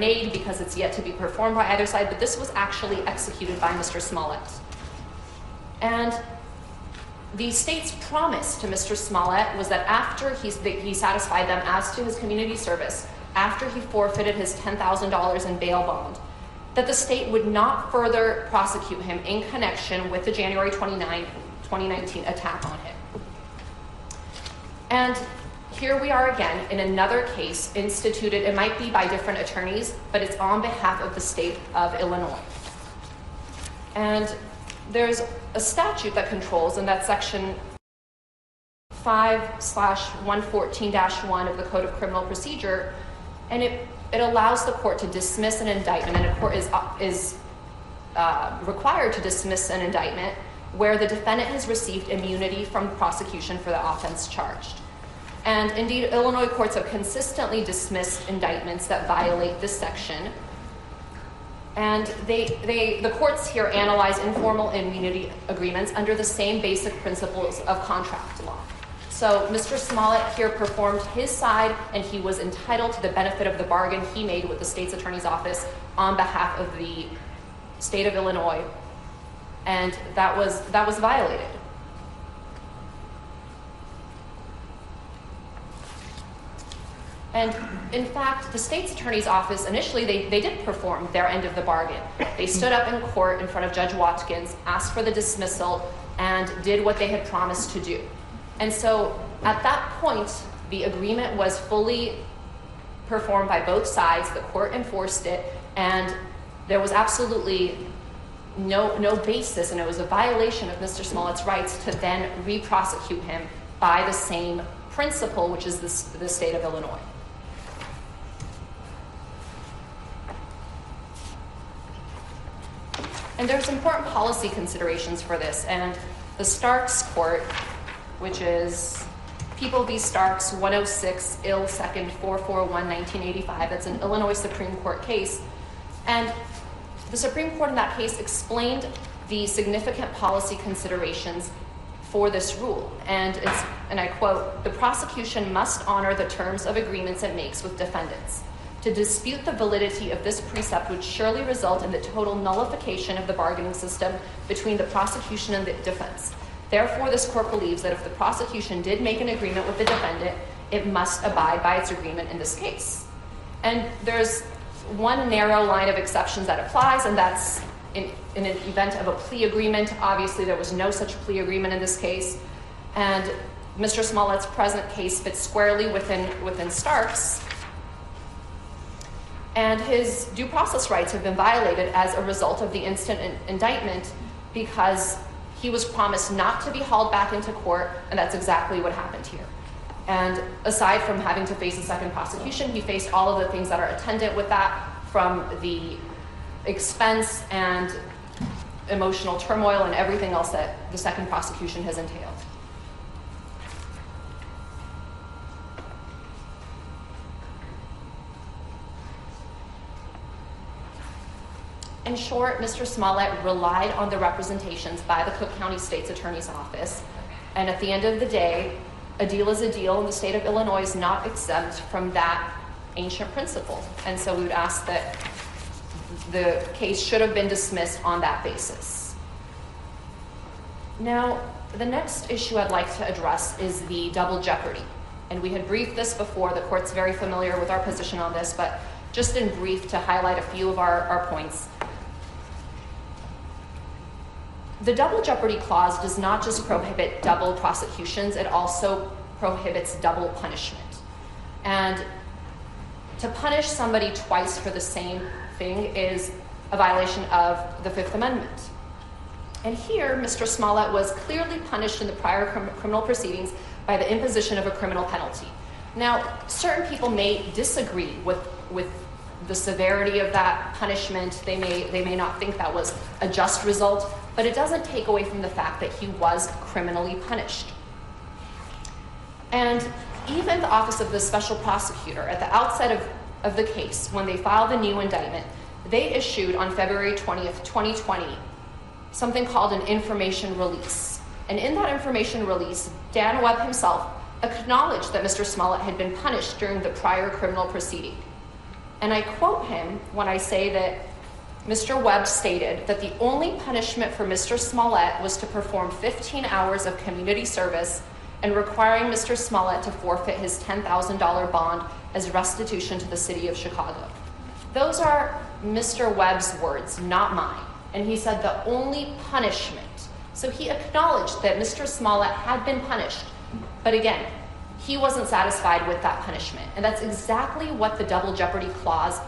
reneged because it's yet to be performed by either side, but this was actually executed by Mr. Smollett. And the state's promise to Mr. Smollett was that after he satisfied them as to his community service, after he forfeited his $10,000 in bail bond, that the state would not further prosecute him in connection with the January 29, 2019 attack on him. And here we are again in another case instituted, it might be by different attorneys, but it's on behalf of the state of Illinois. And there's a statute that controls, and that's section 5/114-1 of the Code of Criminal Procedure, and it allows the court to dismiss an indictment, and a court is required to dismiss an indictment where the defendant has received immunity from prosecution for the offense charged. And indeed, Illinois courts have consistently dismissed indictments that violate this section. And the courts here analyze informal immunity agreements under the same basic principles of contract law. So Mr. Smollett here performed his side, and he was entitled to the benefit of the bargain he made with the state's attorney's office on behalf of the state of Illinois, and that was violated. And in fact, the state's attorney's office, initially, they did perform their end of the bargain. They stood up in court in front of Judge Watkins, asked for the dismissal, and did what they had promised to do. And so at that point, the agreement was fully performed by both sides. The court enforced it, and there was absolutely no basis, and it was a violation of Mr. Smollett's rights to then re-prosecute him by the same principle, which is the state of Illinois. And there's important policy considerations for this, and the Starks Court, which is People v. Starks 106 Ill 2nd 441 1985, that's an Illinois Supreme Court case, and the Supreme Court in that case explained the significant policy considerations for this rule, and I quote, "The prosecution must honor the terms of agreements it makes with defendants. To dispute the validity of this precept would surely result in the total nullification of the bargaining system between the prosecution and the defense. Therefore, this court believes that if the prosecution did make an agreement with the defendant, it must abide by its agreement in this case." And there's one narrow line of exceptions that applies, and that's in an event of a plea agreement. Obviously, there was no such plea agreement in this case, and Mr. Smollett's present case fits squarely within Starks, and his due process rights have been violated as a result of the instant indictment because he was promised not to be hauled back into court, and that's exactly what happened here. And aside from having to face a second prosecution, he faced all of the things that are attendant with that, from the expense and emotional turmoil and everything else that the second prosecution has entailed. In short, Mr. Smollett relied on the representations by the Cook County State's Attorney's Office, and at the end of the day, a deal is a deal, and the state of Illinois is not exempt from that ancient principle. And so we would ask that the case should have been dismissed on that basis. Now, the next issue I'd like to address is the double jeopardy. And we had briefed this before. The court's very familiar with our position on this, but just in brief to highlight a few of our points. The double jeopardy clause does not just prohibit double prosecutions, it also prohibits double punishment. And to punish somebody twice for the same thing is a violation of the Fifth Amendment. And here, Mr. Smollett was clearly punished in the prior criminal proceedings by the imposition of a criminal penalty. Now, certain people may disagree with the severity of that punishment. They may not think that was a just result, but it doesn't take away from the fact that he was criminally punished. And even the Office of the Special Prosecutor, at the outset of the case, when they filed the new indictment, they issued on February 20th, 2020, something called an information release. And in that information release, Dan Webb himself acknowledged that Mr. Smollett had been punished during the prior criminal proceeding. And I quote him when I say that Mr. Webb stated that the only punishment for Mr. Smollett was to perform 15 hours of community service and requiring Mr. Smollett to forfeit his $10,000 bond as restitution to the city of Chicago. Those are Mr. Webb's words, not mine. And he said the only punishment. So he acknowledged that Mr. Smollett had been punished. But again, he wasn't satisfied with that punishment. And that's exactly what the double jeopardy clause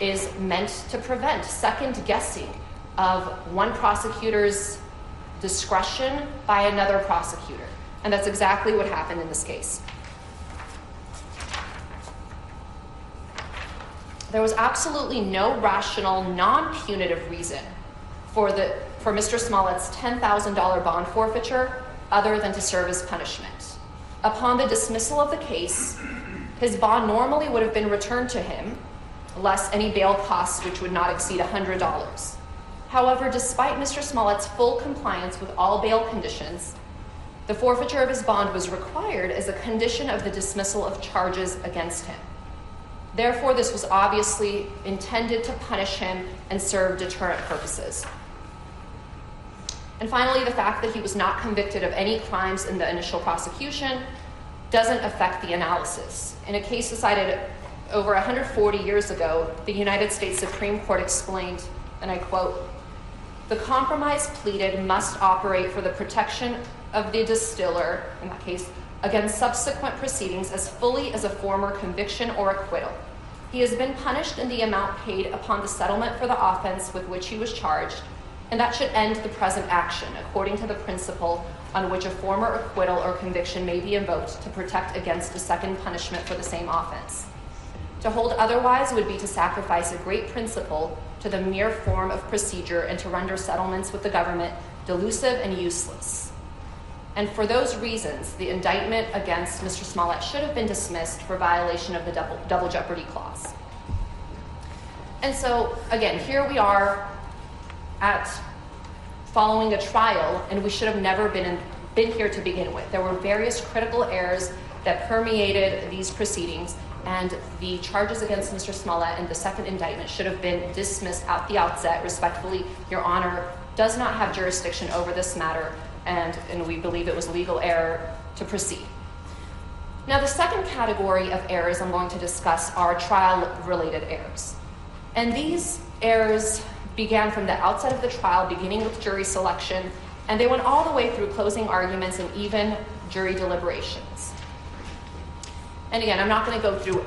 is meant to prevent, second guessing of one prosecutor's discretion by another prosecutor. And that's exactly what happened in this case. There was absolutely no rational, non-punitive reason for Mr. Smollett's $10,000 bond forfeiture other than to serve as punishment. Upon the dismissal of the case, his bond normally would have been returned to him, less any bail costs, which would not exceed $100. However, despite Mr. Smollett's full compliance with all bail conditions, the forfeiture of his bond was required as a condition of the dismissal of charges against him. Therefore, this was obviously intended to punish him and serve deterrent purposes. And finally, the fact that he was not convicted of any crimes in the initial prosecution doesn't affect the analysis. In a case decided over 140 years ago, the United States Supreme Court explained, and I quote, "The compromise pleaded must operate for the protection of the distiller, in that case, against subsequent proceedings as fully as a former conviction or acquittal. He has been punished in the amount paid upon the settlement for the offense with which he was charged, and that should end the present action, according to the principle on which a former acquittal or conviction may be invoked to protect against a second punishment for the same offense. To hold otherwise would be to sacrifice a great principle to the mere form of procedure and to render settlements with the government delusive and useless. And for those reasons, the indictment against Mr. Smollett should have been dismissed for violation of the double jeopardy clause." And so, again, here we are at following a trial, and we should have never been here to begin with. There were various critical errors that permeated these proceedings, and the charges against Mr. Smollett and the second indictment should have been dismissed at the outset. Respectfully, Your Honor does not have jurisdiction over this matter, and we believe it was legal error to proceed. Now, the second category of errors I'm going to discuss are trial-related errors. And these errors began from the outset of the trial, beginning with jury selection, and they went all the way through closing arguments and even jury deliberations. And again, I'm not going to go through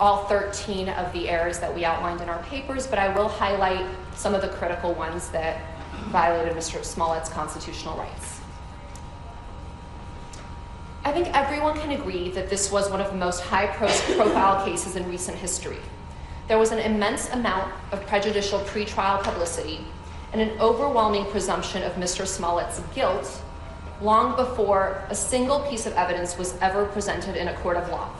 all 13 of the errors that we outlined in our papers, but I will highlight some of the critical ones that violated Mr. Smollett's constitutional rights. I think everyone can agree that this was one of the most high-profile cases in recent history. There was an immense amount of prejudicial pretrial publicity and an overwhelming presumption of Mr. Smollett's guilt long before a single piece of evidence was ever presented in a court of law.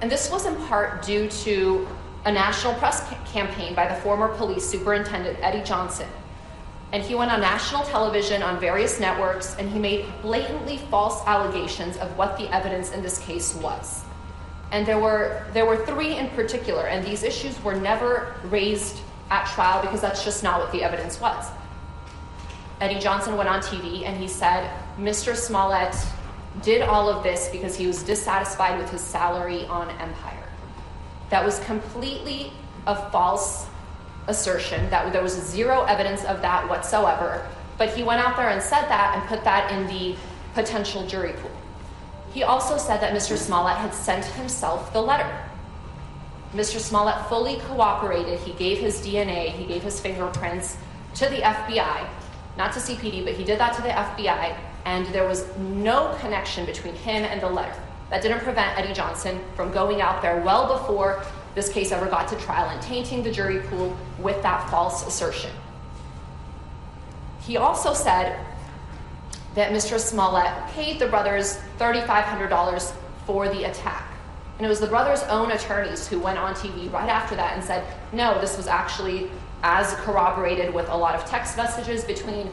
And this was in part due to a national press campaign by the former police superintendent, Eddie Johnson. And he went on national television on various networks, and he made blatantly false allegations of what the evidence in this case was. And there were three in particular, and these issues were never raised at trial because that's just not what the evidence was. Eddie Johnson went on TV and he said Mr. Smollett did all of this because he was dissatisfied with his salary on Empire. That was completely a false assertion. That there was zero evidence of that whatsoever. But he went out there and said that and put that in the potential jury pool. He also said that Mr. Smollett had sent himself the letter. Mr. Smollett fully cooperated. He gave his DNA, he gave his fingerprints to the FBI, not to CPD, but he did that to the FBI, and there was no connection between him and the letter. That didn't prevent Eddie Johnson from going out there well before this case ever got to trial and tainting the jury pool with that false assertion. He also said that Mr. Smollett paid the brothers $3,500 for the attack. And it was the brothers' own attorneys who went on TV right after that and said, no, this was actually as corroborated with a lot of text messages between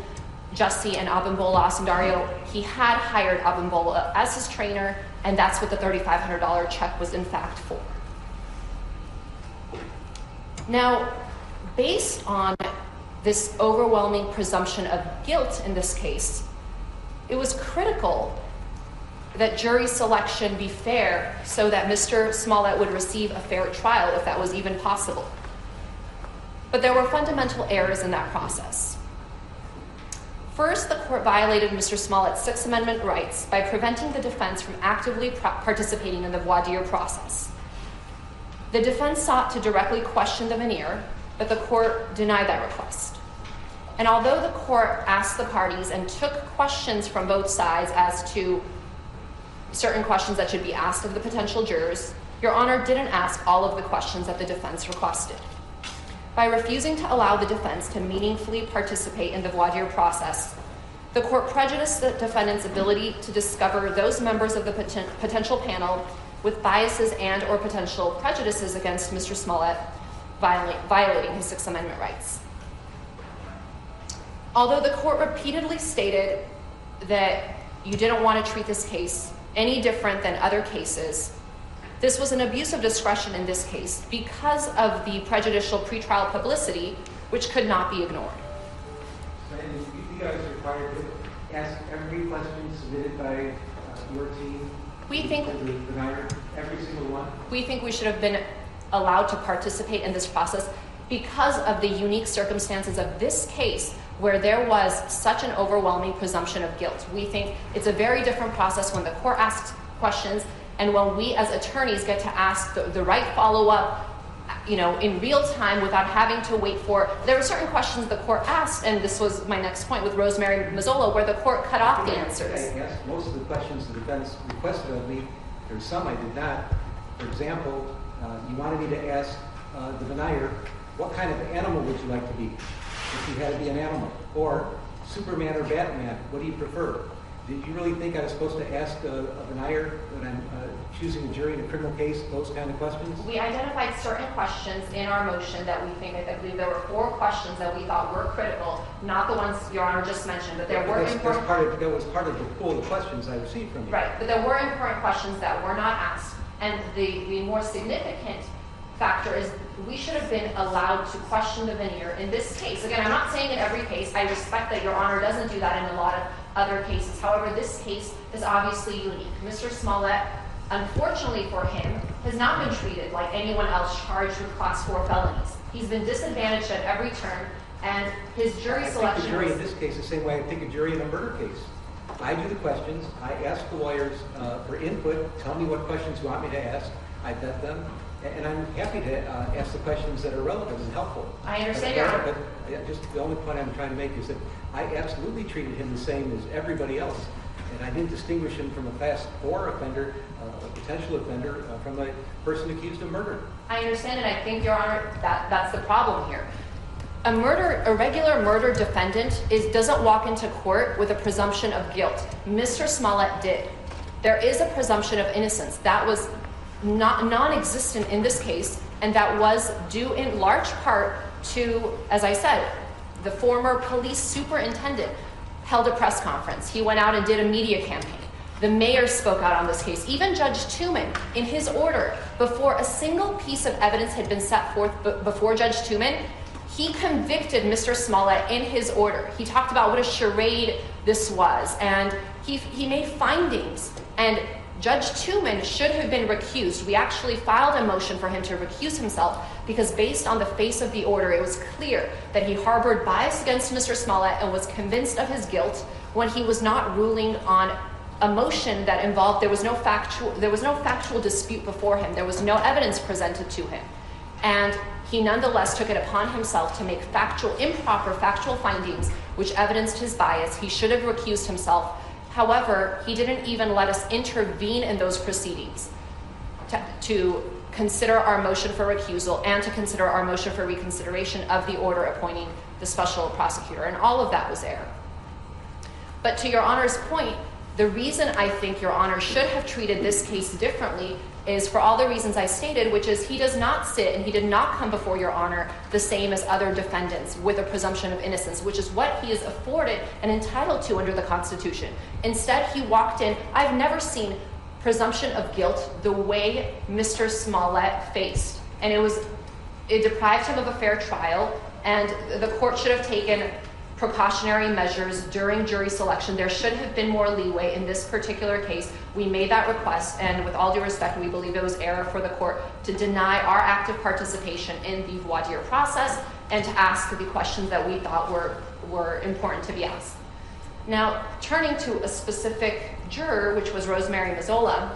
Jussie and Abimbola Asundario. He had hired Abimbola as his trainer, and that's what the $3,500 check was in fact for. Now, based on this overwhelming presumption of guilt in this case, it was critical that jury selection be fair so that Mr. Smollett would receive a fair trial, if that was even possible. But there were fundamental errors in that process. First, the court violated Mr. Smollett's Sixth Amendment rights by preventing the defense from actively participating in the voir dire process. The defense sought to directly question the veneer, but the court denied that request. And although the court asked the parties and took questions from both sides as to certain questions that should be asked of the potential jurors, Your Honor didn't ask all of the questions that the defense requested. By refusing to allow the defense to meaningfully participate in the voir dire process, the court prejudiced the defendant's ability to discover those members of the potential panel with biases and or potential prejudices against Mr. Smollett, violating his Sixth Amendment rights. Although the court repeatedly stated that you didn't want to treat this case any different than other cases, this was an abuse of discretion in this case because of the prejudicial pretrial publicity, which could not be ignored. So, you guys are required to ask every question submitted by your team? We think every single one? We think we should have been allowed to participate in this process because of the unique circumstances of this case where there was such an overwhelming presumption of guilt. We think it's a very different process when the court asks questions and when we as attorneys get to ask the right follow-up, in real time without having to wait for, there were certain questions the court asked, and this was my next point with Rosemary Mazzola, where the court cut off the answers. I asked most of the questions the defense requested of me. There's some I did not. For example, you wanted me to ask the denier, what kind of animal would you like to be if you had to be an animal? Or Superman or Batman, what do you prefer? Did you really think I was supposed to ask a denier when I'm choosing a jury in a criminal case, those kind of questions? We identified certain questions in our motion that we think, I believe there were 4 questions that we thought were critical, not the ones Your Honor just mentioned, but there were important... That was part of the pool of questions I received from you. Right, but there were important questions that were not asked. And the more significant factor is we should have been allowed to question the veneer in this case. Again, I'm not saying in every case. I respect that Your Honor doesn't do that in a lot of other cases. However, this case is obviously unique. Mr. Smollett, unfortunately for him, has not been treated like anyone else charged with Class 4 felonies. He's been disadvantaged at every turn, and his jury selection... I think the jury in this case is the same way I think a jury in a murder case. I do the questions. I ask the lawyers for input. Tell me what questions you want me to ask. I vet them. And I'm happy to ask the questions that are relevant and helpful. I understand, Your Honor. But just the only point I'm trying to make is that I absolutely treated him the same as everybody else. And I didn't distinguish him from a Class 4 offender, a potential offender, from a person accused of murder. I understand, and I think, Your Honor, that's the problem here. A regular murder defendant doesn't walk into court with a presumption of guilt. Mr. Smollett did. There is a presumption of innocence. That was non-existent in this case, and that was due in large part to, as I said, the former police superintendent held a press conference. He went out and did a media campaign. The mayor spoke out on this case. Even Judge Tooman, in his order, before a single piece of evidence had been set forth before Judge Tooman, he convicted Mr. Smollett in his order. He talked about what a charade this was, and he made findings. And Judge Tooman should have been recused. We actually filed a motion for him to recuse himself because based on the face of the order, it was clear that he harbored bias against Mr. Smollett and was convinced of his guilt when he was not ruling on a motion that involved, there was no factual dispute before him. There was no evidence presented to him. And he nonetheless took it upon himself to make improper factual findings which evidenced his bias. He should have recused himself. However, he didn't even let us intervene in those proceedings to consider our motion for recusal and to consider our motion for reconsideration of the order appointing the special prosecutor. And all of that was error. But to Your Honor's point, the reason I think Your Honor should have treated this case differently is for all the reasons I stated, which is he does not sit and he did not come before Your Honor the same as other defendants with a presumption of innocence, which is what he is afforded and entitled to under the Constitution. Instead, he walked in. I've never seen presumption of guilt the way Mr. Smollett faced. And it it deprived him of a fair trial, and the court should have taken precautionary measures during jury selection. There should have been more leeway in this particular case. We made that request, and with all due respect, we believe it was error for the court to deny our active participation in the voir dire process and to ask the questions that we thought were important to be asked. Now, turning to a specific juror, which was Rosemary Mazzola,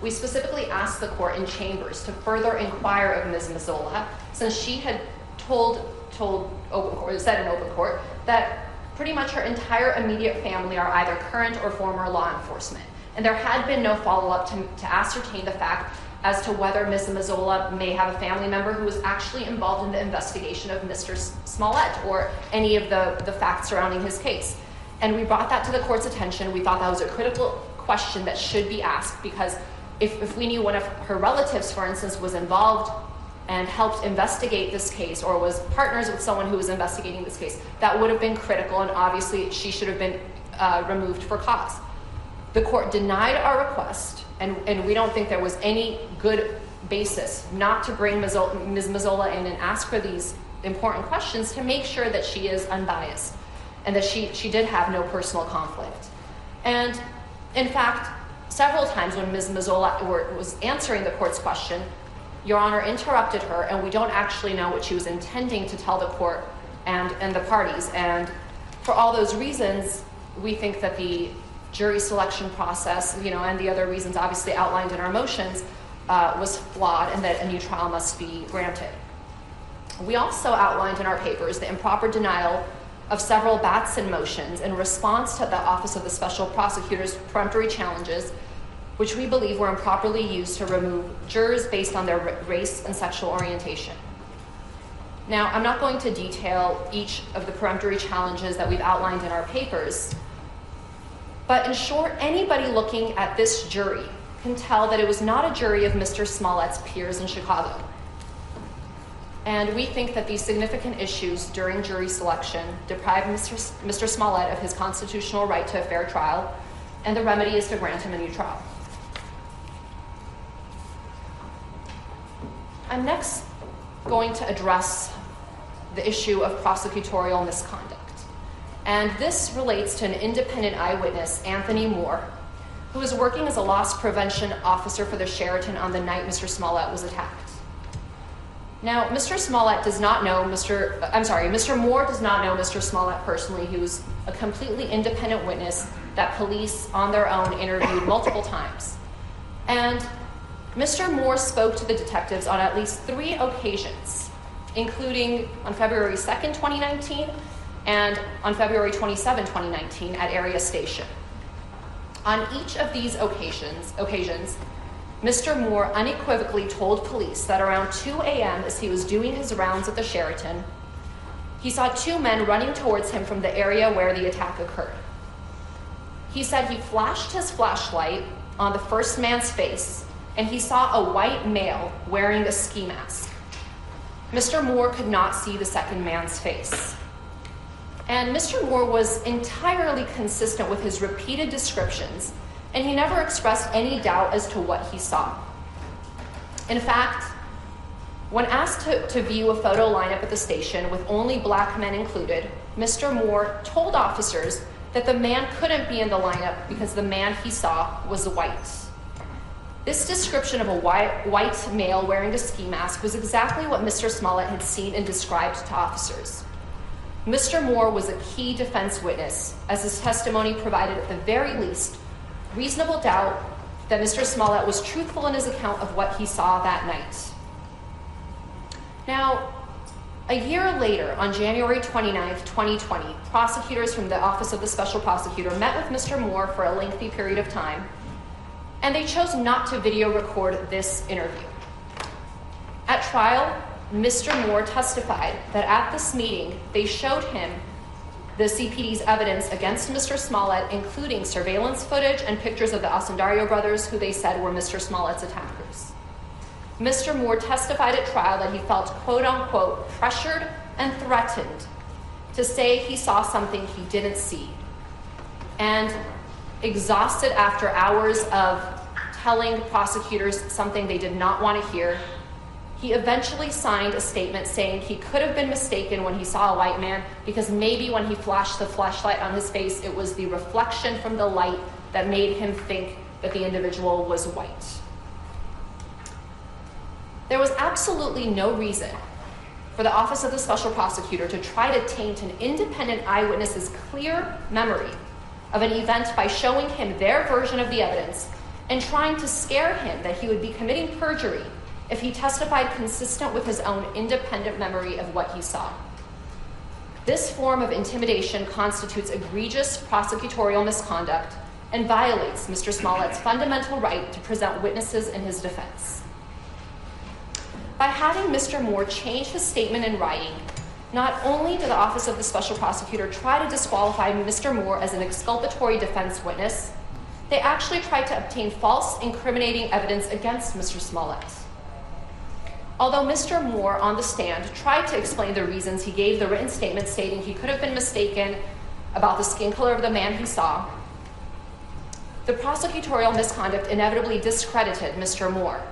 we specifically asked the court in chambers to further inquire of Ms. Mazzola, since she had said in open court that pretty much her entire immediate family are either current or former law enforcement. And there had been no follow-up to ascertain the fact as to whether Ms. Mazzola may have a family member who was actually involved in the investigation of Mr. Smollett or any of the facts surrounding his case. And we brought that to the court's attention. We thought that was a critical question that should be asked, because if we knew one of her relatives, for instance, was involved and helped investigate this case or was partners with someone who was investigating this case, that would have been critical, and obviously she should have been removed for cause. The court denied our request, and we don't think there was any good basis not to bring Ms. Mazzola in and ask her these important questions to make sure that she is unbiased and that she did have no personal conflict. And in fact, several times when Ms. Mazzola was answering the court's question, Your Honor interrupted her, and we don't actually know what she was intending to tell the court and the parties. And for all those reasons, we think that the jury selection process, and the other reasons obviously outlined in our motions, was flawed, and that a new trial must be granted. We also outlined in our papers the improper denial of several Batson motions in response to the Office of the Special Prosecutor's peremptory challenges, which we believe were improperly used to remove jurors based on their race and sexual orientation. Now, I'm not going to detail each of the peremptory challenges that we've outlined in our papers, but in short, anybody looking at this jury can tell that it was not a jury of Mr. Smollett's peers in Chicago. And we think that these significant issues during jury selection deprive Mr. Smollett of his constitutional right to a fair trial, and the remedy is to grant him a new trial. I'm next going to address the issue of prosecutorial misconduct. And this relates to an independent eyewitness, Anthony Moore, who was working as a loss prevention officer for the Sheraton on the night Mr. Smollett was attacked. Now, Mr. Moore does not know Mr. Smollett personally. He was a completely independent witness that police on their own interviewed multiple times. And Mr. Moore spoke to the detectives on at least 3 occasions, including on February 2nd, 2019, and on February 27, 2019 at Area Station. On each of these occasions, Mr. Moore unequivocally told police that around 2 a.m. as he was doing his rounds at the Sheraton, he saw 2 men running towards him from the area where the attack occurred. He said he flashed his flashlight on the first man's face, and he saw a white male wearing a ski mask. Mr. Moore could not see the second man's face. And Mr. Moore was entirely consistent with his repeated descriptions, and he never expressed any doubt as to what he saw. In fact, when asked to view a photo lineup at the station with only black men included, Mr. Moore told officers that the man couldn't be in the lineup because the man he saw was white. This description of a white male wearing a ski mask was exactly what Mr. Smollett had seen and described to officers. Mr. Moore was a key defense witness, as his testimony provided at the very least reasonable doubt that Mr. Smollett was truthful in his account of what he saw that night. Now, a year later, on January 29th, 2020, prosecutors from the Office of the Special Prosecutor met with Mr. Moore for a lengthy period of time, and they chose not to video record this interview. At trial, Mr. Moore testified that at this meeting, they showed him the CPD's evidence against Mr. Smollett, including surveillance footage and pictures of the Asendario brothers, who they said were Mr. Smollett's attackers. Mr. Moore testified at trial that he felt, quote unquote, pressured and threatened to say he saw something he didn't see. And exhausted after hours of telling prosecutors something they did not want to hear, He eventually signed a statement saying he could have been mistaken when he saw a white man because maybe when he flashed the flashlight on his face, it was the reflection from the light that made him think that the individual was white. There was absolutely no reason for the Office of the Special Prosecutor to try to taint an independent eyewitness's clear memory of an event by showing him their version of the evidence and trying to scare him that he would be committing perjury if he testified consistent with his own independent memory of what he saw. This form of intimidation constitutes egregious prosecutorial misconduct and violates Mr. Smollett's fundamental right to present witnesses in his defense. By having Mr. Moore change his statement in writing, not only did the Office of the Special Prosecutor try to disqualify Mr. Moore as an exculpatory defense witness, they actually tried to obtain false incriminating evidence against Mr. Smollett. Although Mr. Moore on the stand tried to explain the reasons he gave the written statement stating he could have been mistaken about the skin color of the man he saw, the prosecutorial misconduct inevitably discredited Mr. Moore.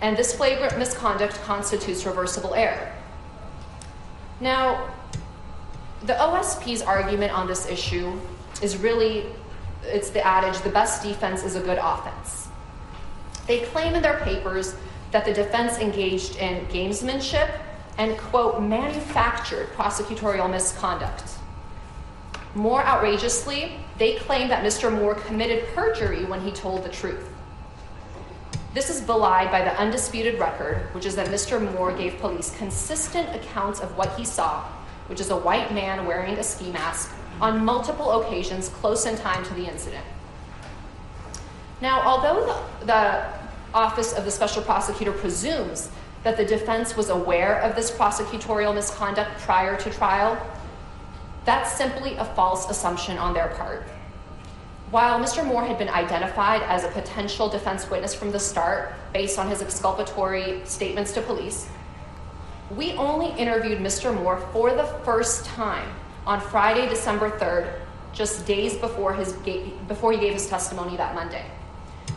And this flagrant misconduct constitutes reversible error. Now, the OSP's argument on this issue is really, it's the adage, the best defense is a good offense. They claim in their papers that the defense engaged in gamesmanship and, quote, manufactured prosecutorial misconduct. More outrageously, they claim that Mr. Moore committed perjury when he told the truth. This is belied by the undisputed record, which is that Mr. Moore gave police consistent accounts of what he saw, which is a white man wearing a ski mask, on multiple occasions close in time to the incident. Now, although the Office of the Special Prosecutor presumes that the defense was aware of this prosecutorial misconduct prior to trial, that's simply a false assumption on their part. While Mr. Moore had been identified as a potential defense witness from the start based on his exculpatory statements to police, we only interviewed Mr. Moore for the first time on Friday, December 3rd, just days before he gave his testimony that Monday.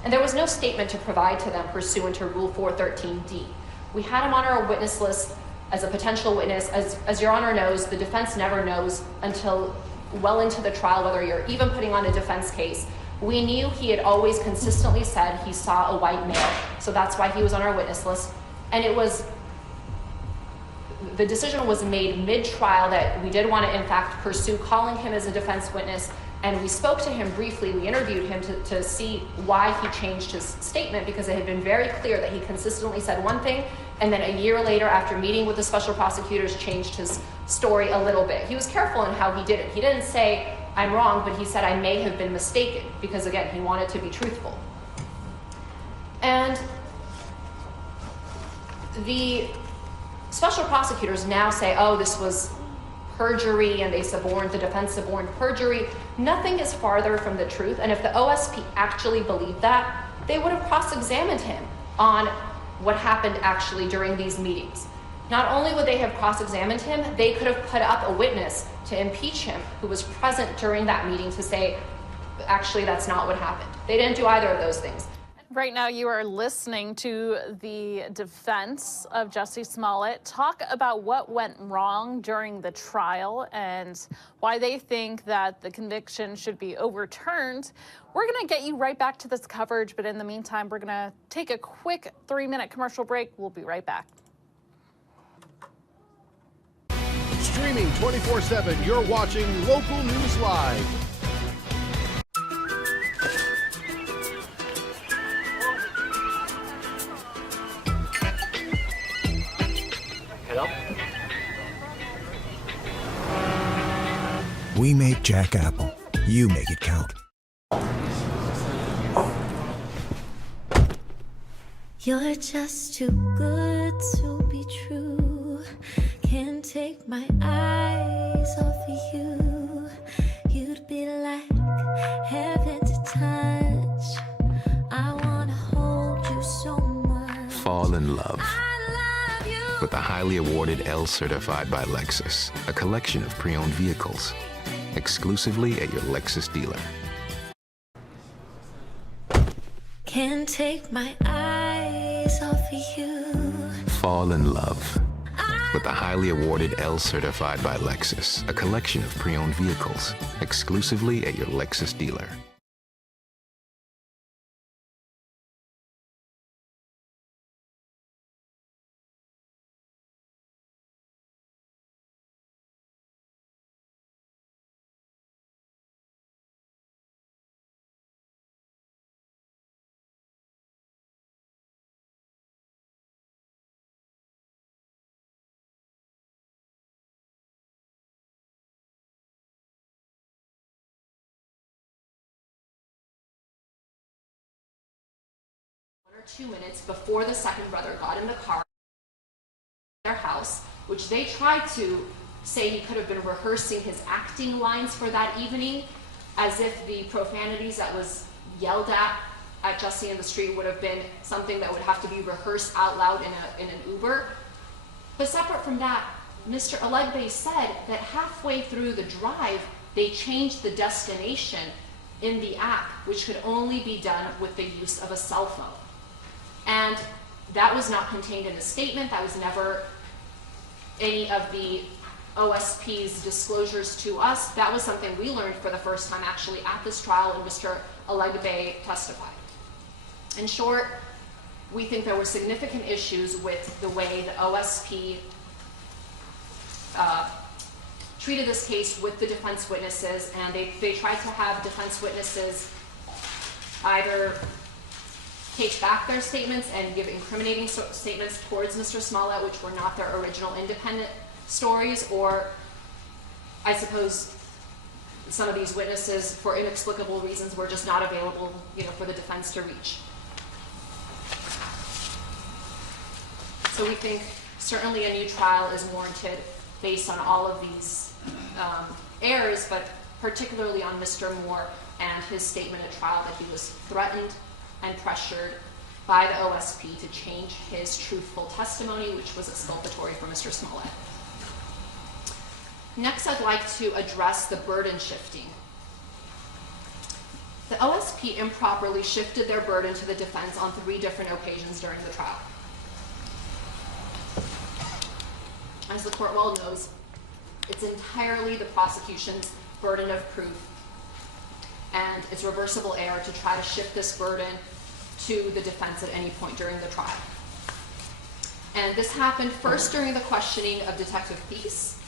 And there was no statement to provide to them pursuant to Rule 413D. We had him on our witness list as a potential witness. As Your Honor knows, the defense never knows until well into the trial whether you're even putting on a defense case. We knew he had always consistently said he saw a white male, so that's why he was on our witness list. And the decision was made mid-trial that we did want to, in fact, pursue calling him as a defense witness, and we spoke to him briefly. We interviewed him to see why he changed his statement, because it had been very clear that he consistently said one thing, and then a year later, after meeting with the special prosecutors, changed his story a little bit. He was careful in how he did it. He didn't say, I'm wrong, but he said, I may have been mistaken, because again, he wanted to be truthful. And the special prosecutors now say, oh, this was perjury, and the defense suborned perjury. Nothing is farther from the truth, and if the OSP actually believed that, they would have cross-examined him on what happened actually during these meetings. Not only would they have cross-examined him, they could have put up a witness to impeach him who was present during that meeting to say, actually, that's not what happened. They didn't do either of those things. Right now, you are listening to the defense of Jussie Smollett talk about what went wrong during the trial and why they think that the conviction should be overturned. We're going to get you right back to this coverage, but in the meantime, we're going to take a quick 3-minute commercial break. We'll be right back. Streaming 24/7, you're watching Local News Live. We make Jack Apple. You make it count. You're just too good to be true. Can't take my eyes off of you. You'd be like heaven to touch. I wanna hold you so much. Fall in love I love you. with the highly awarded L certified by Lexus, a collection of pre-owned vehicles, exclusively at your Lexus dealer. Can't take my eyes off of you. fall in love with the highly awarded L certified by Lexus, a collection of pre-owned vehicles, exclusively at your Lexus dealer. Or 2 minutes before the second brother got in the car, their house, which they tried to say he could have been rehearsing his acting lines for that evening, as if the profanities that was yelled at Jussie in the street would have been something that would have to be rehearsed out loud in an Uber. But separate from that, Mr. Alegbe said that halfway through the drive, they changed the destination in the app, which could only be done with the use of a cell phone. And that was not contained in the statement. That was never any of the OSP's disclosures to us. That was something we learned for the first time actually at this trial when Mr. Alegbe testified. In short, we think there were significant issues with the way the OSP treated this case with the defense witnesses, and they tried to have defense witnesses either take back their statements and give incriminating statements towards Mr. Smollett, which were not their original independent stories, or I suppose some of these witnesses, for inexplicable reasons, were just not available, for the defense to reach. So we think certainly a new trial is warranted based on all of these errors, but particularly on Mr. Moore and his statement at trial that he was threatened and pressured by the OSP to change his truthful testimony, which was exculpatory for Mr. Smollett. Next, I'd like to address the burden shifting. The OSP improperly shifted their burden to the defense on 3 different occasions during the trial. As the court well knows, it's entirely the prosecution's burden of proof, and it's reversible error to try to shift this burden to the defense at any point during the trial. And this happened first during the questioning of Detective Thies,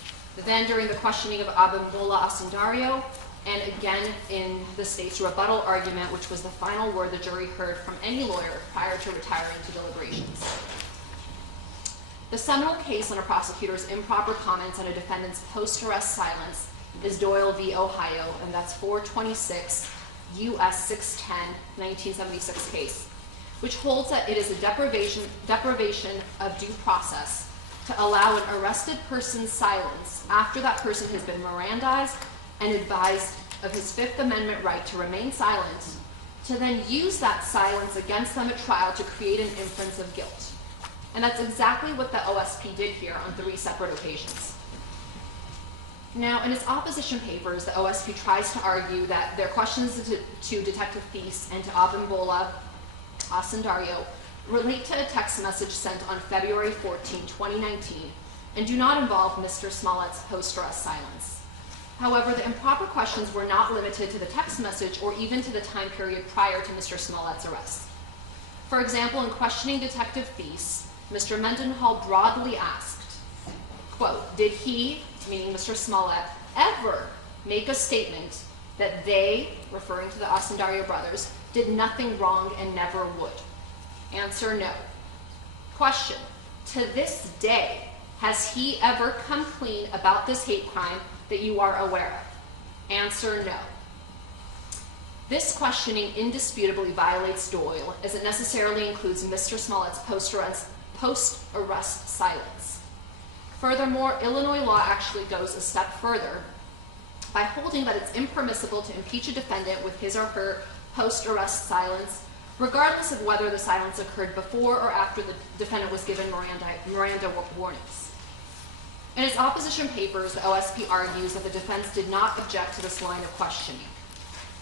then during the questioning of Abimbola Asundario, and again in the state's rebuttal argument, which was the final word the jury heard from any lawyer prior to retiring to deliberations. The seminal case on a prosecutor's improper comments on a defendant's post-arrest silence is Doyle v. Ohio, and that's 426 U.S. 610, 1976 case, which holds that it is a deprivation of due process to allow an arrested person's silence after that person has been Mirandized and advised of his Fifth Amendment right to remain silent, to then use that silence against them at trial to create an inference of guilt. And that's exactly what the OSP did here on 3 separate occasions. Now, in its opposition papers, the OSP tries to argue that their questions to Detective Thies and to Abimbola Asundario relate to a text message sent on February 14, 2019, and do not involve Mr. Smollett's post-arrest silence. However, the improper questions were not limited to the text message or even to the time period prior to Mr. Smollett's arrest. For example, in questioning Detective Thies, Mr. Mendenhall broadly asked, quote, did he, meaning Mr. Smollett, ever make a statement that they, referring to the Asundario brothers, did nothing wrong and never would? Answer, no. Question, to this day, has he ever come clean about this hate crime that you are aware of? Answer, no. This questioning indisputably violates Doyle, as it necessarily includes Mr. Smollett's post-arrest silence. Furthermore, Illinois law actually goes a step further by holding that it's impermissible to impeach a defendant with his or her post-arrest silence, regardless of whether the silence occurred before or after the defendant was given Miranda warnings. In its opposition papers, the OSP argues that the defense did not object to this line of questioning.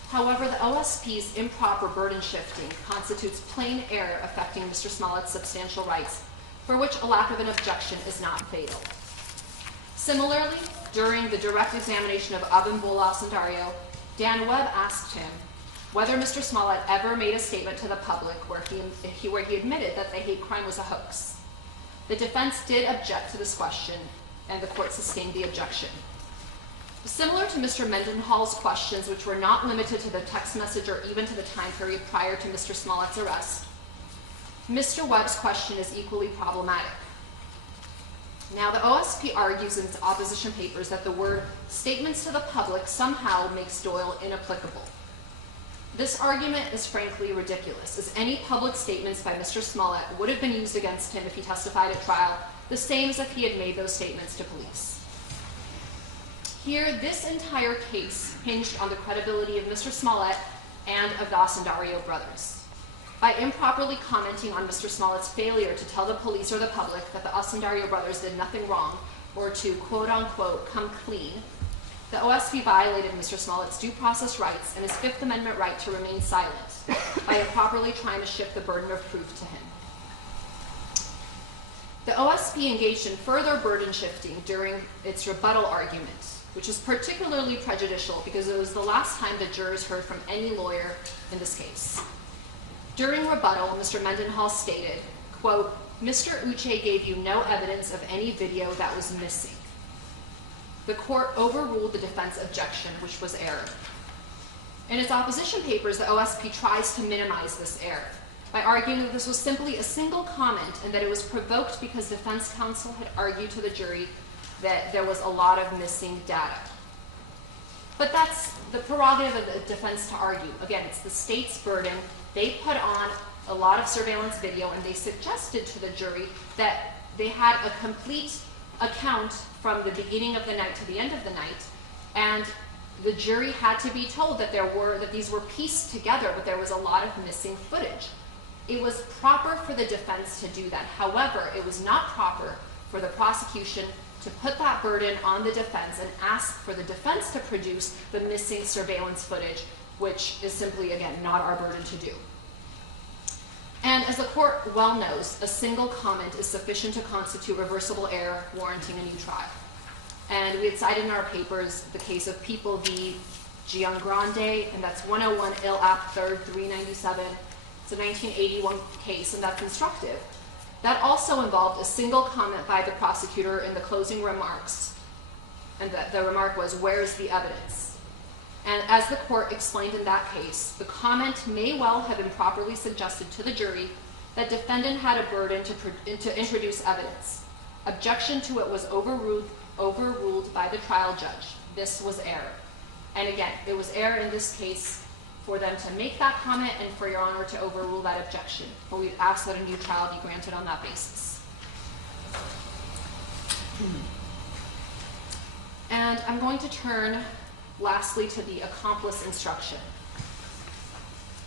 However, the OSP's improper burden shifting constitutes plain error affecting Mr. Smollett's substantial rights for which a lack of an objection is not fatal. Similarly, during the direct examination of Abimbola Osundario, Dan Webb asked him whether Mr. Smollett ever made a statement to the public where he admitted that the hate crime was a hoax. The defense did object to this question, and the court sustained the objection. Similar to Mr. Mendenhall's questions, which were not limited to the text message or even to the time period prior to Mr. Smollett's arrest, Mr. Webb's question is equally problematic. Now, the OSP argues in its opposition papers that the word statements to the public somehow makes Doyle inapplicable. This argument is frankly ridiculous, as any public statements by Mr. Smollett would have been used against him if he testified at trial, the same as if he had made those statements to police. Here, this entire case hinged on the credibility of Mr. Smollett and of the Osundario brothers. By improperly commenting on Mr. Smollett's failure to tell the police or the public that the Osundario brothers did nothing wrong, or to quote-unquote come clean, the OSP violated Mr. Smollett's due process rights and his Fifth Amendment right to remain silent by improperly trying to shift the burden of proof to him. The OSP engaged in further burden shifting during its rebuttal argument, which was particularly prejudicial because it was the last time the jurors heard from any lawyer in this case. During rebuttal, Mr. Mendenhall stated, quote, "Mr. Uche gave you no evidence of any video that was missing." The court overruled the defense objection, which was error. In its opposition papers, the OSP tries to minimize this error by arguing that this was simply a single comment and that it was provoked because defense counsel had argued to the jury that there was a lot of missing data. But that's the prerogative of the defense to argue. Again, it's the state's burden. They put on a lot of surveillance video and they suggested to the jury that they had a complete account from the beginning of the night to the end of the night, and the jury had to be told that these were pieced together, but there was a lot of missing footage. It was proper for the defense to do that. However, it was not proper for the prosecution to put that burden on the defense and ask for the defense to produce the missing surveillance footage, which is simply, again, not our burden to do. And as the court well knows, a single comment is sufficient to constitute reversible error warranting a new trial. And we had cited in our papers the case of People v. Giangrande, and that's 101 Ill App 3rd 397. It's a 1981 case, and that's instructive. That also involved a single comment by the prosecutor in the closing remarks, and the remark was, "Where's the evidence?" And as the court explained in that case, the comment may well have improperly suggested to the jury that defendant had a burden to introduce evidence. Objection to it was overruled by the trial judge. This was error. And again, it was error in this case for them to make that comment and for Your Honor to overrule that objection. But we ask that a new trial be granted on that basis. And I'm going to turn lastly to the accomplice instruction.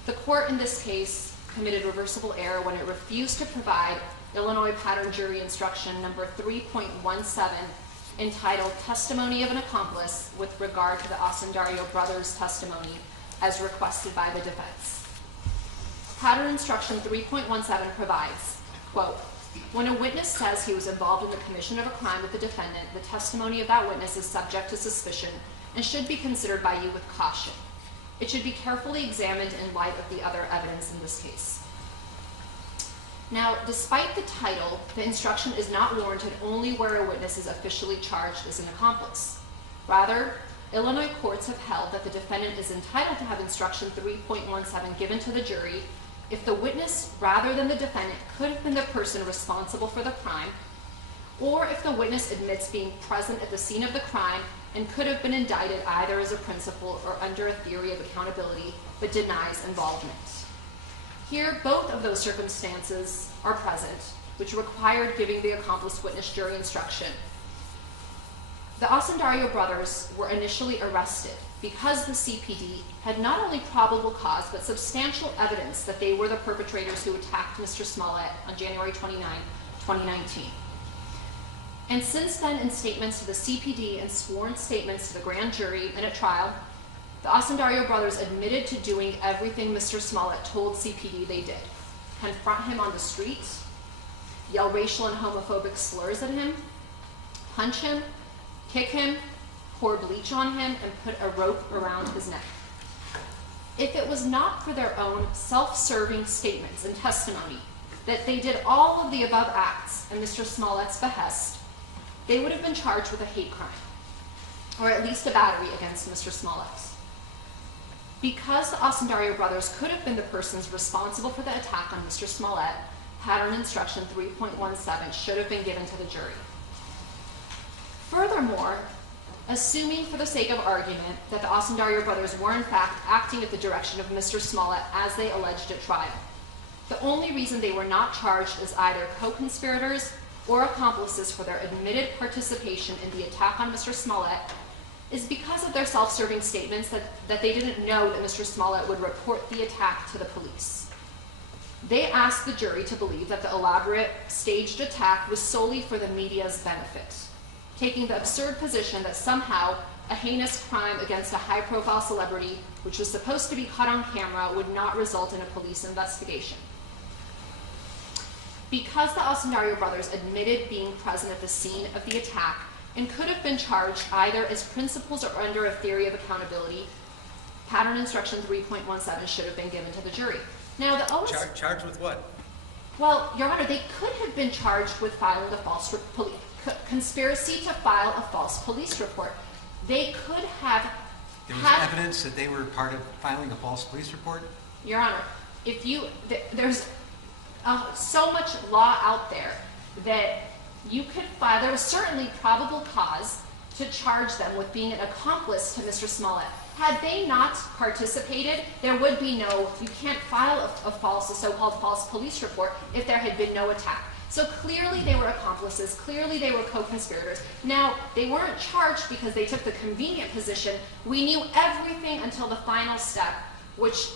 The court in this case committed reversible error when it refused to provide Illinois Pattern Jury Instruction number 3.17 entitled Testimony of an Accomplice with regard to the Osundario brothers' testimony as requested by the defense. Pattern Instruction 3.17 provides, quote, "When a witness says he was involved in the commission of a crime with the defendant, the testimony of that witness is subject to suspicion and should be considered by you with caution. It should be carefully examined in light of the other evidence in this case." Now, despite the title, the instruction is not warranted only where a witness is officially charged as an accomplice. Rather, Illinois courts have held that the defendant is entitled to have Instruction 3.17 given to the jury if the witness, rather than the defendant, could have been the person responsible for the crime, or if the witness admits being present at the scene of the crime and could have been indicted either as a principal or under a theory of accountability, but denies involvement. Here, both of those circumstances are present, which required giving the accomplice witness jury instruction. The Osundario brothers were initially arrested because the CPD had not only probable cause, but substantial evidence that they were the perpetrators who attacked Mr. Smollett on January 29, 2019. And since then, in statements to the CPD and sworn statements to the grand jury and at trial, the Osundario brothers admitted to doing everything Mr. Smollett told CPD they did. Confront him on the street, yell racial and homophobic slurs at him, punch him, kick him, pour bleach on him, and put a rope around his neck. If it was not for their own self-serving statements and testimony that they did all of the above acts at Mr. Smollett's behest, they would have been charged with a hate crime, or at least a battery against Mr. Smollett. Because the Osundario brothers could have been the persons responsible for the attack on Mr. Smollett, pattern instruction 3.17 should have been given to the jury. Furthermore, assuming for the sake of argument that the Osundario brothers were in fact acting at the direction of Mr. Smollett as they alleged at trial, the only reason they were not charged as either co-conspirators or accomplices for their admitted participation in the attack on Mr. Smollett is because of their self-serving statements that they didn't know that Mr. Smollett would report the attack to the police. They asked the jury to believe that the elaborate, staged attack was solely for the media's benefit, taking the absurd position that somehow a heinous crime against a high-profile celebrity, which was supposed to be caught on camera, would not result in a police investigation. Because the Osundario brothers admitted being present at the scene of the attack and could have been charged either as principals or under a theory of accountability, pattern instruction 3.17 should have been given to the jury. Now, the OSP... Charged with what? Well, Your Honor, they could have been charged with filing a false conspiracy to file a false police report. They could have... There was evidence that they were part of filing a false police report? Your Honor, there's so much law out there that you could file. There was certainly probable cause to charge them with being an accomplice to Mr. Smollett. Had they not participated, there would be you can't file a so-called false police report if there had been no attack. So clearly they were accomplices, clearly they were co-conspirators. Now, they weren't charged because they took the convenient position. We knew everything until the final step, which,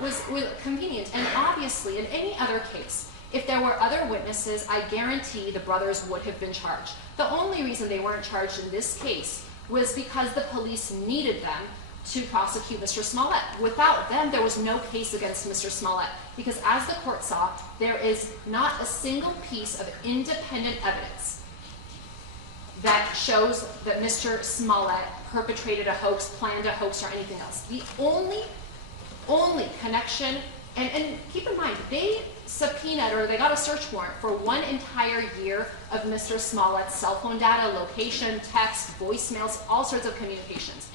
was convenient. And obviously, in any other case, if there were other witnesses, I guarantee the brothers would have been charged. The only reason they weren't charged in this case was because the police needed them to prosecute Mr. Smollett. Without them, there was no case against Mr. Smollett, because as the court saw, there is not a single piece of independent evidence that shows that Mr. Smollett perpetrated a hoax, planned a hoax, or anything else. The only connection, and keep in mind, they subpoenaed, or they got a search warrant for 1 entire year of Mr. Smollett's cell phone data, location, text, voicemails, all sorts of communications.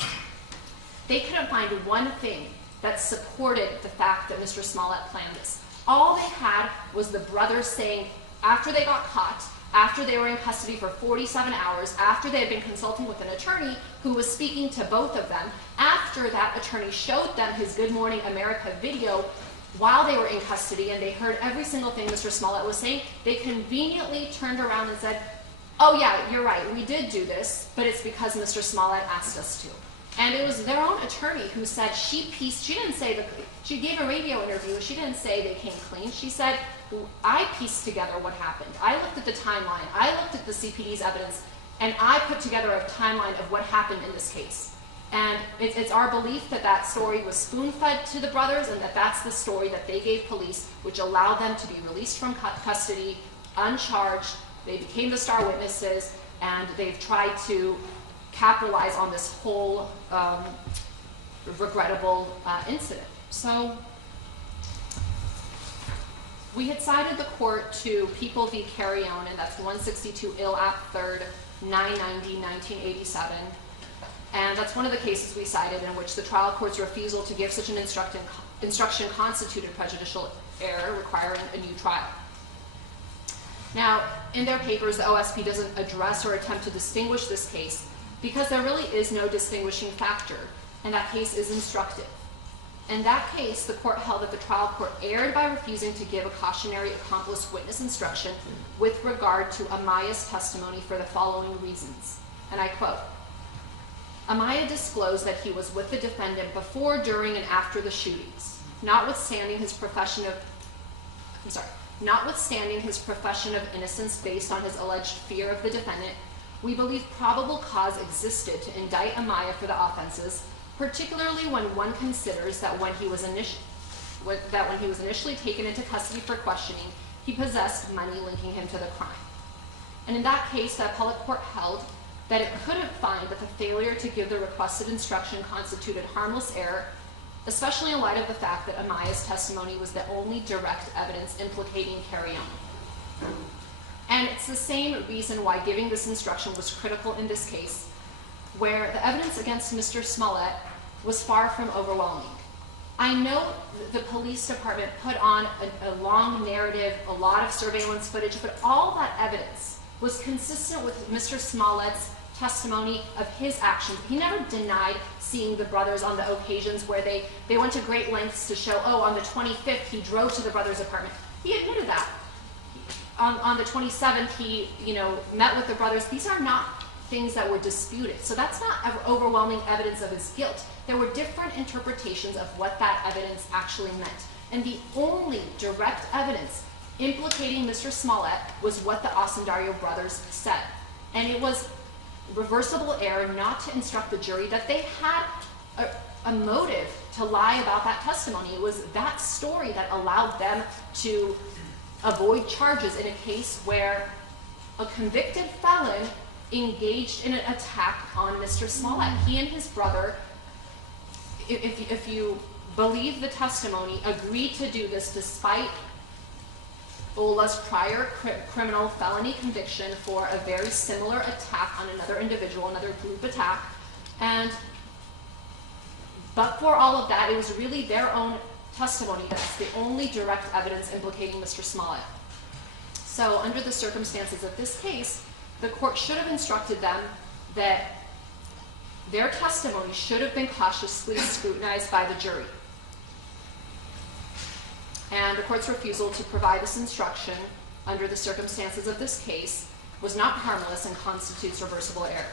They couldn't find one thing that supported the fact that Mr. Smollett planned this. All they had was the brothers saying, after they got caught, after they were in custody for 47 hours, after they had been consulting with an attorney who was speaking to both of them, after that attorney showed them his Good Morning America video while they were in custody and they heard every single thing Mr. Smollett was saying, they conveniently turned around and said, oh yeah, you're right, we did do this, but it's because Mr. Smollett asked us to. And it was their own attorney who said she gave a radio interview, she didn't say they came clean, she said, I pieced together what happened. I looked at the timeline, I looked at the CPD's evidence, and I put together a timeline of what happened in this case. And it's our belief that that story was spoon-fed to the brothers and that that's the story that they gave police, which allowed them to be released from custody, uncharged. They became the star witnesses, and they've tried to capitalize on this whole regrettable incident. So we had cited the court to People v. Carrion, and that's 162 Ill App 3rd, 990, 1987. And that's one of the cases we cited in which the trial court's refusal to give such an instruction constituted prejudicial error requiring a new trial. Now, in their papers, the OSP doesn't address or attempt to distinguish this case because there really is no distinguishing factor, and that case is instructive. In that case, the court held that the trial court erred by refusing to give a cautionary accomplice witness instruction with regard to Amaya's testimony for the following reasons. And I quote, Amaya disclosed that he was with the defendant before, during, and after the shootings. Notwithstanding his profession of innocence based on his alleged fear of the defendant, we believe probable cause existed to indict Amaya for the offenses, particularly when one considers that when he was initially taken into custody for questioning, he possessed money linking him to the crime. And in that case, the appellate court held that it couldn't find that the failure to give the requested instruction constituted harmless error, especially in light of the fact that Amaya's testimony was the only direct evidence implicating Carrion. And it's the same reason why giving this instruction was critical in this case, where the evidence against Mr. Smollett was far from overwhelming. I know the police department put on a long narrative, a lot of surveillance footage, but all that evidence was consistent with Mr. Smollett's testimony of his actions. He never denied seeing the brothers on the occasions where they went to great lengths to show, oh, on the 25th he drove to the brothers' apartment. He admitted that. On the 27th he, met with the brothers. These are not things that were disputed. So that's not overwhelming evidence of his guilt. There were different interpretations of what that evidence actually meant. And the only direct evidence implicating Mr. Smollett was what the Osundario brothers said. And it was reversible error not to instruct the jury that they had a motive to lie about that testimony. It was that story that allowed them to avoid charges in a case where a convicted felon engaged in an attack on Mr. Smollett. He and his brother, if you believe the testimony, agreed to do this despite Ola's prior criminal felony conviction for a very similar attack on another individual, another group attack. But for all of that, it was really their own testimony that's the only direct evidence implicating Mr. Smollett. So under the circumstances of this case, the court should have instructed them that their testimony should have been cautiously scrutinized by the jury. And the court's refusal to provide this instruction under the circumstances of this case was not harmless and constitutes reversible error.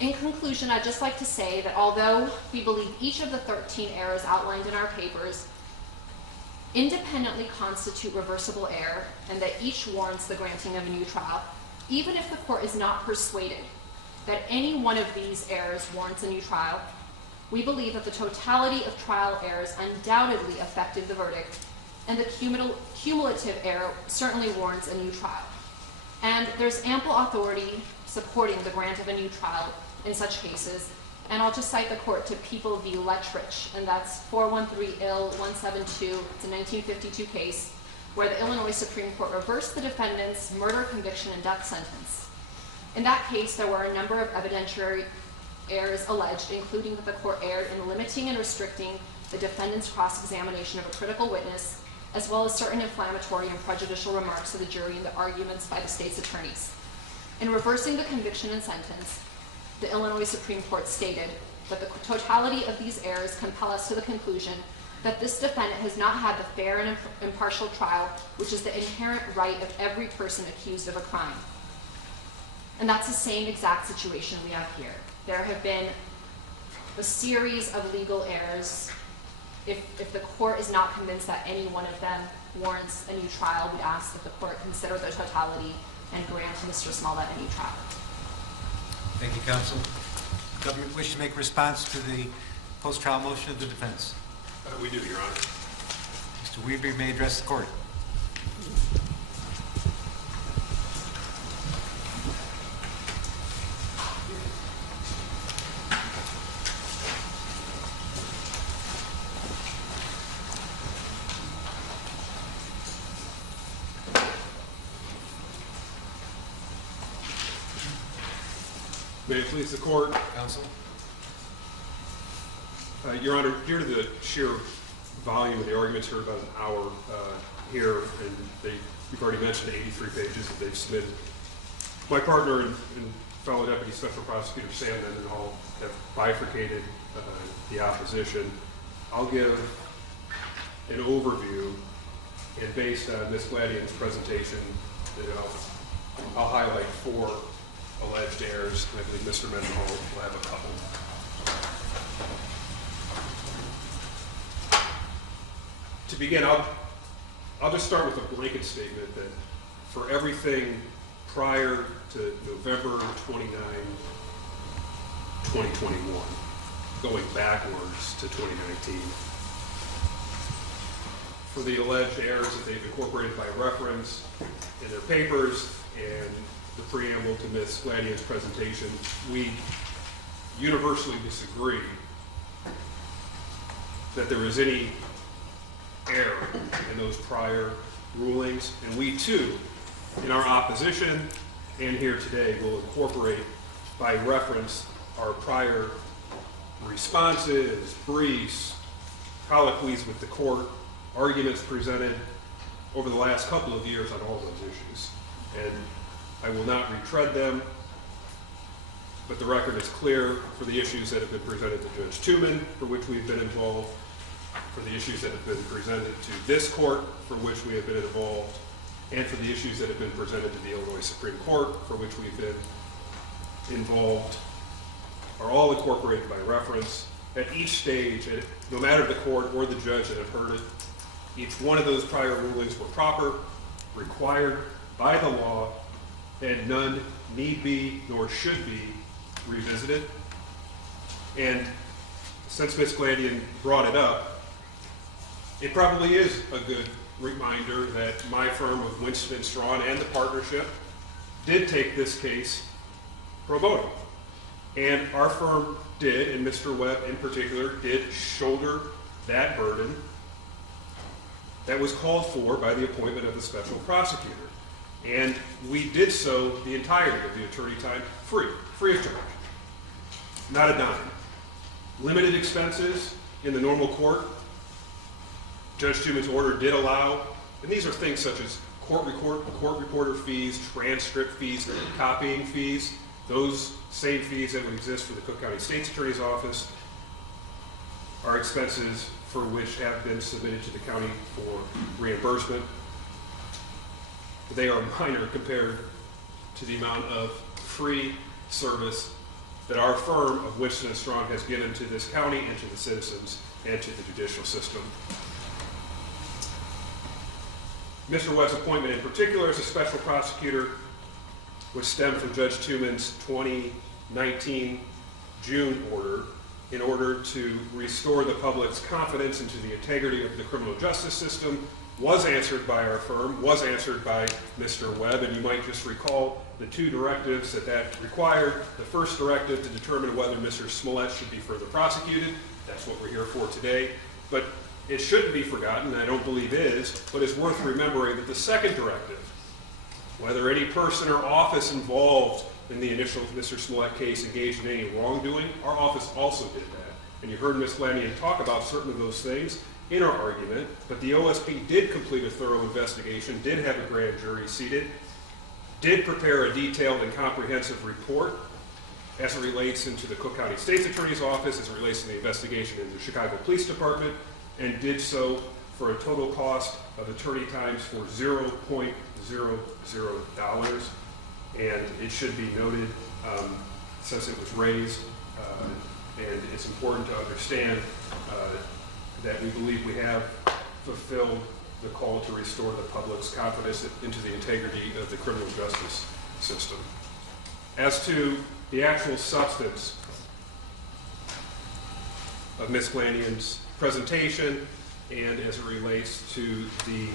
In conclusion, I'd just like to say that although we believe each of the 13 errors outlined in our papers independently constitute reversible error and that each warrants the granting of a new trial, even if the court is not persuaded that any one of these errors warrants a new trial, we believe that the totality of trial errors undoubtedly affected the verdict, and the cumulative error certainly warrants a new trial. And there's ample authority supporting the grant of a new trial in such cases, and I'll just cite the court to People v. Lettrich, and that's 413 Ill 172. It's a 1952 case where the Illinois Supreme Court reversed the defendant's murder conviction and death sentence. In that case, there were a number of evidentiary errors alleged, including that the court erred in limiting and restricting the defendant's cross-examination of a critical witness, as well as certain inflammatory and prejudicial remarks to the jury in the arguments by the state's attorneys. In reversing the conviction and sentence, the Illinois Supreme Court stated that the totality of these errors compel us to the conclusion that this defendant has not had the fair and impartial trial, which is the inherent right of every person accused of a crime. And that's the same exact situation we have here. There have been a series of legal errors. If the court is not convinced that any one of them warrants a new trial, we ask that the court consider the totality and grant Mr. Smollett a new trial. Thank you, counsel. Government wishes to make a response to the post-trial motion of the defense. We do, Your Honor. Mr. Weaver, you may address the court. May it please the court. Counsel. Your Honor, due to the sheer volume of the arguments here, about an hour here, and you've already mentioned 83 pages that they've submitted. My partner and fellow Deputy Special Prosecutor Sandman and all have bifurcated the opposition. I'll give an overview, and based on Ms. Gladian's presentation, I'll highlight 4 alleged errors. I believe Mr. Mendenhall will have a couple. To begin, I'll just start with a blanket statement that for everything prior to November 29, 2021, going backwards to 2019, for the alleged errors that they've incorporated by reference in their papers and the preamble to Ms. Gladian's presentation. We universally disagree that there is any error in those prior rulings, and we too, in our opposition and here today, will incorporate by reference our prior responses, briefs, colloquies with the court, arguments presented over the last couple of years on all those issues. And I will not retread them, but the record is clear for the issues that have been presented to Judge Tooman, for which we've been involved, for the issues that have been presented to this court, for which we have been involved, and for the issues that have been presented to the Illinois Supreme Court, for which we've been involved, are all incorporated by reference. At each stage, no matter the court or the judge that have heard it, each one of those prior rulings were proper, required by the law, and none need be nor should be revisited. And since Ms. Gladian brought it up, it probably is a good reminder that my firm of Winston & Strawn and the partnership did take this case pro bono. And our firm did, and Mr. Webb in particular, did shoulder that burden that was called for by the appointment of the special prosecutor. And we did so the entirety of the attorney time free of charge. Not a dime. Limited expenses in the normal court. Judge Tooman's order did allow, and these are things such as court reporter fees, transcript fees, copying fees, those same fees that would exist for the Cook County State's Attorney's Office are expenses for which have been submitted to the county for reimbursement. They are minor compared to the amount of free service that our firm of Winston & Strawn has given to this county and to the citizens and to the judicial system. Mr. Webb's appointment in particular as a special prosecutor would stem from Judge Tooman's 2019 June order in order to restore the public's confidence into the integrity of the criminal justice system, was answered by our firm, was answered by Mr. Webb, and you might just recall the two directives that required. The first directive to determine whether Mr. Smollett should be further prosecuted. That's what we're here for today. But it shouldn't be forgotten, and I don't believe is, but it's worth remembering that the second directive, whether any person or office involved in the initial Mr. Smollett case engaged in any wrongdoing, our office also did that. And you heard Ms. Gladian talk about certain of those things in our argument, but the OSP did complete a thorough investigation, did have a grand jury seated, did prepare a detailed and comprehensive report as it relates into the Cook County State's Attorney's Office, as it relates to the investigation in the Chicago Police Department, and did so for a total cost of attorney times for $0.00. And it should be noted, since it was raised, and it's important to understand that we believe we have fulfilled the call to restore the public's confidence into the integrity of the criminal justice system. As to the actual substance of Ms. Gladian's presentation, and as it relates to the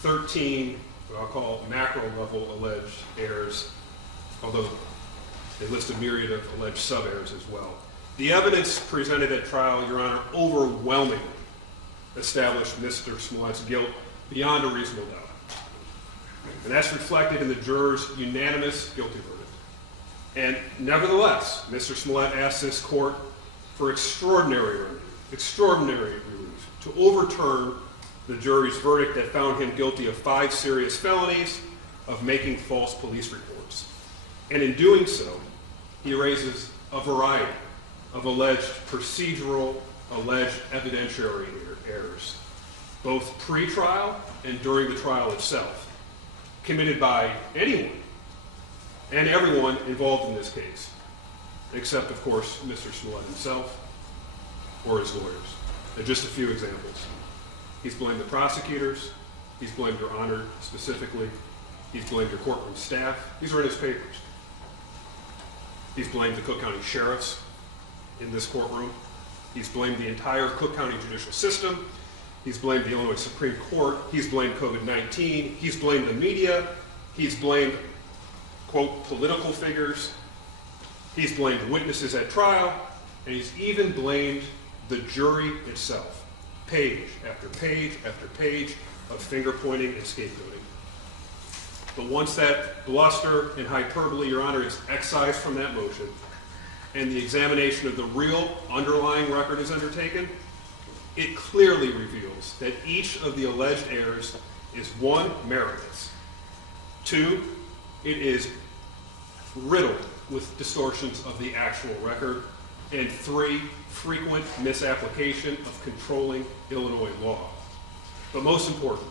13, what I'll call macro level alleged errors, although they list a myriad of alleged sub-errors as well. The evidence presented at trial, Your Honor, overwhelmingly established Mr. Smollett's guilt beyond a reasonable doubt. And that's reflected in the jurors' unanimous guilty verdict. And nevertheless, Mr. Smollett asked this court for extraordinary relief to overturn the jury's verdict that found him guilty of 5 serious felonies of making false police reports. And in doing so, he raises a variety of alleged procedural, alleged evidentiary errors, both pre-trial and during the trial itself, committed by anyone and everyone involved in this case, except, of course, Mr. Smollett himself or his lawyers. And just a few examples. He's blamed the prosecutors. He's blamed Your Honor specifically. He's blamed your courtroom staff. These are in his papers. He's blamed the Cook County sheriffs in this courtroom. He's blamed the entire Cook County judicial system. He's blamed the Illinois Supreme Court. He's blamed COVID-19. He's blamed the media. He's blamed, quote, political figures. He's blamed witnesses at trial. And he's even blamed the jury itself. Page after page after page of finger pointing and scapegoating. But once that bluster and hyperbole, Your Honor, is excised from that motion, and the examination of the real underlying record is undertaken, it clearly reveals that each of the alleged errors is, one, meritless, two, it is riddled with distortions of the actual record, and three, frequent misapplication of controlling Illinois law. But most important,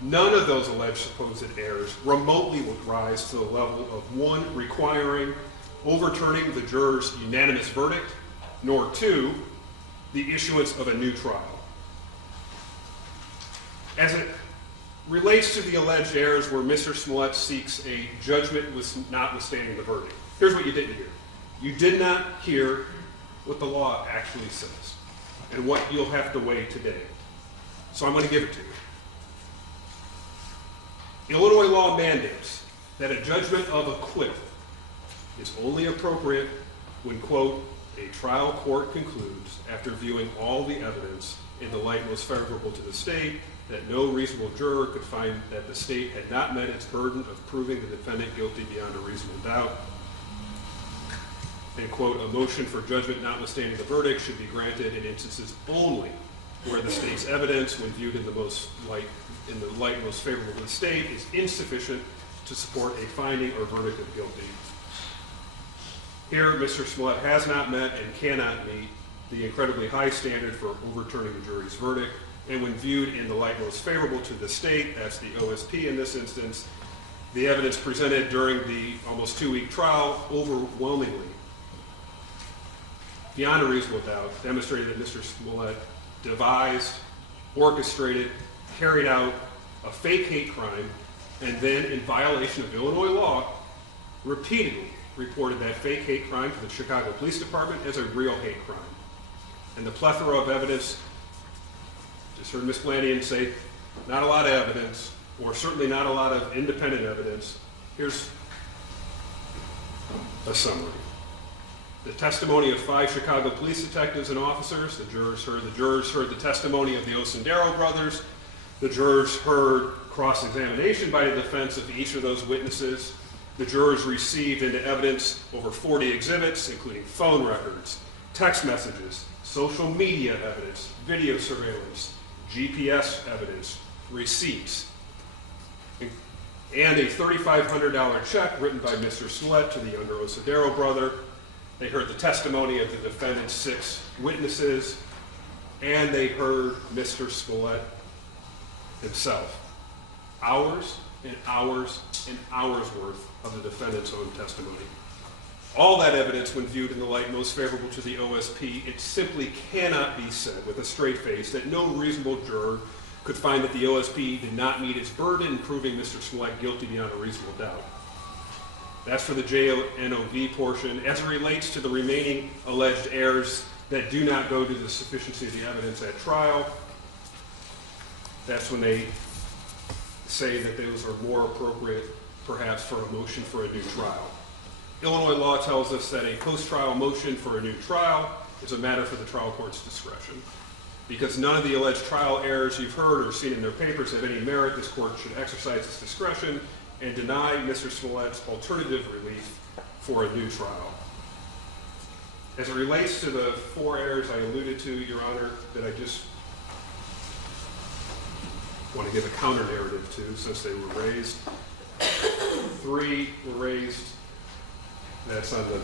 none of those alleged supposed errors remotely would rise to the level of, one, requiring overturning the jurors' unanimous verdict, nor two, the issuance of a new trial. As it relates to the alleged errors where Mr. Smollett seeks a judgment notwithstanding the verdict, here's what you didn't hear. You did not hear what the law actually says and what you'll have to weigh today. So I'm going to give it to you. Illinois law mandates that a judgment of acquittal is only appropriate when, quote, a trial court concludes, after viewing all the evidence in the light most favorable to the state, that no reasonable juror could find that the state had not met its burden of proving the defendant guilty beyond a reasonable doubt. And, quote, a motion for judgment notwithstanding the verdict should be granted in instances only where the state's evidence, when viewed in the light most favorable to the state, is insufficient to support a finding or verdict of guilty. Here, Mr. Smollett has not met and cannot meet the incredibly high standard for overturning the jury's verdict, and when viewed in the light most favorable to the state, that's the OSP in this instance, the evidence presented during the almost 2-week trial overwhelmingly, beyond a reasonable doubt, demonstrated that Mr. Smollett devised, orchestrated, carried out a fake hate crime, and then, in violation of Illinois law, repeatedly reported that fake hate crime to the Chicago Police Department as a real hate crime. And the plethora of evidence, just heard Ms. Blandian say, not a lot of evidence, or certainly not a lot of independent evidence. Here's a summary. The testimony of 5 Chicago police detectives and officers. The jurors heard the testimony of the Osendero brothers. The jurors heard cross-examination by the defense of each of those witnesses. The jurors received into evidence over 40 exhibits, including phone records, text messages, social media evidence, video surveillance, GPS evidence, receipts, and a $3,500 check written by Mr. Smollett to the younger Osendero brother. They heard the testimony of the defendant's 6 witnesses, and they heard Mr. Smollett himself. Hours and hours and hours worth of the defendant's own testimony. All that evidence, when viewed in the light most favorable to the OSP, it simply cannot be said with a straight face that no reasonable juror could find that the OSP did not meet its burden in proving Mr. Smollett guilty beyond a reasonable doubt. That's for the JNOV portion. As it relates to the remaining alleged errors that do not go to the sufficiency of the evidence at trial, that's when they say that those are more appropriate, perhaps, for a motion for a new trial. Illinois law tells us that a post-trial motion for a new trial is a matter for the trial court's discretion. Because none of the alleged trial errors you've heard or seen in their papers have any merit, this court should exercise its discretion and deny Mr. Smollett's alternative relief for a new trial. As it relates to the 4 errors I alluded to, Your Honor, that I just want to give a counter-narrative to, since they were raised. 3 were raised. That's on the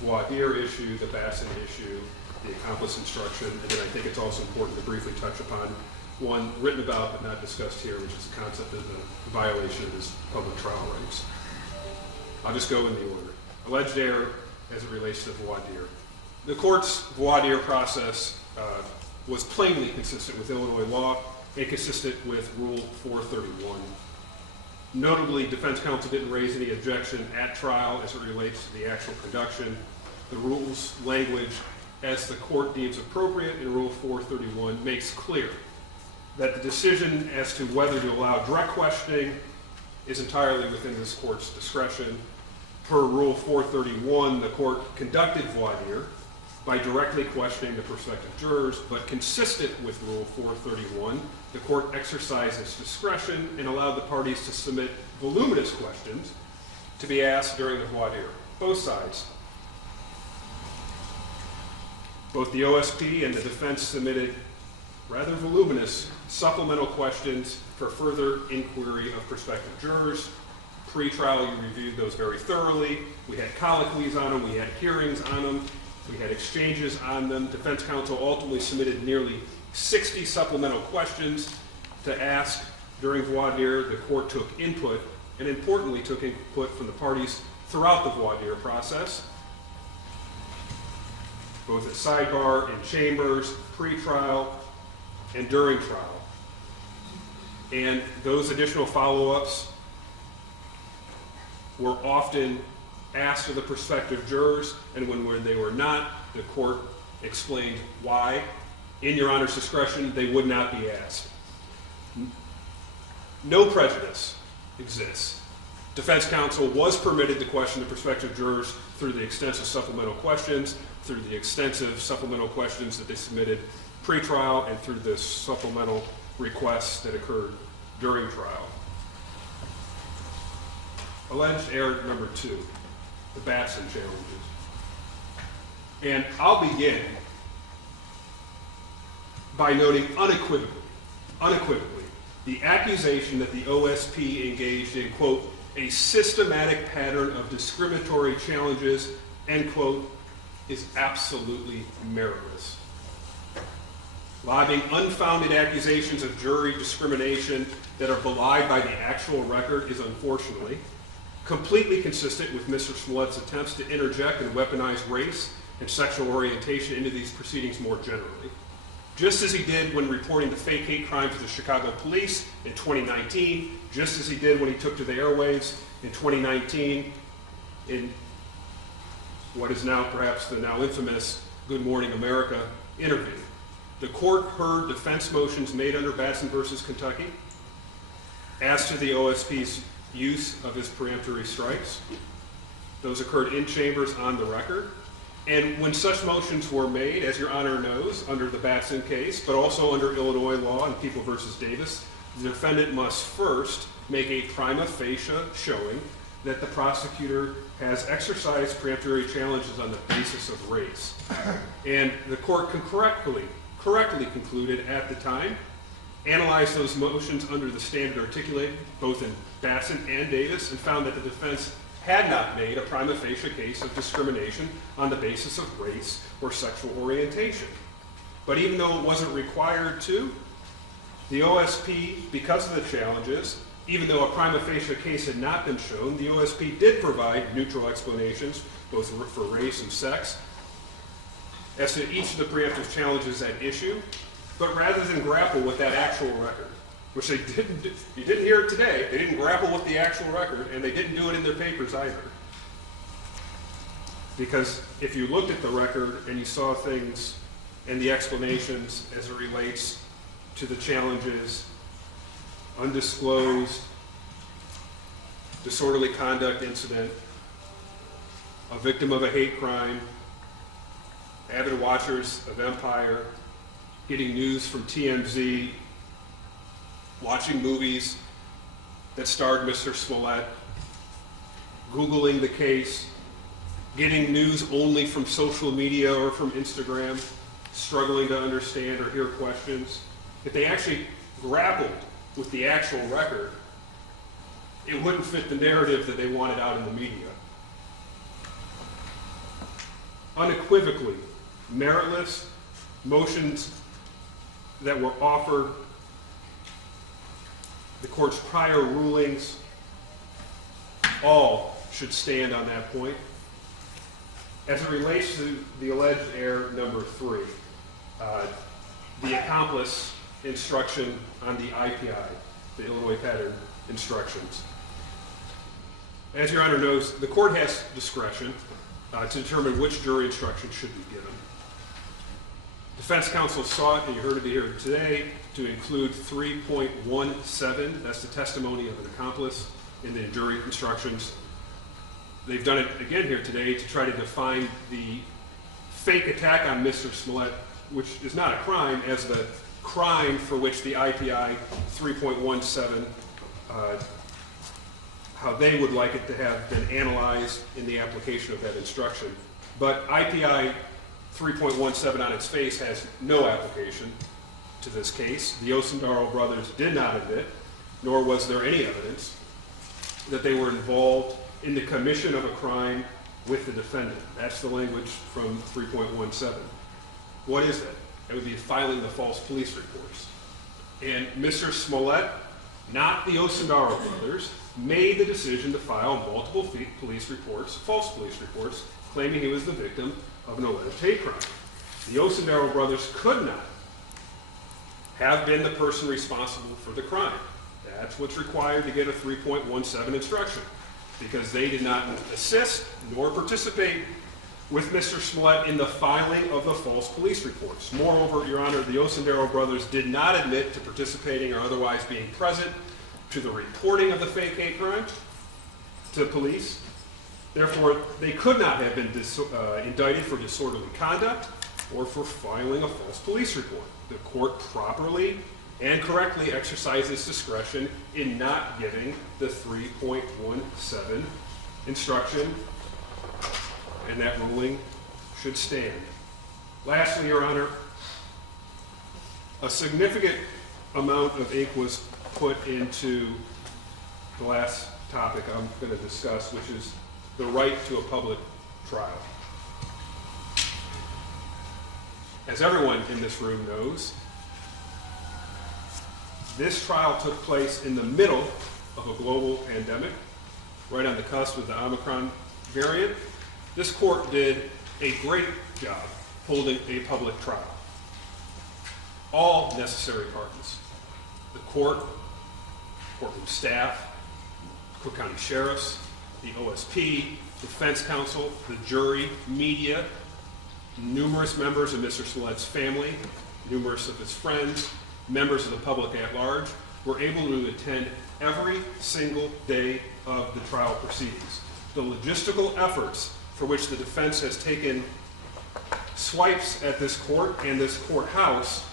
voir dire issue, the Bassett issue, the accomplice instruction, and then I think it's also important to briefly touch upon one written about but not discussed here, which is the concept of the violation of his public trial rights. I'll just go in the order. Alleged error as it relates to the voir dire. The court's voir dire process was plainly consistent with Illinois law and consistent with Rule 431. Notably, defense counsel didn't raise any objection at trial as it relates to the actual conduction. The rules language as the court deems appropriate in Rule 431, makes clear that the decision as to whether to allow direct questioning is entirely within this court's discretion. Per Rule 431, the court conducted voir dire by directly questioning the prospective jurors, but consistent with Rule 431, the court exercised its discretion and allowed the parties to submit voluminous questions to be asked during the voir dire. Both sides. Both the OSP and the defense submitted rather voluminous supplemental questions for further inquiry of prospective jurors. Pre-trial, you reviewed those very thoroughly. We had colloquies on them, we had hearings on them, we had exchanges on them. Defense counsel ultimately submitted nearly 60 supplemental questions to ask during voir dire. The court took input, and importantly took input from the parties throughout the voir dire process, both at sidebar, in chambers, pre-trial, and during trial. And those additional follow-ups were often asked of the prospective jurors, and when they were not, the court explained why. In Your Honor's discretion, they would not be asked. No prejudice exists. Defense counsel was permitted to question the prospective jurors through the extensive supplemental questions, through the extensive supplemental questions that they submitted pre-trial, and through the supplemental requests that occurred during trial. Alleged error number 2, the Batson challenges. And I'll begin by noting unequivocally, the accusation that the OSP engaged in, quote, a systematic pattern of discriminatory challenges, end quote, is absolutely meritless. Lobbying unfounded accusations of jury discrimination that are belied by the actual record is unfortunately completely consistent with Mr. Smollett's attempts to interject and weaponize race and sexual orientation into these proceedings more generally. Just as he did when reporting the fake hate crimes of the Chicago police in 2019, just as he did when he took to the airwaves in 2019 in what is now perhaps the now infamous Good Morning America interview. The court heard defense motions made under Batson versus Kentucky as to the OSP's use of his peremptory strikes. Those occurred in chambers on the record. And when such motions were made, as Your Honor knows, under the Batson case, but also under Illinois law and People versus Davis, the defendant must first make a prima facie showing that the prosecutor has exercised peremptory challenges on the basis of race. And the court correctly concluded at the time, analyzed those motions under the standard articulated both in Batson and Davis, and found that the defense had not made a prima facie case of discrimination on the basis of race or sexual orientation. But even though it wasn't required to, the OSP, because of the challenges, even though a prima facie case had not been shown, the OSP did provide neutral explanations, both for race and sex, as to each of the preemptive challenges at issue. But rather than grapple with that actual record, which they didn't do, you didn't hear it today, they didn't grapple with the actual record, and they didn't do it in their papers either. Because if you looked at the record and you saw things and the explanations as it relates to the challenges, undisclosed, disorderly conduct incident, a victim of a hate crime, avid watchers of Empire, getting news from TMZ, watching movies that starred Mr. Smollett, Googling the case, getting news only from social media or from Instagram, struggling to understand or hear questions. If they actually grappled with the actual record, it wouldn't fit the narrative that they wanted out in the media. Unequivocally, meritless motions that were offered, the court's prior rulings, all should stand on that point. As it relates to the alleged error number 3, the accomplice instruction on the IPI, the Illinois pattern instructions. As Your Honor knows, the court has discretion to determine which jury instruction should be given. Defense counsel sought, and you heard it here today, to include 3.17, that's the testimony of an accomplice, in the jury instructions. They've done it again here today to try to define the fake attack on Mr. Smollett, which is not a crime, as the crime for which the IPI 3.17, how they would like it to have been analyzed in the application of that instruction. But IPI 3.17 on its face has no application to this case. The Osendaro brothers did not admit, nor was there any evidence, that they were involved in the commission of a crime with the defendant. That's the language from 3.17. What is that? It would be filing the false police reports. And Mr. Smollett, not the Osendaro brothers, made the decision to file multiple police reports, false police reports, claiming he was the victim of an alleged hate crime. The Osendaro brothers could not have been the person responsible for the crime. That's what's required to get a 3.17 instruction, because they did not assist nor participate with Mr. Smollett in the filing of the false police reports. Moreover, Your Honor, the Osendaro brothers did not admit to participating or otherwise being present to the reporting of the fake hate crime to police. Therefore, they could not have been indicted for disorderly conduct or for filing a false police report. The court properly and correctly exercises discretion in not giving the 3.17 instruction, and that ruling should stand. Lastly, Your Honor, a significant amount of ink was put into the last topic I'm going to discuss, which is the right to a public trial. As everyone in this room knows, this trial took place in the middle of a global pandemic, right on the cusp of the Omicron variant. This court did a great job holding a public trial. All necessary parties, the court, courtroom staff, Cook County sheriffs, the OSP, defense counsel, the jury, media, numerous members of Mr. Smollett's family, numerous of his friends, members of the public at large, were able to attend every single day of the trial proceedings. The logistical efforts for which the defense has taken swipes at this court and this courthouse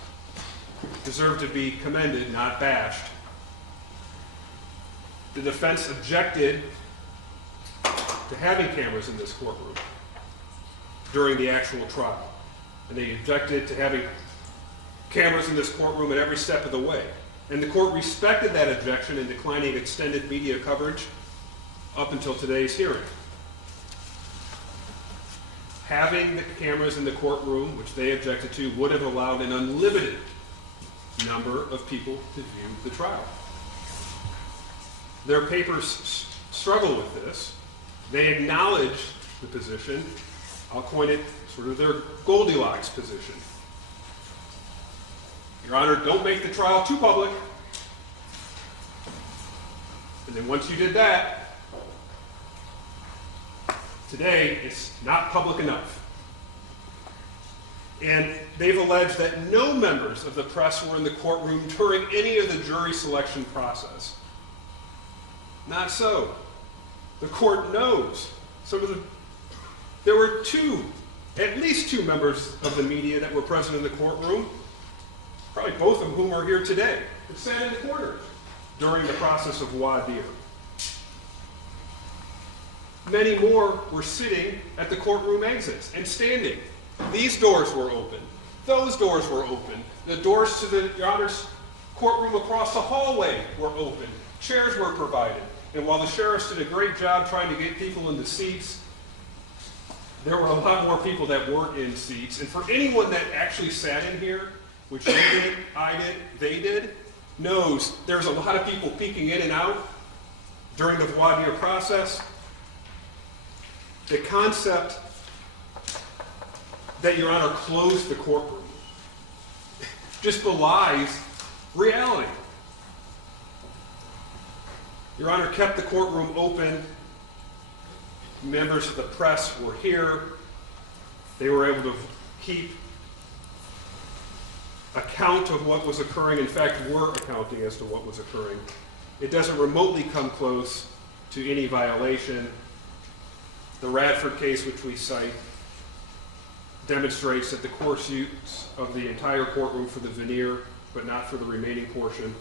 deserve to be commended, not bashed. The defense objected to having cameras in this courtroom during the actual trial, and they objected to having cameras in this courtroom at every step of the way. And the court respected that objection in declining extended media coverage up until today's hearing. Having the cameras in the courtroom, which they objected to, would have allowed an unlimited number of people to view the trial. Their papers struggle with this. They acknowledge the position. I'll coin it sort of their Goldilocks position. Your Honor, don't make the trial too public. And then once you did that, today it's not public enough. And they've alleged that no members of the press were in the courtroom during any of the jury selection process. Not so. The court knows there were at least two members of the media that were present in the courtroom, probably both of whom are here today, that sat in the corners during the process of voir dire. Many more were sitting at the courtroom exits and standing. These doors were open. Those doors were open. The doors to the Your Honor's courtroom across the hallway were open. Chairs were provided. And while the sheriffs did a great job trying to get people into seats, there were a lot more people that weren't in seats. And for anyone that actually sat in here, which you did, I did, they did, knows there's a lot of people peeking in and out during the voir dire process. The concept that Your Honor closed the courtroom just belies reality. Your Honor kept the courtroom open. Members of the press were here. They were able to keep account of what was occurring, in fact, were accounting as to what was occurring. It doesn't remotely come close to any violation. The Radford case, which we cite, demonstrates that the course use of the entire courtroom for the veneer, but not for the remaining portion,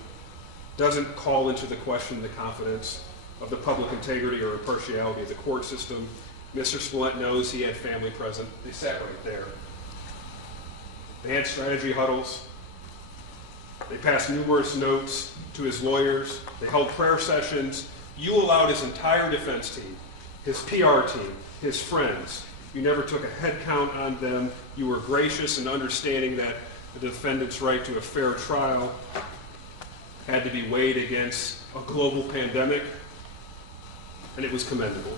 doesn't call into the question the confidence of the public integrity or impartiality of the court system. Mr. Smollett knows he had family present. They sat right there. They had strategy huddles. They passed numerous notes to his lawyers. They held prayer sessions. You allowed his entire defense team, his PR team, his friends. You never took a head count on them. You were gracious in understanding that the defendant's right to a fair trial had to be weighed against a global pandemic, and it was commendable.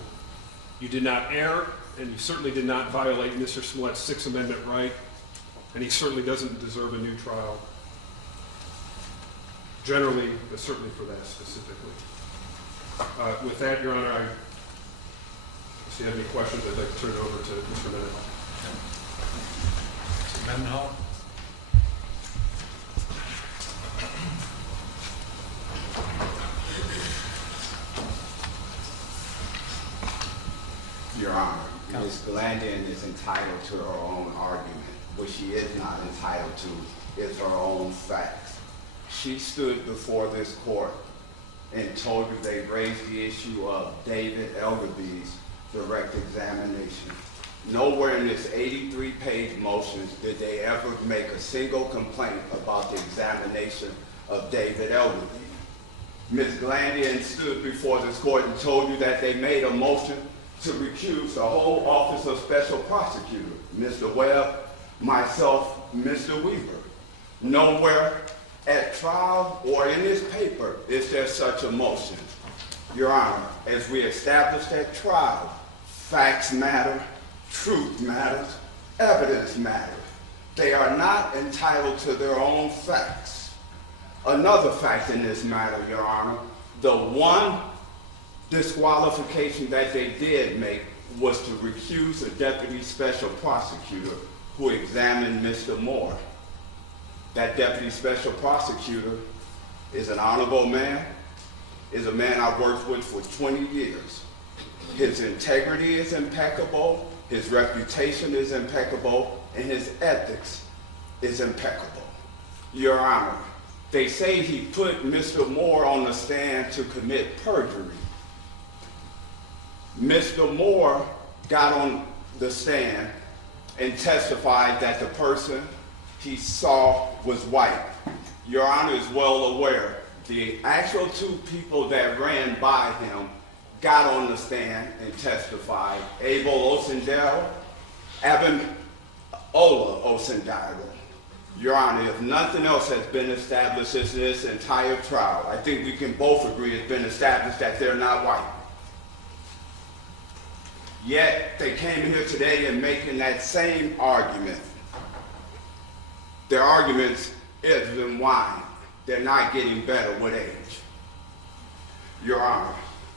You did not err, and you certainly did not violate Mr. Smollett's Sixth Amendment right, and he certainly doesn't deserve a new trial. Generally, but certainly for that specifically. With that, Your Honor, if you have any questions, I'd like to turn it over to Mr. Mendenhall. Mr. Mendenhall? Your Honor, Ms. Glandian is entitled to her own argument. What she is not entitled to is her own facts. She stood before this court and told you they raised the issue of David Elderby's direct examination. Nowhere in this 83-page motion did they ever make a single complaint about the examination of David Elderby. Ms. Glandian stood before this court and told you that they made a motion to recuse the whole Office of Special Prosecutor, Mr. Webb, myself, Mr. Weaver. Nowhere at trial or in this paper is there such a motion. Your Honor, as we established at trial, facts matter, truth matters, evidence matters. They are not entitled to their own facts. Another fact in this matter, Your Honor, the one disqualification that they did make was to recuse a deputy special prosecutor who examined Mr. Moore. That deputy special prosecutor is an honorable man, is a man I've worked with for 20 years. His integrity is impeccable, his reputation is impeccable, and his ethics is impeccable. Your Honor, they say he put Mr. Moore on the stand to commit perjury. Mr. Moore got on the stand and testified that the person he saw was white. Your Honor is well aware the actual two people that ran by him got on the stand and testified, Abel Osendero, Abim Ola Osendero. Your Honor, if nothing else has been established in this entire trial, I think we can both agree it's been established that they're not white. Yet, they came here today and making that same argument. Their arguments is in wine. They're not getting better with age. Your Honor,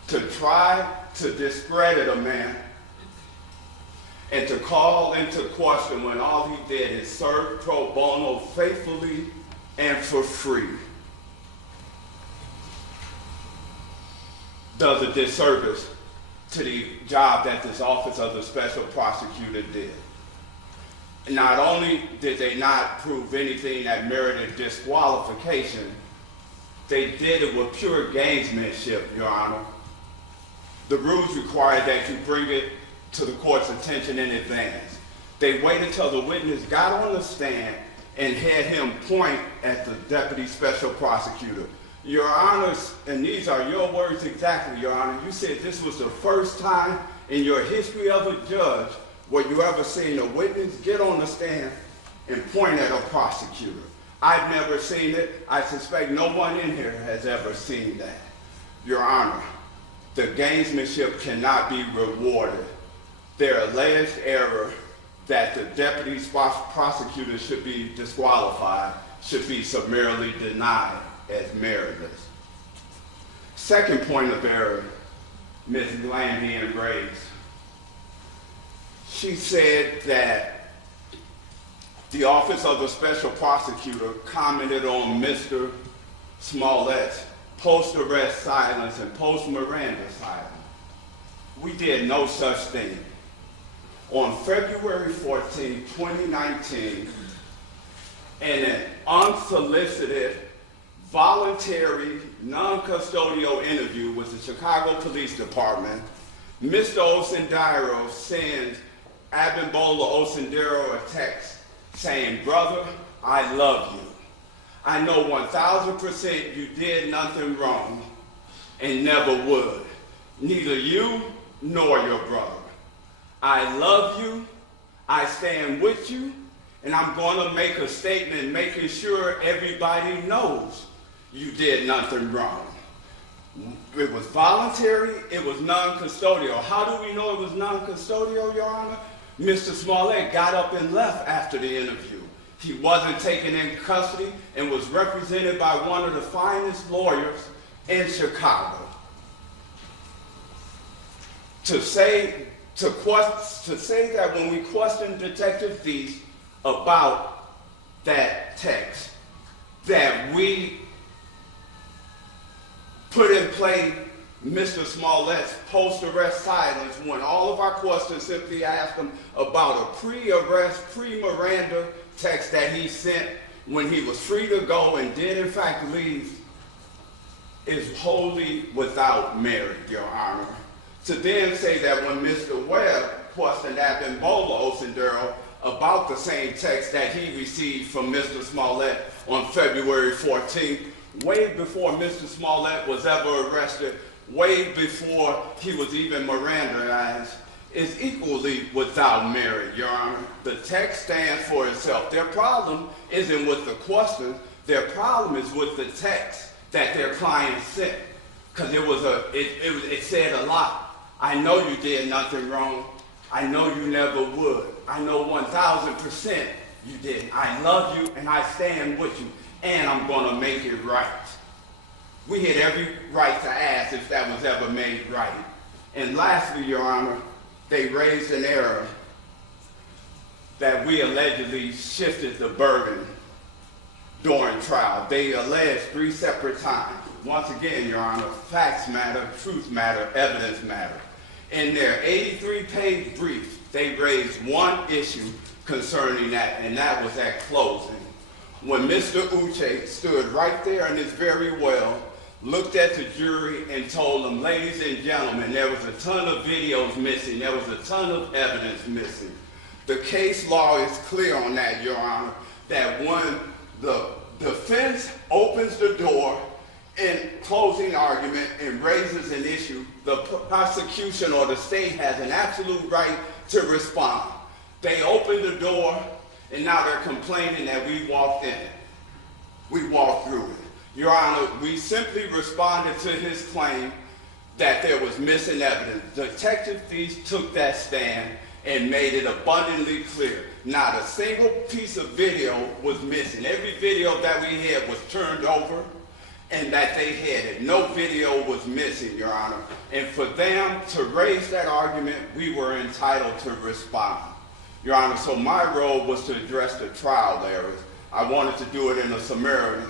to try to discredit a man and to call into question when all he did is serve pro bono faithfully and for free does a disservice to the job that this Office of the Special Prosecutor did. Not only did they not prove anything that merited disqualification, they did it with pure gamesmanship, Your Honor. The rules require that you bring it to the court's attention in advance. They waited till the witness got on the stand and had him point at the deputy special prosecutor. Your Honor, and these are your words exactly, Your Honor, you said this was the first time in your history of a judge where you ever seen a witness get on the stand and point at a prosecutor. I've never seen it. I suspect no one in here has ever seen that. Your Honor, the gamesmanship cannot be rewarded. Their alleged error that the deputy prosecutor should be disqualified should be summarily denied as meritless. Second point of error, Ms. Glandian raised. She said that the Office of the Special Prosecutor commented on Mr. Smollett's post-arrest silence and post-Miranda silence. We did no such thing. On February 14, 2019, in an unsolicited, voluntary, non-custodial interview with the Chicago Police Department, Mr. Osendero sends Abimbola Osendero a text saying, "Brother, I love you. I know 1000% you did nothing wrong and never would. Neither you nor your brother. I love you, I stand with you, and I'm going to make a statement making sure everybody knows you did nothing wrong." It was voluntary, it was non-custodial. How do we know it was non-custodial, Your Honor? Mr. Smollett got up and left after the interview. He wasn't taken in custody and was represented by one of the finest lawyers in Chicago. To say that when we questioned Detective Thies about that text, that we put in play Mr. Smollett's post-arrest silence when all of our questions simply asked him about a pre-arrest, pre-Miranda text that he sent when he was free to go and did in fact leave, is wholly without merit, Your Honor. To then say that when Mr. Webb questioned Abimbola Osendero about the same text that he received from Mr. Smollett on February 14th, way before Mr. Smollett was ever arrested, way before he was even Mirandized, is equally without merit, Your Honor. The text stands for itself. Their problem isn't with the questions, their problem is with the text that their client sent. Because it said a lot. I know you did nothing wrong. I know you never would. I know 1000% you didn't. I love you and I stand with you, and I'm gonna make it right. We had every right to ask if that was ever made right. And lastly, Your Honor, they raised an error that we allegedly shifted the burden during trial. They alleged 3 separate times. Once again, Your Honor, facts matter, truth matter, evidence matter. In their 83-page brief, they raised one issue concerning that, and that was at closing. When Mr. Uche stood right there in his very well, looked at the jury and told them, "Ladies and gentlemen, there was a ton of videos missing, there was a ton of evidence missing." The case law is clear on that, Your Honor, that when the defense opens the door in closing argument and raises an issue, the prosecution or the state has an absolute right to respond. They opened the door and now they're complaining that we walked in it. We walked through it. Your Honor, we simply responded to his claim that there was missing evidence. Detective Thies took that stand and made it abundantly clear. Not a single piece of video was missing. Every video that we had was turned over and that they had it. No video was missing, Your Honor. And for them to raise that argument, we were entitled to respond. Your Honor, so my role was to address the trial errors. I wanted to do it in a summary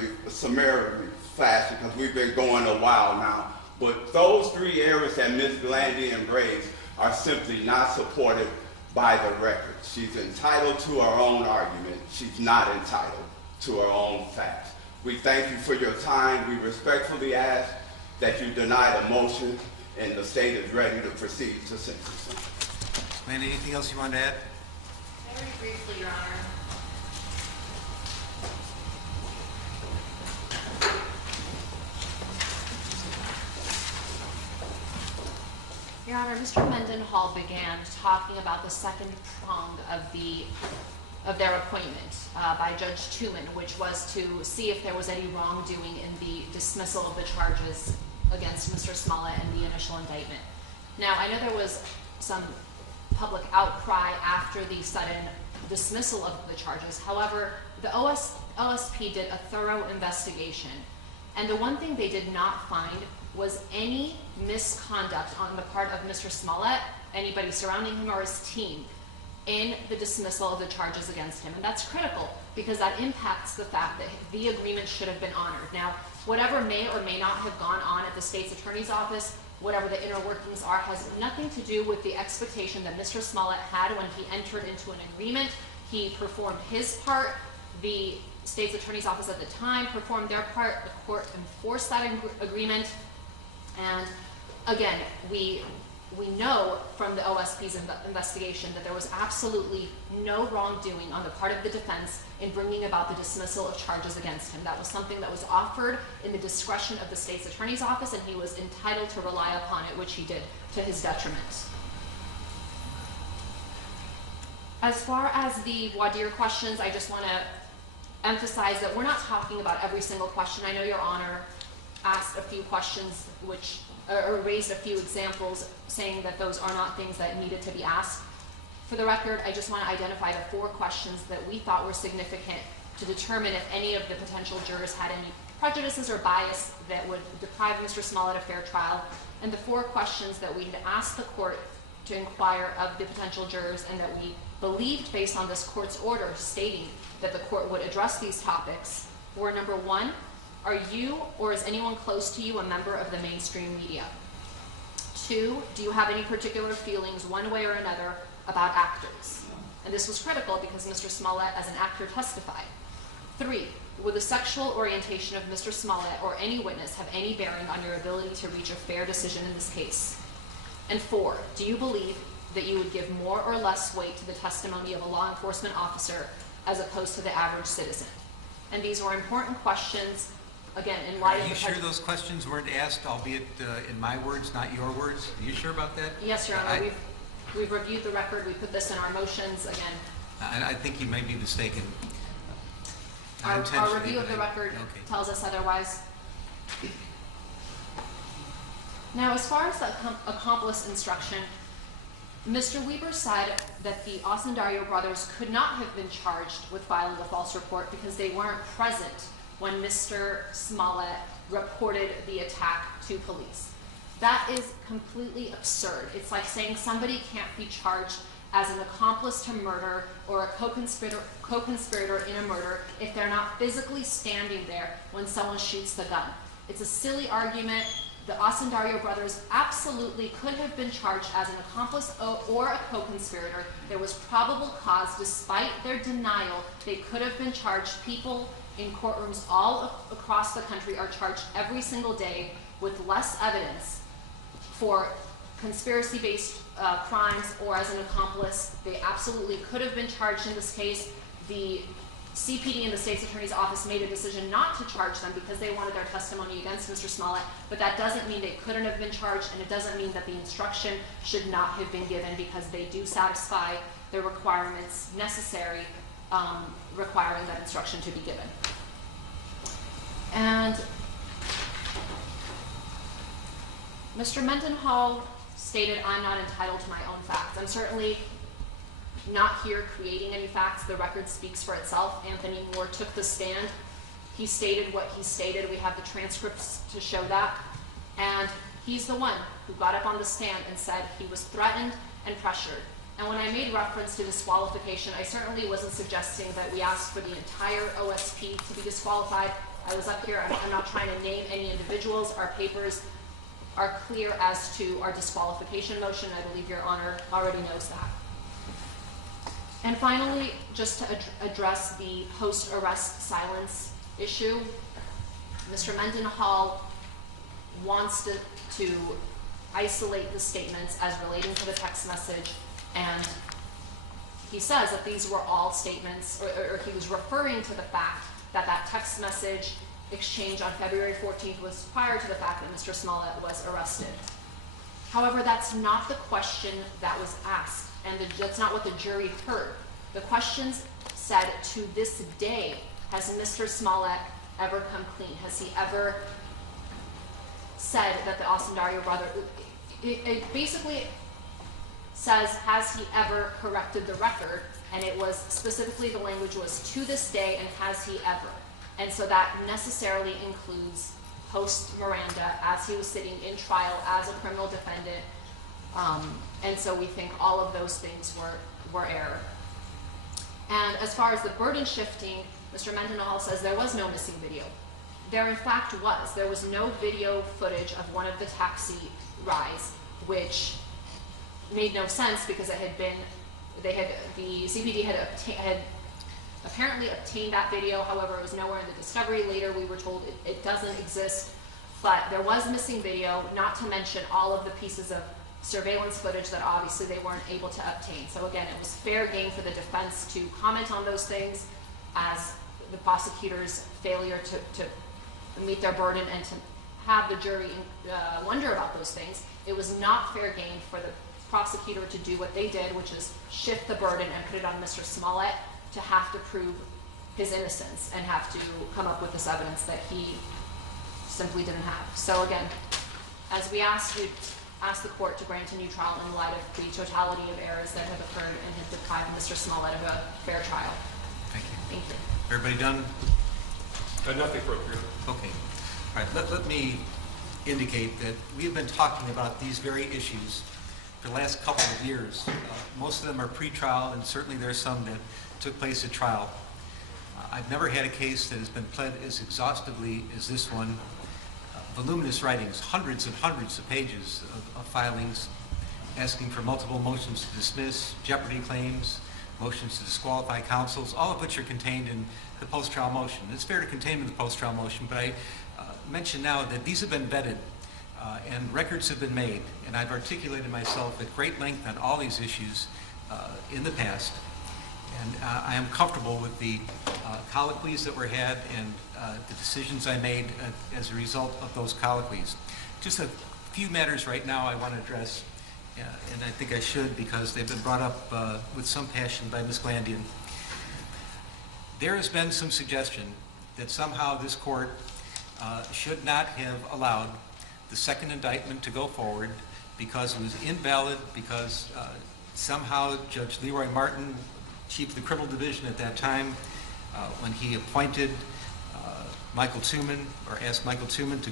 fashion because we've been going a while now. But those 3 errors that Ms. Glandian raised are simply not supported by the record. She's entitled to her own argument. She's not entitled to her own facts. We thank you for your time. We respectfully ask that you deny the motion, and the state is ready to proceed to sentencing. Mandy, anything else you want to add? Very briefly, Your Honor. Your Honor, Mr. Mendenhall began talking about the second prong of their appointment by Judge Tooman, which was to see if there was any wrongdoing in the dismissal of the charges against Mr. Smollett and the initial indictment. Now, I know there was some public outcry after the sudden dismissal of the charges. However, the OSP did a thorough investigation, and the one thing they did not find was any misconduct on the part of Mr. Smollett, anybody surrounding him, or his team. in the dismissal of the charges against him. And that's critical because that impacts the fact that the agreement should have been honored. Now, whatever may or may not have gone on at the state's attorney's office, whatever the inner workings are, has nothing to do with the expectation that Mr. Smollett had when he entered into an agreement. He performed his part. The state's attorney's office at the time performed their part. The court enforced that agreement. And again, we know from the OSP's investigation that there was absolutely no wrongdoing on the part of the defense in bringing about the dismissal of charges against him. That was something that was offered in the discretion of the state's attorney's office, and he was entitled to rely upon it, which he did to his detriment. As far as the voir dire questions, I just want to emphasize that we're not talking about every single question. I know Your Honor asked a few questions or raised a few examples saying that those are not things that needed to be asked. For the record, I just want to identify the 4 questions that we thought were significant to determine if any of the potential jurors had any prejudices or bias that would deprive Mr. Smollett of fair trial, and the 4 questions that we had asked the court to inquire of the potential jurors and that we believed based on this court's order stating that the court would address these topics were: number 1, are you or is anyone close to you a member of the mainstream media? 2, do you have any particular feelings one way or another about actors? And this was critical because Mr. Smollett as an actor testified. 3, would the sexual orientation of Mr. Smollett or any witness have any bearing on your ability to reach a fair decision in this case? And 4, do you believe that you would give more or less weight to the testimony of a law enforcement officer as opposed to the average citizen? And these were important questions. Again, in light of Are you sure those questions weren't asked, albeit in my words, not your words? Are you sure about that? Yes, Your Honor. We've reviewed the record. We put this in our motions. Again, I think you may be mistaken. Our review of the record tells us otherwise. Now, as far as the accomplice instruction, Mr. Weber said that the Osundario brothers could not have been charged with filing a false report because they weren't present when Mr. Smollett reported the attack to police. That is completely absurd. It's like saying somebody can't be charged as an accomplice to murder or a co-conspirator in a murder if they're not physically standing there when someone shoots the gun. It's a silly argument. The Osundario brothers absolutely could have been charged as an accomplice or a co-conspirator. There was probable cause. Despite their denial, they could have been charged. People in courtrooms all across the country are charged every single day with less evidence for conspiracy-based crimes or as an accomplice. They absolutely could have been charged in this case. The CPD and the state's attorney's office made a decision not to charge them because they wanted their testimony against Mr. Smollett, but that doesn't mean they couldn't have been charged, and it doesn't mean that the instruction should not have been given because they do satisfy the requirements necessary requiring that instruction to be given. And Mr. Mendenhall stated, I'm not entitled to my own facts. I'm certainly not here creating any facts. The record speaks for itself. Anthony Moore took the stand. He stated what he stated. We have the transcripts to show that. And he's the one who got up on the stand and said he was threatened and pressured. And when I made reference to disqualification, I certainly wasn't suggesting that we asked for the entire OSP to be disqualified. I was up here, I'm not trying to name any individuals. Our papers are clear as to our disqualification motion. I believe Your Honor already knows that. And finally, just to address the post-arrest silence issue, Mr. Mendenhall wants to isolate the statements as relating to the text message, and he says that these were all statements, or he was referring to the fact that that text message exchange on February 14th was prior to the fact that Mr. Smollett was arrested. However, that's not the question that was asked, and that's not what the jury heard. The questions said, to this day, has Mr. Smollett ever come clean? Has he ever said that the Osundario brother, it basically says, has he ever corrected the record? And it was specifically, the language was to this day and has he ever. And so that necessarily includes post Miranda, as he was sitting in trial as a criminal defendant, And so we think all of those things were error. And as far as the burden shifting, Mr. Mendenhall says there was no missing video. There in fact was. There was no video footage of one of the taxi rides, which made no sense because it had been, the CPD had apparently obtained that video. However, it was nowhere in the discovery. Later we were told it doesn't exist, but there was missing video, not to mention all of the pieces of surveillance footage that obviously they weren't able to obtain. So again, it was fair game for the defense to comment on those things as the prosecutor's failure to meet their burden and to have the jury wonder about those things. It was not fair game for the prosecutor to do what they did, which is shift the burden and put it on Mr. Smollett to have to prove his innocence and have to come up with this evidence that he simply didn't have. So again, as we ask the court to grant a new trial in light of the totality of errors that have occurred and have deprived Mr. Smollett of a fair trial. Thank you. Thank you. Everybody done? Nothing further. Okay. All right, let me indicate that we have been talking about these very issues for the last couple of years. Most of them are pre-trial, and certainly there are some that took place at trial. I've never had a case that has been pled as exhaustively as this one. Voluminous writings, hundreds and hundreds of pages of filings asking for multiple motions to dismiss, jeopardy claims, motions to disqualify counsels, all of which are contained in the post-trial motion. It's fair to contain in the post-trial motion, but I mention now that these have been vetted and records have been made, and I've articulated myself at great length on all these issues in the past. And I am comfortable with the colloquies that were had and the decisions I made as a result of those colloquies. Just a few matters right now I want to address, and I think I should because they've been brought up with some passion by Ms. Glandian. There has been some suggestion that somehow this court should not have allowed the second indictment to go forward because it was invalid, because somehow Judge Leroy Martin, Chief of the Criminal Division at that time, when he appointed Michael Tuman, or asked Michael Tuman to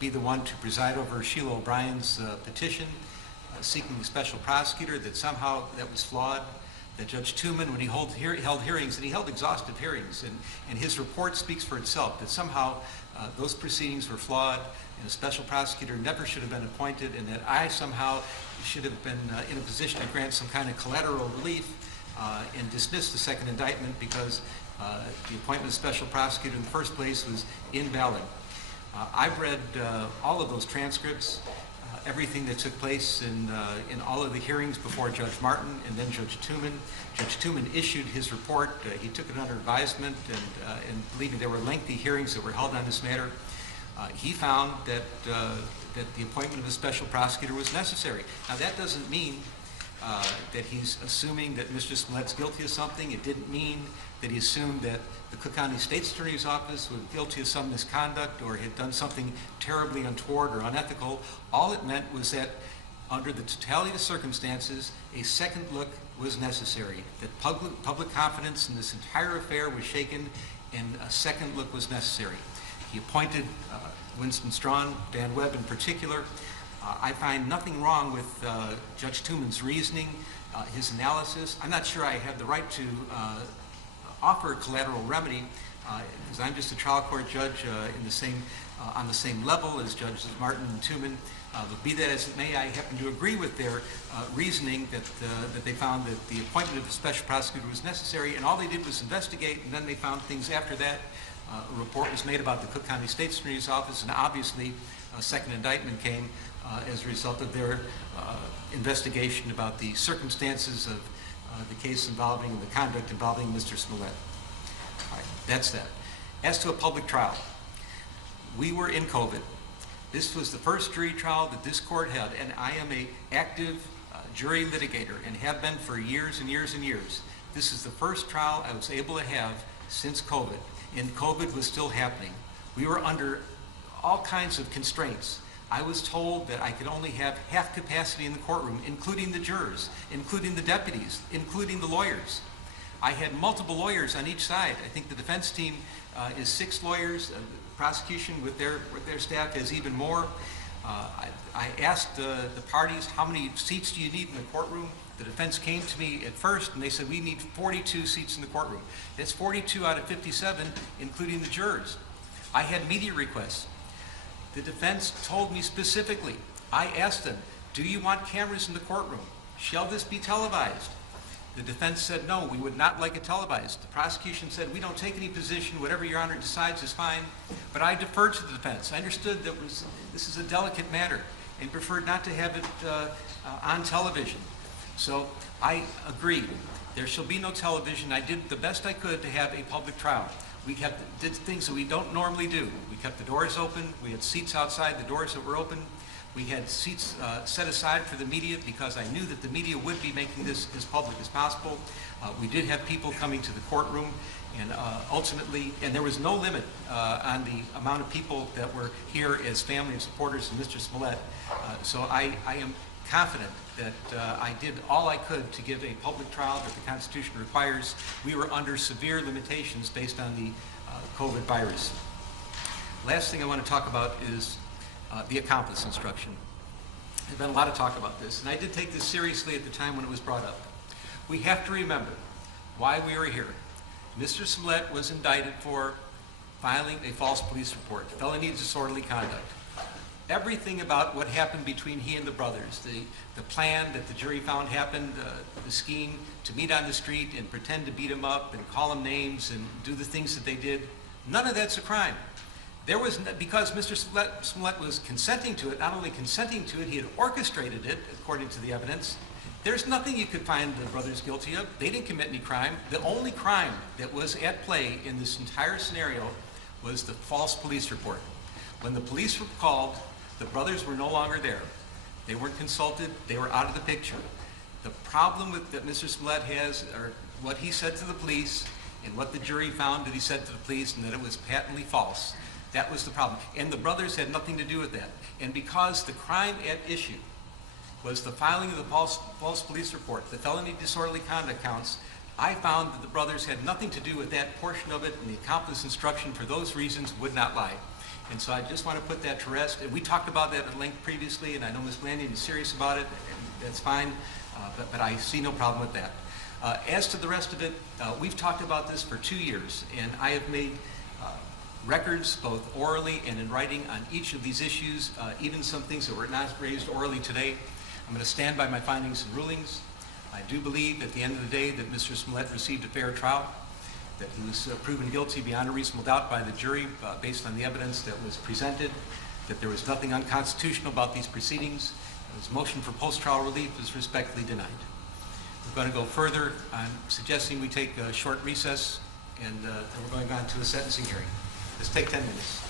be the one to preside over Sheila O'Brien's petition seeking the special prosecutor, that somehow that was flawed, that Judge Tuman, when he held hearings, and he held exhaustive hearings, and his report speaks for itself, that somehow those proceedings were flawed, and a special prosecutor never should have been appointed, and that I somehow should have been in a position to grant some kind of collateral relief and dismiss the second indictment because the appointment of special prosecutor in the first place was invalid. I've read all of those transcripts, everything that took place in all of the hearings before Judge Martin and then Judge Tuman. Judge Tuman issued his report. He took it under advisement, and believe me, there were lengthy hearings that were held on this matter. He found that the appointment of a special prosecutor was necessary. Now, that doesn't mean that he's assuming that Mr. Smollett's guilty of something. It didn't mean that he assumed that the Cook County State's Attorney's Office was guilty of some misconduct or had done something terribly untoward or unethical. All it meant was that under the totality of the circumstances, a second look was necessary, that public confidence in this entire affair was shaken and a second look was necessary. He appointed Winston Strawn, Dan Webb in particular. I find nothing wrong with Judge Tuman's reasoning, his analysis. I'm not sure I have the right to offer a collateral remedy because I'm just a trial court judge on the same level as Judges Martin and Tuman. But be that as it may, I happen to agree with their reasoning that they found that the appointment of a special prosecutor was necessary, and all they did was investigate, and then they found things after that. A report was made about the Cook County State's Attorney's Office, and obviously a second indictment came as a result of their investigation about the circumstances of the case involving the conduct involving Mr. Smollett. All right, that's that. As to a public trial, we were in COVID. This was the first jury trial that this court had, and I am an active jury litigator and have been for years and years and years. This is the first trial I was able to have since COVID, and COVID was still happening. We were under all kinds of constraints. I was told that I could only have half capacity in the courtroom, including the jurors, including the deputies, including the lawyers. I had multiple lawyers on each side. I think the defense team is 6 lawyers. The prosecution with their staff has even more. I asked the parties, how many seats do you need in the courtroom? The defense came to me at first and they said, we need 42 seats in the courtroom. That's 42 out of 57, including the jurors. I had media requests. The defense told me specifically, I asked them, do you want cameras in the courtroom? Shall this be televised? The defense said, no, we would not like it televised. The prosecution said, we don't take any position, whatever Your Honor decides is fine. But I deferred to the defense. I understood that this is a delicate matter and preferred not to have it on television. So I agreed. There shall be no television. I did the best I could to have a public trial. We did things that we don't normally do. We kept the doors open. We had seats outside the doors that were open. We had seats set aside for the media because I knew that the media would be making this as public as possible. We did have people coming to the courtroom, and ultimately, and there was no limit on the amount of people that were here as family and supporters of Mr. Smollett. So I am confident that I did all I could to give a public trial that the Constitution requires. We were under severe limitations based on the COVID virus. Last thing I want to talk about is the accomplice instruction. There's been a lot of talk about this, and I did take this seriously at the time when it was brought up. We have to remember why we are here. Mr. Smollett was indicted for filing a false police report, felony disorderly conduct. Everything about what happened between he and the brothers, the plan that the jury found happened, the scheme to meet on the street and pretend to beat him up and call him names and do the things that they did, none of that's a crime. There was, because Mr. Smollett was consenting to it, not only consenting to it, he had orchestrated it, according to the evidence. There's nothing you could find the brothers guilty of. They didn't commit any crime. The only crime that was at play in this entire scenario was the false police report. When the police were called, the brothers were no longer there. They weren't consulted. They were out of the picture. The problem that Mr. Smollett has, or what he said to the police, and what the jury found that he said to the police, and that it was patently false. That was the problem. And the brothers had nothing to do with that. And because the crime at issue was the filing of the false police report, the felony disorderly conduct counts, I found that the brothers had nothing to do with that portion of it, and the accomplice instruction for those reasons would not lie. And so I just want to put that to rest. And we talked about that at length previously, and I know Ms. Lanyon is serious about it, and that's fine, but I see no problem with that. As to the rest of it, we've talked about this for 2 years, and I have made records, both orally and in writing, on each of these issues, even some things that were not raised orally today. I'm going to stand by my findings and rulings. I do believe at the end of the day that Mr. Smollett received a fair trial, that he was proven guilty beyond a reasonable doubt by the jury based on the evidence that was presented, that there was nothing unconstitutional about these proceedings. His motion for post-trial relief is respectfully denied. We're going to go further. I'm suggesting we take a short recess, and then we're going on to the sentencing hearing. Let's take 10 minutes.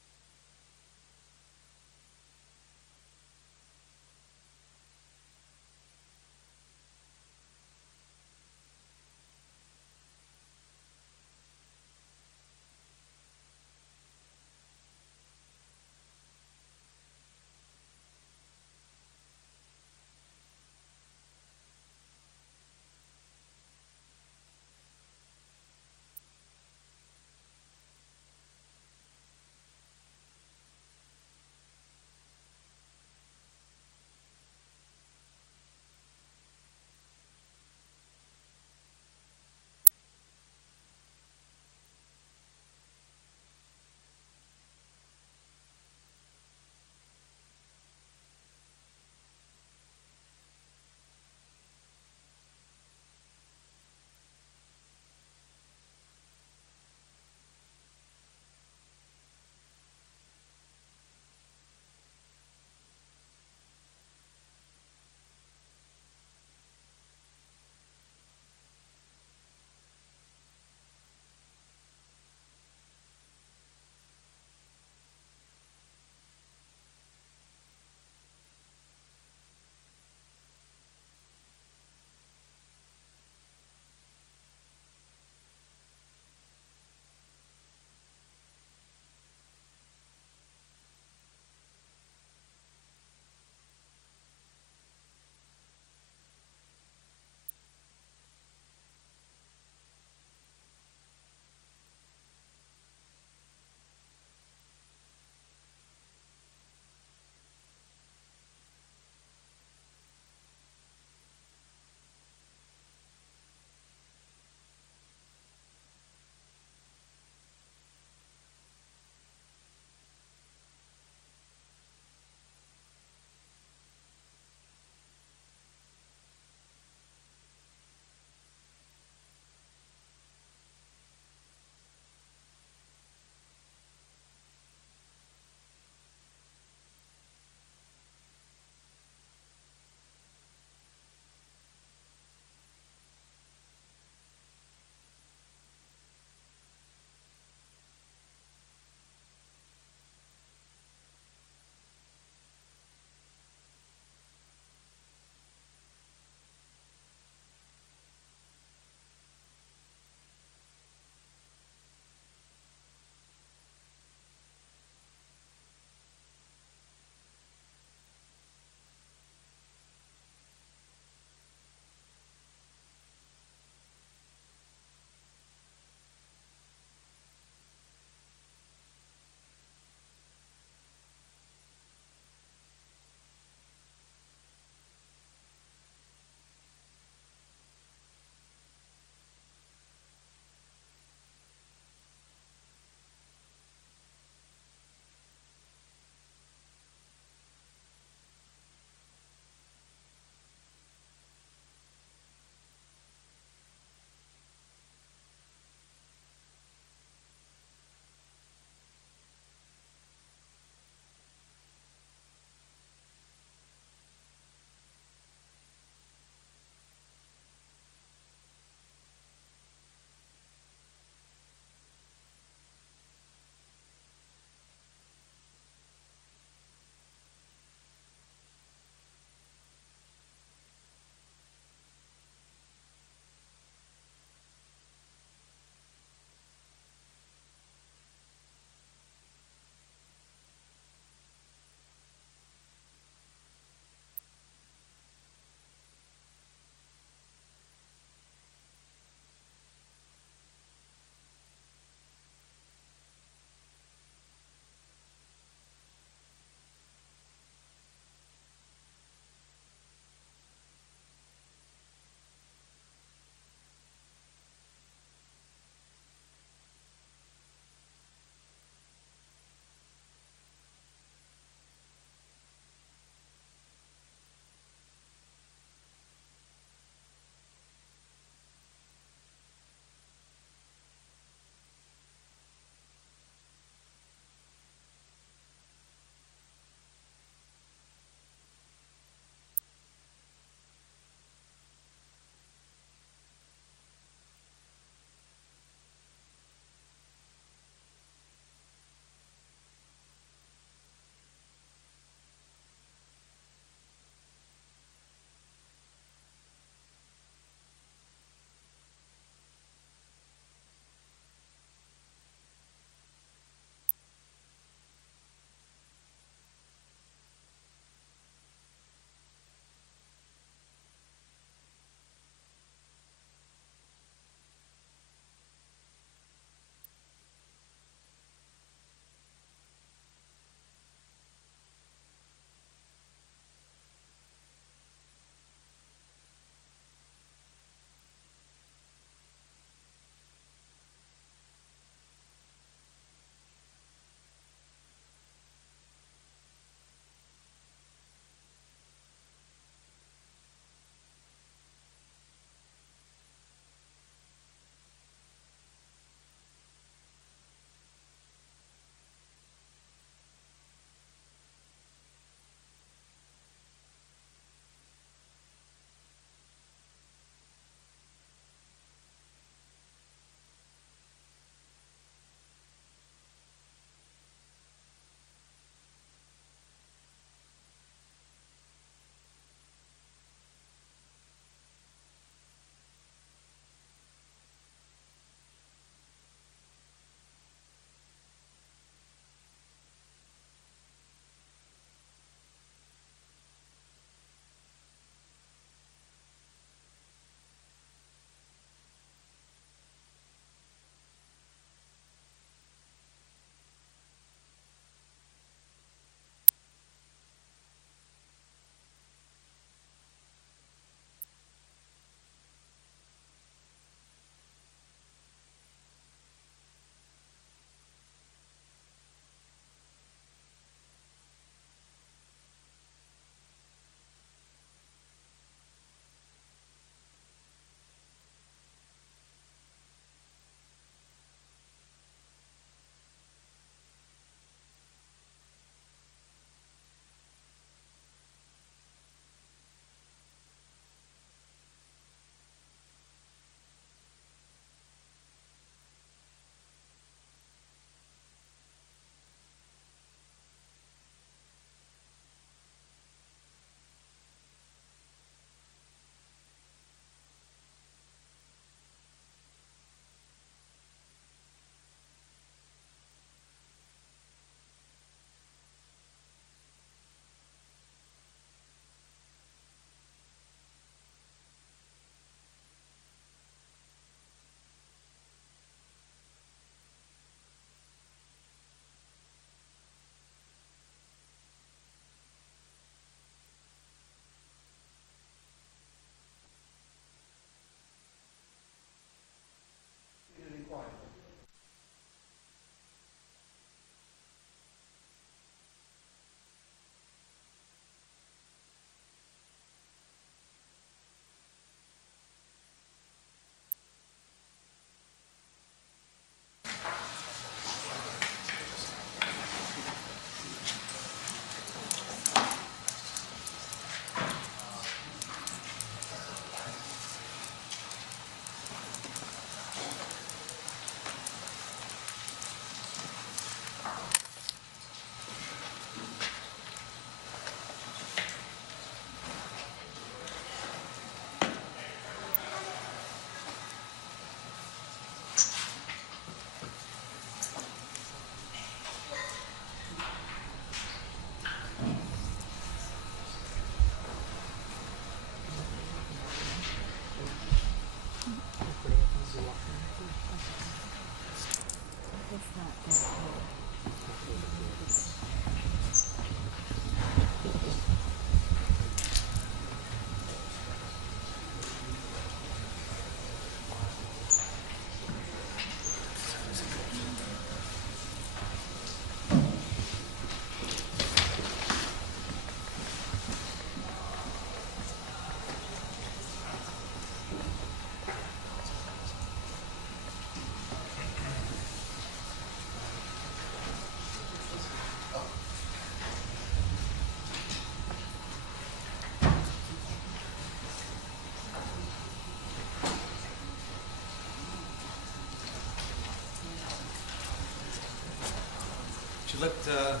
Would you let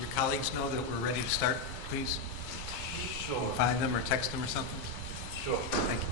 your colleagues know that we're ready to start, please? Sure. Find them or text them or something? Sure. Thank you.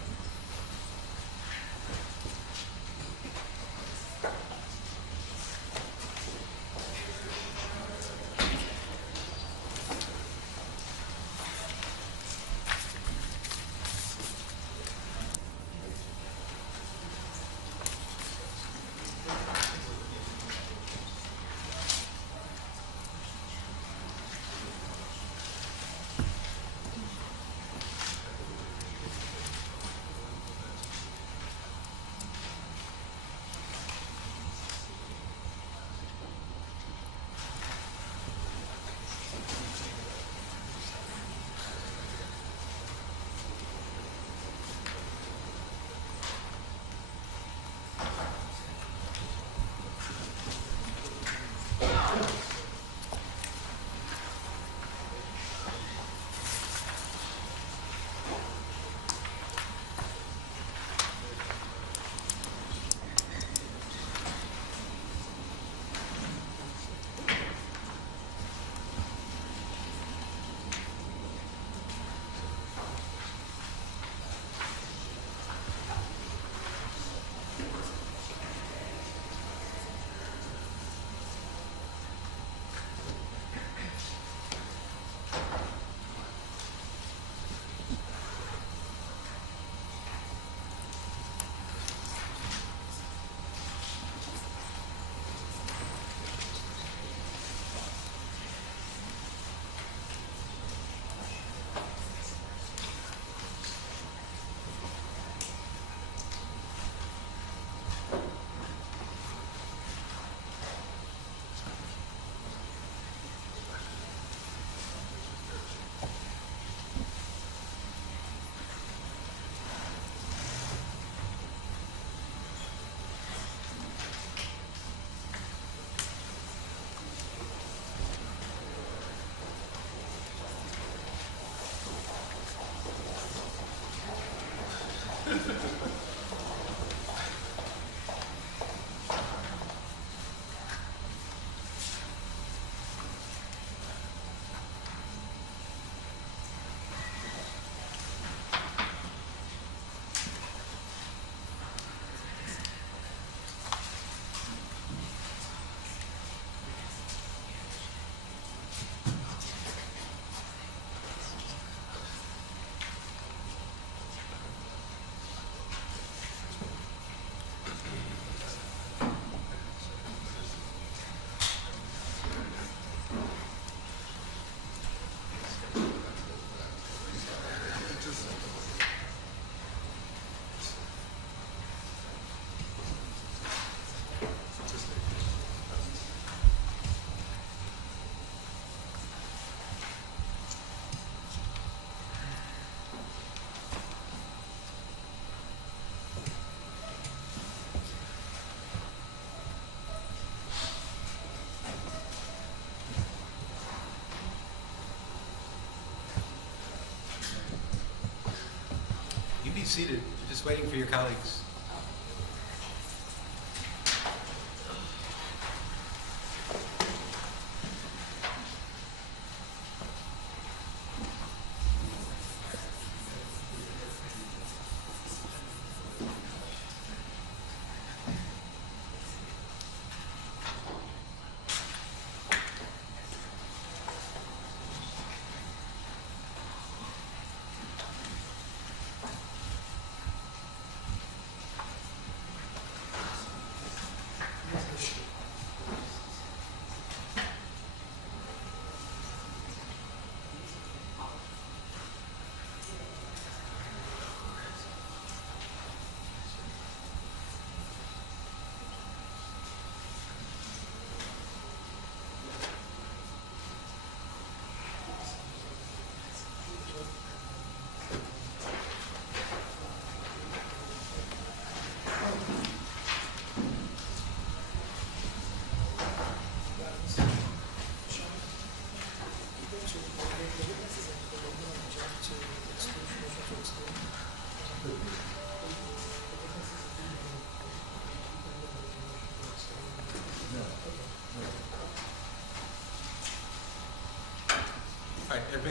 You be seated, just waiting for your colleagues.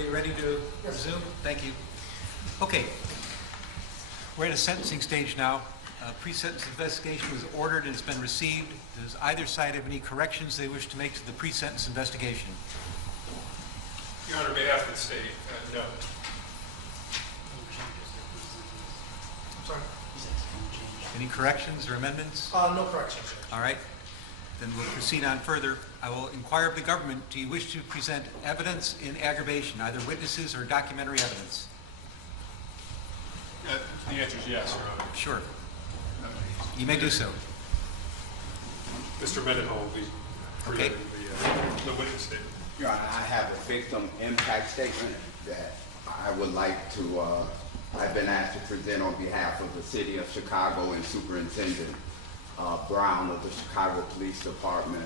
are you ready to resume? Thank you. Okay. We're at a sentencing stage now. Pre-sentence investigation was ordered and it's been received. Does either side have any corrections they wish to make to the pre-sentence investigation? Your Honor, on behalf of the state, no. I'm sorry? Any corrections or amendments? No corrections, Judge. All right. Then we'll proceed on further. I will inquire of the government, do you wish to present evidence in aggravation, either witnesses or documentary evidence? The answer is yes, Your Honor. Sure. You may do so. Mr. Mendenhall will be presenting the witness statement. Your Honor, I have a victim impact statement that I would like to, I've been asked to present on behalf of the City of Chicago and Superintendent Brown of the Chicago Police Department.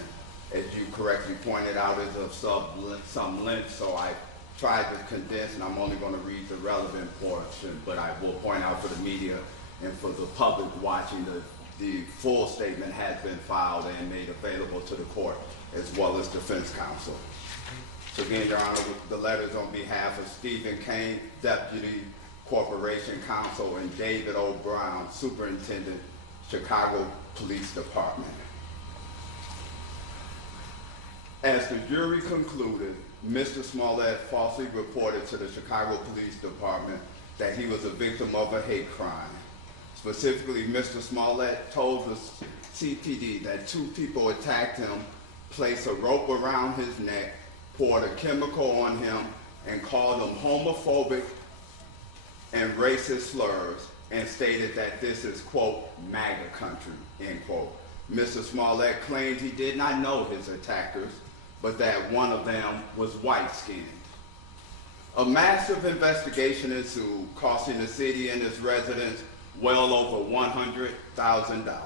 As you correctly pointed out, is of some length, so I tried to condense, and I'm only going to read the relevant portion, but I will point out for the media and for the public watching, the full statement has been filed and made available to the court, as well as defense counsel. So again, Your Honor, the letters on behalf of Stephen Kane, Deputy Corporation Counsel, and David O. Brown, Superintendent, Chicago Police Department. As the jury concluded, Mr. Smollett falsely reported to the Chicago Police Department that he was a victim of a hate crime. Specifically, Mr. Smollett told the CPD that two people attacked him, placed a rope around his neck, poured a chemical on him, and called him homophobic and racist slurs, and stated that this is, quote, MAGA country, end quote. Mr. Smollett claimed he did not know his attackers, but that one of them was white-skinned. A massive investigation ensued, costing the city and its residents well over $100,000.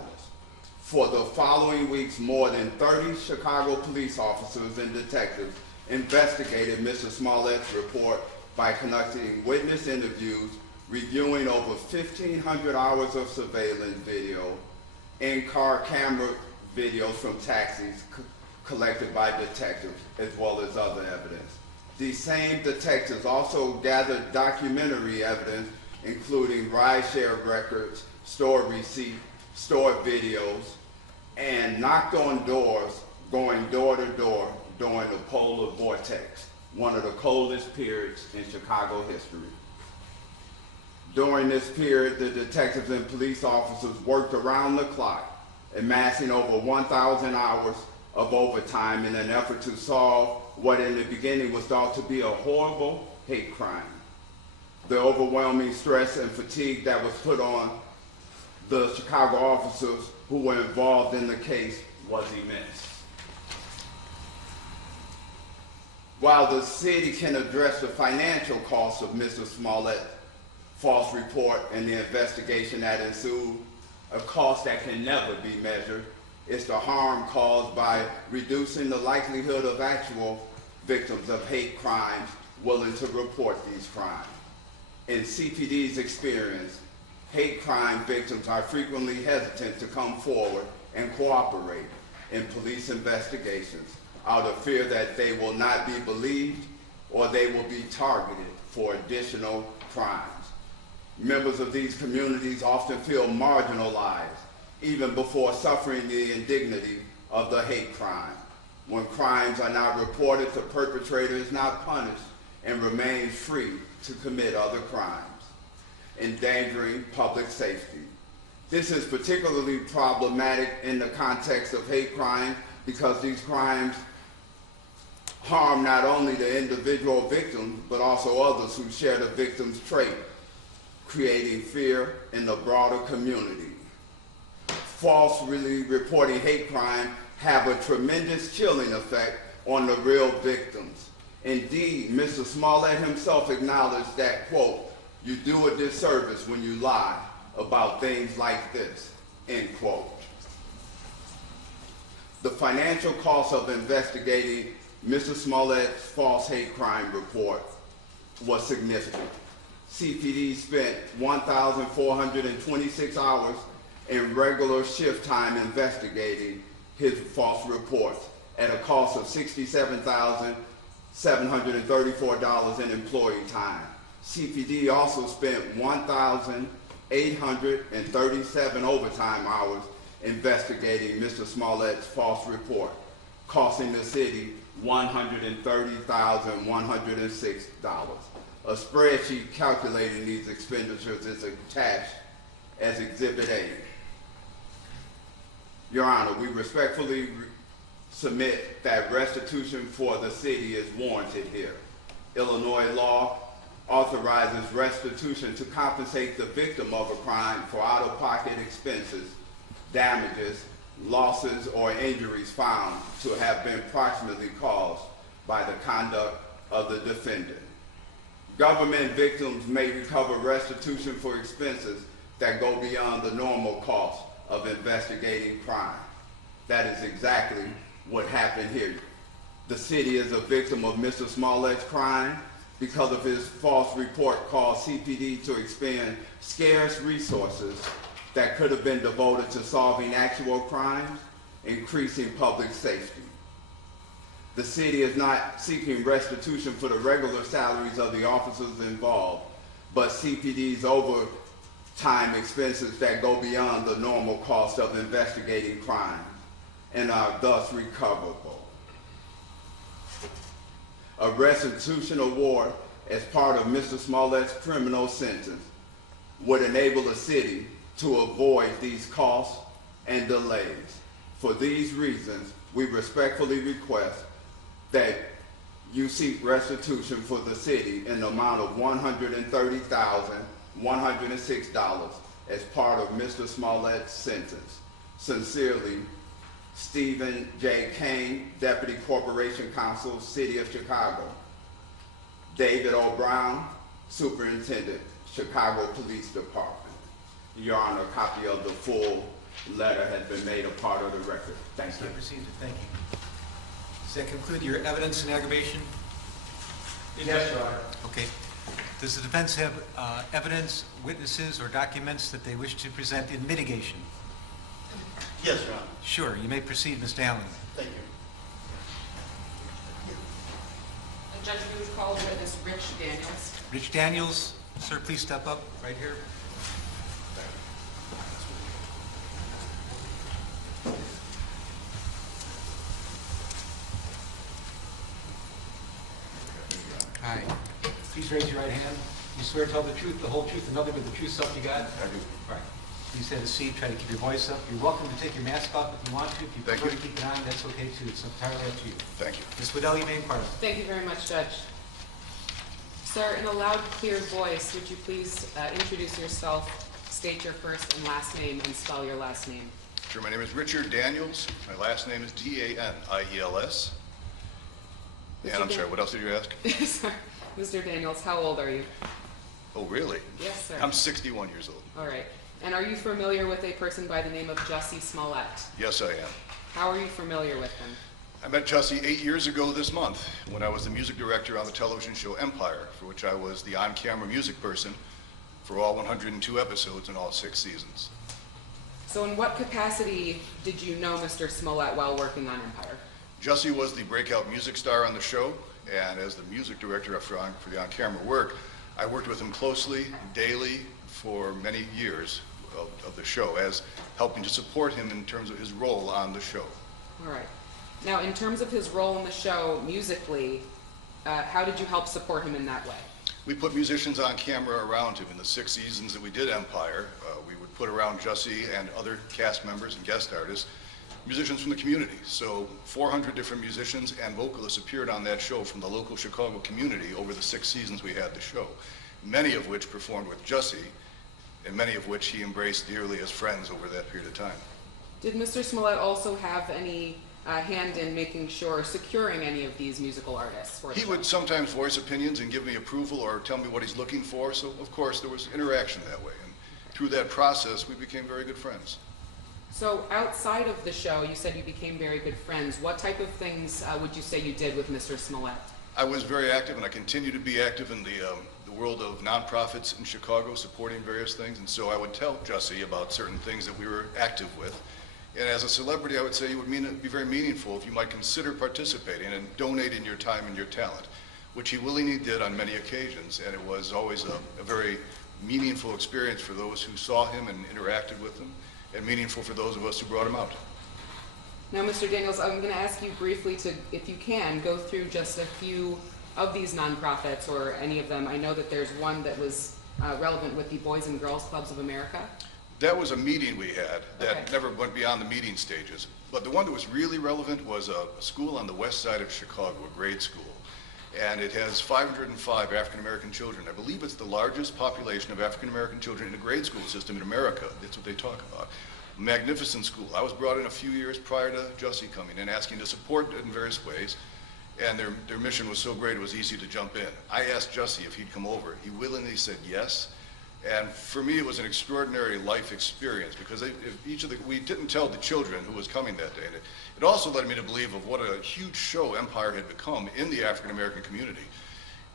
For the following weeks, more than 30 Chicago police officers and detectives investigated Mr. Smollett's report by conducting witness interviews, reviewing over 1,500 hours of surveillance video, in-car camera videos from taxis collected by detectives, as well as other evidence. These same detectives also gathered documentary evidence, including ride-share records, store receipts, store videos, and knocked on doors, going door to door during the polar vortex, one of the coldest periods in Chicago history. During this period, the detectives and police officers worked around the clock, amassing over 1,000 hours of overtime in an effort to solve what in the beginning was thought to be a horrible hate crime. The overwhelming stress and fatigue that was put on the Chicago officers who were involved in the case was immense. While the city can address the financial costs of Mr. Smollett's false report and the investigation that ensued, a cost that can never be measured is the harm caused by reducing the likelihood of actual victims of hate crimes willing to report these crimes. In CPD's experience, hate crime victims are frequently hesitant to come forward and cooperate in police investigations out of fear that they will not be believed or they will be targeted for additional crimes. Members of these communities often feel marginalized even before suffering the indignity of the hate crime. When crimes are not reported, the perpetrator is not punished and remains free to commit other crimes, endangering public safety. This is particularly problematic in the context of hate crime because these crimes harm not only the individual victim, but also others who share the victim's trait, creating fear in the broader community. Falsely reporting hate crime have a tremendous chilling effect on the real victims. Indeed, Mr. Smollett himself acknowledged that, quote, "You do a disservice when you lie about things like this," end quote. The financial cost of investigating Mr. Smollett's false hate crime report was significant. CPD spent 1,426 hours in regular shift time investigating his false reports at a cost of $67,000 $734 in employee time. CPD also spent 1,837 overtime hours investigating Mr. Smollett's false report, costing the city $130,106. A spreadsheet calculating these expenditures is attached as Exhibit A. Your Honor, we respectfully submit that restitution for the city is warranted here. Illinois law authorizes restitution to compensate the victim of a crime for out-of-pocket expenses, damages, losses, or injuries found to have been proximately caused by the conduct of the defendant. Government victims may recover restitution for expenses that go beyond the normal cost of investigating crime. That is exactly what happened here. The city is a victim of Mr. Smollett's crime because of his false report caused CPD to expend scarce resources that could have been devoted to solving actual crimes, increasing public safety. The city is not seeking restitution for the regular salaries of the officers involved, but CPD's overtime expenses that go beyond the normal cost of investigating crimes and are thus recoverable. A restitution award as part of Mr. Smollett's criminal sentence would enable the city to avoid these costs and delays. For these reasons, we respectfully request that you seek restitution for the city in the amount of $130,106 as part of Mr. Smollett's sentence. Sincerely, Stephen J. Kane, Deputy Corporation Counsel, City of Chicago. David O. Brown, Superintendent, Chicago Police Department. Your Honor, a copy of the full letter has been made a part of the record. Thank you. Proceed. Thank you. Does that conclude your evidence in aggravation? Yes, Your Honor. Okay. Does the defense have evidence, witnesses, or documents that they wish to present in mitigation? Yes, Your Honor. Sure. You may proceed, Ms. Dowling. Thank you. Judge, we would call witness Rich Daniels. Rich Daniels, sir, please step up right here. Hi. Please raise your right hand. You swear to tell the truth, the whole truth, and nothing but the truth, self you got? I do. All right. Please have a seat. Try to keep your voice up. You're welcome to take your mask off if you want to. If you prefer to keep it on, that's okay too. It's entirely up to you. Thank you. Ms. Waddell, you may inquire. Thank you very much, Judge. Sir, in a loud, clear voice, would you please introduce yourself, state your first and last name, and spell your last name? Sure, my name is Richard Daniels. My last name is D-A-N-I-E-L-S. And I'm sorry, what else did you ask? Sorry. Mr. Daniels, how old are you? Oh, really? Yes, sir. I'm 61 years old. All right. And are you familiar with a person by the name of Jussie Smollett? Yes, I am. How are you familiar with him? I met Jussie 8 years ago this month when I was the music director on the television show Empire, for which I was the on-camera music person for all 102 episodes and all 6 seasons. So in what capacity did you know Mr. Smollett while working on Empire? Jussie was the breakout music star on the show, and as the music director for the on-camera work, I worked with him closely, daily, for many years of the show, as helping to support him in terms of his role on the show. All right. Now, in terms of his role in the show musically, how did you help support him in that way? We put musicians on camera around him. In the 6 seasons that we did Empire, we would put around Jussie and other cast members and guest artists, musicians from the community. So 400 different musicians and vocalists appeared on that show from the local Chicago community over the 6 seasons we had the show, many of which performed with Jussie, and many of which he embraced dearly as friends over that period of time. Did Mr. Smollett also have any hand in making sure, securing any of these musical artists for the He show? would sometimes voice opinions and give me approval or tell me what he's looking for, so of course there was interaction that way. And through that process, we became very good friends. So outside of the show, you said you became very good friends. What type of things would you say you did with Mr. Smollett? I was very active, and I continue to be active in the world of nonprofits in Chicago, supporting various things. And so I would tell Jussie about certain things that we were active with, And as a celebrity, I would say it would be very meaningful if you might consider participating and donating your time and your talent, which he willingly did on many occasions, and it was always a very meaningful experience for those who saw him and interacted with him, and meaningful for those of us who brought him out. Now, Mr. Daniels, I'm going to ask you briefly to, if you can, go through just a few of these nonprofits or any of them. I know that there's one that was relevant with the Boys and Girls Clubs of America. That was a meeting we had that never went beyond the meeting stages. But the one that was really relevant was a school on the west side of Chicago, a grade school. And it has 505 African-American children. I believe it's the largest population of African-American children in a grade school system in America. That's what they talk about. Magnificent school. I was brought in a few years prior to Jussie coming in, asking to support it in various ways. And their mission was so great it was easy to jump in. I asked Jussie if he'd come over. He willingly said yes. And for me, it was an extraordinary life experience because we didn't tell the children who was coming that day. And it also led me to believe of what a huge show Empire had become in the African-American community.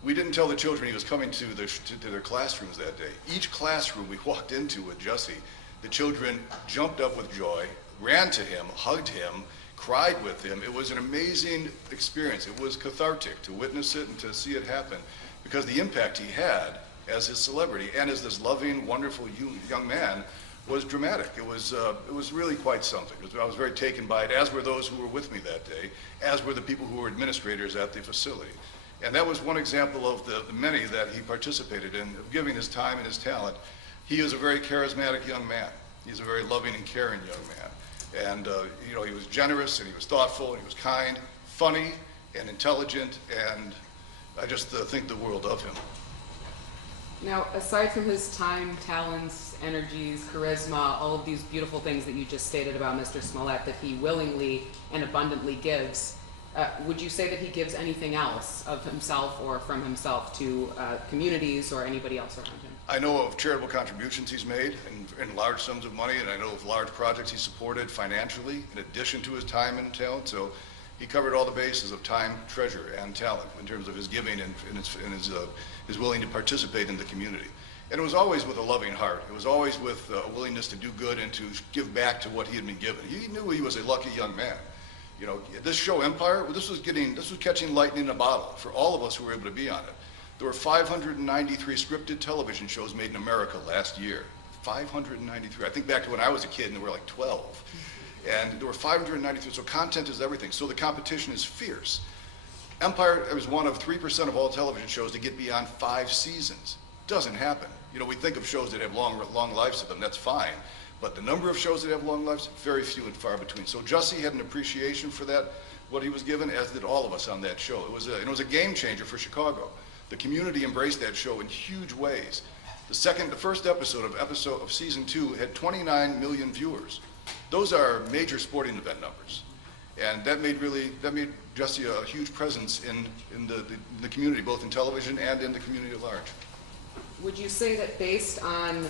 We didn't tell the children he was coming to their classrooms that day. Each classroom we walked into with Jussie, the children jumped up with joy, ran to him, hugged him, cried with him. It was an amazing experience. It was cathartic to witness it and to see it happen because the impact he had as his celebrity and as this loving, wonderful young man was dramatic. It was really quite something. I was very taken by it, as were those who were with me that day, as were the people who were administrators at the facility. And that was one example of the many that he participated in, of giving his time and his talent. He is a very charismatic young man. He's a very loving and caring young man. And you know, he was generous and he was thoughtful and he was kind, funny and intelligent, and I just think the world of him. Now, aside from his time, talents, energies, charisma, all of these beautiful things that you just stated about Mr. Smollett that he willingly and abundantly gives, would you say that he gives anything else of himself or from himself to communities or anybody else around him? I know of charitable contributions he's made in large sums of money, and I know of large projects he supported financially in addition to his time and talent. So he covered all the bases of time, treasure, and talent in terms of his giving and his willing to participate in the community. And it was always with a loving heart. It was always with a willingness to do good and to give back to what he had been given. He knew he was a lucky young man. You know, this show Empire, this was catching lightning in a bottle for all of us who were able to be on it. There were 593 scripted television shows made in America last year. 593. I think back to when I was a kid and there were like 12. And there were 593, so content is everything. So the competition is fierce. Empire was one of 3% of all television shows to get beyond 5 seasons. Doesn't happen. You know, we think of shows that have long lives to them, that's fine. But the number of shows that have long lives, very few and far between. So Jussie had an appreciation for that, what he was given, as did all of us on that show. It was a game changer for Chicago. The community embraced that show in huge ways. The first episode of season 2 had 29 million viewers. Those are major sporting event numbers. And that made Jussie a huge presence in the community, both in television and in the community at large. Would you say that based on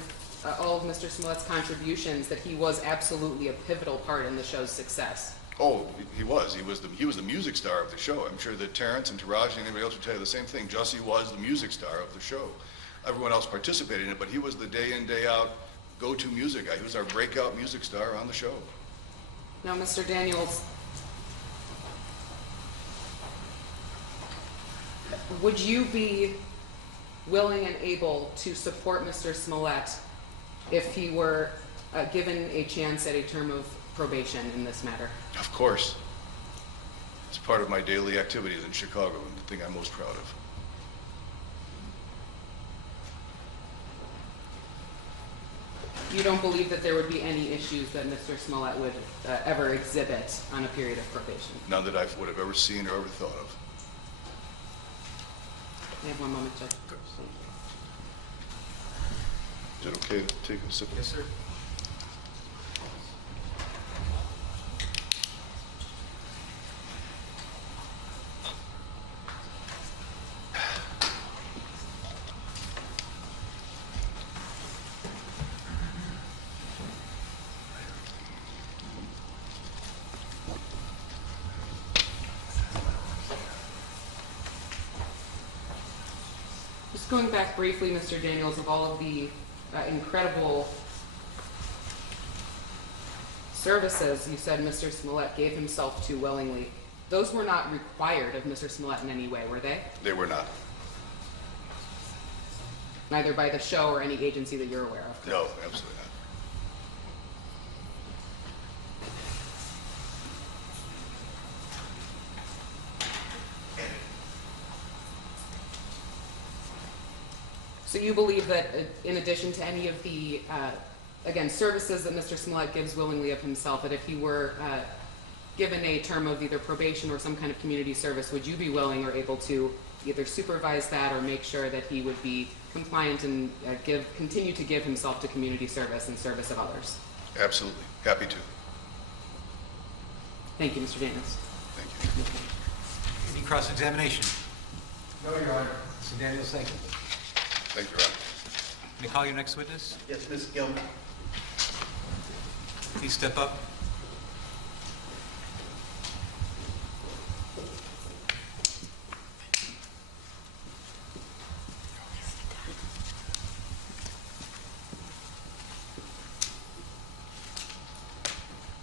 all of Mr. Smollett's contributions that he was absolutely a pivotal part in the show's success? Oh, he was. He was the music star of the show. I'm sure that Terrence and Taraji and anybody else would tell you the same thing. Jussie was the music star of the show. Everyone else participated in it, but he was the day in, day out go-to music guy. He was our breakout music star on the show. Now, Mr. Daniels, would you be willing and able to support Mr. Smollett if he were given a chance at a term of probation in this matter? Of course. It's part of my daily activities in Chicago and the thing I'm most proud of. You don't believe that there would be any issues that Mr. Smollett would ever exhibit on a period of probation? None that I would have ever seen or ever thought of. I have one moment, Judge. Is it okay to take a sip? Yes, sir. Just going back briefly, Mr. Daniels, of all of the incredible services you said Mr. Smollett gave himself to willingly, those were not required of Mr. Smollett in any way, were they? They were not. Neither by the show or any agency that you're aware of? No, absolutely not. So you believe that in addition to any of the, again, services that Mr. Smollett gives willingly of himself, that if he were given a term of either probation or some kind of community service, would you be willing or able to either supervise that or make sure that he would be compliant and continue to give himself to community service and service of others? Absolutely. Happy to. Thank you, Mr. Daniels. Thank you. Any cross-examination? No, Your Honor. Mr. Daniels, thank you. Thank you, Your Honor. May I call your next witness? Yes, Ms. Gilman. Please step up.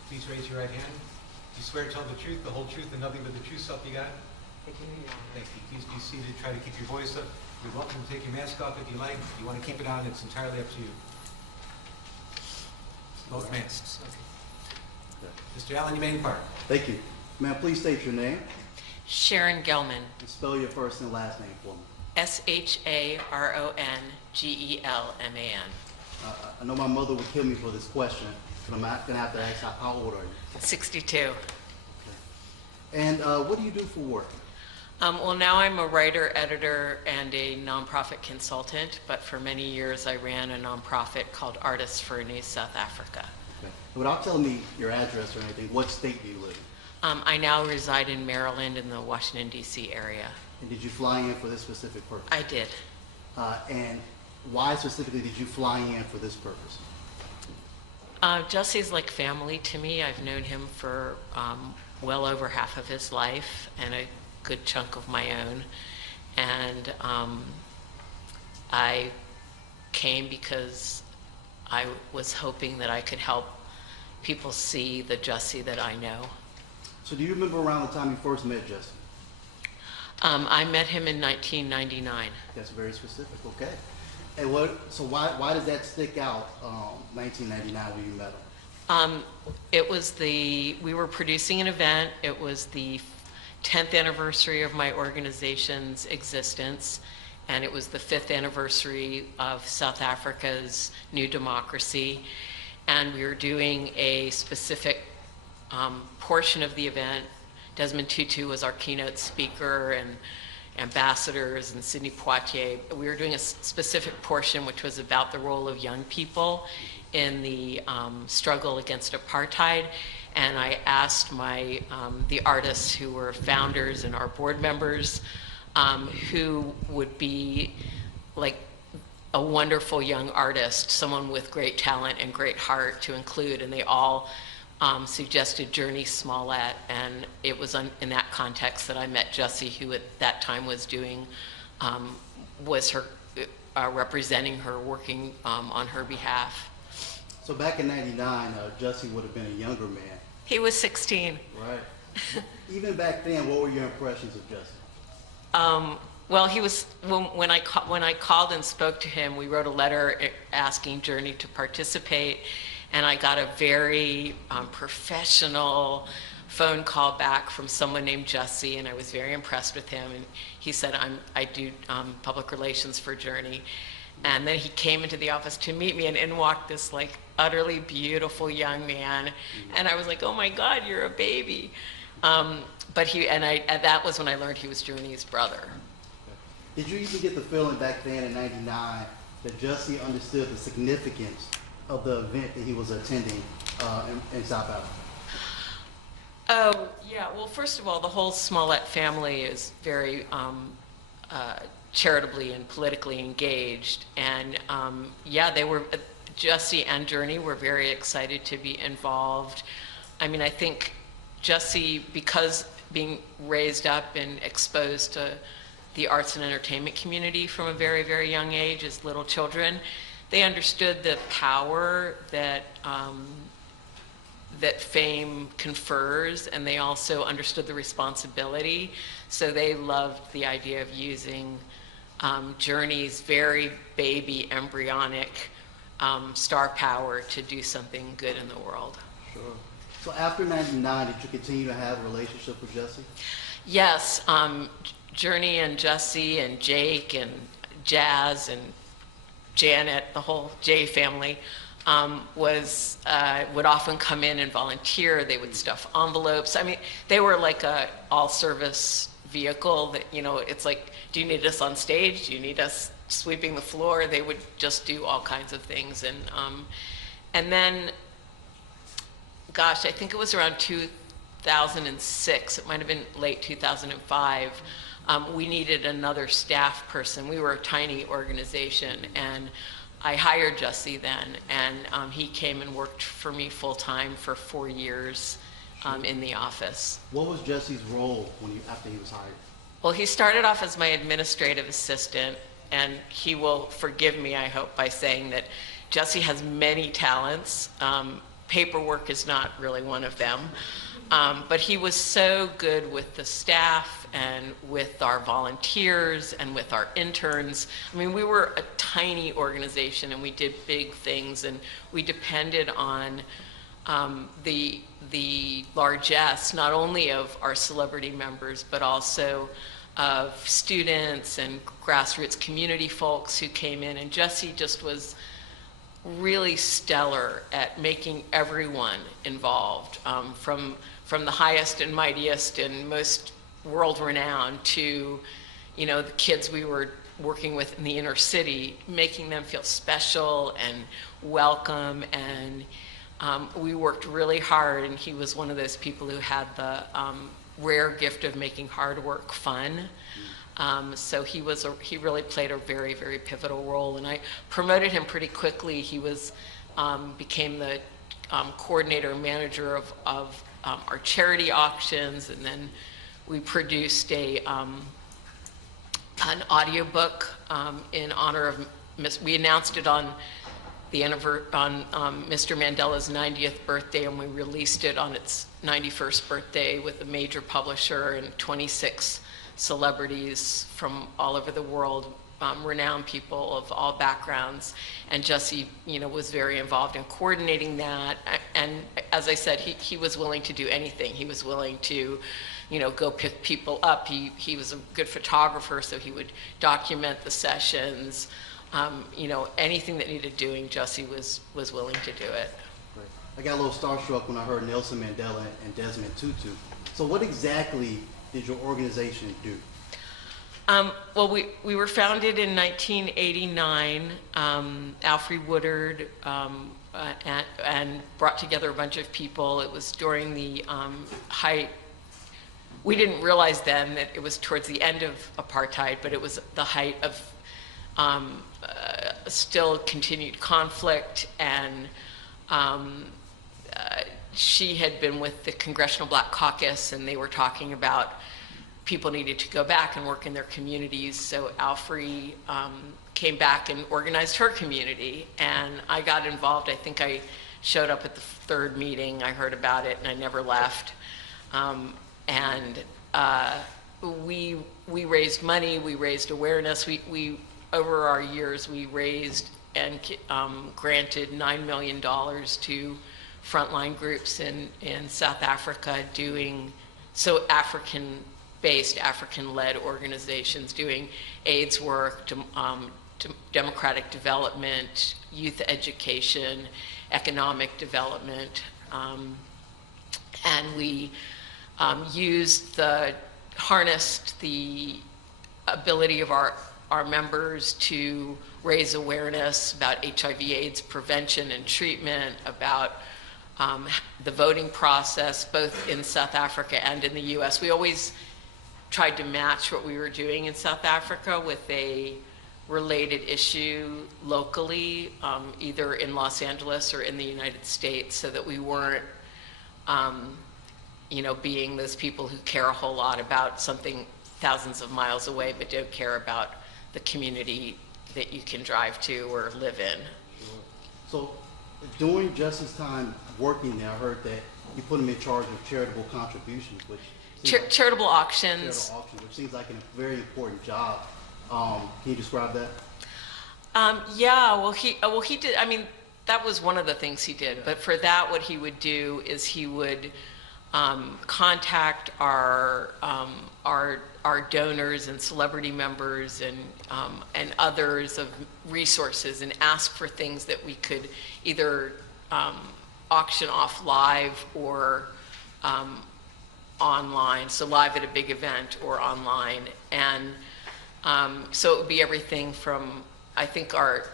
Please raise your right hand. Do you swear to tell the truth, the whole truth, and nothing but the truth, so help you God? Thank you. Thank you. Please be seated. Try to keep your voice up. You're welcome to take your mask off if you like. If you want to keep it on, it's entirely up to you. Both masks. Okay. Mr. Allen, you may inquire. Thank you. May I please state your name? Sharon Gelman. And spell your first and last name for me. SharonGelman. I know my mother would kill me for this question, but I'm not going to have to ask how old are you? 62. Okay. And what do you do for work? Well, now I'm a writer, editor, and a nonprofit consultant, but for many years I ran a nonprofit called Artists for a New South Africa. Okay. Without telling me your address or anything, what state do you live in? I now reside in Maryland in the Washington, D.C. area. And did you fly in for this specific purpose? I did. And why specifically did you fly in for this purpose? Jussie's like family to me. I've known him for well over half of his life and a good chunk of my own. And I came because I was hoping that I could help people see the Jussie that I know. So do you remember around the time you first met Jussie? I met him in 1999. That's very specific, okay. And so why does that stick out, 1999 when you met him? It was we were producing an event. It was the 10th anniversary of my organization's existence, and it was the 5th anniversary of South Africa's new democracy. And we were doing a specific portion of the event. Desmond Tutu was our keynote speaker, and ambassadors, and Sidney Poitier. We were doing a specific portion which was about the role of young people in the struggle against apartheid. And I asked the artists who were founders and our board members who would be like a wonderful young artist, someone with great talent and great heart to include, and they all suggested Jussie Smollett, and it was in that context that I met Jussie, who at that time was representing her, working on her behalf. So back in '99, Jussie would have been a younger man. He was 16. Right. Even back then, what were your impressions of Jussie? Well, he was, when I called and spoke to him, we wrote a letter asking Journey to participate, and I got a very professional phone call back from someone named Jussie, and I was very impressed with him. And he said, I do public relations for Journey. And then he came into the office to meet me, and in walked this like utterly beautiful young man. And I was like, oh my God, you're a baby. But that was when I learned he was Journey's brother. Did you even get the feeling back then in '99 that Jussie understood the significance of the event that he was attending in South Africa? Oh, yeah. Well, first of all, the whole Smollett family is very charitably and politically engaged. And yeah, Jussie and Journey were very excited to be involved. I mean, I think Jussie, because being raised up and exposed to the arts and entertainment community from a very, very young age as little children, they understood the power that that fame confers, and they also understood the responsibility. So they loved the idea of using Journey's very baby, embryonic star power to do something good in the world. Sure. So after 99, did you continue to have a relationship with Jussie? Yes, Journey and Jussie and Jake and Jazz and Janet, the whole J family, would often come in and volunteer. They would stuff envelopes. I mean, they were like a all-service vehicle that, you know, it's like, do you need us on stage? Do you need us sweeping the floor? They would just do all kinds of things. And then, gosh, I think it was around 2006, it might have been late 2005, we needed another staff person. We were a tiny organization, and I hired Jussie then, and he came and worked for me full-time for 4 years in the office. What was Jussie's role after he was hired? Well, he started off as my administrative assistant, and he will forgive me, I hope, by saying that Jussie has many talents. Paperwork is not really one of them. But he was so good with the staff and with our volunteers and with our interns. I mean, we were a tiny organization, and we did big things, and we depended on the largesse, not only of our celebrity members, but also of students and grassroots community folks who came in. And Jussie just was really stellar at making everyone involved, from the highest and mightiest and most world-renowned to, you know, the kids we were working with in the inner city, making them feel special and welcome. And we worked really hard, and he was one of those people who had the rare gift of making hard work fun. So he really played a very, very pivotal role, and I promoted him pretty quickly. He became the coordinator and manager of our charity auctions, and then we produced an audiobook in honor of we announced it on Mr. Mandela's 90th birthday, and we released it on its 91st birthday with a major publisher and 26 celebrities from all over the world, renowned people of all backgrounds. And Jussie, you know, was very involved in coordinating that. And as I said, he was willing to do anything. He was willing to, you know, go pick people up. He was a good photographer, so he would document the sessions. You know, anything that needed doing, Jussie was willing to do it. Right. I got a little starstruck when I heard Nelson Mandela and Desmond Tutu. So what exactly did your organization do? Well, we were founded in 1989. Alfre Woodard and brought together a bunch of people. It was during the height. We didn't realize then that it was towards the end of apartheid, but it was the height of still continued conflict. And she had been with the Congressional Black Caucus, and they were talking about people needed to go back and work in their communities. So Alfre came back and organized her community, and I got involved. I think I showed up at the third meeting. I heard about it, and I never left. We raised money, we raised awareness. We over our years, we raised and granted $9 million to frontline groups in South Africa doing, so African-based, African-led organizations doing AIDS work, democratic development, youth education, economic development. And we harnessed the ability of our members to raise awareness about HIV/AIDS prevention and treatment, about the voting process, both in South Africa and in the US. We always tried to match what we were doing in South Africa with a related issue locally, either in Los Angeles or in the United States, so that we weren't being those people who care a whole lot about something thousands of miles away but don't care about the community that you can drive to or live in. So during Jussie's time working there, I heard that you put him in charge of charitable contributions, which Charitable auctions. charitable auction, which seems like a very important job. Can you describe that? Yeah, well, he did. I mean, that was one of the things he did. But for that, what he would do is he would contact our donors and celebrity members and others of resources and ask for things that we could either auction off live or online, so live at a big event or online. And so it would be everything from, I think our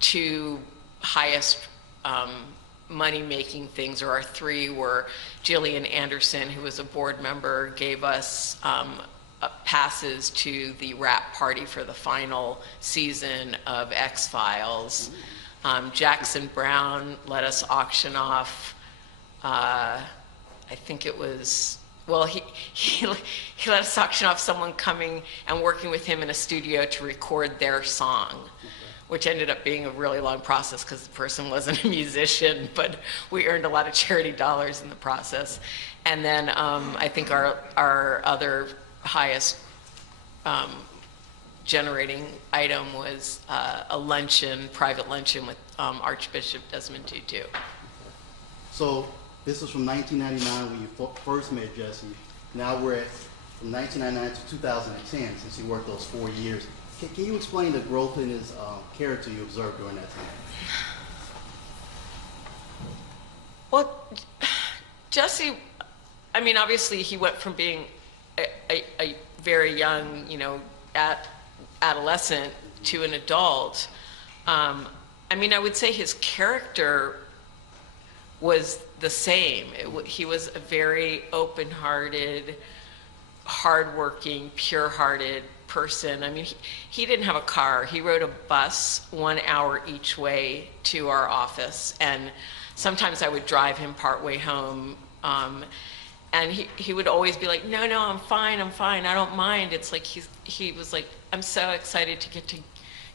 two highest money-making things, or our three, were Jillian Anderson, who was a board member, gave us passes to the wrap party for the final season of X-Files. Jackson Brown let us auction off, I think it was, well, he let us auction off someone coming and working with him in a studio to record their song, which ended up being a really long process because the person wasn't a musician, but we earned a lot of charity dollars in the process. And then I think our other highest generating item was a luncheon, private luncheon with Archbishop Desmond Tutu. So this was from 1999 when you first met Jussie. Now we're at from 1999 to 2010, since he worked those 4 years. Can you explain the growth in his character you observed during that time? Well, Jussie, I mean, obviously he went from being a very young, adolescent to an adult. I mean, I would say his character was the same. He was a very open-hearted, hardworking, pure-hearted person. I mean, he didn't have a car. He rode a bus 1 hour each way to our office, and sometimes I would drive him partway home, and he would always be like, no, I'm fine, I don't mind. It's like he was like, I'm so excited to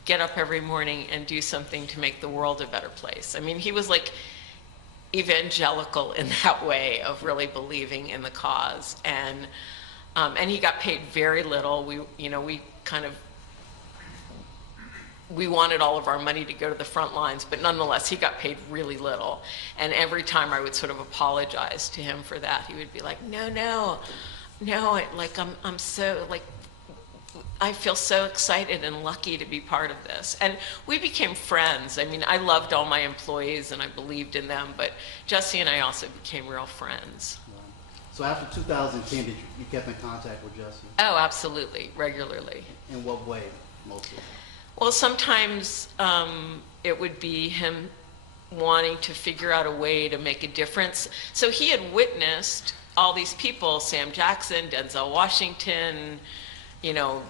get up every morning and do something to make the world a better place. I mean, he was like evangelical in that way of really believing in the cause, and he got paid very little. We wanted all of our money to go to the front lines, but nonetheless, he got paid really little. And every time I would sort of apologize to him for that, he would be like, no, like I'm so, like, I feel so excited and lucky to be part of this. And we became friends. I mean, I loved all my employees and I believed in them, but Jussie and I also became real friends. So after 2010, did you kept in contact with Jussie? Oh, absolutely, regularly. In what way, mostly? Well, sometimes it would be him wanting to figure out a way to make a difference. So he had witnessed all these people, Sam Jackson, Denzel Washington,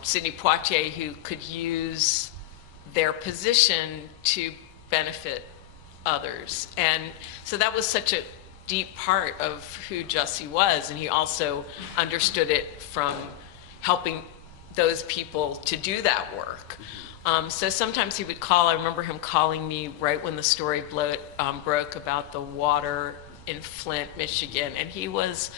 Sidney Poitier, who could use their position to benefit others. And so that was such a deep part of who Jussie was, and he also understood it from helping those people to do that work. So sometimes he would call. I remember him calling me right when the story broke about the water in Flint, Michigan, and he was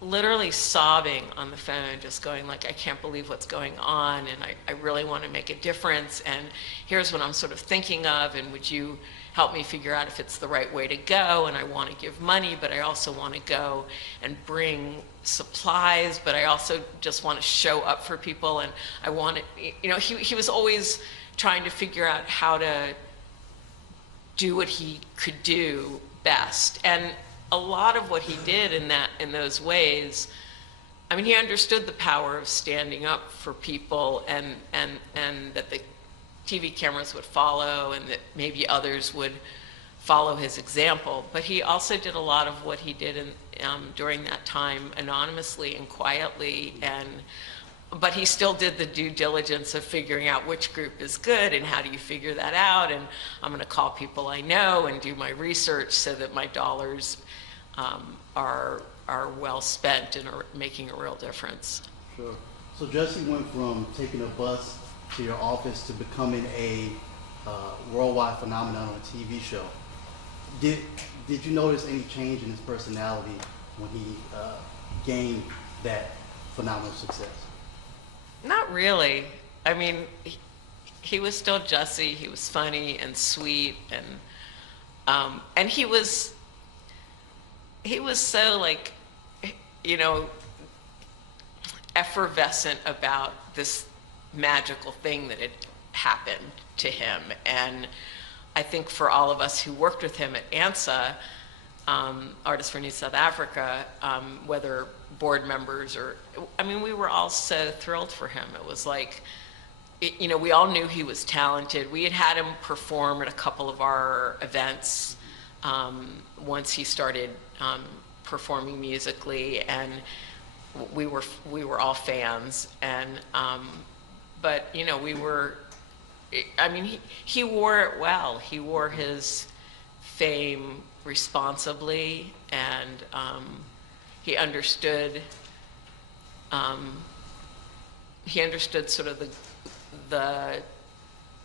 literally sobbing on the phone, just going like, I can't believe what's going on, and I really want to make a difference, and here's what I'm sort of thinking of, and would you help me figure out if it's the right way to go? And I want to give money, but I also want to go and bring supplies, but I also just want to show up for people, and I want to, he was always trying to figure out how to do what he could do best. And a lot of what he did in those ways, I mean, he understood the power of standing up for people, and that the TV cameras would follow, and that maybe others would follow his example. But he also did a lot of what he did during that time anonymously and quietly, but he still did the due diligence of figuring out which group is good and how do you figure that out, and I'm going to call people I know and do my research so that my dollars are well spent and are making a real difference. Sure. So Jussie went from taking a bus to your office to becoming a worldwide phenomenon on a TV show. Did you notice any change in his personality when he gained that phenomenal success? Not really. I mean, he was still Jussie. He was funny and sweet, and he was so, like, you know, effervescent about this magical thing that had happened to him. And I think for all of us who worked with him at ANSA, Artists for New South Africa, whether board members or, I mean, we were all so thrilled for him. It was like, you know, we all knew he was talented. We had him perform at a couple of our events once he started performing musically, and we were all fans. And but you know, I mean, he wore it well. He wore his fame responsibly, and he understood sort of the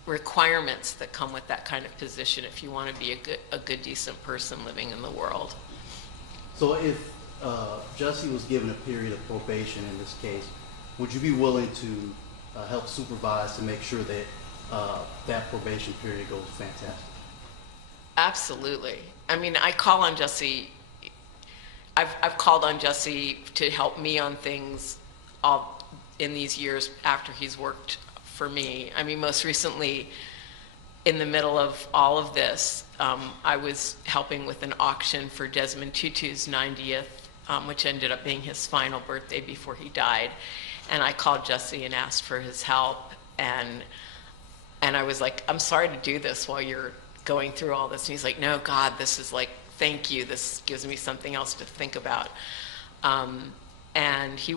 requirements that come with that kind of position if you want to be a good, decent person living in the world. So if Jussie was given a period of probation in this case, would you be willing to help supervise to make sure that that probation period goes fantastic? Absolutely. I mean, I call on Jussie. I've called on Jussie to help me on things all in these years after he's worked for me. I mean, most recently, in the middle of all of this, I was helping with an auction for Desmond Tutu's 90th, which ended up being his final birthday before he died. And I called Jussie and asked for his help. And I was like, I'm sorry to do this while you're going through all this. And he's like, no, God, this is like, thank you. This gives me something else to think about. And he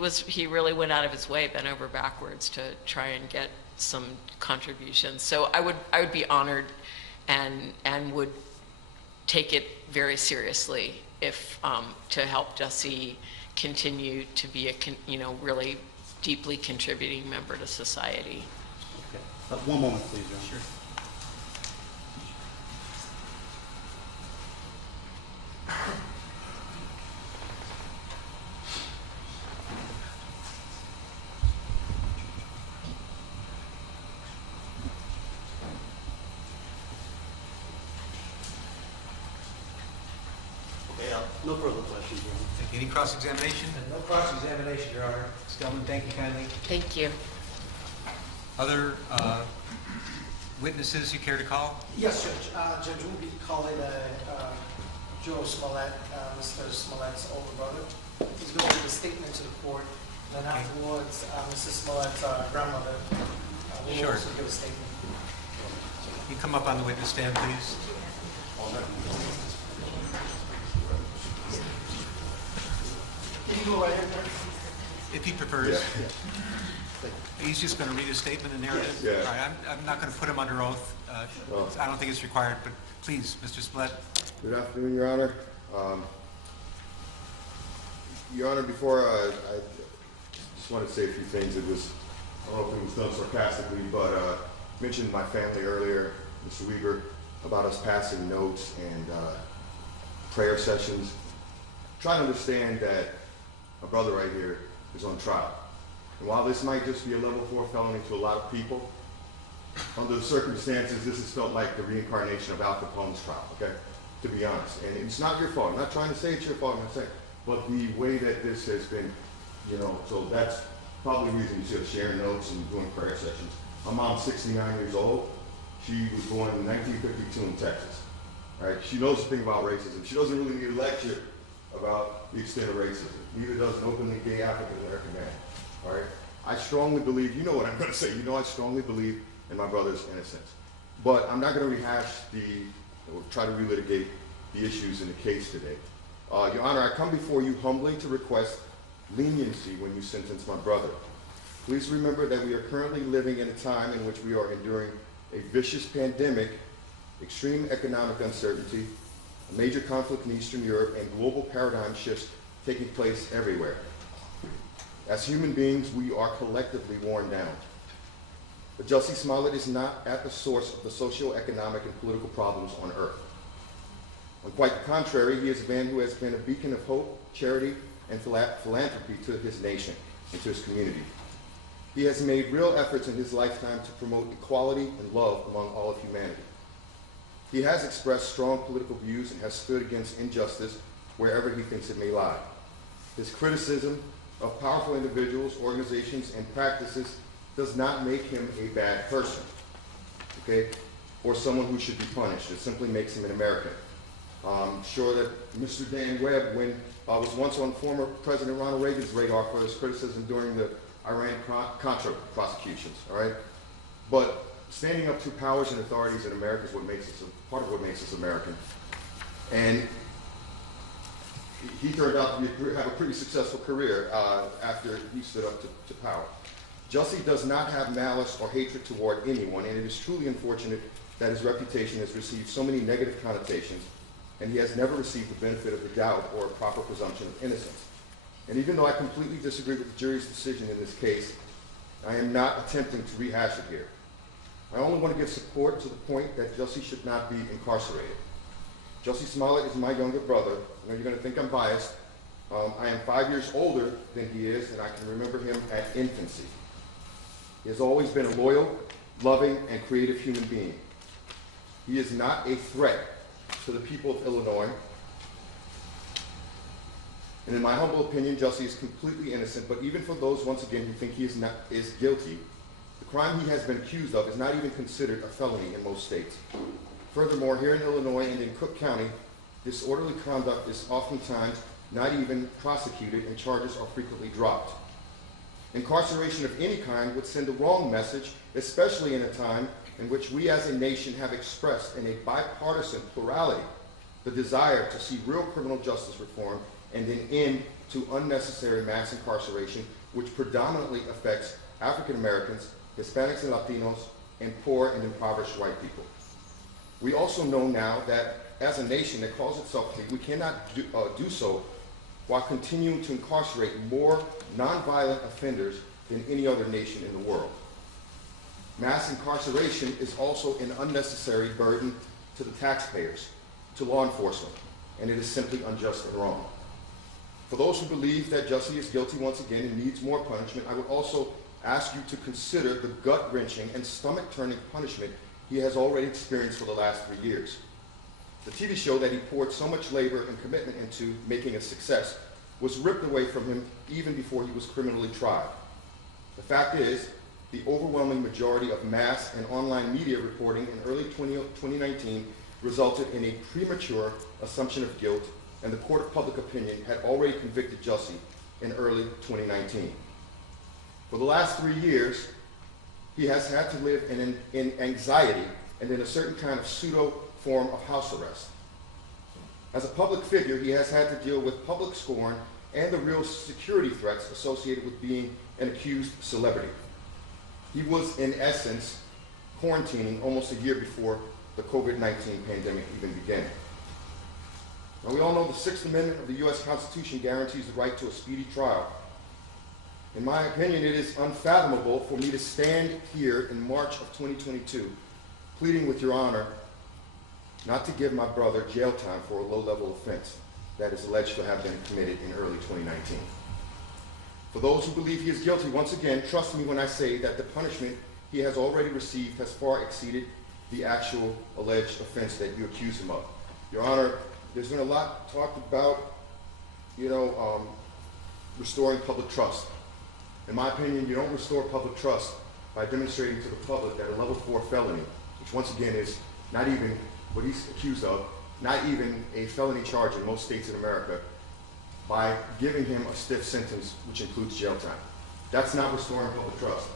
really went out of his way, bent over backwards to try and get some contributions. So I would be honored and would take it very seriously if to help Jussie continue to be a really deeply contributing member to society. Okay. One moment, please, John. Sure. No further questions, Your Honor. Thank you. Any cross-examination? No cross-examination, Your Honor. Stillman, thank you kindly. Thank you. Other witnesses you care to call? Yes, Judge. Judge, we'll be calling Joe Smollett, Mr. Smollett's older brother. He's going to give a statement to the court, and then afterwards, Mrs. Smollett's grandmother will also give a statement. You come up on the witness stand, please. Can you go right here, If he prefers. He's just going to read a statement and narrative. Yeah. All right, I'm not going to put him under oath. I don't think it's required, but please, Mr. Smollett. Good afternoon, Your Honor. Your Honor, before I just want to say a few things. I don't know if it was done sarcastically, but mentioned my family earlier, Mr. Weaver, about us passing notes and prayer sessions. Try to understand that my brother right here is on trial. And while this might just be a level 4 felony to a lot of people, under the circumstances, this has felt like the reincarnation of Al Capone's trial, okay? To be honest. And it's not your fault. I'm not trying to say it's your fault, I'm not saying, but the way that this has been, so that's probably the reason you see us sharing notes and doing prayer sessions. My mom's 69 years old. She was born in 1952 in Texas, right? She knows the thing about racism. She doesn't really need a lecture about the extent of racism. Neither does an openly gay African-American man, all right? I strongly believe, you know what I'm going to say, I strongly believe in my brother's innocence. But I'm not going to rehash or try to relitigate the issues in the case today. Your Honor, I come before you humbly to request leniency when you sentence my brother. Please remember that we are currently living in a time in which we are enduring a vicious pandemic, extreme economic uncertainty, a major conflict in Eastern Europe, and global paradigm shifts taking place everywhere. As human beings, we are collectively worn down. But Jussie Smollett is not at the source of the socio-economic and political problems on Earth. On quite the contrary, he is a man who has been a beacon of hope, charity, and philanthropy to his nation and to his community. He has made real efforts in his lifetime to promote equality and love among all of humanity. He has expressed strong political views and has stood against injustice wherever he thinks it may lie. His criticism of powerful individuals, organizations, and practices does not make him a bad person, okay, or someone who should be punished. It simply makes him an American. I'm sure that Mr. Dan Webb was once on former President Ronald Reagan's radar for his criticism during the Iran-Contra prosecutions, all right? But standing up to powers and authorities in America is what makes us, part of what makes us American. And he turned out to have a pretty successful career after he stood up to power. Jussie does not have malice or hatred toward anyone, and it is truly unfortunate that his reputation has received so many negative connotations, and he has never received the benefit of the doubt or a proper presumption of innocence. And even though I completely disagree with the jury's decision in this case, I am not attempting to rehash it here. I only want to give support to the point that Jussie should not be incarcerated. Jussie Smollett is my younger brother. I know you're going to think I'm biased. I am 5 years older than he is, and I can remember him at infancy. He has always been a loyal, loving, and creative human being. He is not a threat to the people of Illinois. And in my humble opinion, Jussie is completely innocent, but even for those, once again, who think he is guilty, the crime he has been accused of is not even considered a felony in most states. Furthermore, here in Illinois and in Cook County, disorderly conduct is oftentimes not even prosecuted, and charges are frequently dropped. Incarceration of any kind would send the wrong message, especially in a time in which we as a nation have expressed in a bipartisan plurality the desire to see real criminal justice reform and an end to unnecessary mass incarceration, which predominantly affects African Americans, Hispanics and Latinos, and poor and impoverished white people. We also know now that as a nation that calls itself free, we cannot do so while continuing to incarcerate more nonviolent offenders than any other nation in the world. Mass incarceration is also an unnecessary burden to the taxpayers, to law enforcement, and it is simply unjust and wrong. For those who believe that Jussie is guilty once again and needs more punishment, I would also ask you to consider the gut-wrenching and stomach-turning punishment he has already experienced for the last 3 years. The TV show that he poured so much labor and commitment into making a success was ripped away from him even before he was criminally tried. The fact is, the overwhelming majority of mass and online media reporting in early 2019 resulted in a premature assumption of guilt, and the court of public opinion had already convicted Jussie in early 2019. For the last 3 years, he has had to live in anxiety and in a certain kind of pseudo form of house arrest. As a public figure, he has had to deal with public scorn and the real security threats associated with being an accused celebrity. He was, in essence, quarantining almost a year before the COVID-19 pandemic even began. Now, we all know the Sixth Amendment of the U.S. Constitution guarantees the right to a speedy trial. In my opinion, it is unfathomable for me to stand here in March of 2022 pleading with Your Honor not to give my brother jail time for a low-level offense that is alleged to have been committed in early 2019. For those who believe he is guilty, once again, trust me when I say that the punishment he has already received has far exceeded the actual alleged offense that you accuse him of. Your Honor, there's been a lot talked about, restoring public trust. In my opinion, you don't restore public trust by demonstrating to the public that a level 4 felony, which once again is not even what he's accused of, not even a felony charge in most states in America, by giving him a stiff sentence, which includes jail time. That's not restoring public trust.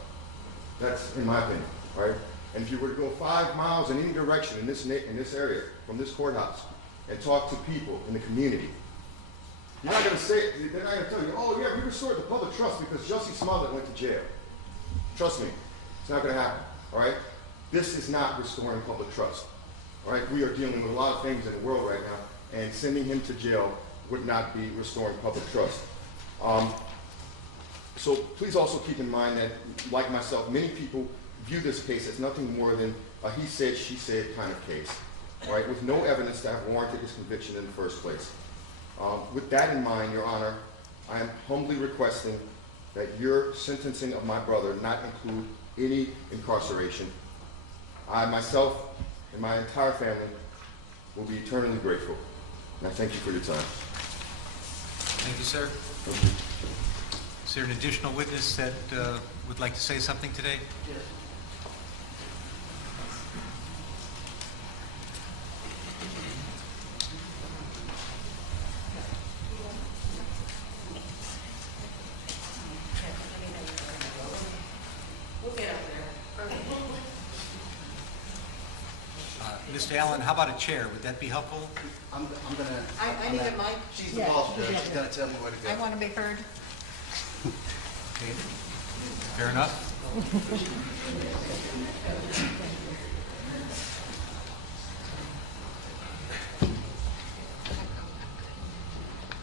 That's in my opinion, right? And if you were to go 5 miles in any direction in this area, from this courthouse, and talk to people in the community, you're not going to say, they're not going to tell you, oh yeah, we restored the public trust because Jussie Smollett went to jail. Trust me, it's not going to happen, all right? This is not restoring public trust, all right? We are dealing with a lot of things in the world right now, and sending him to jail would not be restoring public trust. So please also keep in mind that, like myself, many people view this case as nothing more than a he said, she said kind of case. right, with no evidence to have warranted his conviction in the first place. With that in mind, Your Honor, I am humbly requesting that your sentencing of my brother not include any incarceration. I myself and my entire family will be eternally grateful. And I thank you for your time. Thank you, sir. Is there an additional witness that would like to say something today? Yes. Mr. Allen, how about a chair? Would that be helpful? I'm gonna. I need a mic. She's the boss, Judge. She's gonna tell me where to go. I want to be heard. Okay. Fair enough.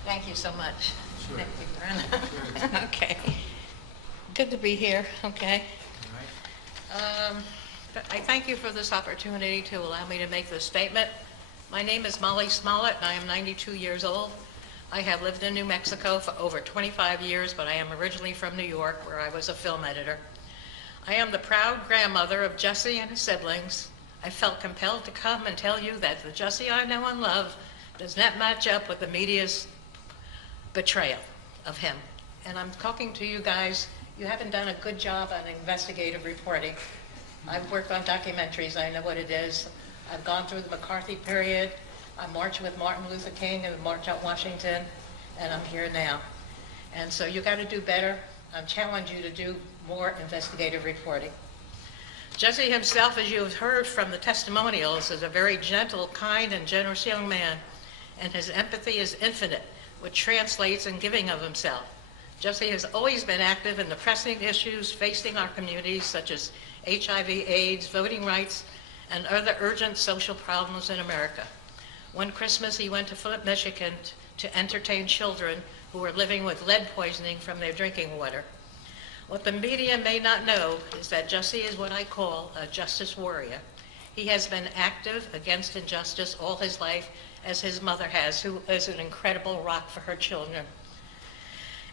Thank you so much. Sure. Thank you, Brenda. Okay. Good to be here, okay? I thank you for this opportunity to allow me to make this statement. My name is Molly Smollett, and I am 92 years old. I have lived in New Mexico for over 25 years, but I am originally from New York, where I was a film editor. I am the proud grandmother of Jussie and his siblings. I felt compelled to come and tell you that the Jussie I know and love does not match up with the media's betrayal of him. And I'm talking to you guys. You haven't done a good job on investigative reporting. I've worked on documentaries. I know what it is. I've gone through the McCarthy period. I marched with Martin Luther King and the March on Washington, and I'm here now. And so you got to do better. I challenge you to do more investigative reporting. Jussie himself, as you have heard from the testimonials, is a very gentle, kind, and generous young man, and his empathy is infinite, which translates in giving of himself. Jussie has always been active in the pressing issues facing our communities, such as HIV/AIDS, voting rights, and other urgent social problems in America. One Christmas, he went to Flint, Michigan to entertain children who were living with lead poisoning from their drinking water. What the media may not know is that Jussie is what I call a justice warrior. He has been active against injustice all his life, as his mother has, who is an incredible rock for her children.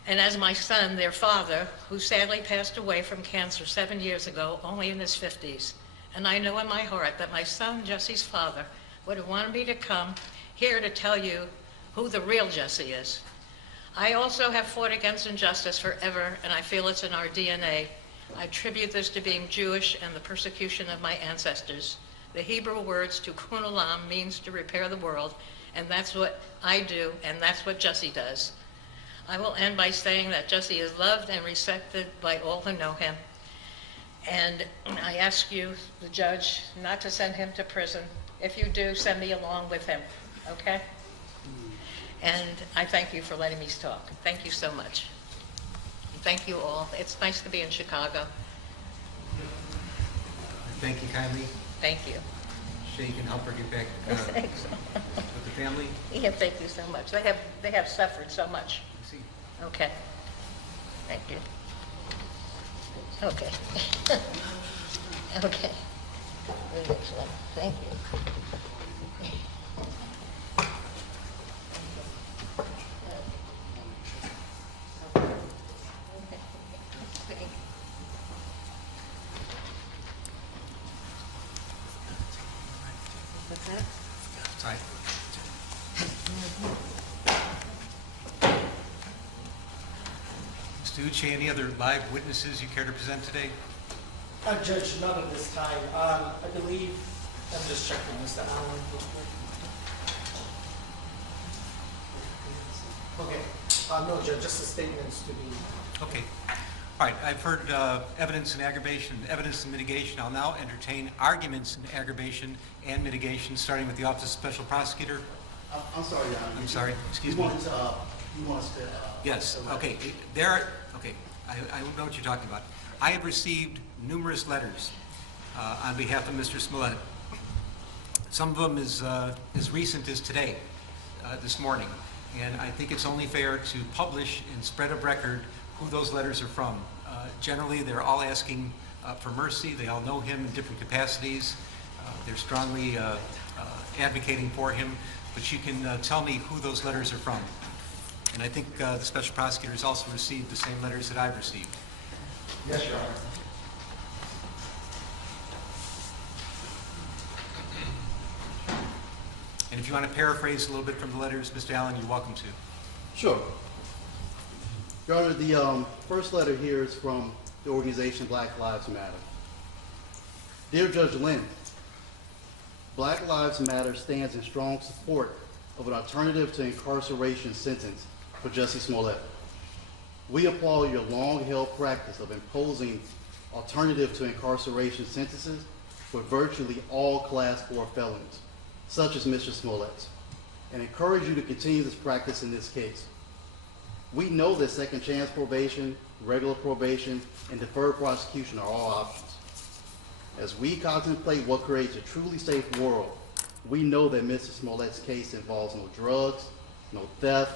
And as my son, their father, who sadly passed away from cancer 7 years ago, only in his 50s. And I know in my heart that my son, Jussie's father, would have wanted me to come here to tell you who the real Jussie is. I also have fought against injustice forever, and I feel it's in our DNA. I attribute this to being Jewish and the persecution of my ancestors. The Hebrew words tikkun olam means to repair the world, and that's what I do, and that's what Jussie does. I will end by saying that Jussie is loved and respected by all who know him. And I ask you, the judge, not to send him to prison. If you do, send me along with him, okay? And I thank you for letting me talk. Thank you so much. Thank you all. It's nice to be in Chicago. Thank you kindly. Thank you. Shay, you can help her get back with the family. Yeah, thank you so much. They have suffered so much. Okay. Thank you. Okay. Okay. The next one. Thank you. What's that? Sorry. Mr. Uche, any other live witnesses you care to present today? Judge, none at this time. I believe, I'm just checking Mr. Allen real quick. Okay. No, Judge, just the statements to be. Okay. All right, I've heard evidence in aggravation, evidence in mitigation. I'll now entertain arguments in aggravation and mitigation, starting with the Office of Special Prosecutor. I'm sorry, Your Honor. I'm sorry, excuse you me. You want us to... Yes, okay. I know what you're talking about. I have received numerous letters on behalf of Mr. Smollett. Some of them as recent as today, this morning. And I think it's only fair to publish and spread of record who those letters are from. Generally, they're all asking for mercy. They all know him in different capacities. They're strongly advocating for him, but you can tell me who those letters are from. And I think the special prosecutors also received the same letters that I've received. Yes, Your Honor. And if you want to paraphrase a little bit from the letters, Mr. Allen, you're welcome to. Sure. Your Honor, the first letter here is from the organization Black Lives Matter. Dear Judge Lynn, Black Lives Matter stands in strong support of an alternative to incarceration sentence for Jussie Smollett. We applaud your long-held practice of imposing alternative to incarceration sentences for virtually all Class 4 felons, such as Mr. Smollett's, and encourage you to continue this practice in this case. We know that second chance probation, regular probation, and deferred prosecution are all options. As we contemplate what creates a truly safe world, we know that Mr. Smollett's case involves no drugs, no theft,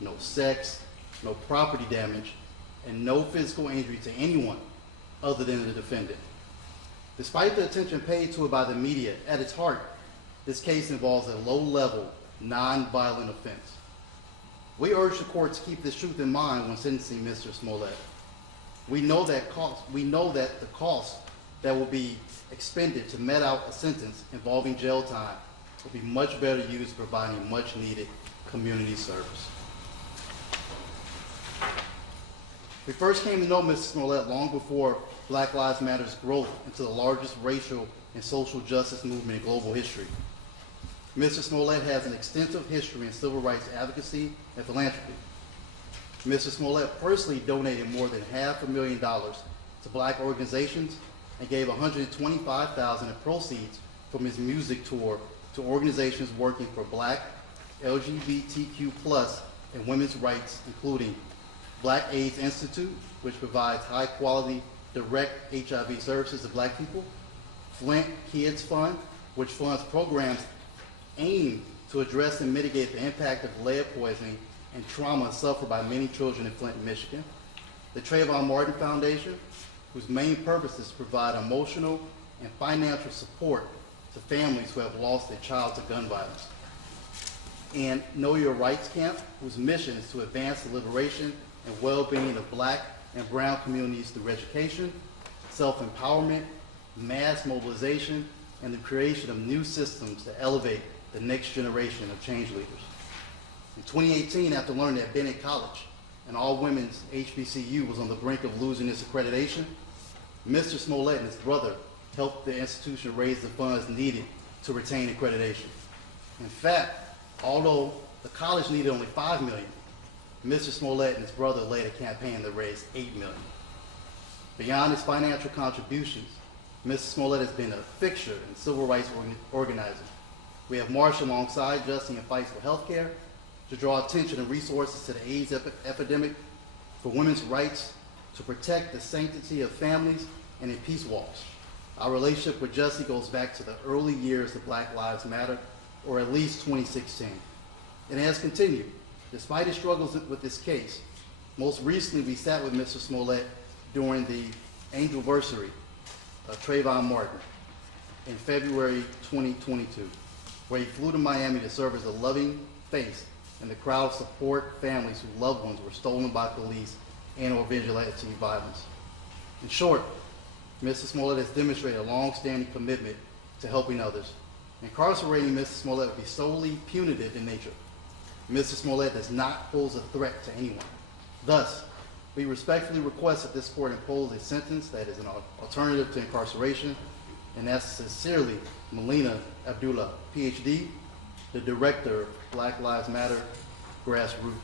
no sex, no property damage, and no physical injury to anyone other than the defendant. Despite the attention paid to it by the media, at its heart, this case involves a low-level, non-violent offense. We urge the court to keep this truth in mind when sentencing Mr. Smollett. We know that the cost that will be expended to met out a sentence involving jail time will be much better used providing much-needed community service. We first came to know Mr. Smollett long before Black Lives Matter's growth into the largest racial and social justice movement in global history. Mr. Smollett has an extensive history in civil rights advocacy and philanthropy. Mr. Smollett personally donated more than $500,000 to Black organizations and gave $125,000 in proceeds from his music tour to organizations working for Black, LGBTQ+, and women's rights, including Black AIDS Institute, which provides high-quality, direct HIV services to Black people, Flint Kids Fund, which funds programs aimed to address and mitigate the impact of lead poisoning and trauma suffered by many children in Flint, Michigan, the Trayvon Martin Foundation, whose main purpose is to provide emotional and financial support to families who have lost a child to gun violence, and Know Your Rights Camp, whose mission is to advance the liberation and well-being of Black and brown communities through education, self-empowerment, mass mobilization, and the creation of new systems to elevate the next generation of change leaders. In 2018, after learning that Bennett College, an all-women's HBCU, was on the brink of losing its accreditation, Mr. Smollett and his brother helped the institution raise the funds needed to retain accreditation. In fact, although the college needed only $5 million, Mr. Smollett and his brother led a campaign that raised $8 million. Beyond his financial contributions, Mr. Smollett has been a fixture in civil rights organizing. We have marched alongside Jussie in fights for health care, to draw attention and resources to the AIDS epidemic, for women's rights, to protect the sanctity of families, and in peace walks. Our relationship with Jussie goes back to the early years of Black Lives Matter, or at least 2016. And it has continued, despite his struggles with this case. Most recently, we sat with Mr. Smollett during the anniversary of Trayvon Martin in February 2022, where he flew to Miami to serve as a loving face in the crowd of support families whose loved ones were stolen by police and or vigilante violence. In short, Mr. Smollett has demonstrated a long-standing commitment to helping others. Incarcerating Mr. Smollett would be solely punitive in nature. Mr. Smollett does not pose a threat to anyone. Thus, we respectfully request that this court impose a sentence that is an alternative to incarceration, and that's sincerely Melina Abdullah, PhD, the director of Black Lives Matter Grassroots.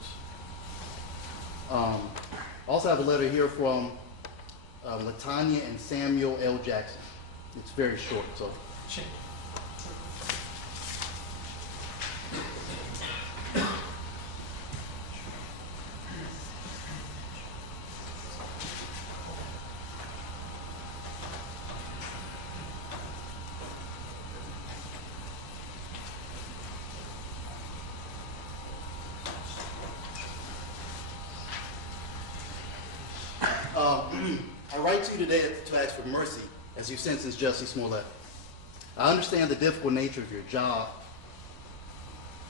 Also have a letter here from Latanya and Samuel L. Jackson. It's very short, so. I write to you today to ask for mercy as you sentence Jussie Smollett. I understand the difficult nature of your job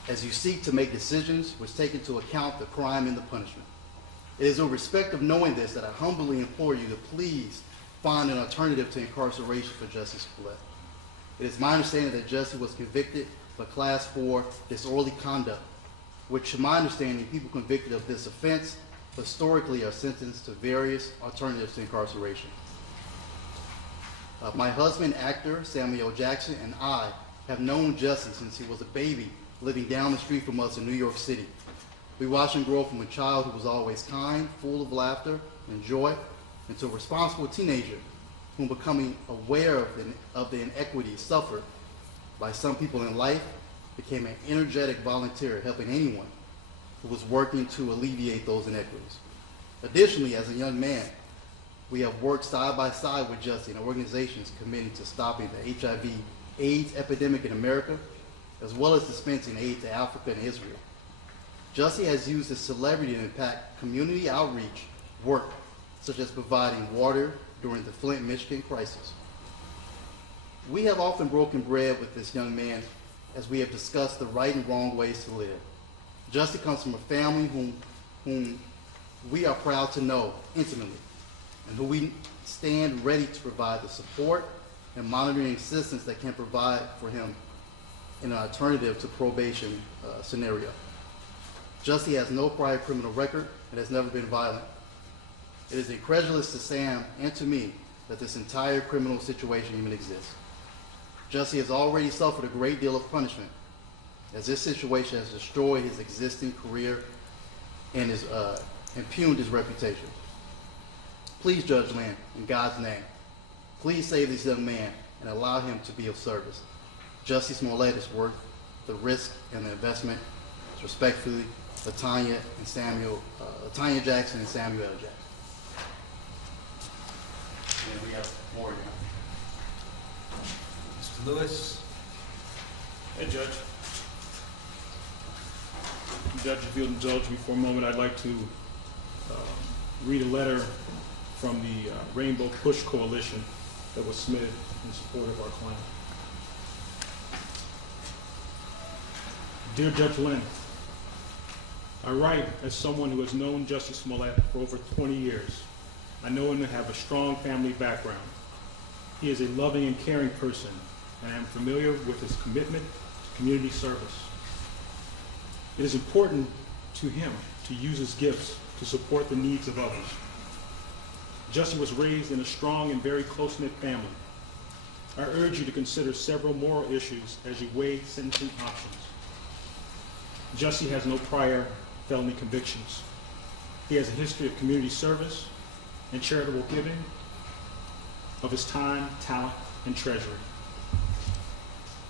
as you seek to make decisions which take into account the crime and the punishment. It is with respect of knowing this that I humbly implore you to please find an alternative to incarceration for Jussie Smollett. It is my understanding that Jussie was convicted of a Class 4 disorderly conduct, which, to my understanding, people convicted of this offense historically are sentenced to various alternatives to incarceration. My husband, actor Samuel Jackson, and I have known Jussie since he was a baby living down the street from us in New York City. We watched him grow from a child who was always kind, full of laughter and joy, into a responsible teenager whom, becoming aware of the inequities suffered by some people in life, became an energetic volunteer helping anyone who was working to alleviate those inequities. Additionally, as a young man, we have worked side by side with Jussie in organizations committed to stopping the HIV/AIDS epidemic in America, as well as dispensing aid to Africa and Israel. Jussie has used his celebrity to impact community outreach work, such as providing water during the Flint, Michigan crisis. We have often broken bread with this young man as we have discussed the right and wrong ways to live. Jussie comes from a family whom we are proud to know intimately, and who we stand ready to provide the support and monitoring assistance that can provide for him in an alternative to probation scenario. Jussie has no prior criminal record and has never been violent. It is incredulous to Sam and to me that this entire criminal situation even exists. Jussie has already suffered a great deal of punishment, as this situation has destroyed his existing career and has impugned his reputation. Please, Judge Lynn, in God's name, please save this young man and allow him to be of service. Jussie Smollett is worth the risk and the investment. Respectfully, Latanya Jackson and Samuel L. Jackson. And we have more now. Mr. Lewis. Hey, Judge. Judge, if you'll indulge me for a moment, I'd like to read a letter from the Rainbow Push Coalition that was submitted in support of our client. Dear Judge Lynn, I write as someone who has known Jussie Smollett for over 20 years. I know him to have a strong family background. He is a loving and caring person, and I am familiar with his commitment to community service. It is important to him to use his gifts to support the needs of others. Jussie was raised in a strong and very close-knit family. I urge you to consider several moral issues as you weigh sentencing options. Jussie has no prior felony convictions. He has a history of community service and charitable giving of his time, talent, and treasury.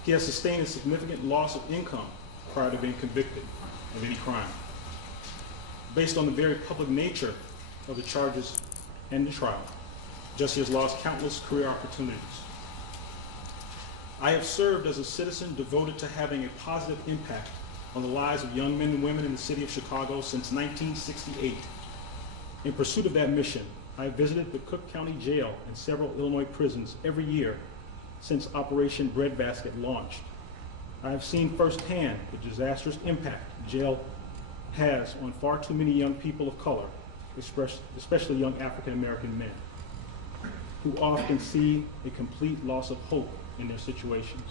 He has sustained a significant loss of income prior to being convicted of any crime. Based on the very public nature of the charges and the trial, Jussie has lost countless career opportunities. I have served as a citizen devoted to having a positive impact on the lives of young men and women in the city of Chicago since 1968. In pursuit of that mission, I have visited the Cook County Jail and several Illinois prisons every year since Operation Breadbasket launched. I have seen firsthand the disastrous impact jail has on far too many young people of color, especially young African American men, who often see a complete loss of hope in their situations.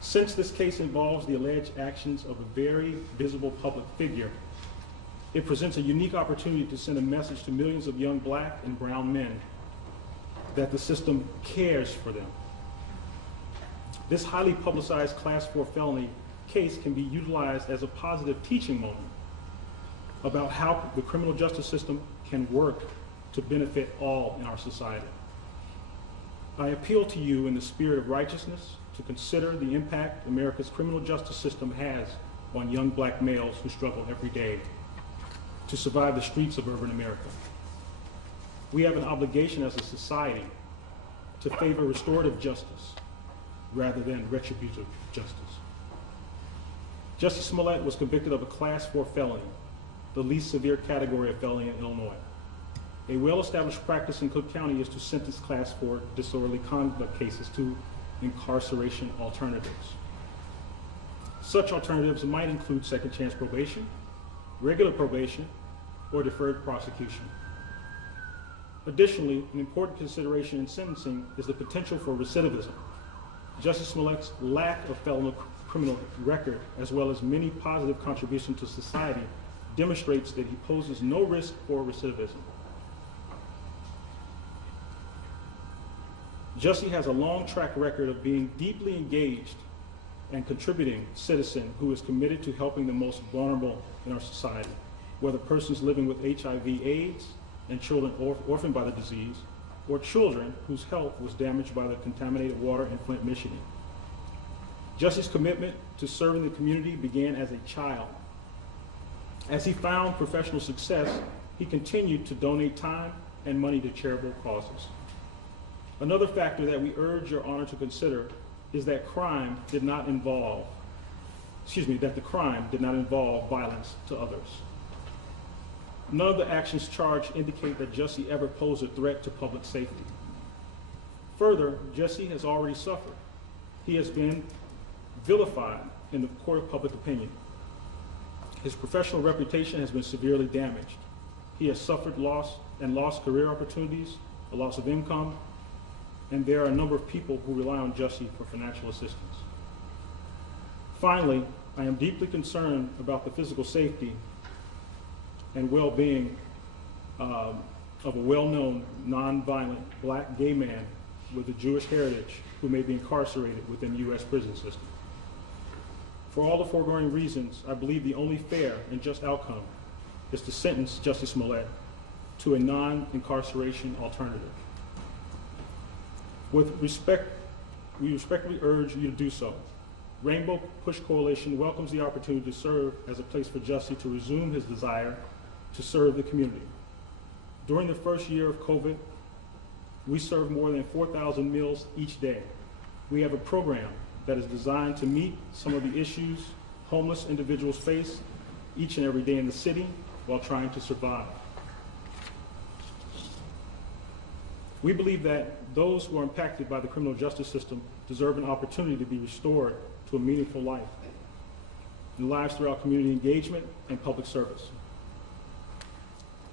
Since this case involves the alleged actions of a very visible public figure, it presents a unique opportunity to send a message to millions of young black and brown men that the system cares for them. This highly publicized Class 4 felony case can be utilized as a positive teaching moment about how the criminal justice system can work to benefit all in our society. I appeal to you in the spirit of righteousness to consider the impact America's criminal justice system has on young black males who struggle every day to survive the streets of urban America. We have an obligation as a society to favor restorative justice rather than retributive justice. Jussie Smollett was convicted of a Class 4 felony, the least severe category of felony in Illinois. A well-established practice in Cook County is to sentence Class 4 disorderly conduct cases to incarceration alternatives. Such alternatives might include second chance probation, regular probation, or deferred prosecution. Additionally, an important consideration in sentencing is the potential for recidivism. Jussie Smollett's lack of felony criminal record, as well as many positive contributions to society, demonstrates that he poses no risk for recidivism. Jussie has a long track record of being deeply engaged and contributing citizen who is committed to helping the most vulnerable in our society, whether persons living with HIV/AIDS and children orphaned by the disease, or children whose health was damaged by the contaminated water in Flint, Michigan. Jussie's commitment to serving the community began as a child. As he found professional success, he continued to donate time and money to charitable causes. Another factor that we urge your honor to consider is that the crime did not involve violence to others. None of the actions charged indicate that Jussie ever posed a threat to public safety. Further, Jussie has already suffered. He has been vilified in the court of public opinion. His professional reputation has been severely damaged. He has suffered lost career opportunities, a loss of income, and there are a number of people who rely on Jussie for financial assistance. Finally, I am deeply concerned about the physical safety and well-being of a well-known, non-violent black gay man with a Jewish heritage who may be incarcerated within the U.S. prison system. For all the foregoing reasons, I believe the only fair and just outcome is to sentence Jussie Smollett to a non-incarceration alternative. With respect, we respectfully urge you to do so. Rainbow Push Coalition welcomes the opportunity to serve as a place for Jussie to resume his desire to serve the community. During the first year of COVID, we served more than 4,000 meals each day. We have a program that is designed to meet some of the issues homeless individuals face each and every day in the city while trying to survive. We believe that those who are impacted by the criminal justice system deserve an opportunity to be restored to a meaningful life and lives throughout community engagement and public service.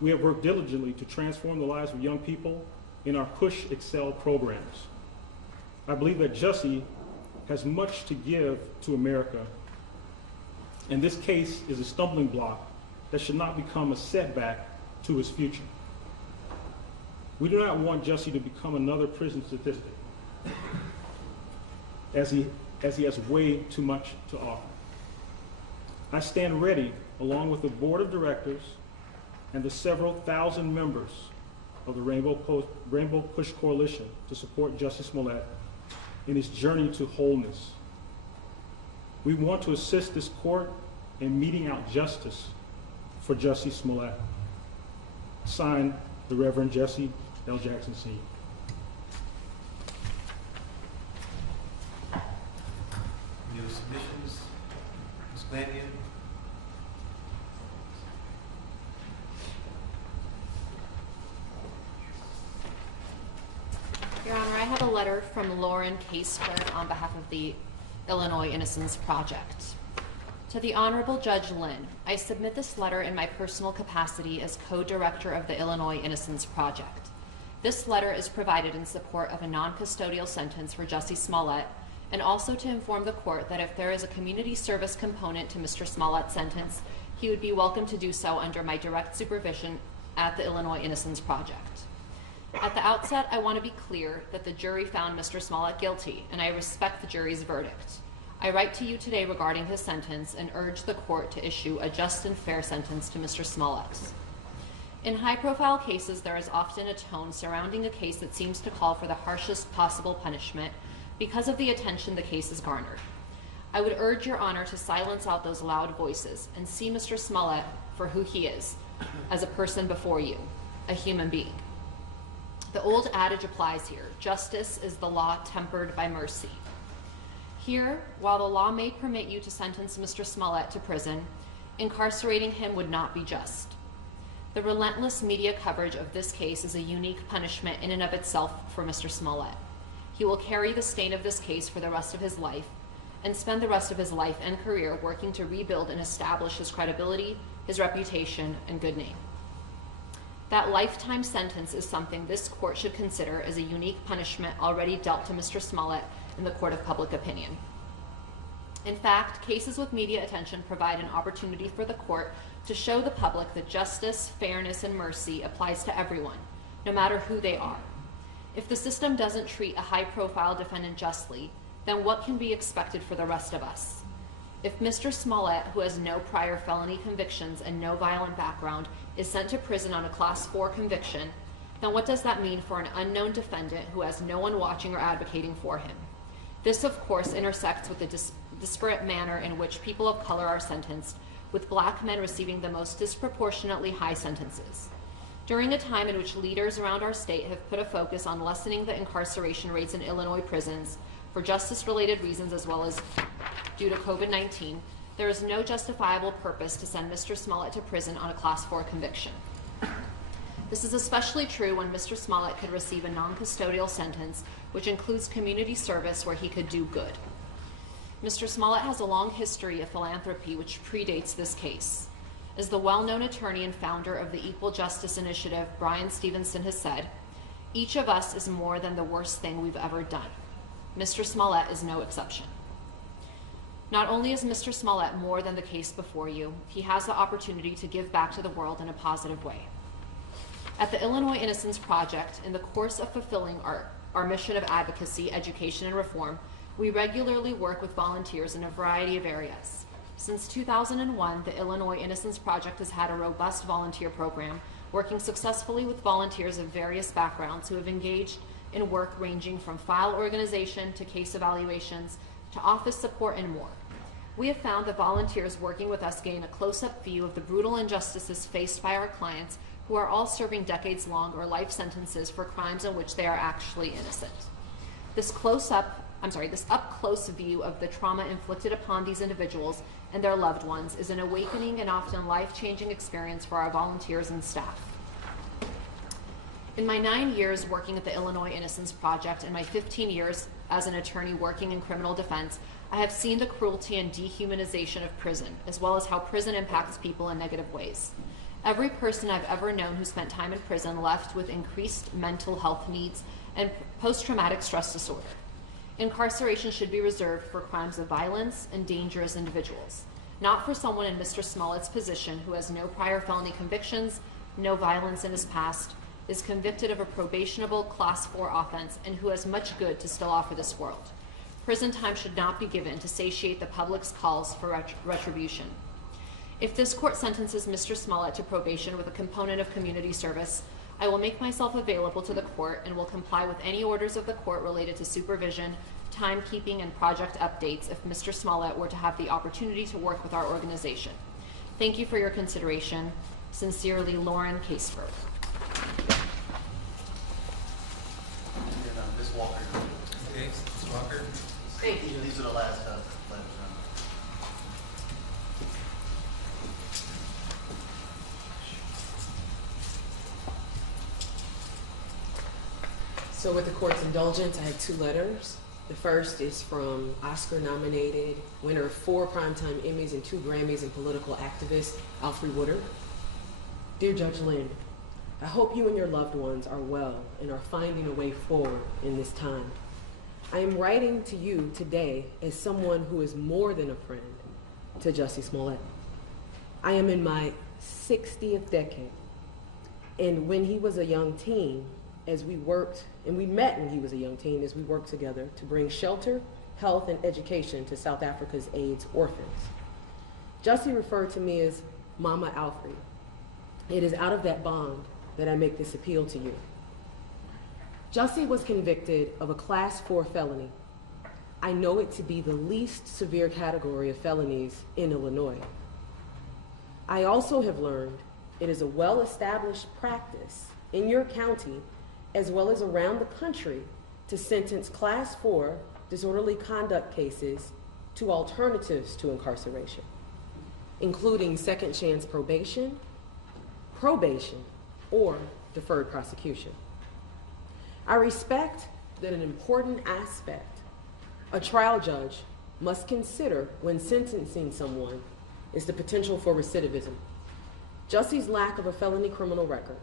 We have worked diligently to transform the lives of young people in our Push Excel programs. I believe that Jussie has much to give to America, and this case is a stumbling block that should not become a setback to his future. We do not want Jussie to become another prison statistic, as he has way too much to offer. I stand ready, along with the board of directors and the several thousand members of the Rainbow Push Coalition, to support Jussie Smollett in his journey to wholeness. We want to assist this court in meting out justice for Jussie Smollett. Signed, the Reverend Jesse L. Jackson, Sr. Any other submissions? Ms. Lanyon? Your Honor, I have a letter from Lauren Caseburg on behalf of the Illinois Innocence Project. To the Honorable Judge Lynn, I submit this letter in my personal capacity as co-director of the Illinois Innocence Project. This letter is provided in support of a non-custodial sentence for Jussie Smollett, and also to inform the court that if there is a community service component to Mr. Smollett's sentence, he would be welcome to do so under my direct supervision at the Illinois Innocence Project. At the outset, I want to be clear that the jury found Mr. Smollett guilty, and I respect the jury's verdict. I write to you today regarding his sentence and urge the court to issue a just and fair sentence to Mr. Smollett. In high-profile cases, there is often a tone surrounding a case that seems to call for the harshest possible punishment because of the attention the case has garnered. I would urge your honor to silence out those loud voices and see Mr. Smollett for who he is, as a person before you, a human being. The old adage applies here: justice is the law tempered by mercy. Here, while the law may permit you to sentence Mr. Smollett to prison, incarcerating him would not be just. The relentless media coverage of this case is a unique punishment in and of itself for Mr. Smollett. He will carry the stain of this case for the rest of his life, and spend the rest of his life and career working to rebuild and establish his credibility, his reputation, and good name. That lifetime sentence is something this court should consider as a unique punishment already dealt to Mr. Smollett in the court of public opinion. In fact, cases with media attention provide an opportunity for the court to show the public that justice, fairness, and mercy applies to everyone, no matter who they are. If the system doesn't treat a high-profile defendant justly, then what can be expected for the rest of us? If Mr. Smollett, who has no prior felony convictions and no violent background, is sent to prison on a Class 4 conviction, then what does that mean for an unknown defendant who has no one watching or advocating for him? This, of course, intersects with the disparate manner in which people of color are sentenced, with black men receiving the most disproportionately high sentences. During a time in which leaders around our state have put a focus on lessening the incarceration rates in Illinois prisons for justice-related reasons as well as due to COVID-19, there is no justifiable purpose to send Mr. Smollett to prison on a Class 4 conviction. This is especially true when Mr. Smollett could receive a non-custodial sentence, which includes community service where he could do good. Mr. Smollett has a long history of philanthropy which predates this case. As the well-known attorney and founder of the Equal Justice Initiative, Brian Stevenson, has said, "Each of us is more than the worst thing we've ever done." Mr. Smollett is no exception. Not only is Mr. Smollett more than the case before you, he has the opportunity to give back to the world in a positive way. At the Illinois Innocence Project, in the course of fulfilling our mission of advocacy, education, and reform, we regularly work with volunteers in a variety of areas. Since 2001, the Illinois Innocence Project has had a robust volunteer program, working successfully with volunteers of various backgrounds who have engaged in work ranging from file organization to case evaluations to office support and more. We have found that volunteers working with us gain a close-up view of the brutal injustices faced by our clients who are all serving decades-long or life sentences for crimes in which they are actually innocent. This up-close view of the trauma inflicted upon these individuals and their loved ones is an awakening and often life-changing experience for our volunteers and staff. In my 9 years working at the Illinois Innocence Project and my 15 years as an attorney working in criminal defense, I have seen the cruelty and dehumanization of prison, as well as how prison impacts people in negative ways. Every person I've ever known who spent time in prison left with increased mental health needs and post-traumatic stress disorder. Incarceration should be reserved for crimes of violence and dangerous individuals, not for someone in Mr. Smollett's position who has no prior felony convictions, no violence in his past, is convicted of a probationable Class 4 offense, and who has much good to still offer this world. Prison time should not be given to satiate the public's calls for retribution. If this court sentences Mr. Smollett to probation with a component of community service, I will make myself available to the court and will comply with any orders of the court related to supervision, timekeeping, and project updates if Mr. Smollett were to have the opportunity to work with our organization. Thank you for your consideration. Sincerely, Lauren Caseberg. Ms. Walker. Okay, Ms. Walker. Thank you. These are the last letters. So with the court's indulgence, I have 2 letters. The first is from Oscar-nominated winner of 4 Primetime Emmys and 2 Grammys and political activist, Alfre Woodard. Dear Judge Lynn, I hope you and your loved ones are well and are finding a way forward in this time. I am writing to you today as someone who is more than a friend to Jussie Smollett. I am in my 60th decade, and when he was a young teen, as we worked, and we met when he was a young teen, as we worked together to bring shelter, health, and education to South Africa's AIDS orphans. Jussie referred to me as Mama Alfre. It is out of that bond that I make this appeal to you. Jussie was convicted of a Class 4 felony. I know it to be the least severe category of felonies in Illinois. I also have learned it is a well-established practice in your county as well as around the country to sentence Class 4 disorderly conduct cases to alternatives to incarceration, including second chance probation, or deferred prosecution. I respect that an important aspect a trial judge must consider when sentencing someone is the potential for recidivism. Jussie's lack of a felony criminal record,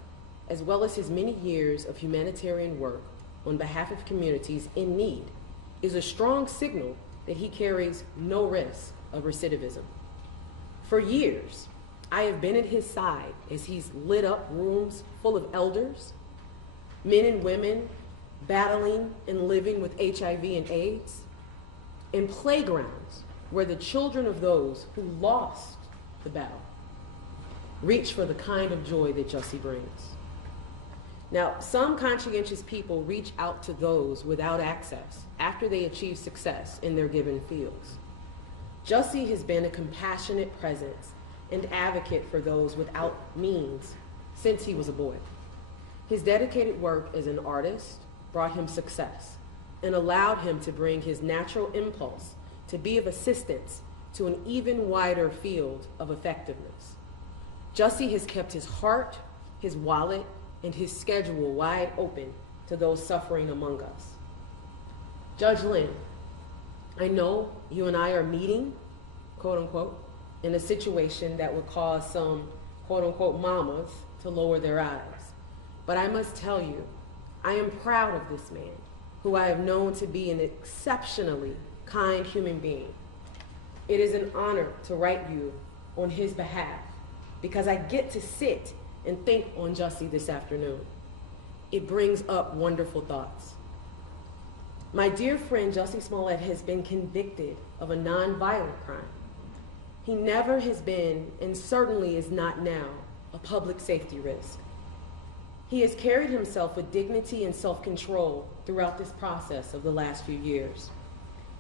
as well as his many years of humanitarian work on behalf of communities in need, is a strong signal that he carries no risk of recidivism. For years, I have been at his side as he's lit up rooms full of elders, men and women battling and living with HIV and AIDS, and playgrounds where the children of those who lost the battle reach for the kind of joy that Jussie brings. Now, some conscientious people reach out to those without access after they achieve success in their given fields. Jussie has been a compassionate presence and advocate for those without means since he was a boy. His dedicated work as an artist brought him success and allowed him to bring his natural impulse to be of assistance to an even wider field of effectiveness. Jussie has kept his heart, his wallet, and his schedule wide open to those suffering among us. Judge Lynn, I know you and I are meeting, quote unquote, in a situation that would cause some, quote unquote, mamas to lower their eyes. But I must tell you, I am proud of this man, who I have known to be an exceptionally kind human being. It is an honor to write you on his behalf because I get to sit and think on Jussie this afternoon. It brings up wonderful thoughts. My dear friend Jussie Smollett has been convicted of a nonviolent crime. He never has been, and certainly is not now, a public safety risk. He has carried himself with dignity and self-control throughout this process of the last few years.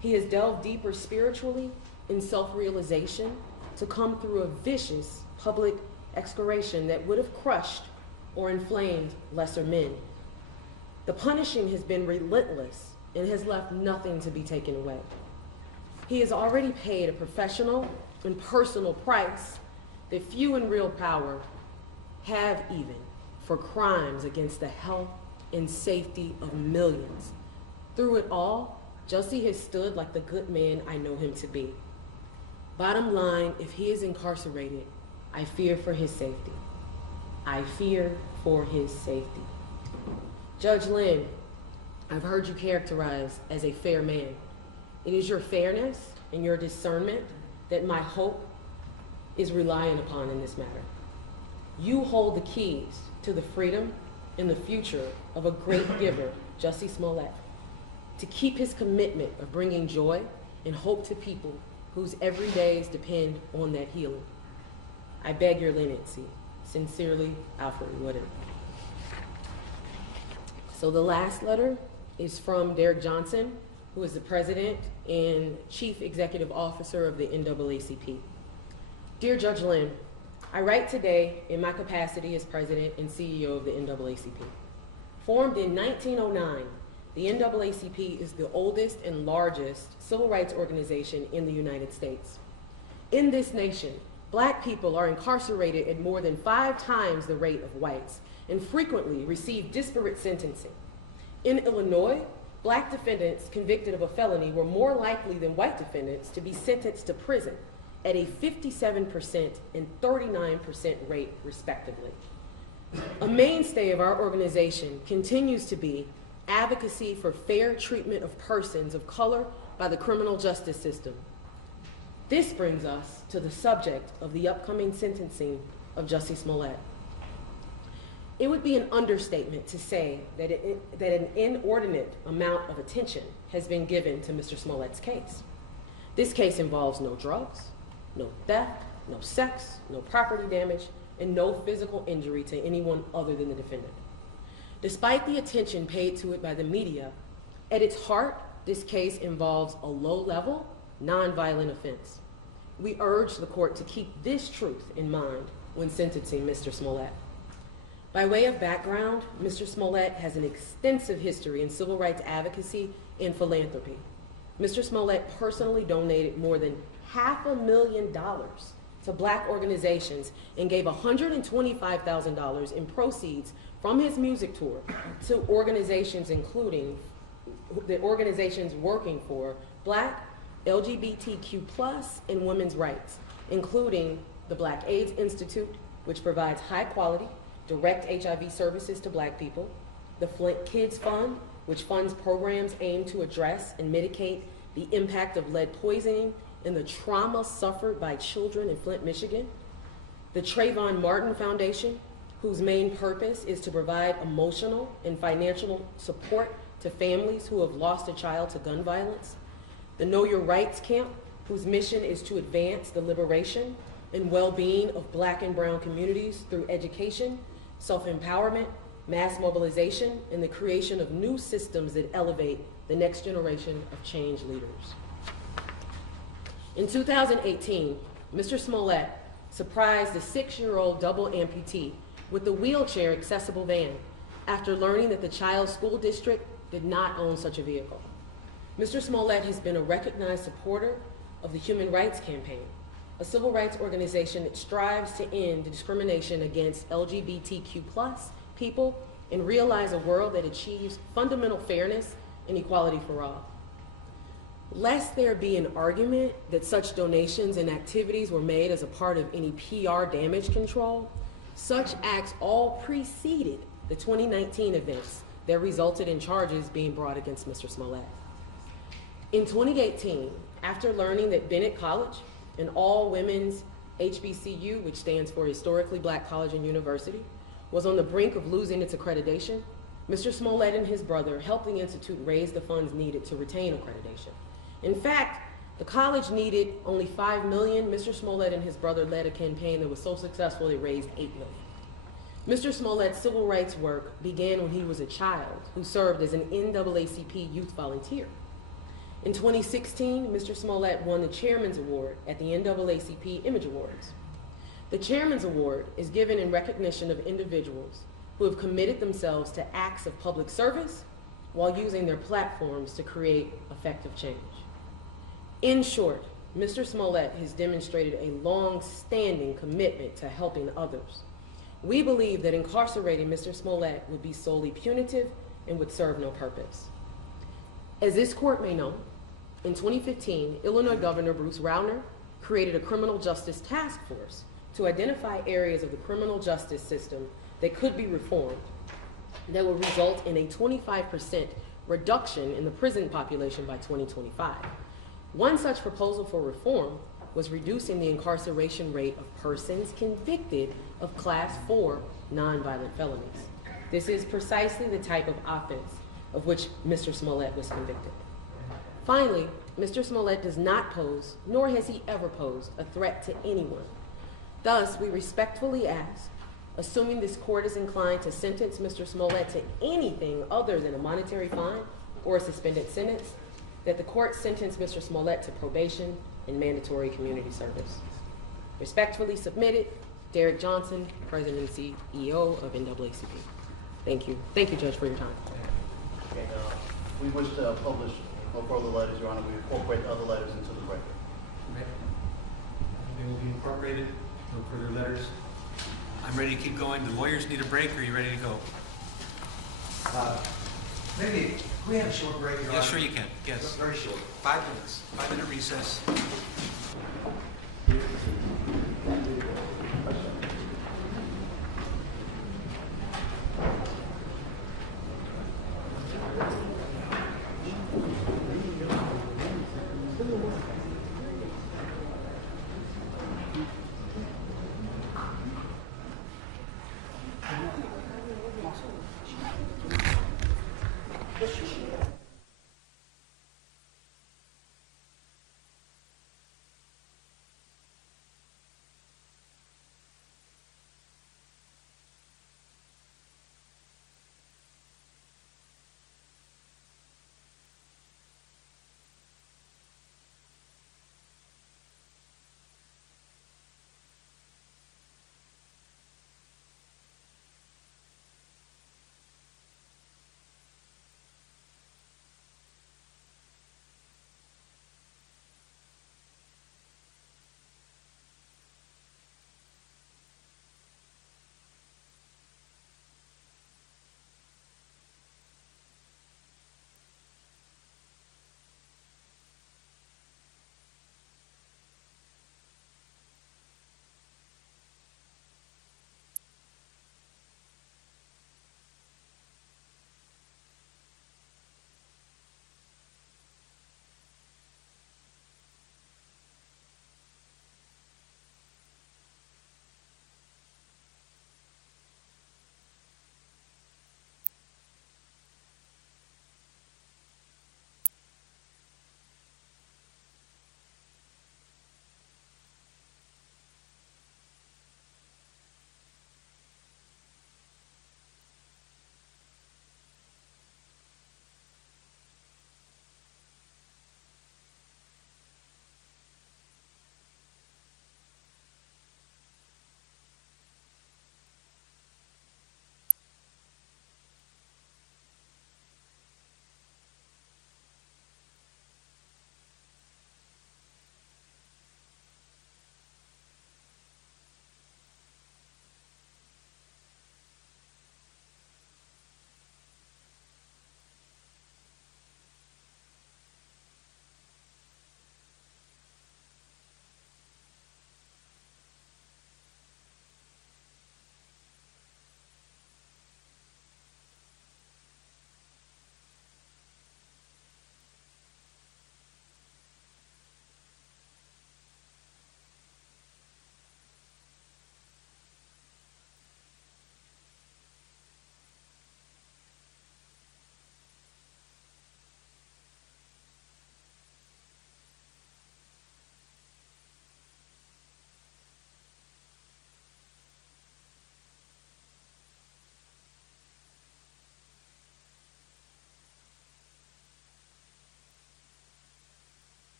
He has delved deeper spiritually in self-realization to come through a vicious public excoriation that would have crushed or inflamed lesser men. The punishing has been relentless and has left nothing to be taken away. He has already paid a professional and personal price that few in real power have even for crimes against the health and safety of millions. Through it all, Jussie has stood like the good man I know him to be. Bottom line, if he is incarcerated, I fear for his safety. I fear for his safety. Judge Lynn, I've heard you characterized as a fair man. It is your fairness and your discernment that my hope is relying upon in this matter. You hold the keys to the freedom and the future of a great giver, Jussie Smollett, to keep his commitment of bringing joy and hope to people whose everydays depend on that healing. I beg your leniency. Sincerely, Alfred Woodard. So the last letter is from Derek Johnson, who is the president and chief executive officer of the NAACP. Dear Judge Lynn, I write today in my capacity as president and CEO of the NAACP. Formed in 1909, the NAACP is the oldest and largest civil rights organization in the United States. In this nation, Black people are incarcerated at more than 5 times the rate of whites and frequently receive disparate sentencing. In Illinois, Black defendants convicted of a felony were more likely than white defendants to be sentenced to prison at a 57% and 39% rate, respectively. A mainstay of our organization continues to be advocacy for fair treatment of persons of color by the criminal justice system. This brings us to the subject of the upcoming sentencing of Jussie Smollett. It would be an understatement to say that an inordinate amount of attention has been given to Mr. Smollett's case. This case involves no drugs, no theft, no sex, no property damage, and no physical injury to anyone other than the defendant. Despite the attention paid to it by the media, at its heart, this case involves a low-level, nonviolent offense. We urge the court to keep this truth in mind when sentencing Mr. Smollett. By way of background, Mr. Smollett has an extensive history in civil rights advocacy and philanthropy. Mr. Smollett personally donated more than $500,000 to Black organizations and gave $125,000 in proceeds from his music tour to organizations including the organizations working for Black LGBTQ+, and women's rights, including the Black AIDS Institute, which provides high-quality, direct HIV services to Black people, the Flint Kids Fund, which funds programs aimed to address and mitigate the impact of lead poisoning and the trauma suffered by children in Flint, Michigan, the Trayvon Martin Foundation, whose main purpose is to provide emotional and financial support to families who have lost a child to gun violence, the Know Your Rights Camp, whose mission is to advance the liberation and well-being of Black and brown communities through education, self-empowerment, mass mobilization, and the creation of new systems that elevate the next generation of change leaders. In 2018, Mr. Smollett surprised a 6-year-old double amputee with a wheelchair accessible van after learning that the child's school district did not own such a vehicle. Mr. Smollett has been a recognized supporter of the Human Rights Campaign, a civil rights organization that strives to end discrimination against LGBTQ+ people and realize a world that achieves fundamental fairness and equality for all. Lest there be an argument that such donations and activities were made as a part of any PR damage control, such acts all preceded the 2019 events that resulted in charges being brought against Mr. Smollett. In 2018, after learning that Bennett College, an all-women's HBCU, which stands for Historically Black College and University, was on the brink of losing its accreditation, Mr. Smollett and his brother helped the institute raise the funds needed to retain accreditation. In fact, the college needed only $5 million. Mr. Smollett and his brother led a campaign that was so successful they raised $8 million. Mr. Smollett's civil rights work began when he was a child who served as an NAACP youth volunteer. In 2016, Mr. Smollett won the Chairman's Award at the NAACP Image Awards. The Chairman's Award is given in recognition of individuals who have committed themselves to acts of public service while using their platforms to create effective change. In short, Mr. Smollett has demonstrated a long-standing commitment to helping others. We believe that incarcerating Mr. Smollett would be solely punitive and would serve no purpose. As this court may know, in 2015, Illinois Governor Bruce Rauner created a criminal justice task force to identify areas of the criminal justice system that could be reformed that would result in a 25% reduction in the prison population by 2025. One such proposal for reform was reducing the incarceration rate of persons convicted of Class 4 nonviolent felonies. This is precisely the type of offense of which Mr. Smollett was convicted. Finally, Mr. Smollett does not pose, nor has he ever posed, a threat to anyone. Thus, we respectfully ask, assuming this court is inclined to sentence Mr. Smollett to anything other than a monetary fine or a suspended sentence, that the court sentence Mr. Smollett to probation and mandatory community service. Respectfully submitted, Derek Johnson, President and CEO of NAACP. Thank you. Thank you, Judge, for your time. Okay, we wish to publish no further letters, Your Honor. We incorporate other letters into the record. Okay. They will be incorporated. No further letters. I'm ready to keep going. The lawyers need a break. Are you ready to go? Maybe, can we have a short break, Your Honor? Yes, sure you can. Yes. Very short. 5 minutes. 5-minute recess.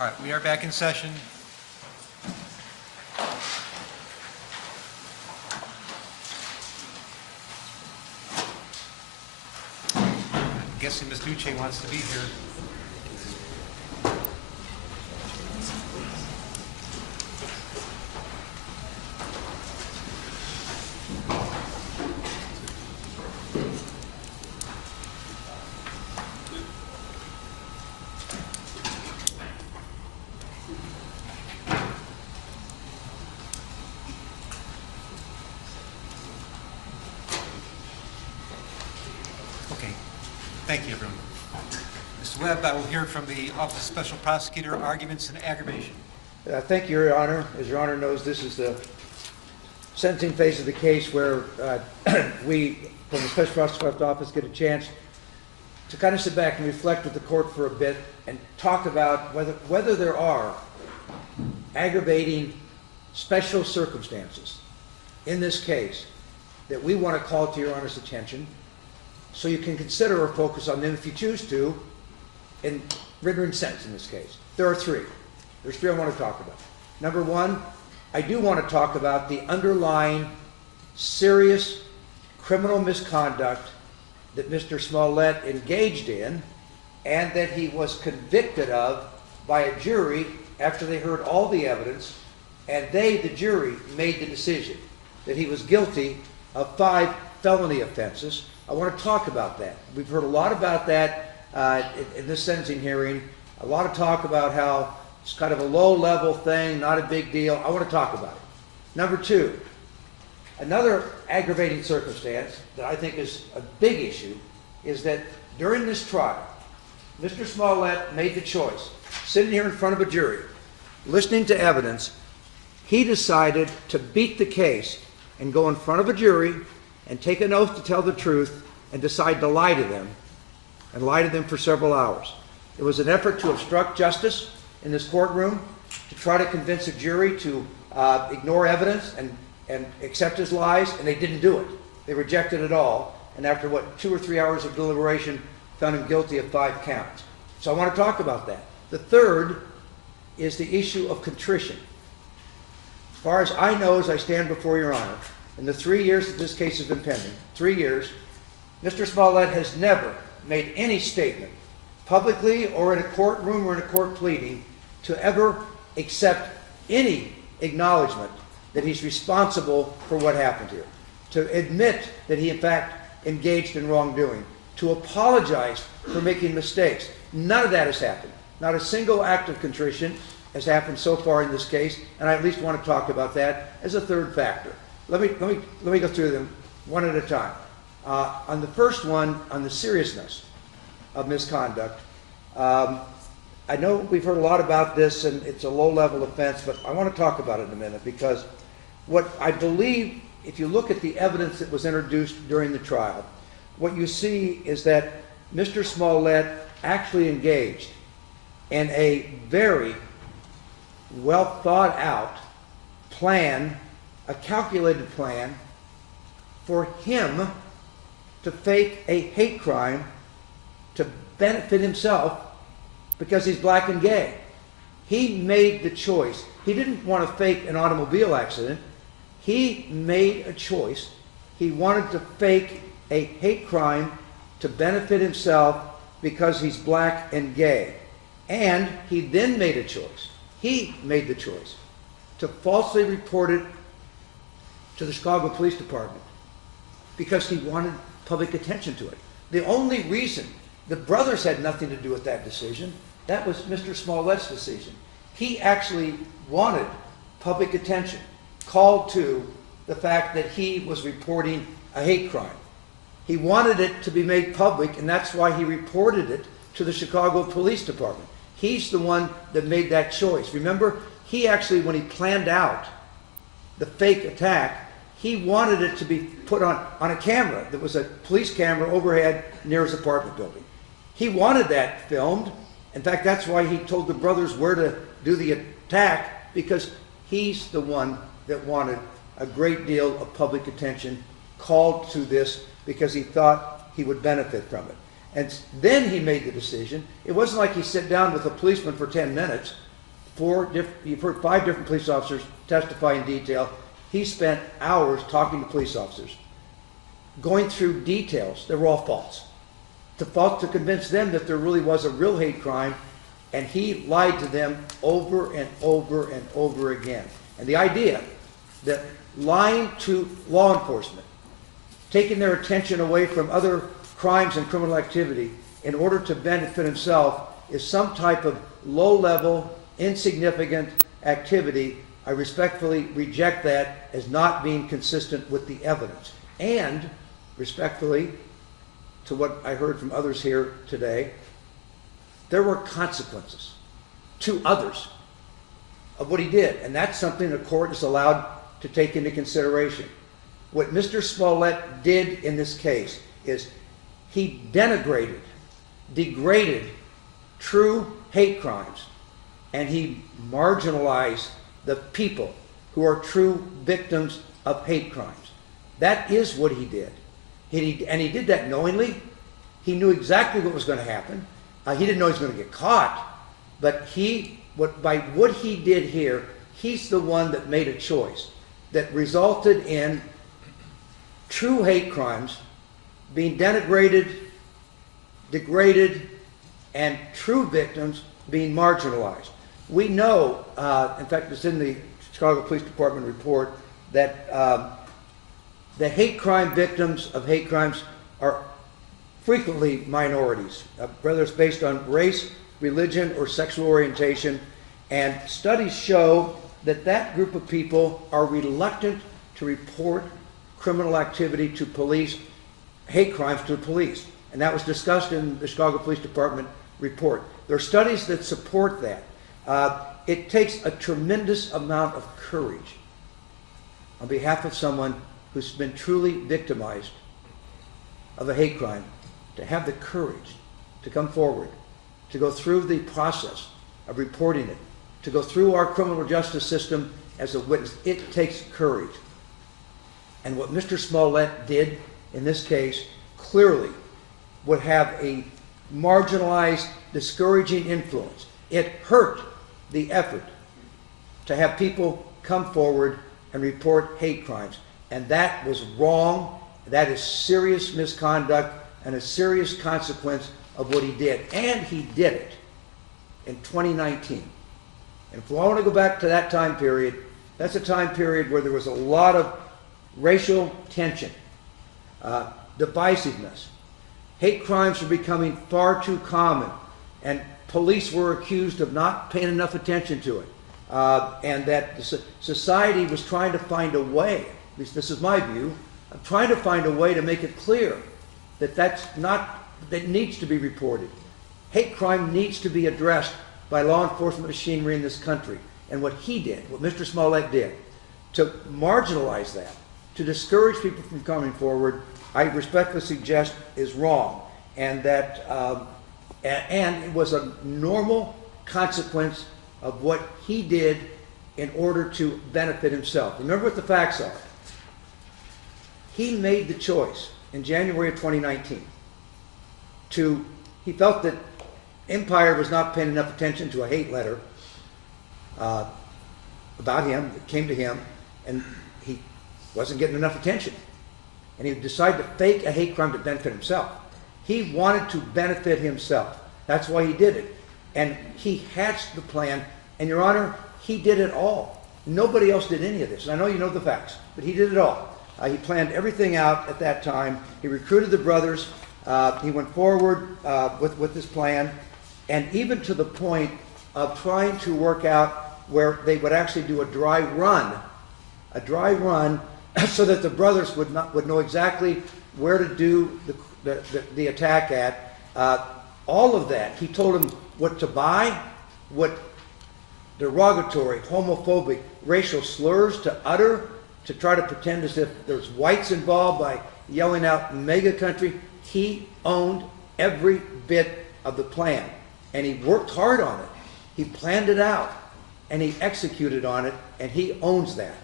All right, we are back in session. I'm guessing Ms. Duce wants to be here. Thank you, everyone. Mr. Webb, I will hear from the Office of Special Prosecutor, arguments and aggravation. Thank you, Your Honor. As Your Honor knows, this is the sentencing phase of the case where we, from the Special Prosecutor's Office, get a chance to kind of sit back and reflect with the court for a bit and talk about whether there are aggravating special circumstances in this case that we want to call to Your Honor's attention, so you can consider or focus on them if you choose to in rendering sentence in this case. There are three. There's three I want to talk about. Number one, I do want to talk about the underlying serious criminal misconduct that Mr. Smollett engaged in and that he was convicted of by a jury after they heard all the evidence, and they, the jury, made the decision that he was guilty of 5 felony offenses. I want to talk about that. We've heard a lot about that in this sentencing hearing, a lot of talk about how it's kind of a low-level thing, not a big deal. I want to talk about it. Number two, another aggravating circumstance that I think is a big issue is that during this trial, Mr. Smollett made the choice, sitting here in front of a jury, listening to evidence, he decided to beat the case and go in front of a jury and take an oath to tell the truth and decide to lie to them, and lie to them for several hours. It was an effort to obstruct justice in this courtroom, to try to convince a jury to ignore evidence and accept his lies, and they didn't do it. They rejected it all, and after, 2 or 3 hours of deliberation, found him guilty of 5 counts. So I want to talk about that. The third is the issue of contrition. As far as I know, as I stand before Your Honor, in the 3 years that this case has been pending, 3 years, Mr. Smollett has never made any statement, publicly or in a courtroom or in a court pleading, to ever accept any acknowledgement that he's responsible for what happened here, to admit that he in fact engaged in wrongdoing, to apologize for making mistakes. None of that has happened. Not a single act of contrition has happened so far in this case, and I at least want to talk about that as a third factor. Let me go through them one at a time. On the first one, on the seriousness of misconduct, I know we've heard a lot about this and it's a low-level offense, but I want to talk about it in a minute, because what I believe, if you look at the evidence that was introduced during the trial, what you see is that Mr. Smollett actually engaged in a very well thought out plan, a calculated plan for him to fake a hate crime to benefit himself because he's black and gay. He made the choice. He didn't want to fake an automobile accident. He made a choice. He wanted to fake a hate crime to benefit himself because he's black and gay. And he then made a choice. He made the choice to falsely report it to the Chicago Police Department because he wanted public attention to it. The only reason, the brothers had nothing to do with that decision. That was Mr. Smollett's decision. He actually wanted public attention, called to the fact that he was reporting a hate crime. He wanted it to be made public, and that's why he reported it to the Chicago Police Department. He's the one that made that choice. Remember, he actually, when he planned out the fake attack, he wanted it to be put on a camera. There was a police camera overhead near his apartment building. He wanted that filmed. In fact, that's why he told the brothers where to do the attack, because he's the one that wanted a great deal of public attention, called to this because he thought he would benefit from it. And then he made the decision. It wasn't like he sat down with a policeman for 10 minutes you've heard 5 different police officers testify in detail. He spent hours talking to police officers, going through details that were all false, to convince them that there really was a real hate crime, and he lied to them over and over and over again. And the idea that lying to law enforcement, taking their attention away from other crimes and criminal activity in order to benefit himself is some type of low-level, insignificant activity, I respectfully reject that as not being consistent with the evidence. And, respectfully, to what I heard from others here today, there were consequences to others of what he did. And that's something the court is allowed to take into consideration. What Mr. Smollett did in this case is he denigrated, degraded true hate crimes, and he marginalized the people who are true victims of hate crimes. That is what he did. And he did that knowingly. He knew exactly what was going to happen. He didn't know he was going to get caught, but by what he did here, he's the one that made a choice that resulted in true hate crimes being denigrated, degraded, and true victims being marginalized. We know, in fact, it's in the Chicago Police Department report, that the hate crime victims of hate crimes are frequently minorities, whether it's based on race, religion, or sexual orientation. And studies show that that group of people are reluctant to report criminal activity to police, hate crimes to the police. And that was discussed in the Chicago Police Department report. There are studies that support that. It takes a tremendous amount of courage on behalf of someone who's been truly victimized of a hate crime to have the courage to come forward, to go through the process of reporting it, to go through our criminal justice system as a witness. It takes courage. And what Mr. Smollett did in this case clearly would have a marginalized, discouraging influence. It hurt the effort to have people come forward and report hate crimes. And that was wrong. That is serious misconduct and a serious consequence of what he did. And he did it in 2019. And if I want to go back to that time period, that's a time period where there was a lot of racial tension, divisiveness. Hate crimes were becoming far too common, and police were accused of not paying enough attention to it. And that society was trying to find a way, at least this is my view, of trying to find a way to make it clear that that needs to be reported. Hate crime needs to be addressed by law enforcement machinery in this country. And what he did, what Mr. Smollett did, to marginalize that, to discourage people from coming forward, I respectfully suggest is wrong. And that, and it was a normal consequence of what he did in order to benefit himself. Remember what the facts are. He made the choice in January of 2019 he felt that Empire was not paying enough attention to a hate letter about him that came to him, and he wasn't getting enough attention. And he decided to fake a hate crime to benefit himself. He wanted to benefit himself. That's why he did it. And he hatched the plan, and Your Honor, he did it all. Nobody else did any of this. And I know you know the facts, but he did it all. He planned everything out at that time. He recruited the brothers. He went forward with this plan, and even to the point of trying to work out where they would actually do a dry run, so that the brothers would know exactly where to do the attack at. All of that. He told them what to buy, what derogatory, homophobic, racial slurs to utter, to try to pretend as if there's whites involved by yelling out mega country. He owned every bit of the plan, and he worked hard on it. He planned it out, and he executed on it, and he owns that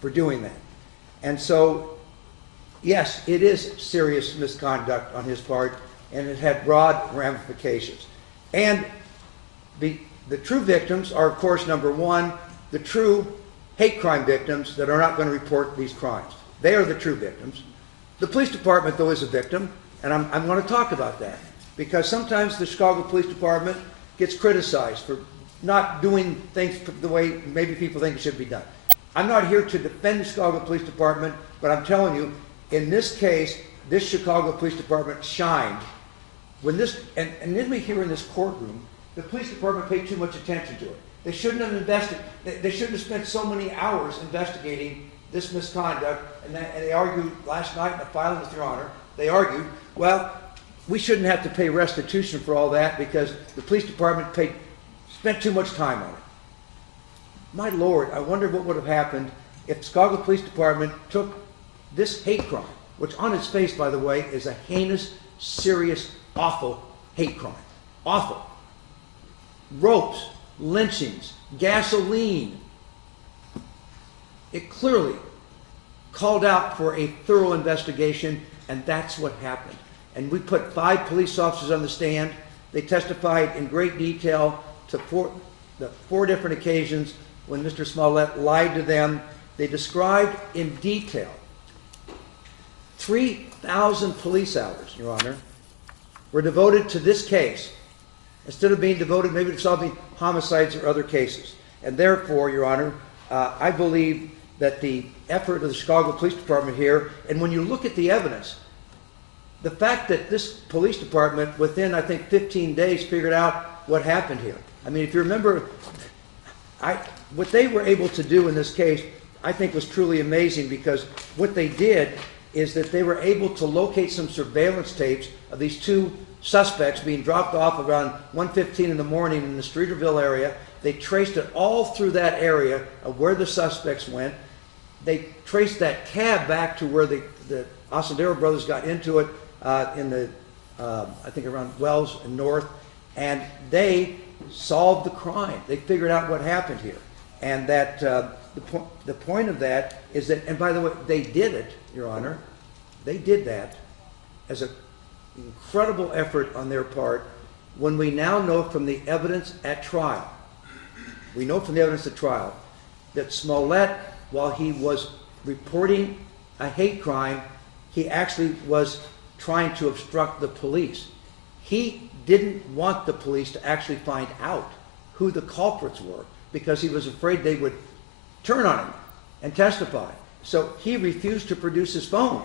for doing that. And so, yes, it is serious misconduct on his part, and it had broad ramifications. And The true victims are, of course, number one, the true hate crime victims that are not going to report these crimes. They are the true victims. The police department, though, is a victim, and I'm going to talk about that, because sometimes the Chicago Police Department gets criticized for not doing things the way maybe people think it should be done. I'm not here to defend the Chicago Police Department, but I'm telling you, in this case, this Chicago Police Department shined. When this, and then we hear in this courtroom, the police department paid too much attention to it. They shouldn't have they shouldn't have spent so many hours investigating this misconduct, and they argued last night in the filing with Your Honor, they argued, well, we shouldn't have to pay restitution for all that because the police department spent too much time on it. My Lord, I wonder what would have happened if the Chicago Police Department took this hate crime, which on its face, by the way, is a heinous, serious, awful hate crime. Awful. Ropes, lynchings, gasoline. It clearly called out for a thorough investigation, and that's what happened. And we put 5 police officers on the stand. They testified in great detail to the 4 different occasions when Mr. Smollett lied to them. They described in detail 3,000 police hours, Your Honor, were devoted to this case instead of being devoted maybe to solving homicides or other cases. And therefore, Your Honor, I believe that the effort of the Chicago Police Department here, and when you look at the evidence, the fact that this police department within, I think, 15 days figured out what happened here. I mean, if you remember, what they were able to do in this case, I think was truly amazing, because what they did is that they were able to locate some surveillance tapes of these 2 suspects being dropped off around 1:15 in the morning in the Streeterville area. They traced it all through that area of where the suspects went. They traced that cab back to where the Osendero brothers got into it in the, I think around Wells and North, and they solved the crime. They figured out what happened here. And that the point of that is that, and by the way, they did it, Your Honor, they did that as an incredible effort on their part, when we now know from the evidence at trial, that Smollett, while he was reporting a hate crime, he actually was trying to obstruct the police. He didn't want the police to actually find out who the culprits were, because he was afraid they would turn on him and testify. So he refused to produce his phone.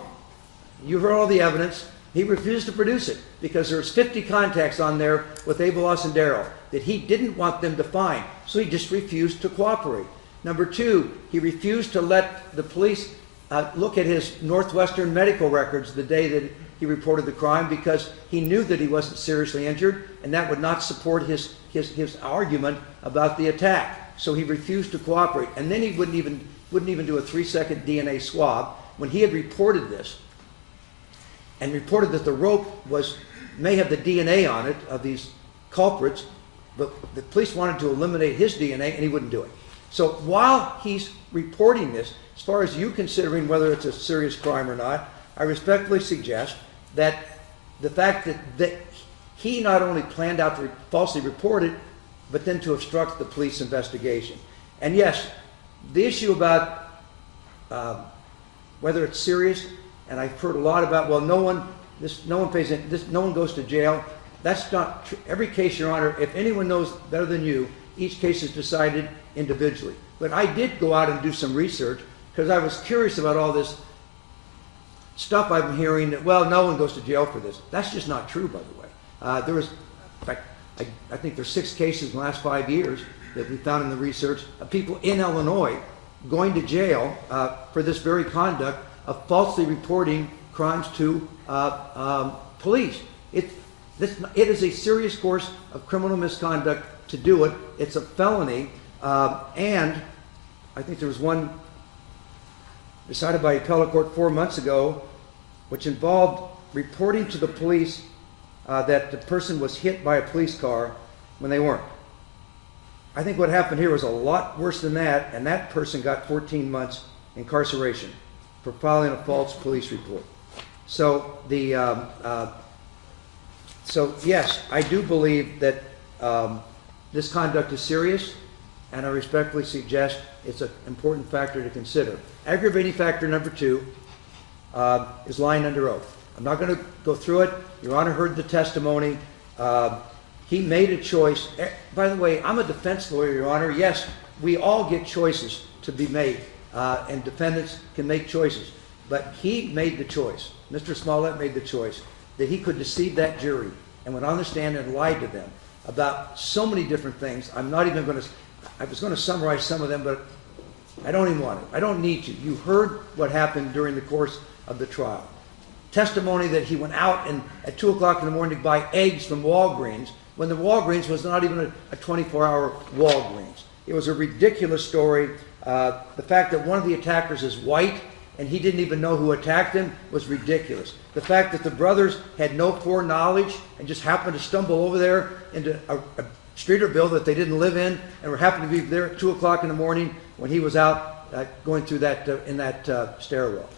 You heard all the evidence. He refused to produce it because there's 50 contacts on there with Abel Osendero that he didn't want them to find. So he just refused to cooperate. Number 2, he refused to let the police look at his Northwestern medical records the day that he reported the crime, because he knew that he wasn't seriously injured, and that would not support his argument about the attack. So he refused to cooperate. And then he wouldn't even do a 3-second DNA swab when he had reported this, and reported that the rope may have the DNA on it of these culprits, but the police wanted to eliminate his DNA, and he wouldn't do it. So while he's reporting this, as far as you considering whether it's a serious crime or not, I respectfully suggest that the fact that he not only planned out to falsely report it, but then to obstruct the police investigation. And yes, the issue about whether it's serious, and I've heard a lot about, well, no one goes to jail. That's not true. Every case, Your Honor, if anyone knows better than you, each case is decided individually. But I did go out and do some research because I was curious about all this stuff I've been hearing that, well, no one goes to jail for this. That's just not true, by the way. There was, in fact, I think there's 6 cases in the last 5 years that we found in the research of people in Illinois going to jail for this very conduct of falsely reporting crimes to police. It is a serious course of criminal misconduct to do it. It's a felony, and I think there was one decided by appellate court 4 months ago, which involved reporting to the police that the person was hit by a police car when they weren't. I think what happened here was a lot worse than that, and that person got 14 months incarceration for filing a false police report. So so yes, I do believe that This conduct is serious, and I respectfully suggest it's an important factor to consider. Aggravating factor number 2 is lying under oath. I'm not going to go through it. Your Honor heard the testimony. He made a choice. By the way, I'm a defense lawyer, Your Honor. Yes, we all get choices to be made, and defendants can make choices. But he made the choice. Mr. Smollett made the choice that he could deceive that jury and went on the stand and lied to them about so many different things. I'm not even going to, I was going to summarize some of them, but I don't even want to. I don't need to. You heard what happened during the course of the trial. Testimony that he went out and at 2 o'clock in the morning to buy eggs from Walgreens when the Walgreens was not even a 24-hour Walgreens. It was a ridiculous story. The fact that one of the attackers is white and he didn't even know who attacked him was ridiculous. The fact that the brothers had no foreknowledge and just happened to stumble over there into a Streeterville that they didn't live in and were happened to be there at 2 o'clock in the morning when he was out going through that in that stairwell.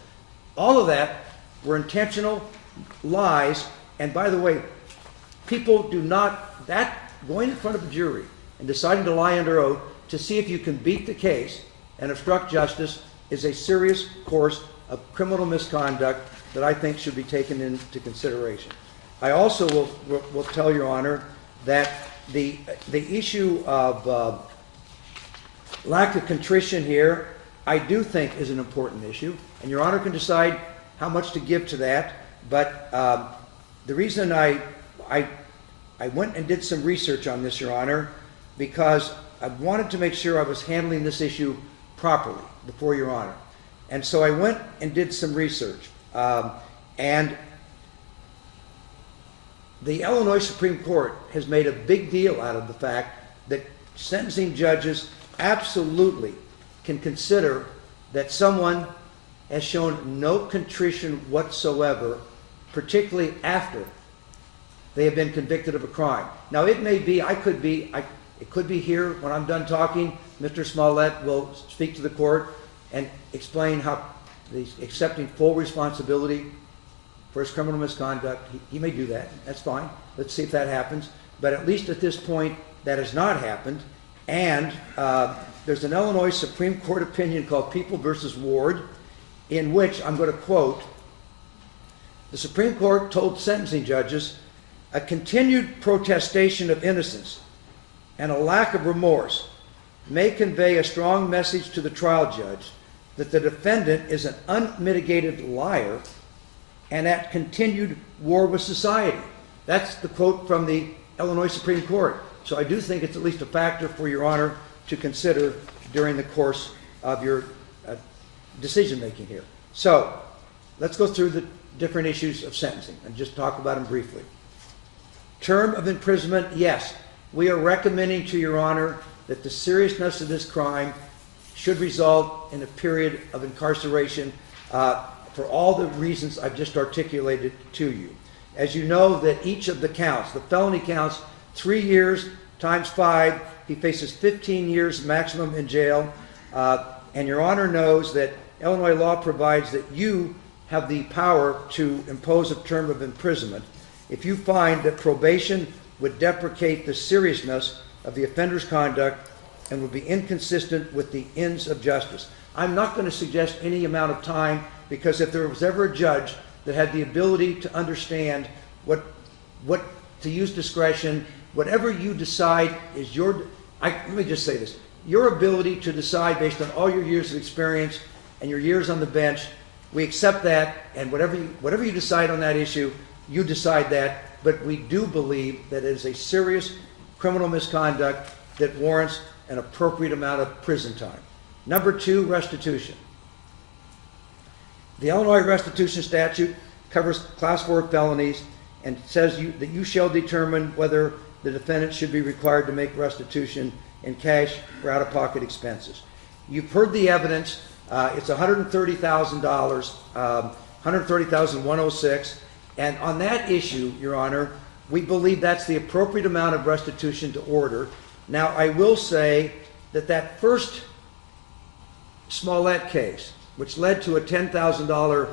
All of that were intentional lies. And by the way, people do not, that going in front of a jury and deciding to lie under oath to see if you can beat the case and obstruct justice is a serious course of criminal misconduct that I think should be taken into consideration. I also will tell Your Honor that the issue of lack of contrition here, I do think is an important issue, and Your Honor can decide how much to give to that. But the reason I went and did some research on this, Your Honor, because I wanted to make sure I was handling this issue properly before Your Honor. And so I went and did some research. And the Illinois Supreme Court has made a big deal out of the fact that sentencing judges absolutely can consider that someone has shown no contrition whatsoever, particularly after they have been convicted of a crime. Now it may be, it could be here when I'm done talking, Mr. Smollett will speak to the court and explain how he's accepting full responsibility for his criminal misconduct. He may do that. That's fine. Let's see if that happens. But at least at this point, that has not happened. And there's an Illinois Supreme Court opinion called People v. Ward, in which, I'm going to quote, the Supreme Court told sentencing judges, a continued protestation of innocence and a lack of remorse may convey a strong message to the trial judge that the defendant is an unmitigated liar and at continued war with society. That's the quote from the Illinois Supreme Court. So I do think it's at least a factor for Your Honor to consider during the course of your decision making here. So let's go through the different issues of sentencing and just talk about them briefly. Term of imprisonment, yes. We are recommending to Your Honor that the seriousness of this crime should result in a period of incarceration for all the reasons I've just articulated to you. As you know, that each of the counts, the felony counts, 3 years times 5, he faces 15 years maximum in jail. And Your Honor knows that Illinois law provides that you have the power to impose a term of imprisonment if you find that probation would deprecate the seriousness of the offender's conduct and would be inconsistent with the ends of justice. I'm not going to suggest any amount of time, because if there was ever a judge that had the ability to understand what to use discretion, whatever you decide is your, let me just say this, your ability to decide based on all your years of experience and your years on the bench, we accept that, and whatever you decide on that issue, you decide that, but we do believe that it is a serious criminal misconduct that warrants an appropriate amount of prison time. Number 2, restitution. The Illinois restitution statute covers class 4 felonies and says that you shall determine whether the defendant should be required to make restitution in cash for out-of-pocket expenses. You've heard the evidence. It's $130,000, $130,106, and on that issue, Your Honor, we believe that's the appropriate amount of restitution to order. Now, I will say that that first Smollett case, which led to a $10,000,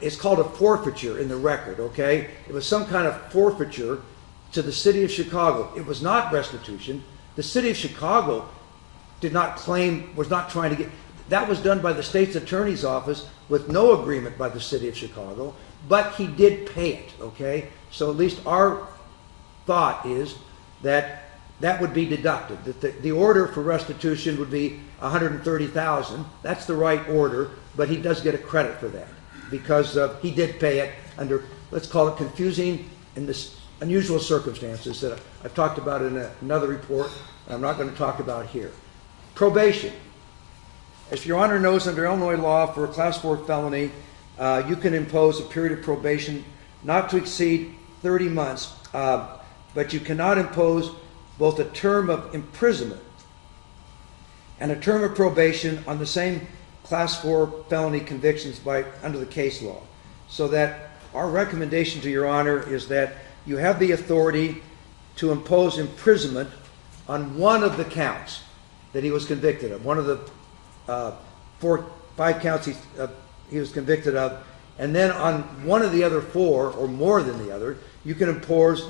it's called a forfeiture in the record, okay? It was some kind of forfeiture to the city of Chicago. It was not restitution. The city of Chicago did not claim, was not trying to get, that was done by the state's attorney's office with no agreement by the city of Chicago, but he did pay it, okay? So at least our thought is that that would be deducted, that the order for restitution would be $130,000. That's the right order, but he does get a credit for that because he did pay it under, let's call it confusing and this unusual circumstances that I've talked about in another report and I'm not going to talk about here. Probation. As Your Honor knows, under Illinois law, for a Class 4 felony, you can impose a period of probation not to exceed 30 months, but you cannot impose both a term of imprisonment and a term of probation on the same Class 4 felony convictions under the case law. So that our recommendation to Your Honor is that you have the authority to impose imprisonment on one of the counts that he was convicted of, one of the 5 counts he was convicted of, and then on one of the other 4 or more than the other, you can impose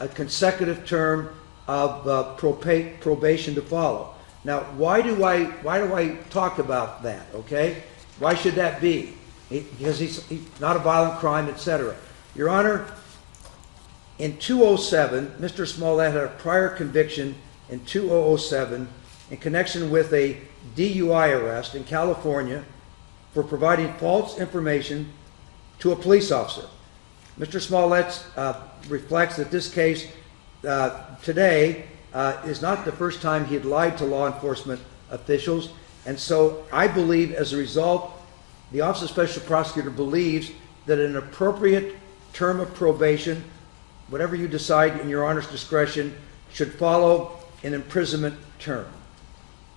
a consecutive term of probation to follow. Now, why do I talk about that? Okay, why should that be? Because he's not a violent crime, etc. Your Honor, in 2007, Mr. Smollett had a prior conviction in 2007 in connection with a DUI arrest in California for providing false information to a police officer. Mr. Smollett reflects that this case today is not the first time he had lied to law enforcement officials, and so I believe as a result, the Office of Special Prosecutor believes that an appropriate term of probation, whatever you decide in Your Honor's discretion, should follow an imprisonment term.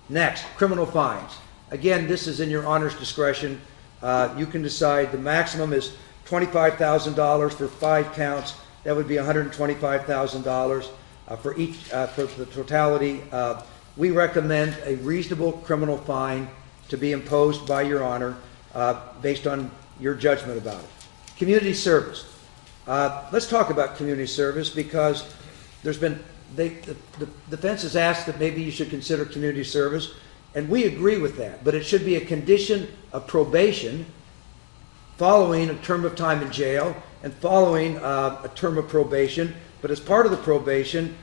Next, criminal fines. Again, this is in Your Honor's discretion. You can decide the maximum is $25,000 for 5 counts. That would be $125,000 for each, for the totality. We recommend a reasonable criminal fine to be imposed by Your Honor based on your judgment about it. Community service. Let's talk about community service because there's been, the defense has asked that maybe you should consider community service, and we agree with that, but it should be a condition of probation following a term of time in jail and following a term of probation. But as part of the probation,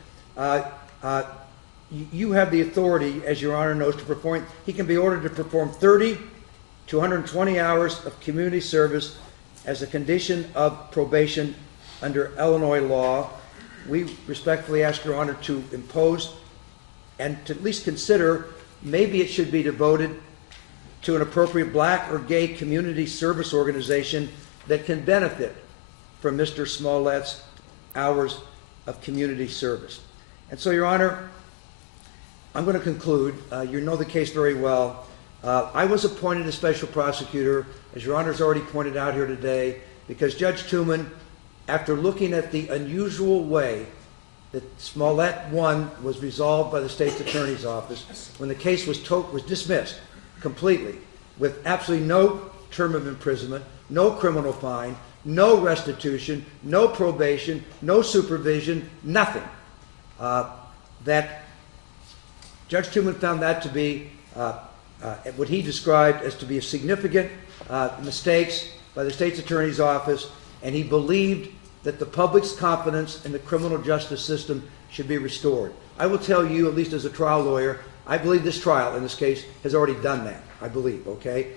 you have the authority, as Your Honor knows, to perform, he can be ordered to perform 30 to 120 hours of community service as a condition of probation under Illinois law. We respectfully ask Your Honor to impose and to at least consider maybe it should be devoted to an appropriate black or gay community service organization that can benefit from Mr. Smollett's hours of community service. And so, Your Honor, I'm going to conclude. You know the case very well. I was appointed as special prosecutor, as Your Honor's already pointed out here today, because Judge Tooman, after looking at the unusual way that Smollett 1 was resolved by the state's attorney's office, when the case was dismissed completely, with absolutely no term of imprisonment, no criminal fine, no restitution, no probation, no supervision, nothing. That Judge Tooman found that to be what he described as to be a significant mistakes by the state's attorney's office, and he believed that the public's confidence in the criminal justice system should be restored. I will tell you, at least as a trial lawyer, I believe this trial in this case has already done that, I believe, okay?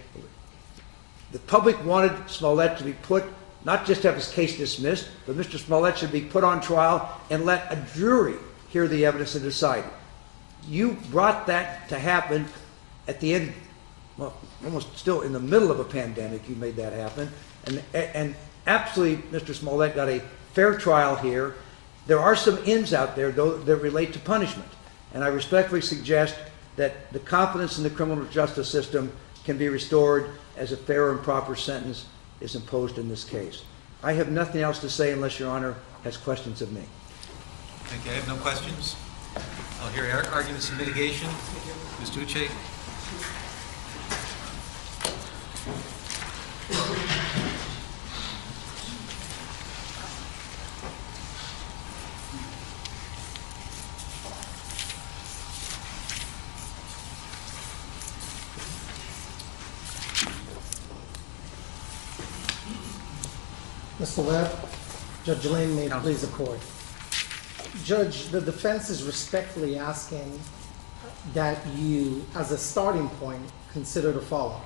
The public wanted Smollett to be put, not just have his case dismissed, but Mr. Smollett should be put on trial and let a jury hear the evidence and decide. You brought that to happen at the end, well, almost still in the middle of a pandemic, you made that happen. And absolutely, Mr. Smollett got a fair trial here. There are some ins out there, though, that relate to punishment. And I respectfully suggest that the confidence in the criminal justice system can be restored as a fair and proper sentence is imposed in this case. I have nothing else to say unless Your Honor has questions of me. Thank you. I have no questions. I'll hear arguments in mitigation. Ms. Duce. Mr. Webb, Judge Lane, may it please the court. Judge, the defense is respectfully asking that you, as a starting point, consider the following.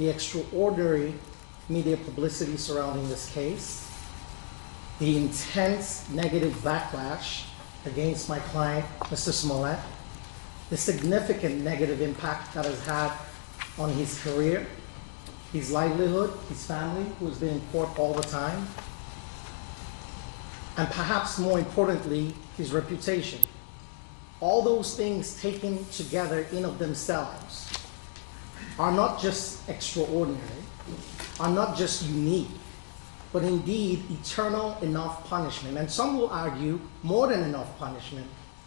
The extraordinary media publicity surrounding this case, the intense negative backlash against my client, Mr. Smollett, the significant negative impact that has had on his career, his livelihood, his family, who has been in court all the time, and perhaps more importantly, his reputation. All those things taken together in of themselves are not just extraordinary, are not just unique, but indeed eternal enough punishment. And some will argue more than enough punishment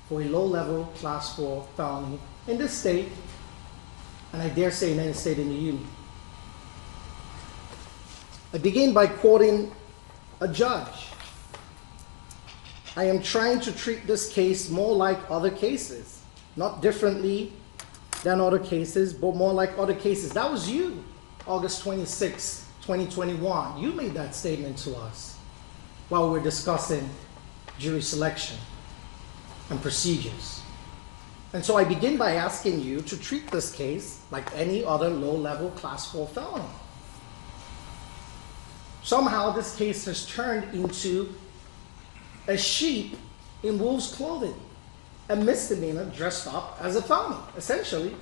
for a low-level Class 4 felony in this state, and I dare say in any state in the union. I begin by quoting a judge. I am trying to treat this case more like other cases, not differently than other cases, but more like other cases. That was you, August 26, 2021. You made that statement to us while we were discussing jury selection and procedures. And so I begin by asking you to treat this case like any other low-level Class 4 felony. Somehow this case has turned into a sheep in wolf's clothing, a misdemeanor dressed up as a felony, essentially.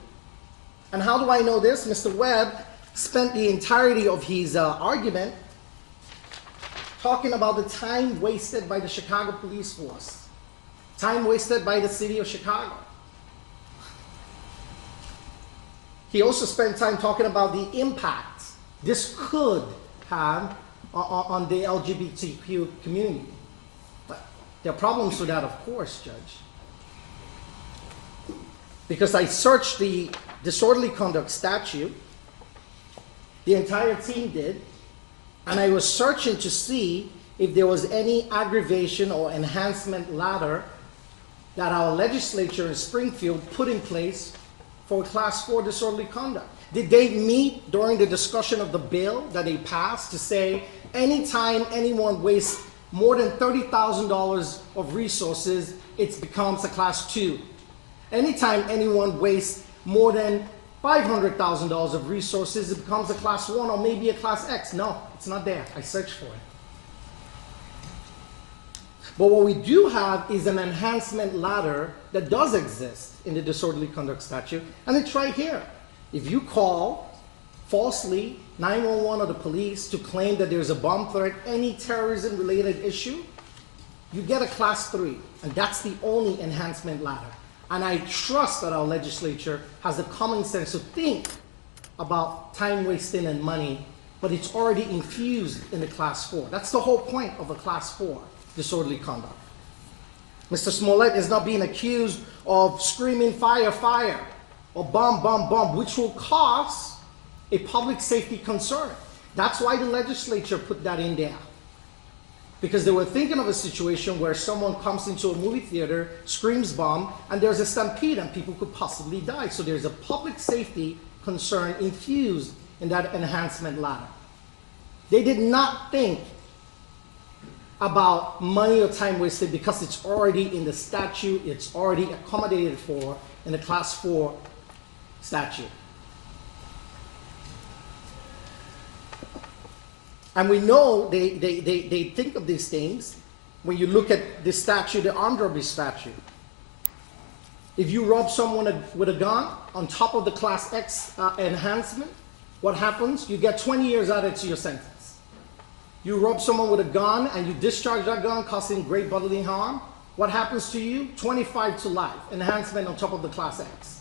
And how do I know this? Mr. Webb spent the entirety of his argument talking about the time wasted by the Chicago police force, time wasted by the city of Chicago. He also spent time talking about the impact this could have on the LGBTQ community. But there are problems with that, of course, Judge. Because I searched the disorderly conduct statute, the entire team did, and I was searching to see if there was any aggravation or enhancement ladder that our legislature in Springfield put in place for Class 4 disorderly conduct. Did they meet during the discussion of the bill that they passed to say anytime anyone wastes more than $30,000 of resources, it becomes a Class 2? Anytime anyone wastes more than $500,000 of resources, it becomes a Class 1 or maybe a Class X. No, it's not there. I searched for it. But what we do have is an enhancement ladder that does exist in the disorderly conduct statute, and it's right here. If you call falsely 911 or the police to claim that there's a bomb threat, any terrorism-related issue, you get a Class 3, and that's the only enhancement ladder. And I trust that our legislature has the common sense to think about time wasting and money, but it's already infused in the Class 4. That's the whole point of a Class 4 disorderly conduct. Mr. Smollett is not being accused of screaming fire, fire, or bomb, bomb, bomb, which will cause a public safety concern. That's why the legislature put that in there. Because they were thinking of a situation where someone comes into a movie theater, screams bomb, and there's a stampede and people could possibly die. So there's a public safety concern infused in that enhancement ladder. They did not think about money or time wasted because it's already in the statute, it's already accommodated for in the Class 4 statute. And we know they think of these things when you look at the statute, the armed robbery statute. If you rob someone with a gun on top of the Class X enhancement, what happens? You get 20 years added to your sentence. You rob someone with a gun and you discharge that gun causing great bodily harm, what happens to you? 25 to life, enhancement on top of the Class X.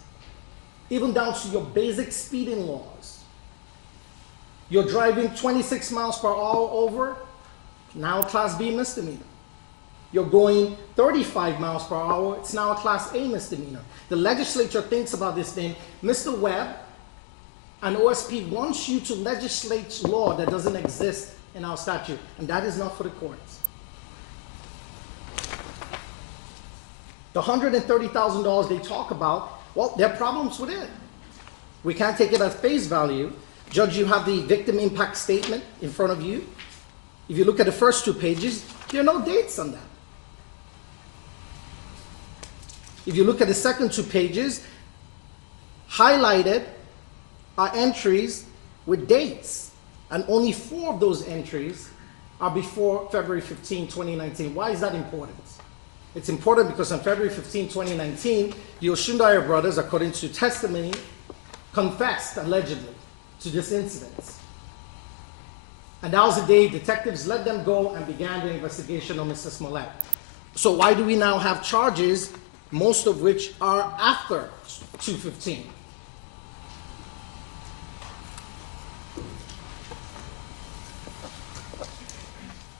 Even down to your basic speeding laws. You're driving 26 miles per hour over, now Class B misdemeanor. You're going 35 miles per hour, it's now a Class A misdemeanor. The legislature thinks about this thing. Mr. Webb and OSP wants you to legislate law that doesn't exist in our statute, and that is not for the courts. The $130,000 they talk about, well, there are problems with it. We can't take it at face value. Judge, you have the victim impact statement in front of you. If you look at the first 2 pages, there are no dates on that. If you look at the second 2 pages, highlighted are entries with dates, and only 4 of those entries are before February 15, 2019. Why is that important? It's important because on February 15, 2019, the Oshundaya brothers, according to testimony, confessed allegedly to this incident. And that was the day detectives let them go and began the investigation on Mr. Smollett. So why do we now have charges, most of which are after 2/15?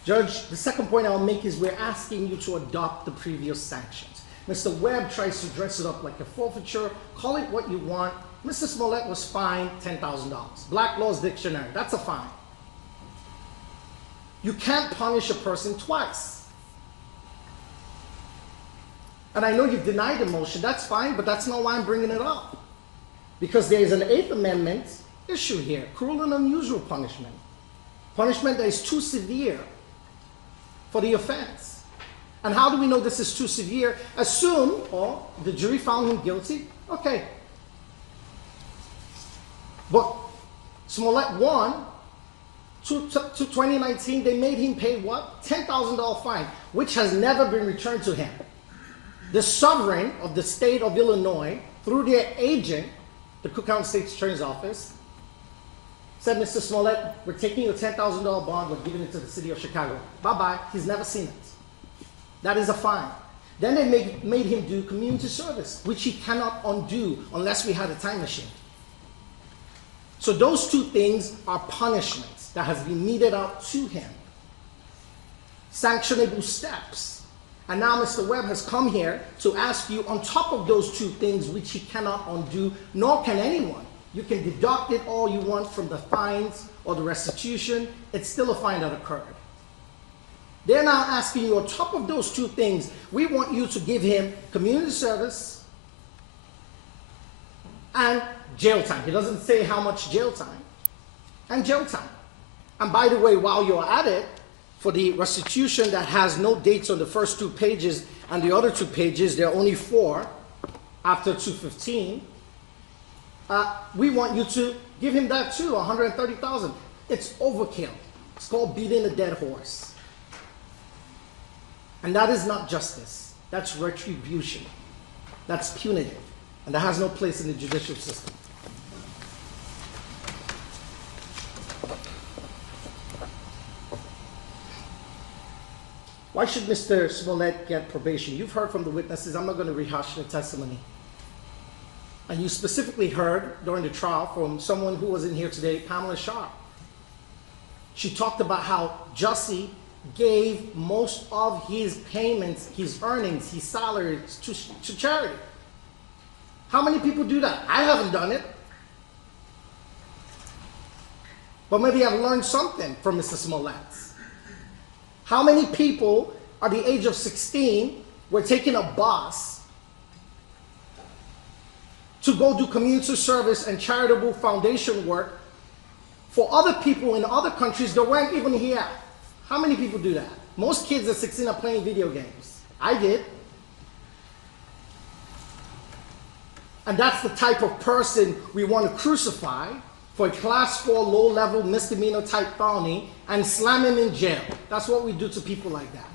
Judge, the second point I'll make is we're asking you to adopt the previous sanctions. Mr. Webb tries to dress it up like a forfeiture. Call it what you want. Mr. Smollett was fined $10,000. Black Law's Dictionary, that's a fine. You can't punish a person twice. And I know you've denied the motion, that's fine, but that's not why I'm bringing it up. Because there is an 8th Amendment issue here, cruel and unusual punishment. Punishment that is too severe for the offense. And how do we know this is too severe? Assume, or the jury found him guilty, okay. But Smollett won. To 2019, they made him pay what? $10,000 fine, which has never been returned to him. The sovereign of the state of Illinois, through their agent, the Cook County State's Attorney's Office, said, Mr. Smollett, we're taking your $10,000 bond, we're giving it to the city of Chicago. Bye-bye. He's never seen it. That is a fine. Then they made him do community service, which he cannot undo unless we had a time machine. So those 2 things are punishments that has been meted out to him. Sanctionable steps. And now Mr. Webb has come here to ask you, on top of those 2 things which he cannot undo, nor can anyone. You can deduct it all you want from the fines or the restitution. It's still a fine that occurred. They're now asking you, on top of those 2 things, we want you to give him community service and jail time. He doesn't say how much jail time. And jail time. And by the way, while you're at it, for the restitution that has no dates on the first 2 pages and the other 2 pages, there are only 4 after 2/15, we want you to give him that too, $130,000. It's overkill. It's called beating a dead horse. And that is not justice. That's retribution. That's punitive. And that has no place in the judicial system. Why should Mr. Smollett get probation? You've heard from the witnesses. I'm not going to rehash their testimony. And you specifically heard during the trial from someone who was in here today, Pamela Sharp. She talked about how Jussie gave most of his payments, his earnings, his salaries to charity. How many people do that? I haven't done it. But maybe I've learned something from Mr. Smollett. How many people at the age of 16 were taking a bus to go do community service and charitable foundation work for other people in other countries that weren't even here? How many people do that? Most kids at 16 are playing video games. I did. And that's the type of person we want to crucify for a class 4 low-level misdemeanor type felony and slam him in jail. That's what we do to people like that.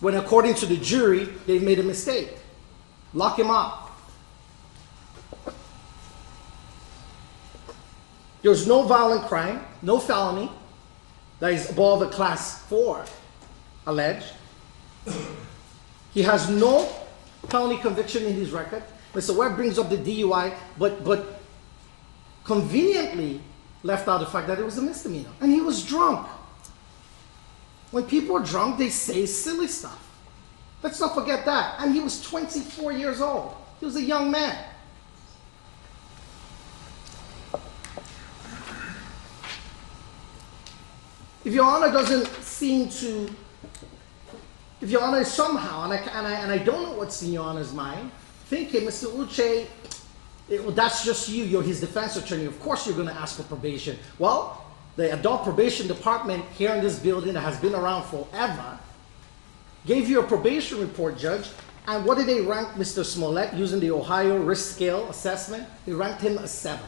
When according to the jury, they've made a mistake. Lock him up. There's no violent crime, no felony that is above a class 4, alleged. He has no felony conviction in his record. Mr. Webb brings up the DUI, but conveniently left out the fact that it was a misdemeanor. And he was drunk. When people are drunk, they say silly stuff. Let's not forget that. And he was 24 years old. He was a young man. If Your Honor doesn't seem to, if Your Honor is somehow, and I don't know what's in Your Honor's mind, thinking, Mr. Uche, well, that's just you, you're his defense attorney, of course you're going to ask for probation. Well, the adult probation department here in this building that has been around forever, gave you a probation report, Judge, and what did they rank Mr. Smollett using the Ohio risk scale assessment? They ranked him a 7.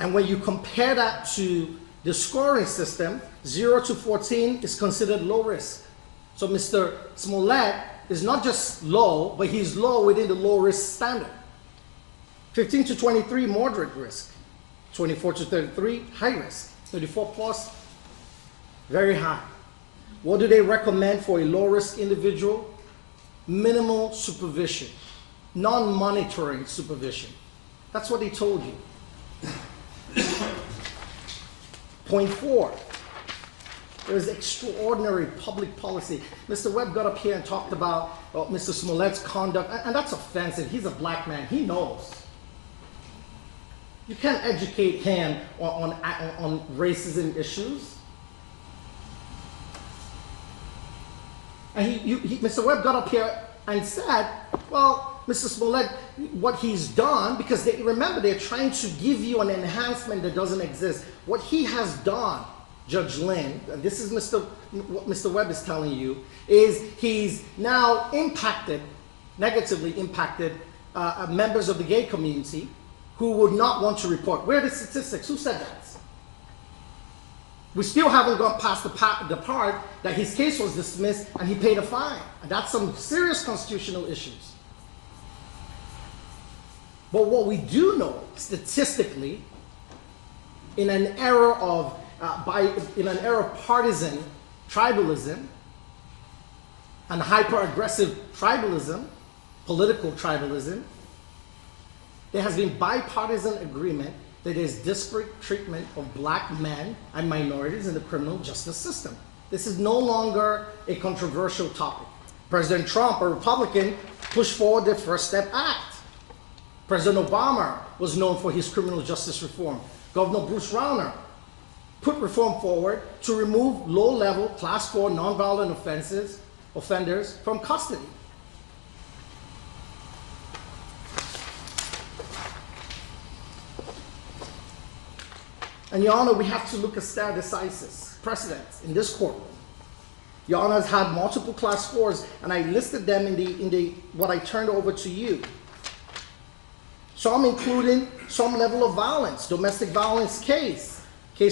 And when you compare that to the scoring system, 0 to 14 is considered low risk. So Mr. Smollett is not just low, but he's low within the low risk standard. 15 to 23, moderate risk. 24 to 33, high risk. 34 plus, very high. What do they recommend for a low risk individual? Minimal supervision, non-monitoring supervision. That's what they told you. Point 4, there is extraordinary public policy. Mr. Webb got up here and talked about Mr. Smollett's conduct, and that's offensive. He's a black man, he knows. You can't educate him on racism issues. And Mr. Webb got up here and said, well, Mr. Smollett, what he's done, because remember, they're trying to give you an enhancement that doesn't exist. What he has done, Judge Lynn, and this is what Mr. Webb is telling you, is he's now negatively impacted members of the gay community who would not want to report. Where are the statistics? Who said that? We still haven't gone past the part that his case was dismissed and he paid a fine. And that's some serious constitutional issues. But what we do know statistically, in an era of partisan tribalism and hyper-aggressive tribalism, political tribalism, there has been bipartisan agreement that there's disparate treatment of black men and minorities in the criminal justice system. This is no longer a controversial topic. President Trump, a Republican, pushed forward the First Step Act. President Obama was known for his criminal justice reform. Governor Bruce Rauner put reform forward to remove low-level, Class 4 nonviolent offenders from custody. And Your Honor, we have to look at stare decisis, precedents in this courtroom. Your Honor has had multiple Class 4s, and I listed them in what I turned over to you. Some including some level of violence, domestic violence case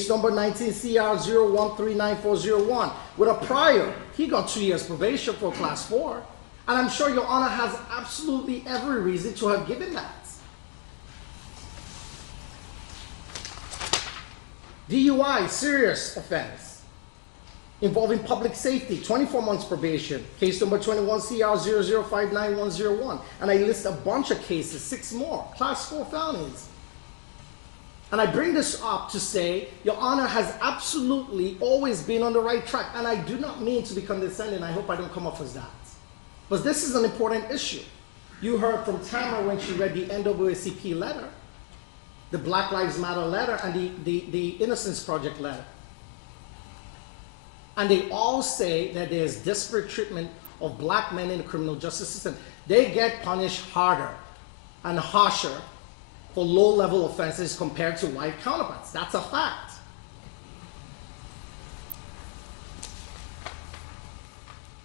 number 19 CR 0139401. With a prior, he got 2 years probation for Class 4, and I'm sure Your Honor has absolutely every reason to have given that. DUI, serious offense, involving public safety, 24 months probation, case number 21 CR 0059101. And I list a bunch of cases, 6 more, Class 4 felonies. And I bring this up to say, Your Honor has absolutely always been on the right track. And I do not mean to be condescending, I hope I don't come off as that. But this is an important issue. You heard from Tamara when she read the NAACP letter, the Black Lives Matter letter, and the Innocence Project letter. And they all say that there's disparate treatment of black men in the criminal justice system. They get punished harder and harsher for low-level offenses compared to white counterparts. That's a fact.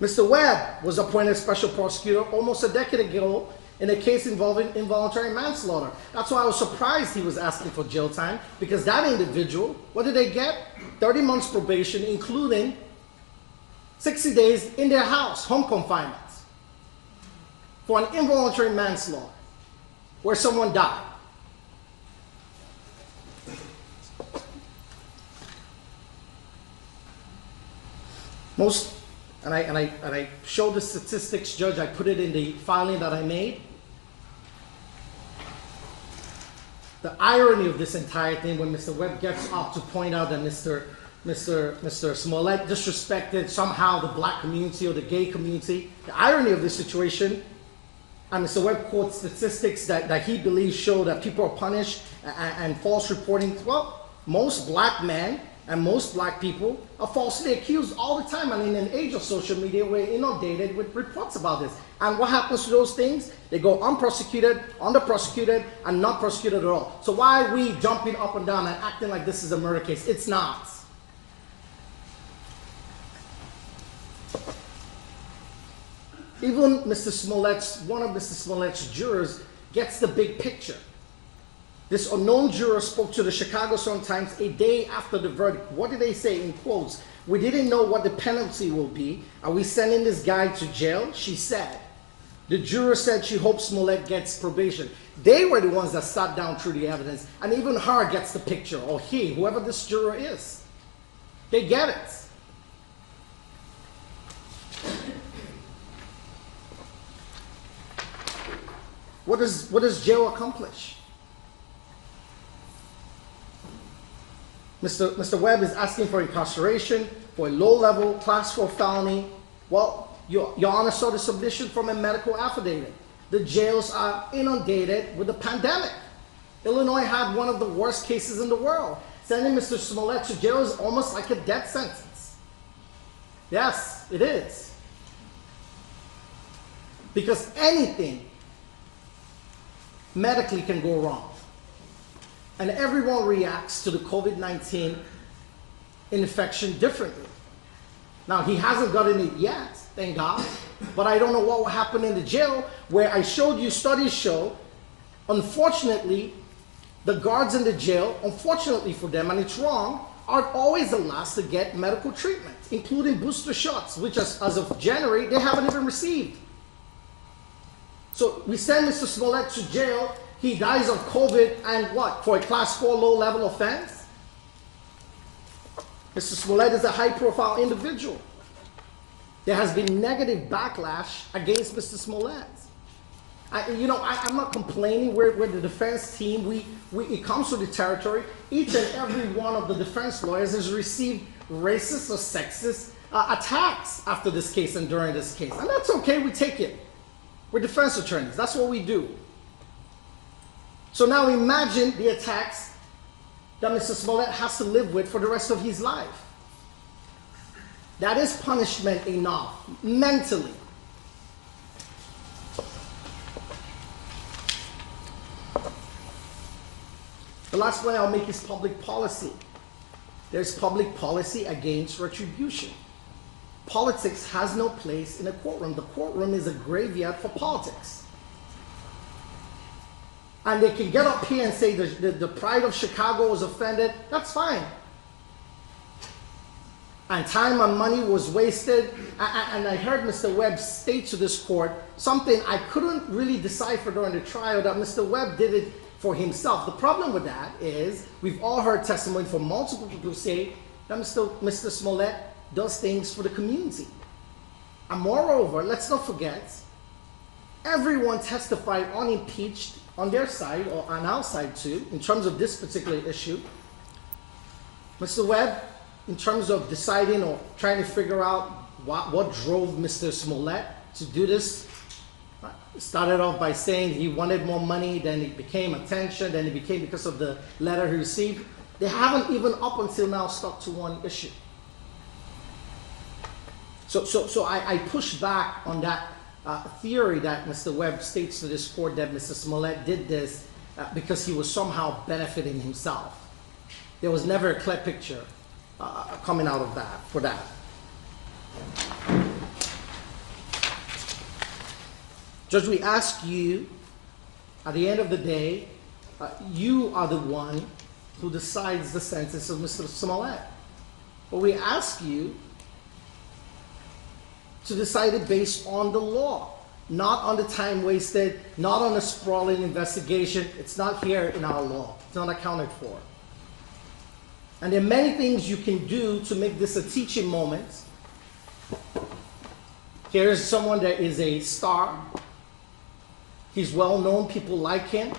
Mr. Webb was appointed special prosecutor almost a decade ago in a case involving involuntary manslaughter. That's why I was surprised he was asking for jail time, because that individual, what did they get? 30 months probation, including 60 days in their house, home confinement, for an involuntary manslaughter where someone died. And I showed the statistics, Judge, I put it in the filing that I made. The irony of this entire thing, when Mr. Webb gets up to point out that Mr. Smollett disrespected somehow the black community or the gay community, the irony of this situation, and Mr. Webb quotes statistics that he believes show that people are punished and false reporting. Well, most black men and most black people are falsely accused all the time. And in an age of social media, we're inundated with reports about this. And what happens to those things? They go unprosecuted, underprosecuted, and not prosecuted at all. So why are we jumping up and down and acting like this is a murder case? It's not. Even one of Mr. Smollett's jurors gets the big picture. This unknown juror spoke to the Chicago Sun-Times a day after the verdict. What did they say in quotes? "We didn't know what the penalty will be. Are we sending this guy to jail?" she said. The juror said she hopes Smollett gets probation. They were the ones that sat down through the evidence, and even her gets the picture, or he, whoever this juror is. They get it. What does jail accomplish? Mr. Webb is asking for incarceration for a low-level Class 4 felony. Well, Your Honor saw the submission from a medical affidavit. The jails are inundated with the pandemic. Illinois had one of the worst cases in the world. Sending Mr. Smollett to jail is almost like a death sentence. Yes, it is. Because anything medically can go wrong. And everyone reacts to the COVID-19 infection differently. Now, he hasn't gotten it yet, thank God, but I don't know what will happen in the jail, where I showed you studies show, unfortunately, the guards in the jail, unfortunately for them, and it's wrong, are always the last to get medical treatment, including booster shots, which as of January, they haven't even received. So we send Mr. Smollett to jail, he dies of COVID, and what, for a Class 4 low-level offense? Mr. Smollett is a high-profile individual. There has been negative backlash against Mr. Smollett. I'm not complaining. We're the defense team. It comes to the territory. Each and every one of the defense lawyers has received racist or sexist attacks after this case and during this case. And that's okay. We take it. We're defense attorneys. That's what we do. So now imagine the attacks that Mr. Smollett has to live with for the rest of his life. That is punishment enough, mentally. The last point I'll make is public policy. There's public policy against retribution. Politics has no place in a courtroom. The courtroom is a graveyard for politics. And they can get up here and say the pride of Chicago was offended. That's fine. And time and money was wasted. And I heard Mr. Webb state to this court something I couldn't really decipher during the trial, that Mr. Webb did it for himself. The problem with that is we've all heard testimony from multiple people who say that Mr. Smollett does things for the community. And moreover, let's not forget, everyone testified unimpeached on their side, or on our side too, in terms of this particular issue. Mr. Webb, in terms of deciding or trying to figure out what drove Mr. Smollett to do this, started off by saying he wanted more money, then it became attention, then it became because of the letter he received. They haven't even up until now stuck to one issue. So I push back on that theory that Mr. Webb states to this court that Mr. Smollett did this because he was somehow benefiting himself. There was never a clear picture coming out of that for that. Judge, we ask you, at the end of the day, you are the one who decides the sentence of Mr. Smollett. But we ask you to decide it based on the law, not on the time wasted, not on a sprawling investigation. It's not here in our law. It's not accounted for. And there are many things you can do to make this a teaching moment. Here's someone that is a star. He's well known, people like him.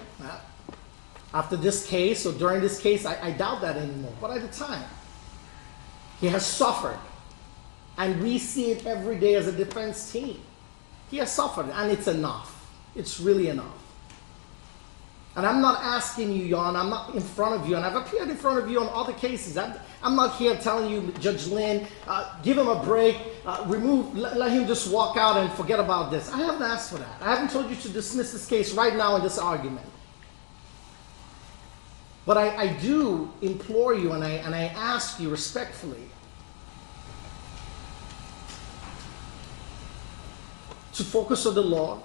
After this case, or during this case, I doubt that anymore. But at the time, he has suffered. And we see it every day as a defense team. He has suffered, and it's enough. It's really enough. And I'm not asking you, Your Honor, I'm not in front of you, and I've appeared in front of you on other cases. I'm not here telling you, Judge Lynn, give him a break, let him just walk out and forget about this. I haven't asked for that. I haven't told you to dismiss this case right now in this argument. But I do implore you and I ask you respectfully to focus on the law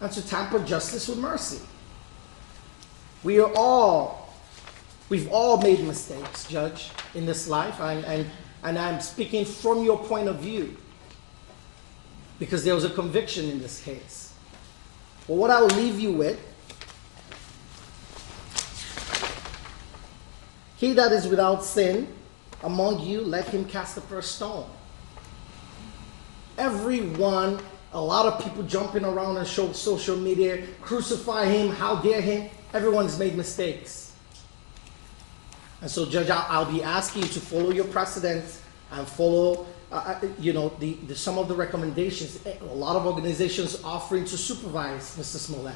and to temper justice with mercy. We've all made mistakes, Judge, in this life, and I'm speaking from your point of view because there was a conviction in this case. But what I will leave you with, he that is without sin among you, let him cast the first stone. Everyone, a lot of people jumping around on social media, crucify him, how dare him. Everyone's made mistakes. And so, Judge, I'll be asking you to follow your precedent and follow, some of the recommendations. A lot of organizations offering to supervise Mr. Smollett.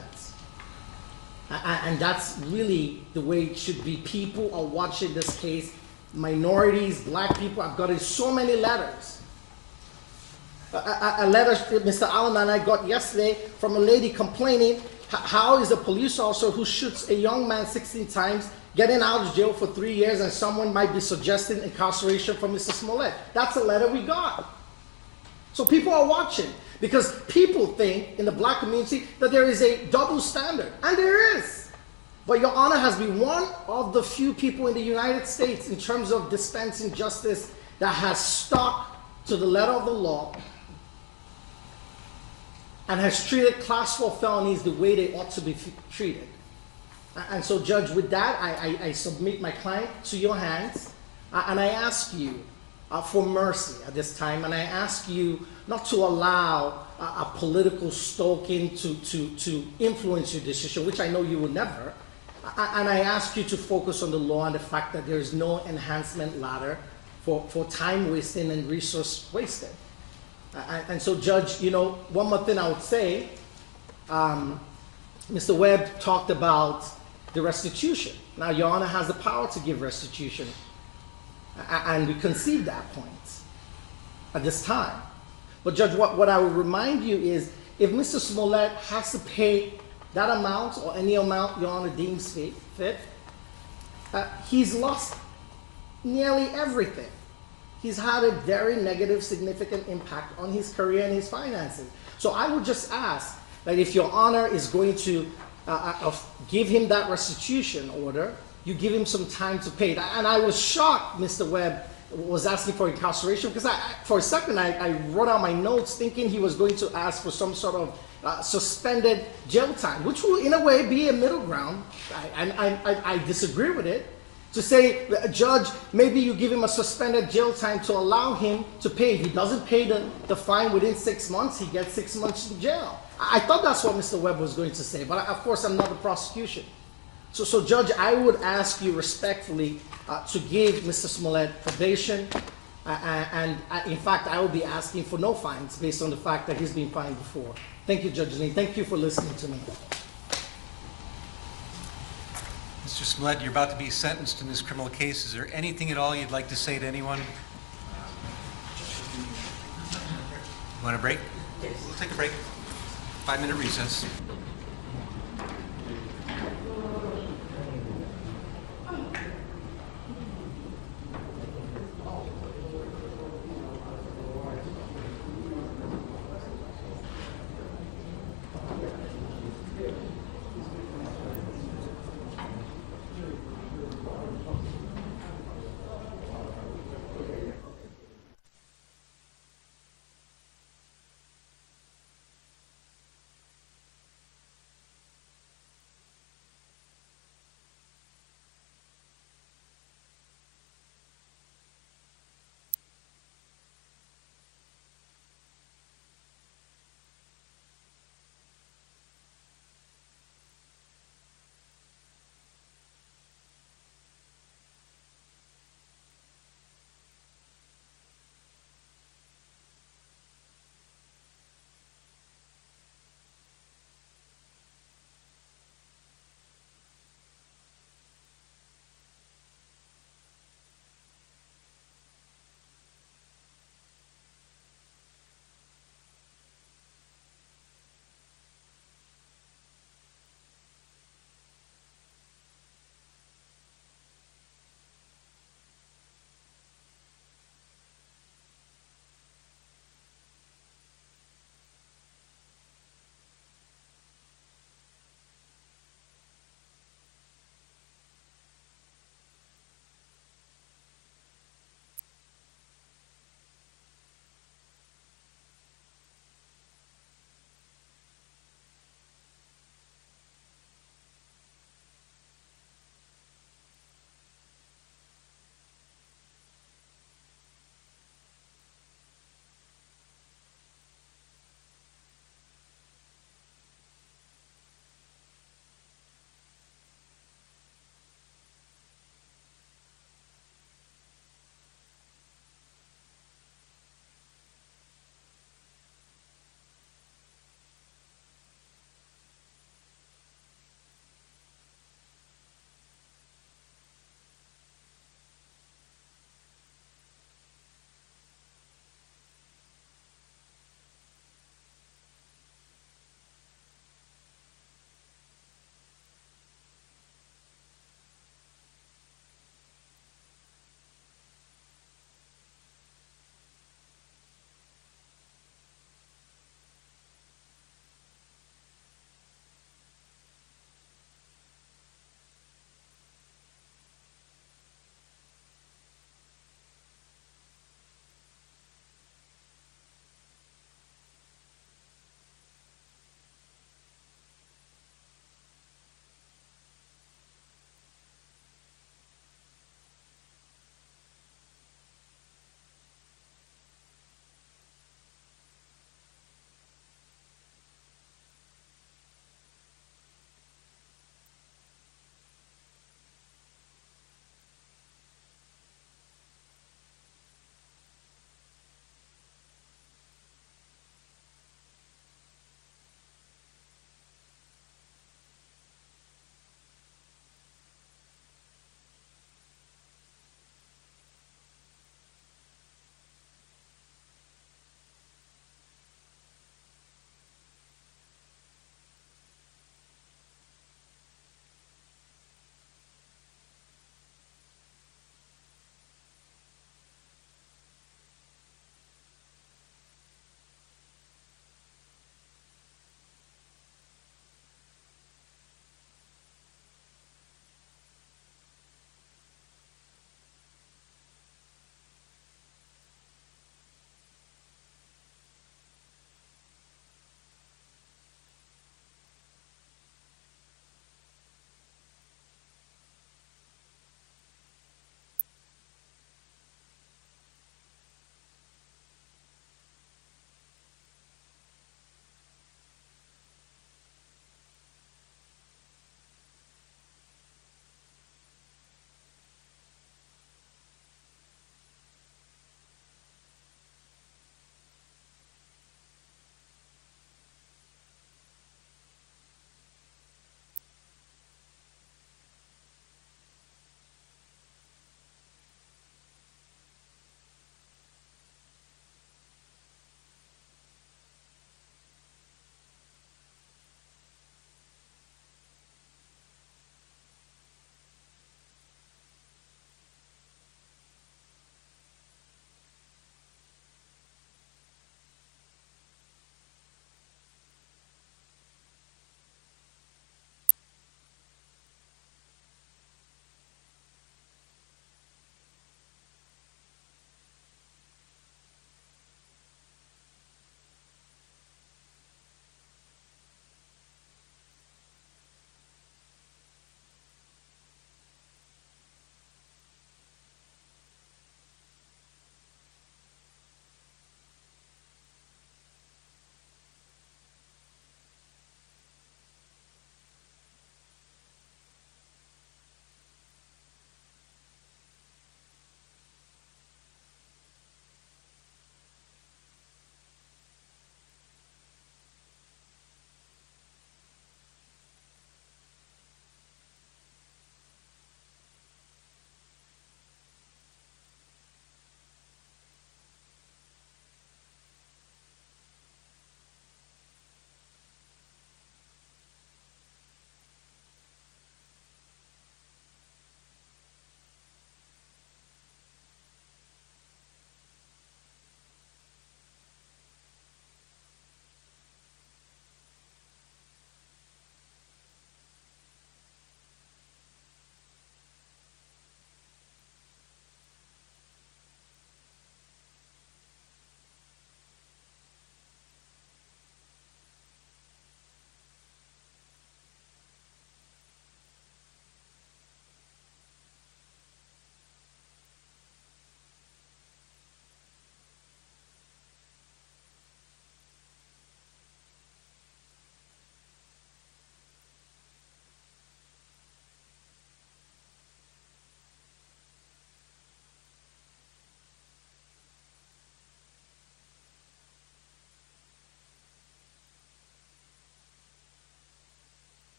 And that's really the way it should be. People are watching this case. Minorities, black people. I've gotten so many letters. A letter Mr. Allen and I got yesterday from a lady complaining, how is a police officer who shoots a young man 16 times getting out of jail for 3 years, and someone might be suggesting incarceration for Mr. Smollett? That's a letter we got. So people are watching because people think in the black community that there is a double standard, and there is. But Your Honor has been one of the few people in the United States in terms of dispensing justice that has stuck to the letter of the law and has treated class 4 felonies the way they ought to be treated. And so, Judge, with that, I submit my client to your hands, and I ask you for mercy at this time, and I ask you not to allow a political stoking to influence your decision, which I know you will never, and I ask you to focus on the law and the fact that there is no enhancement ladder for time wasting and resource wasted. And so, Judge, one more thing I would say, Mr. Webb talked about the restitution. Now, Your Honor has the power to give restitution, and we concede that point at this time. But, Judge, what I would remind you is, if Mr. Smollett has to pay that amount or any amount Your Honor deems fit, he's lost nearly everything. He's had a very negative, significant impact on his career and his finances. So I would just ask that if Your Honor is going to give him that restitution order, you give him some time to pay it. And I was shocked Mr. Webb was asking for incarceration, because for a second I wrote out my notes thinking he was going to ask for some sort of suspended jail time, which will in a way be a middle ground. I disagree with it. To say, Judge, maybe you give him a suspended jail time to allow him to pay. If he doesn't pay the fine within 6 months, he gets 6 months in jail. I thought that's what Mr. Webb was going to say, but of course I'm not the prosecution. So Judge, I would ask you respectfully to give Mr. Smollett probation, and in fact I would be asking for no fines based on the fact that he's been fined before. Thank you, Judge Lee. Thank you for listening to me. Mr. Smollett, you're about to be sentenced in this criminal case. Is there anything at all you'd like to say to anyone? You want a break? We'll take a break. 5-minute recess.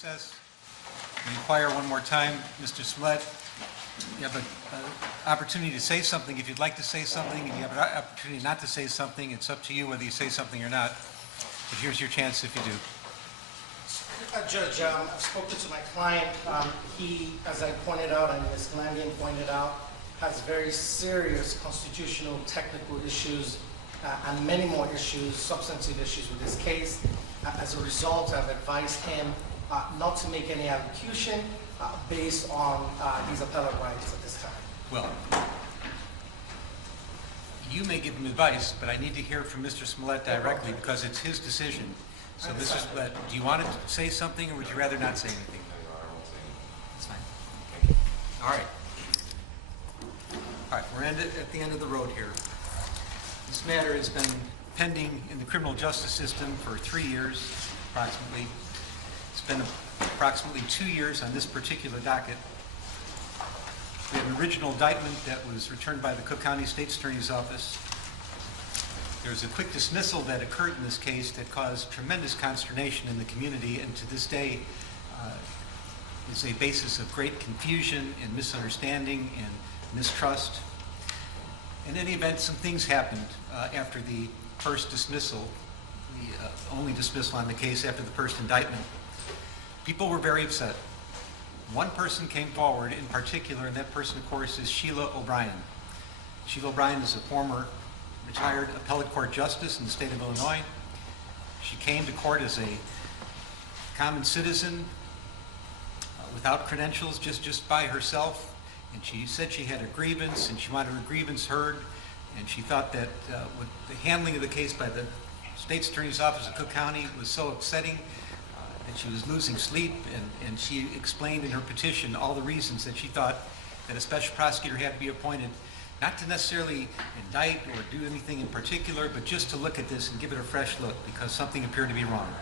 Says, we inquire one more time, Mr. Smollett, you have an opportunity to say something. If you'd like to say something, and you have an opportunity not to say something, it's up to you whether you say something or not. But here's your chance if you do. Judge, I've spoken to my client. He, as I pointed out and Ms. Glandian pointed out, has very serious constitutional technical issues and many more issues, substantive issues with this case. As a result, I've advised him not to make any allocution based on his appellate rights at this time. Well, you may give him advice, but I need to hear from Mr. Smollett directly because it's his decision. So, Mr. Smollett, do you want to say something or would you rather not say anything? That's fine. Okay. All right. All right, we're at the end of the road here. This matter has been pending in the criminal justice system for 3 years, approximately. It's been approximately 2 years on this particular docket. We have an original indictment that was returned by the Cook County State's Attorney's Office. There was a quick dismissal that occurred in this case that caused tremendous consternation in the community, and to this day is a basis of great confusion and misunderstanding and mistrust. In any event, some things happened after the first dismissal, the only dismissal on the case after the first indictment. People were very upset. One person came forward in particular, and that person, of course, is Sheila O'Brien. Sheila O'Brien is a former retired appellate court justice in the state of Illinois. She came to court as a common citizen without credentials, just by herself. And she said she had a grievance and she wanted her grievance heard. And she thought that with the handling of the case by the State's Attorney's Office of Cook County was so upsetting that she was losing sleep. And she explained in her petition all the reasons that she thought that a special prosecutor had to be appointed, not to necessarily indict or do anything in particular, but just to look at this and give it a fresh look because something appeared to be wrong.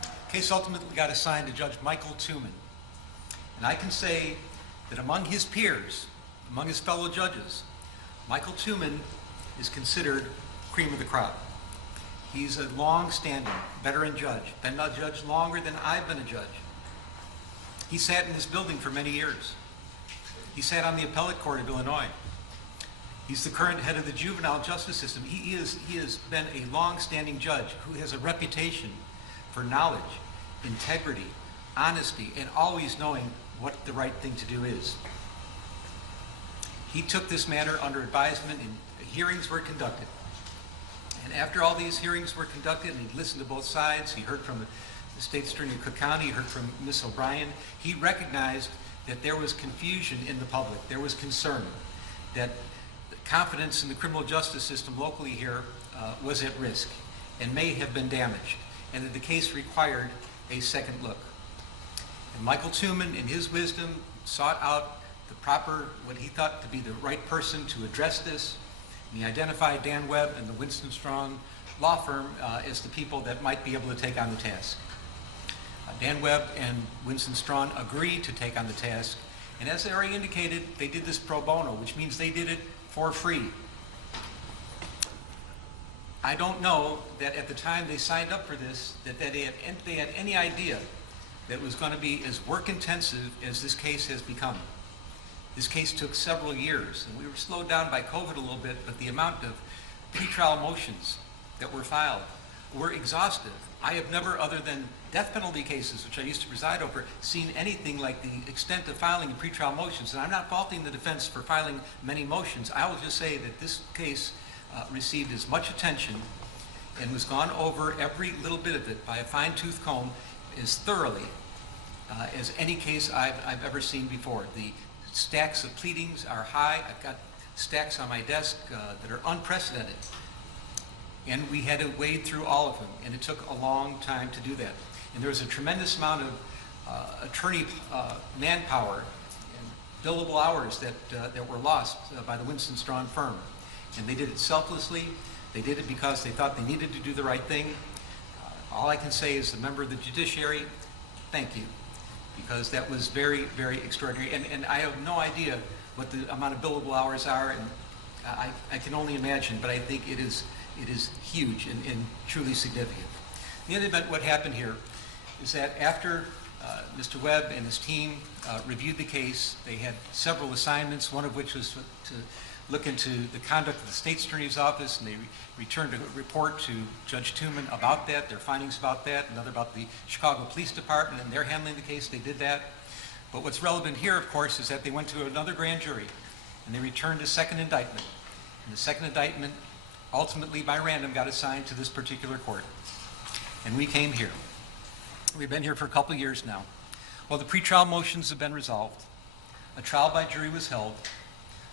The case ultimately got assigned to Judge Michael Tooman. And I can say that among his peers, among his fellow judges, Michael Tooman is considered cream of the crop. He's a long-standing veteran judge, been a judge longer than I've been a judge. He sat in this building for many years. He sat on the appellate court of Illinois. He's the current head of the juvenile justice system. He has been a long-standing judge who has a reputation for knowledge, integrity, honesty, and always knowing what the right thing to do is. He took this matter under advisement and hearings were conducted. And after all these hearings were conducted and he listened to both sides, he heard from the State's Attorney of Cook County, he heard from Ms. O'Brien, he recognized that there was confusion in the public, there was concern that confidence in the criminal justice system locally here was at risk and may have been damaged, and that the case required a second look. And Michael Tooman, in his wisdom, sought out the proper, what he thought to be the right person to address this, and he identified Dan Webb and the Winston Strong law firm as the people that might be able to take on the task. Dan Webb and Winston Strong agreed to take on the task, and as I already indicated, they did this pro bono, which means they did it for free. I don't know that at the time they signed up for this, that they had any idea that it was going to be as work-intensive as this case has become. This case took several years, and we were slowed down by COVID a little bit, but the amount of pretrial motions that were filed were exhaustive. I have never, other than death penalty cases, which I used to preside over, seen anything like the extent of filing of pretrial motions. And I'm not faulting the defense for filing many motions. I will just say that this case received as much attention and was gone over every little bit of it by a fine-tooth comb as thoroughly as any case I've ever seen before. The stacks of pleadings are high. I've got stacks on my desk that are unprecedented. And we had to wade through all of them, and it took a long time to do that. And there was a tremendous amount of attorney manpower and billable hours that were lost by the Winston Strong firm. And they did it selflessly. They did it because they thought they needed to do the right thing. All I can say as a member of the judiciary, thank you, because that was very, very extraordinary. And I have no idea what the amount of billable hours are, and I can only imagine, but I think it is huge and truly significant. In the event, what happened here is that after Mr. Webb and his team reviewed the case. They had several assignments, one of which was to look into the conduct of the State's Attorney's Office, and they returned a report to Judge Tooman about that, their findings about that, another about the Chicago Police Department and their handling the case. They did that. But what's relevant here, of course, is that they went to another grand jury and they returned a second indictment. And the second indictment, ultimately by random, got assigned to this particular court. And we came here. We've been here for a couple of years now. Well, the pretrial motions have been resolved. A trial by jury was held.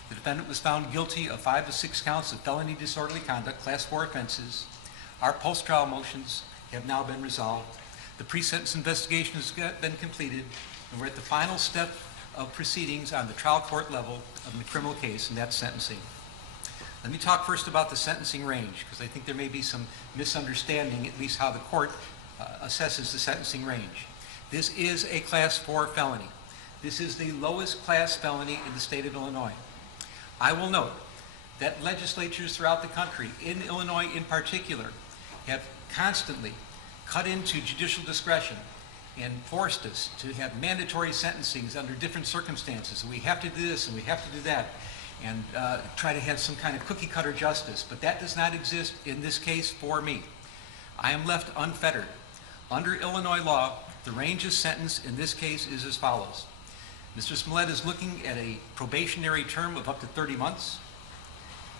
The defendant was found guilty of 5 to 6 counts of felony disorderly conduct, class 4 offenses. Our post-trial motions have now been resolved. The pre-sentence investigation has been completed, and we're at the final step of proceedings on the trial court level of the criminal case, and that's sentencing. Let me talk first about the sentencing range, because I think there may be some misunderstanding, at least how the court assesses the sentencing range. This is a class 4 felony. This is the lowest class felony in the state of Illinois. I will note that legislatures throughout the country, in Illinois in particular, have constantly cut into judicial discretion and forced us to have mandatory sentencings under different circumstances. We have to do this and we have to do that, and try to have some kind of cookie cutter justice. But that does not exist in this case for me. I am left unfettered. Under Illinois law, the range of sentence in this case is as follows. Mr. Smollett is looking at a probationary term of up to 30 months.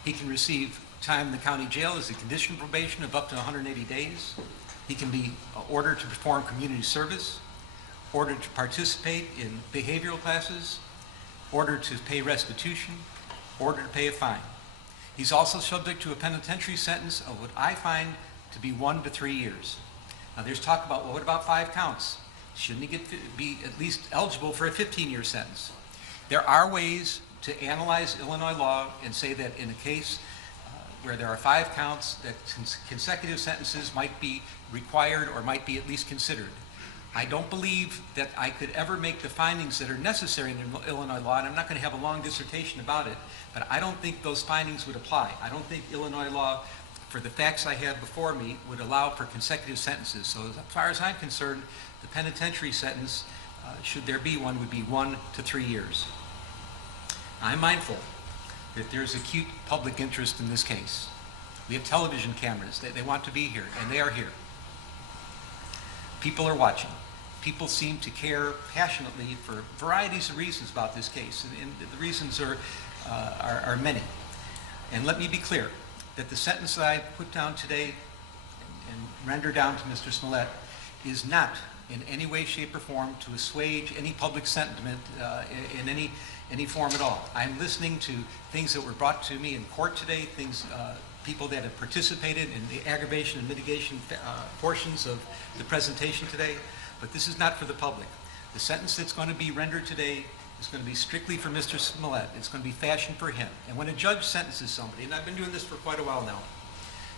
He can receive time in the county jail as a condition of probation of up to 180 days. He can be ordered to perform community service, ordered to participate in behavioral classes, ordered to pay restitution, ordered to pay a fine. He's also subject to a penitentiary sentence of what I find to be 1 to 3 years. Now there's talk about, well, what about 5 counts? Shouldn't he be at least eligible for a 15-year sentence? There are ways to analyze Illinois law and say that in a case where there are 5 counts, that consecutive sentences might be required or might be at least considered. I don't believe that I could ever make the findings that are necessary in Illinois law, and I'm not going to have a long dissertation about it, but I don't think those findings would apply. I don't think Illinois law, for the facts I have before me, would allow for consecutive sentences. So as far as I'm concerned, the penitentiary sentence, should there be one, would be 1 to 3 years. I'm mindful that there's acute public interest in this case. We have television cameras. They want to be here, and they are here. People are watching. People seem to care passionately for varieties of reasons about this case, and the reasons are many. And let me be clear that the sentence that I put down today and render down to Mr. Smollett is not in any way, shape, or form to assuage any public sentiment in any form at all. I'm listening to things that were brought to me in court today, people that have participated in the aggravation and mitigation portions of the presentation today, but this is not for the public. The sentence that's going to be rendered today is going to be strictly for Mr. Smollett. It's going to be fashioned for him. And when a judge sentences somebody, and I've been doing this for quite a while now,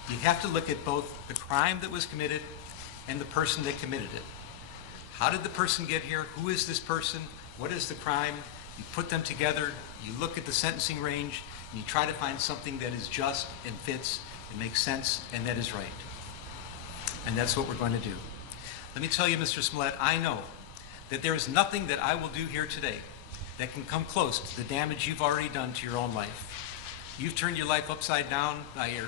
you have to look at both the crime that was committed and the person that committed it. How did the person get here? Who is this person? What is the crime? You put them together, you look at the sentencing range, and you try to find something that is just and fits and makes sense and that is right. And that's what we're going to do. Let me tell you, Mr. Smollett, I know that there is nothing that I will do here today that can come close to the damage you've already done to your own life. You've turned your life upside down by your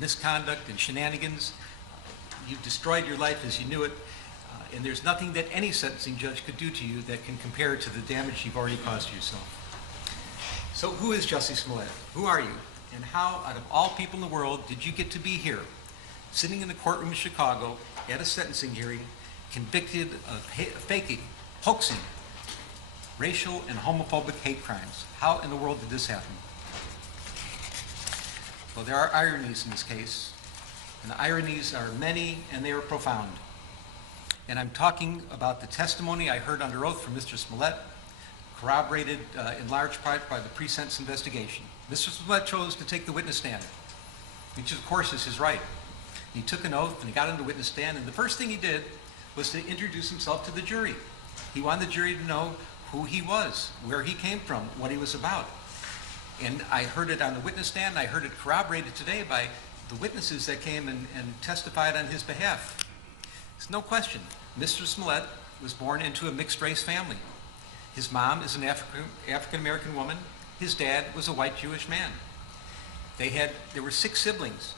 misconduct and shenanigans. You've destroyed your life as you knew it. And there's nothing that any sentencing judge could do to you that can compare to the damage you've already caused yourself. So who is Jussie Smollett? Who are you? And how, out of all people in the world, did you get to be here, sitting in the courtroom in Chicago at a sentencing hearing, convicted of faking, hoaxing, racial and homophobic hate crimes? How in the world did this happen? Well, there are ironies in this case, and the ironies are many and they are profound. And I'm talking about the testimony I heard under oath from Mr. Smollett, corroborated in large part by the pre-sentence investigation. Mr. Smollett chose to take the witness stand, which of course is his right. He took an oath and he got on the witness stand, and the first thing he did was to introduce himself to the jury. He wanted the jury to know who he was, where he came from, what he was about. And I heard it on the witness stand, I heard it corroborated today by the witnesses that came and testified on his behalf. There's no question, Mr. Smollett was born into a mixed-race family. His mom is an African-American woman. His dad was a white Jewish man. There were 6 siblings.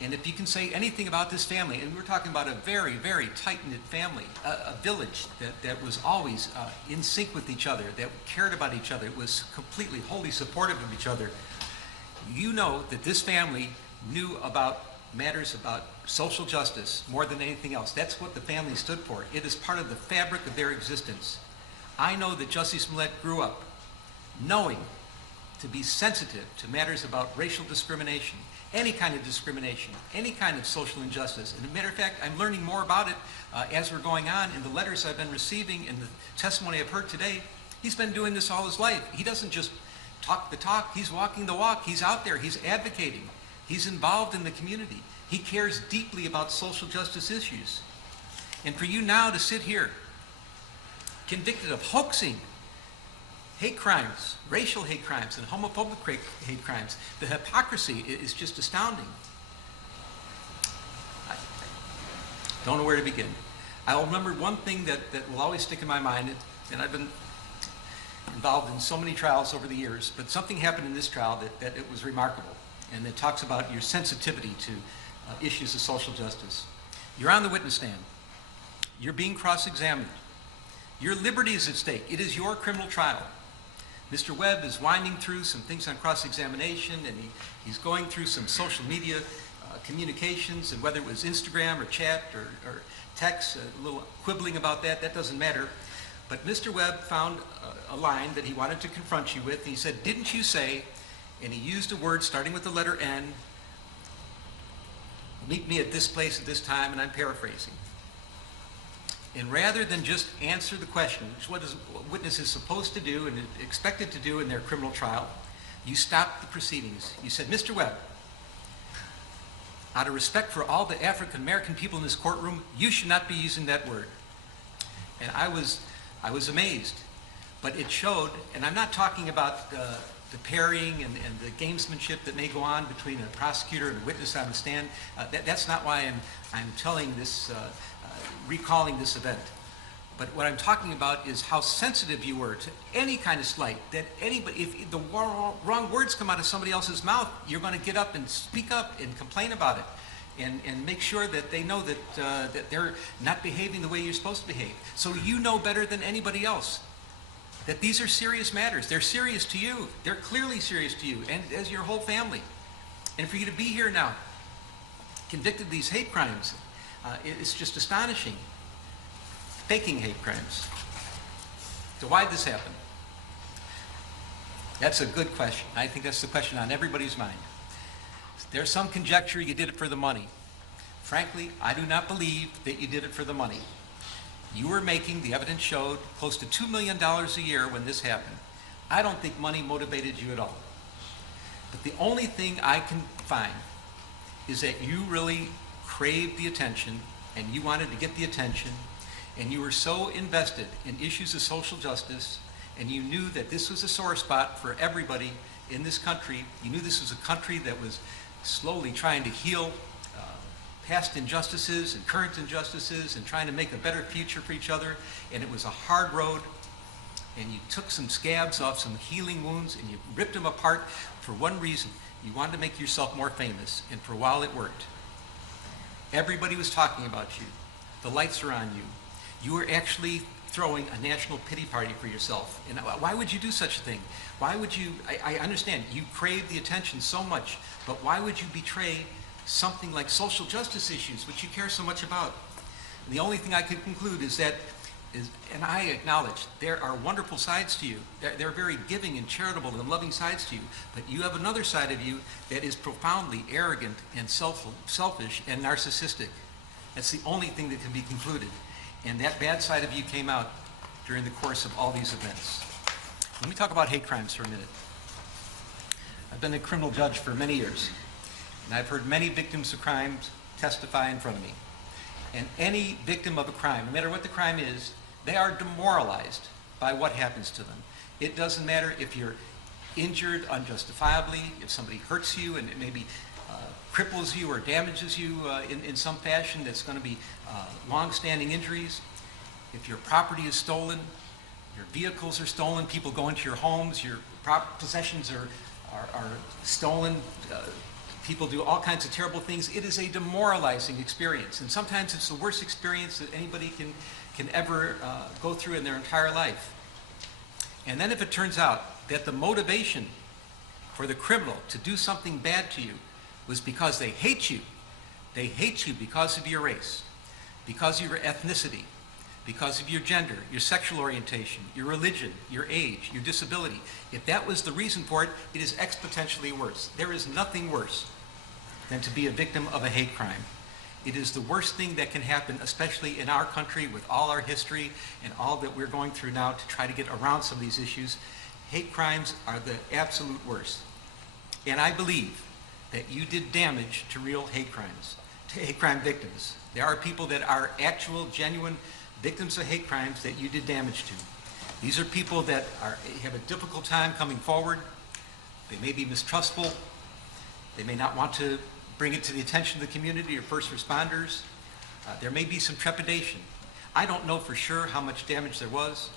And if you can say anything about this family, and we're talking about a very, very tight-knit family, a village that was always in sync with each other, that cared about each other, was completely, wholly supportive of each other, you know that this family knew about matters about social justice more than anything else. That's what the family stood for. It is part of the fabric of their existence. I know that Jussie Smollett grew up knowing to be sensitive to matters about racial discrimination, any kind of discrimination, any kind of social injustice. And as a matter of fact, I'm learning more about it as we're going on in the letters I've been receiving and the testimony I've heard today. He's been doing this all his life. He doesn't just talk the talk, he's walking the walk. He's out there, he's advocating. He's involved in the community. He cares deeply about social justice issues. And for you now to sit here, convicted of hoaxing hate crimes, racial hate crimes, and homophobic hate crimes, the hypocrisy is just astounding. I don't know where to begin. I'll remember one thing that will always stick in my mind, and I've been involved in so many trials over the years, but something happened in this trial that it was remarkable, and it talks about your sensitivity to issues of social justice. You're on the witness stand. You're being cross-examined. Your liberty is at stake. It is your criminal trial. Mr. Webb is winding through some things on cross-examination, and he's going through some social media communications, and whether it was Instagram or chat or text, a little quibbling about that, that doesn't matter. But Mr. Webb found a line that he wanted to confront you with, and he said, "Didn't you say," and he used a word starting with the letter N, "meet me at this place at this time," and I'm paraphrasing. And rather than just answer the question, which is what a witness is supposed to do and expected to do in their criminal trial, you stopped the proceedings. You said, "Mr. Webb, out of respect for all the African American people in this courtroom, you should not be using that word." And I was amazed, but it showed, and I'm not talking about the parrying and the gamesmanship that may go on between a prosecutor and a witness on the stand. That's not why I'm telling this, recalling this event. But what I'm talking about is how sensitive you were to any kind of slight, that anybody, if the wrong words come out of somebody else's mouth, you're going to get up and speak up and complain about it. And make sure that they know that they're not behaving the way you're supposed to behave. So you know better than anybody else that these are serious matters. They're serious to you. They're clearly serious to you and as your whole family. And for you to be here now, convicted of these hate crimes, it's just astonishing. Faking hate crimes. So why did this happen? That's a good question. I think that's the question on everybody's mind. There's some conjecture you did it for the money. Frankly, I do not believe that you did it for the money. You were making, the evidence showed, close to $2 million a year when this happened. I don't think money motivated you at all. But the only thing I can find is that you really craved the attention, and you wanted to get the attention, and you were so invested in issues of social justice, and you knew that this was a sore spot for everybody in this country. You knew this was a country that was slowly trying to heal past injustices and current injustices and trying to make a better future for each other, and it was a hard road, and you took some scabs off some healing wounds and you ripped them apart for one reason. You wanted to make yourself more famous, and for a while it worked. Everybody was talking about you. The lights are on you. You were actually throwing a national pity party for yourself. And why would you do such a thing? Why would you, I understand, you crave the attention so much, but why would you betray something like social justice issues, which you care so much about? And the only thing I could conclude is that, and I acknowledge, there are wonderful sides to you. There are very giving and charitable and loving sides to you, but you have another side of you that is profoundly arrogant and selfish and narcissistic. That's the only thing that can be concluded. And that bad side of you came out during the course of all these events. Let me talk about hate crimes for a minute. I've been a criminal judge for many years, and I've heard many victims of crimes testify in front of me. And any victim of a crime, no matter what the crime is, they are demoralized by what happens to them. It doesn't matter if you're injured unjustifiably, if somebody hurts you and it maybe cripples you or damages you in some fashion that's going to be long-standing injuries. if your property is stolen, your vehicles are stolen, people go into your homes, your possessions are stolen, people do all kinds of terrible things, it is a demoralizing experience. And sometimes it's the worst experience that anybody can ever go through in their entire life. And then if it turns out that the motivation for the criminal to do something bad to you was because they hate you because of your race, because of your ethnicity, because of your gender, your sexual orientation, your religion, your age, your disability. If that was the reason for it, it is exponentially worse. There is nothing worse than to be a victim of a hate crime. It is the worst thing that can happen, especially in our country with all our history and all that we're going through now to try to get around some of these issues. Hate crimes are the absolute worst. And I believe that you did damage to real hate crimes, to hate crime victims. There are people that are actual, genuine victims of hate crimes that you did damage to. These are people that have a difficult time coming forward. They may be mistrustful. They may not want to bring it to the attention of the community or first responders. There may be some trepidation. I don't know for sure how much damage there was.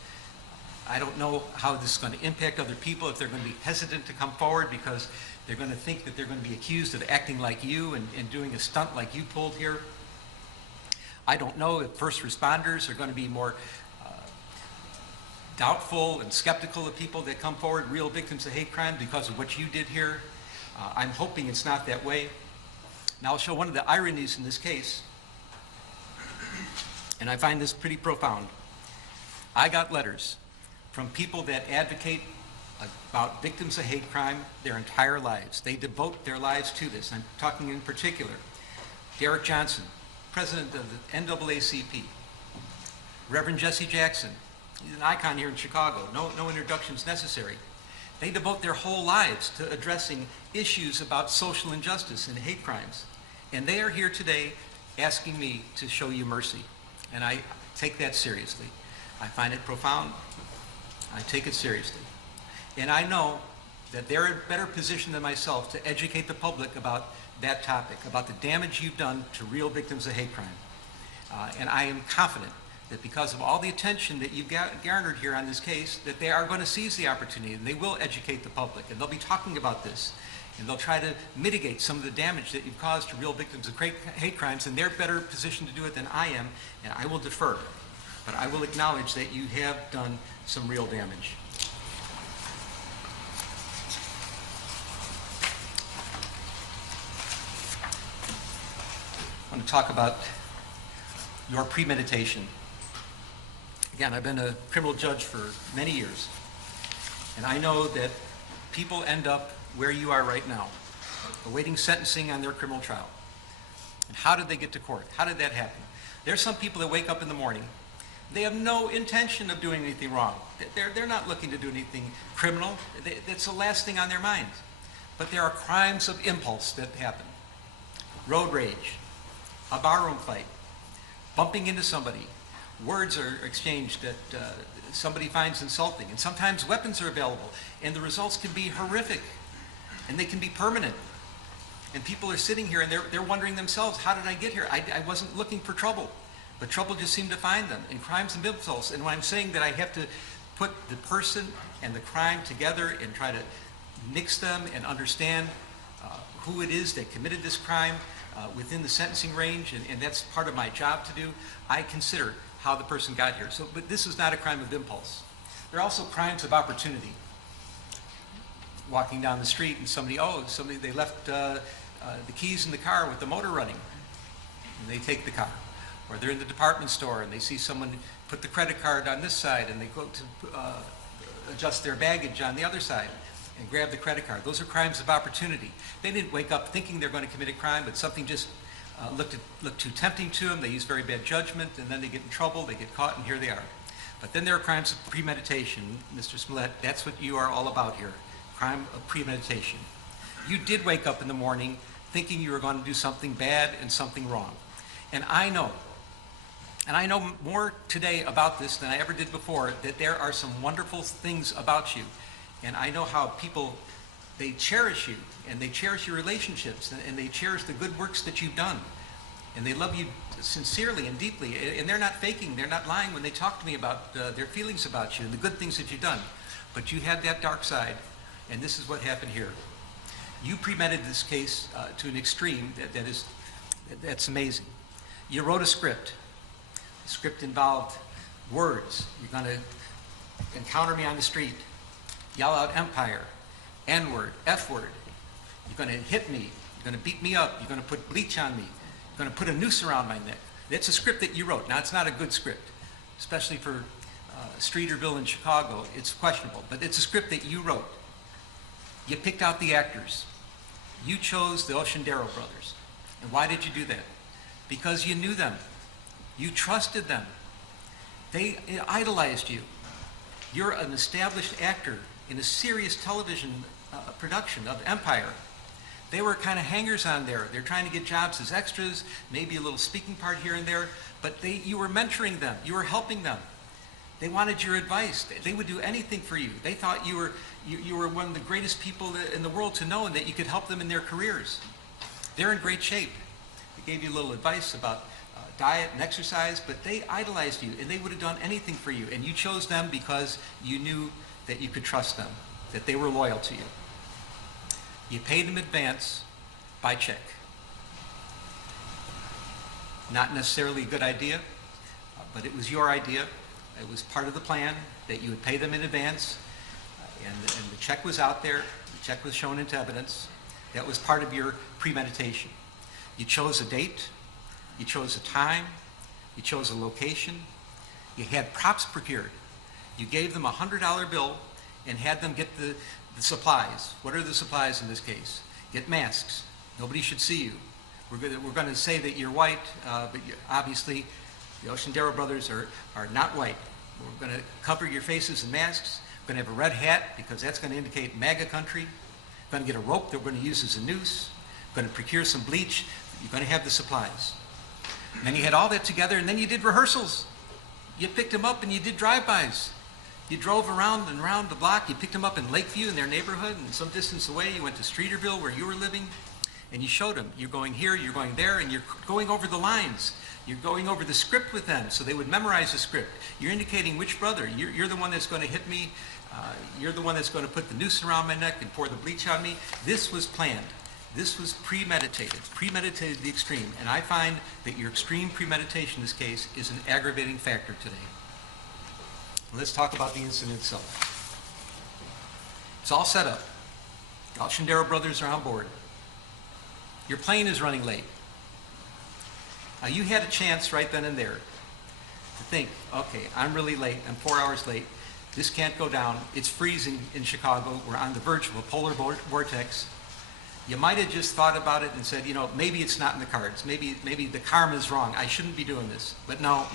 I don't know how this is going to impact other people, if they're going to be hesitant to come forward because they're going to think that they're going to be accused of acting like you and doing a stunt like you pulled here. I don't know if first responders are going to be more doubtful and skeptical of people that come forward, real victims of hate crime, because of what you did here. I'm hoping it's not that way. Now I'll show one of the ironies in this case, and I find this pretty profound. I got letters from people that advocate about victims of hate crime their entire lives. They devote their lives to this. I'm talking in particular Derek Johnson, president of the NAACP, Reverend Jesse Jackson. He's an icon here in Chicago. No introductions necessary. They devote their whole lives to addressing issues about social injustice and hate crimes. And they are here today asking me to show you mercy. And I take that seriously. I find it profound. I take it seriously. And I know that they're in a better position than myself to educate the public about that topic, about the damage you've done to real victims of hate crime. And I am confident that because of all the attention that you've garnered here on this case, that they are going to seize the opportunity and they will educate the public and they'll be talking about this and they'll try to mitigate some of the damage that you've caused to real victims of hate crimes, and they're better positioned to do it than I am, and I will defer. But I will acknowledge that you have done some real damage. I want to talk about your premeditation. Again, I've been a criminal judge for many years, and I know that people end up where you are right now, awaiting sentencing on their criminal trial. And how did they get to court? How did that happen? There's some people that wake up in the morning, they have no intention of doing anything wrong. They're not looking to do anything criminal. That's the last thing on their mind. But there are crimes of impulse that happen. Road rage, a barroom fight, bumping into somebody, words are exchanged that somebody finds insulting, and sometimes weapons are available, and the results can be horrific, and they can be permanent. And people are sitting here and they're wondering themselves, how did I get here? I wasn't looking for trouble, but trouble just seemed to find them, and crimes and impulse. And when I'm saying that I have to put the person and the crime together and try to mix them and understand who it is that committed this crime within the sentencing range, and that's part of my job to do, I consider how the person got here. So, but this is not a crime of impulse. There are also crimes of opportunity. Walking down the street and somebody they left the keys in the car with the motor running, and they take the car. Or they're in the department store and they see someone put the credit card on this side and they go to adjust their baggage on the other side and grab the credit card. Those are crimes of opportunity. They didn't wake up thinking they're going to commit a crime, but something just looked too tempting to them. They use very bad judgment, and then they get in trouble, they get caught, and here they are. But then there are crimes of premeditation. Mr. Smollett, that's what you are all about here, crime of premeditation. You did wake up in the morning thinking you were going to do something bad and something wrong. And I know more today about this than I ever did before, that there are some wonderful things about you. And I know how people, they cherish you, and they cherish your relationships, and they cherish the good works that you've done. and they love you sincerely and deeply, and they're not faking, they're not lying when they talk to me about their feelings about you and the good things that you've done. But you had that dark side, and this is what happened here. You premeditated this case to an extreme that's amazing. You wrote a script. The script involved words. You're going to encounter me on the street, yell out empire, N-word, F-word. You're going to hit me. You're going to beat me up. You're going to put bleach on me. You're going to put a noose around my neck. That's a script that you wrote. Now, it's not a good script, especially for Streeterville in Chicago. It's questionable, but it's a script that you wrote. You picked out the actors. You chose the Oceandero brothers. And why did you do that? Because you knew them. You trusted them. They idolized you. You're an established actor in a serious television production of Empire. They were kind of hangers-on there. They're trying to get jobs as extras, maybe a little speaking part here and there, but you were mentoring them. You were helping them. They wanted your advice. They would do anything for you. They thought you were one of the greatest people in the world to know, and that you could help them in their careers. They're in great shape. They gave you a little advice about diet and exercise, but they idolized you, and they would have done anything for you. And you chose them because you knew that you could trust them, that they were loyal to you. You paid them in advance by check. Not necessarily a good idea, but it was your idea. It was part of the plan that you would pay them in advance, and the check was out there. The check was shown into evidence. That was part of your premeditation. You chose a date. You chose a time. You chose a location. You had props procured. You gave them a $100 bill and had them get the supplies. What are the supplies in this case? Get masks. Nobody should see you. We're going to say that you're white, but obviously the Oceandero brothers are not white. We're going to cover your faces in masks. We're going to have a red hat because that's going to indicate MAGA country. We're going to get a rope that we're going to use as a noose. We're going to procure some bleach. You're going to have the supplies. And then you had all that together, and then you did rehearsals. You picked them up and you did drive-bys. You drove around and around the block. You picked them up in Lakeview in their neighborhood, and some distance away you went to Streeterville where you were living, and you showed them. You're going here, you're going there, and you're going over the lines. You're going over the script with them so they would memorize the script. You're indicating which brother. You're the one that's going to hit me. You're the one that's going to put the noose around my neck and pour the bleach on me. This was planned. This was premeditated to the extreme. And I find that your extreme premeditation in this case is an aggravating factor today. Let's talk about the incident itself. It's all set up. The Oceandero brothers are on board. Your plane is running late. Now you had a chance right then and there to think, okay, I'm really late, I'm 4 hours late, this can't go down, it's freezing in Chicago, we're on the verge of a polar vortex. You might have just thought about it and said, you know, maybe it's not in the cards, maybe the karma is wrong, I shouldn't be doing this. But no.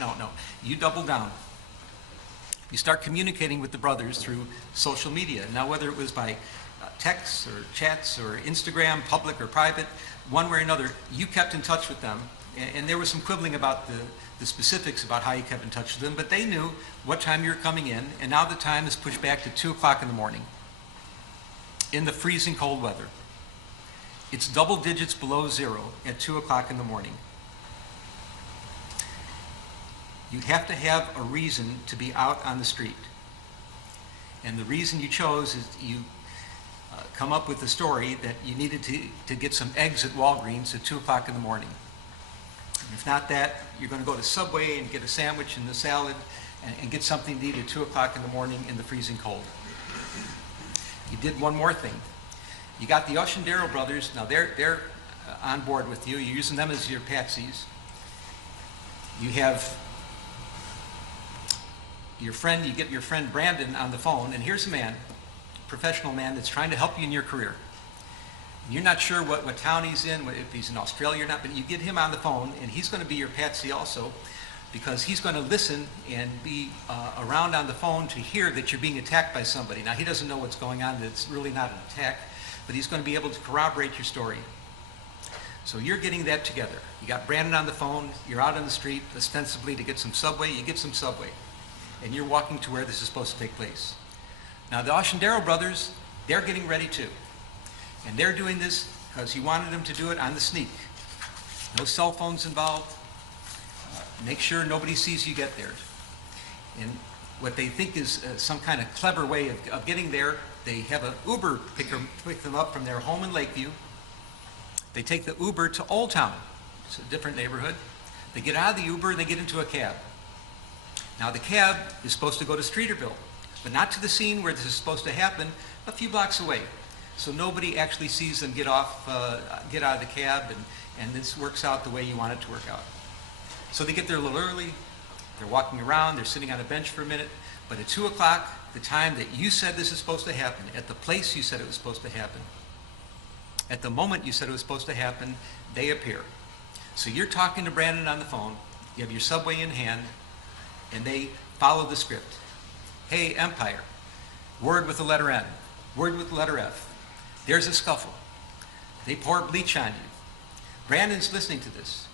You double down. You start communicating with the brothers through social media. Now whether it was by texts or chats or Instagram, public or private, one way or another, you kept in touch with them. And there was some quibbling about the specifics about how you kept in touch with them, but they knew what time you were coming in, and now the time is pushed back to 2 o'clock in the morning in the freezing cold weather. It's double digits below zero at 2 o'clock in the morning. You have to have a reason to be out on the street. And the reason you chose is you come up with the story that you needed to get some eggs at Walgreens at 2 o'clock in the morning. If not that, you're going to go to Subway and get a sandwich and a salad and get something to eat at 2 o'clock in the morning in the freezing cold. You did one more thing. You got the Oceandero brothers. Now they're on board with you. You're using them as your patsies. You have your friend, you get your friend Brandon on the phone, and here's a man, a professional man that's trying to help you in your career. You're not sure what town he's in, if he's in Australia or not, but you get him on the phone, and he's going to be your patsy also, because he's going to listen and be around on the phone to hear that you're being attacked by somebody. Now, he doesn't know what's going on, that it's really not an attack, but he's going to be able to corroborate your story. So you're getting that together. You got Brandon on the phone, you're out on the street, ostensibly to get some Subway, you get some Subway, and you're walking to where this is supposed to take place. Now, the Oceandero brothers, they're getting ready too. And they're doing this because you wanted them to do it on the sneak. No cell phones involved. Make sure nobody sees you get there. And what they think is some kind of clever way of getting there, they have an Uber pick them up from their home in Lakeview. They take the Uber to Old Town. It's a different neighborhood. They get out of the Uber and they get into a cab. Now the cab is supposed to go to Streeterville, but not to the scene where this is supposed to happen, a few blocks away. So nobody actually sees them get out of the cab, and this works out the way you want it to work out. So they get there a little early, they're walking around, they're sitting on a bench for a minute, but at 2 o'clock, the time that you said this is supposed to happen, at the place you said it was supposed to happen, at the moment you said it was supposed to happen, they appear. So you're talking to Brandon on the phone, you have your subway in hand, and they follow the script. Hey, Empire, word with the letter N, word with the letter F. There's a scuffle. They pour bleach on you. Brandon's listening to this.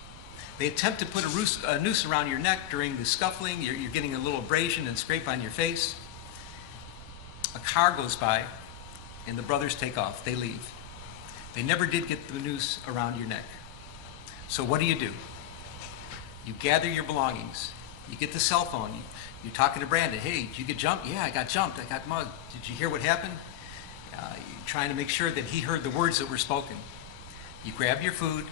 They attempt to put a noose around your neck during the scuffling. You're getting a little abrasion and scrape on your face. A car goes by, and the brothers take off. They leave. They never did get the noose around your neck. So what do? You gather your belongings. You get the cell phone. You're talking to Brandon. Hey, did you get jumped? Yeah, I got jumped. I got mugged. Did you hear what happened? You're trying to make sure that he heard the words that were spoken. You grab your food,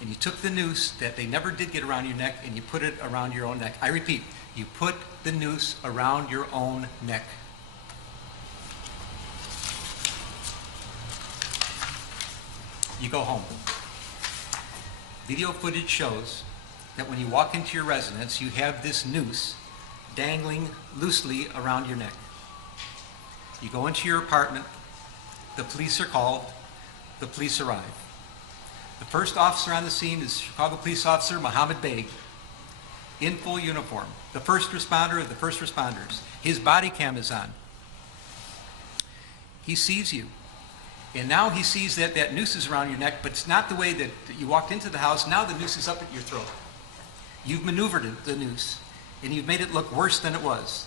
and you took the noose that they never did get around your neck, and you put it around your own neck. I repeat, you put the noose around your own neck. You go home. Video footage shows that when you walk into your residence, you have this noose dangling loosely around your neck. You go into your apartment, the police are called, the police arrive. The first officer on the scene is Chicago Police Officer Mohammed Beg, in full uniform, the first responder of the first responders. His body cam is on. He sees you. And now he sees that that noose is around your neck, but it's not the way that you walked into the house. Now the noose is up at your throat. You've maneuvered the noose, and you've made it look worse than it was.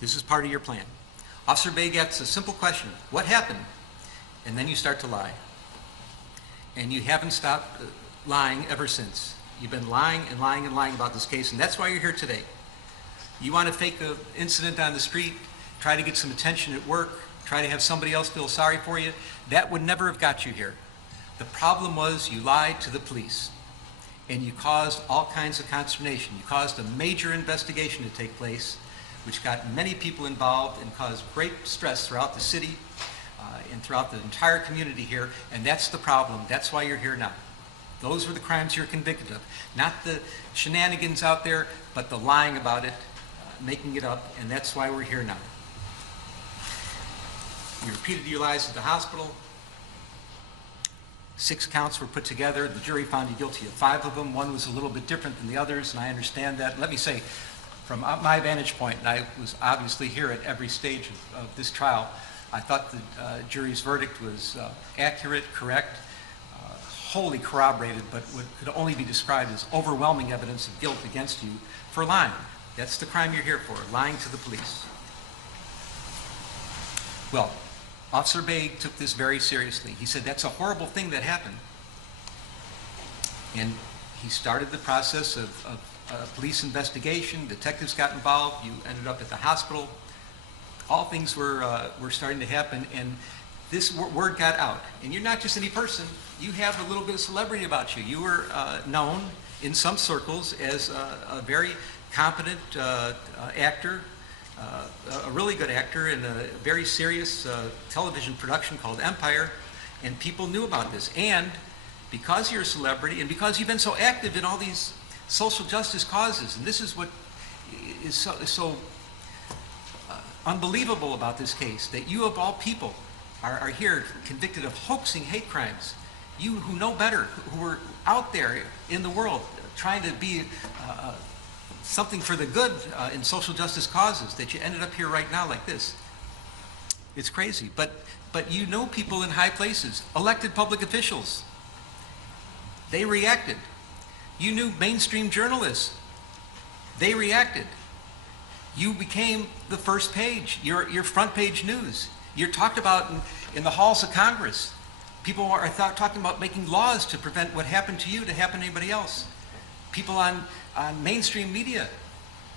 This is part of your plan. Officer Beg asks a simple question: what happened? And then you start to lie. And you haven't stopped lying ever since. You've been lying and lying and lying about this case, and that's why you're here today. You want to fake an incident on the street, try to get some attention at work, try to have somebody else feel sorry for you. That would never have got you here. The problem was you lied to the police, and you caused all kinds of consternation. You caused a major investigation to take place, which got many people involved and caused great stress throughout the city and throughout the entire community here, and that's the problem. That's why you're here now. Those were the crimes you're convicted of. Not the shenanigans out there, but the lying about it, making it up, and that's why we're here now. You repeated your lies at the hospital. 6 counts were put together. The jury found you guilty of 5 of them. One was a little bit different than the others, and I understand that. Let me say, from my vantage point, and I was obviously here at every stage of this trial, I thought the jury's verdict was accurate, correct, wholly corroborated, but what could only be described as overwhelming evidence of guilt against you for lying. That's the crime you're here for, lying to the police. Well, Officer Beg took this very seriously. He said, that's a horrible thing that happened. And he started the process of a police investigation. Detectives got involved. You ended up at the hospital. All things were starting to happen, and this word got out. And you're not just any person. You have a little bit of celebrity about you. You were known in some circles as a very competent actor, a really good actor in a very serious television production called Empire, and people knew about this. And because you're a celebrity, and because you've been so active in all these social justice causes, and this is what is so unbelievable about this case, that you of all people are here convicted of hoaxing hate crimes. You who know better, who are out there in the world trying to be something for the good in social justice causes, that you ended up here right now like this. It's crazy, but you know people in high places, elected public officials. They reacted. You knew mainstream journalists. They reacted. You became the first page, your front page news. You're talked about in the halls of Congress. People are talking about making laws to prevent what happened to you to happen to anybody else. People on mainstream media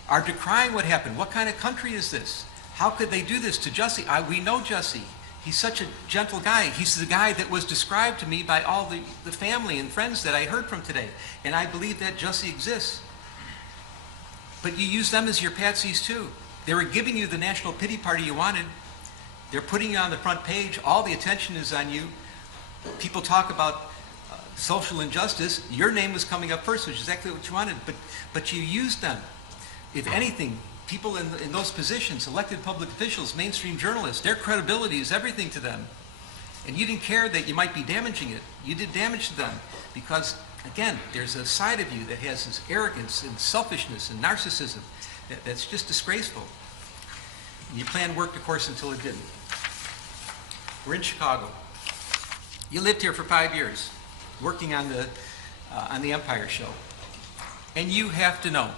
are decrying what happened. What kind of country is this? How could they do this to Jussie? We know Jussie. He's such a gentle guy. He's the guy that was described to me by all the family and friends that I heard from today. And I believe that Jussie exists. But you use them as your patsies too. They were giving you the national pity party you wanted. They're putting you on the front page. All the attention is on you. People talk about social injustice. Your name was coming up first, which is exactly what you wanted. But you used them. If anything, people in those positions, elected public officials, mainstream journalists, their credibility is everything to them. And you didn't care that you might be damaging it. You did damage to them because, again, there's a side of you that has this arrogance and selfishness and narcissism that's just disgraceful. And your plan worked, of course, until it didn't. We're in Chicago. You lived here for 5 years, working on the Empire show. And you have to know,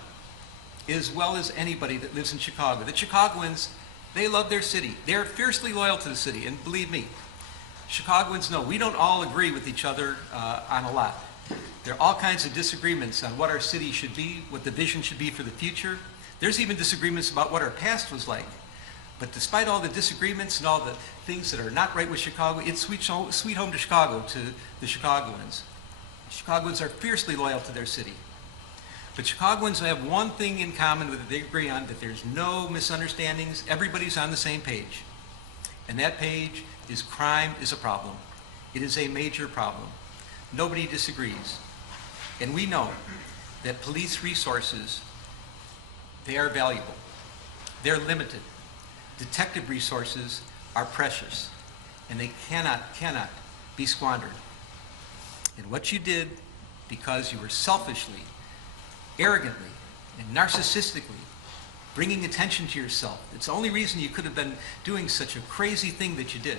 as well as anybody that lives in Chicago, that Chicagoans, they love their city. They're fiercely loyal to the city, and believe me, Chicagoans know we don't all agree with each other on a lot. There are all kinds of disagreements on what our city should be, what the vision should be for the future. There's even disagreements about what our past was like. But despite all the disagreements and all the things that are not right with Chicago, it's sweet home to Chicago to the Chicagoans. Chicagoans are fiercely loyal to their city. But Chicagoans have one thing in common that they agree on, that there's no misunderstandings. Everybody's on the same page. And that page is crime is a problem. It is a major problem. Nobody disagrees. And we know that police resources, they are valuable. They're limited. Detective resources are precious, and they cannot be squandered. And what you did, because you were selfishly, arrogantly, and narcissistically bringing attention to yourself, it's the only reason you could have been doing such a crazy thing that you did,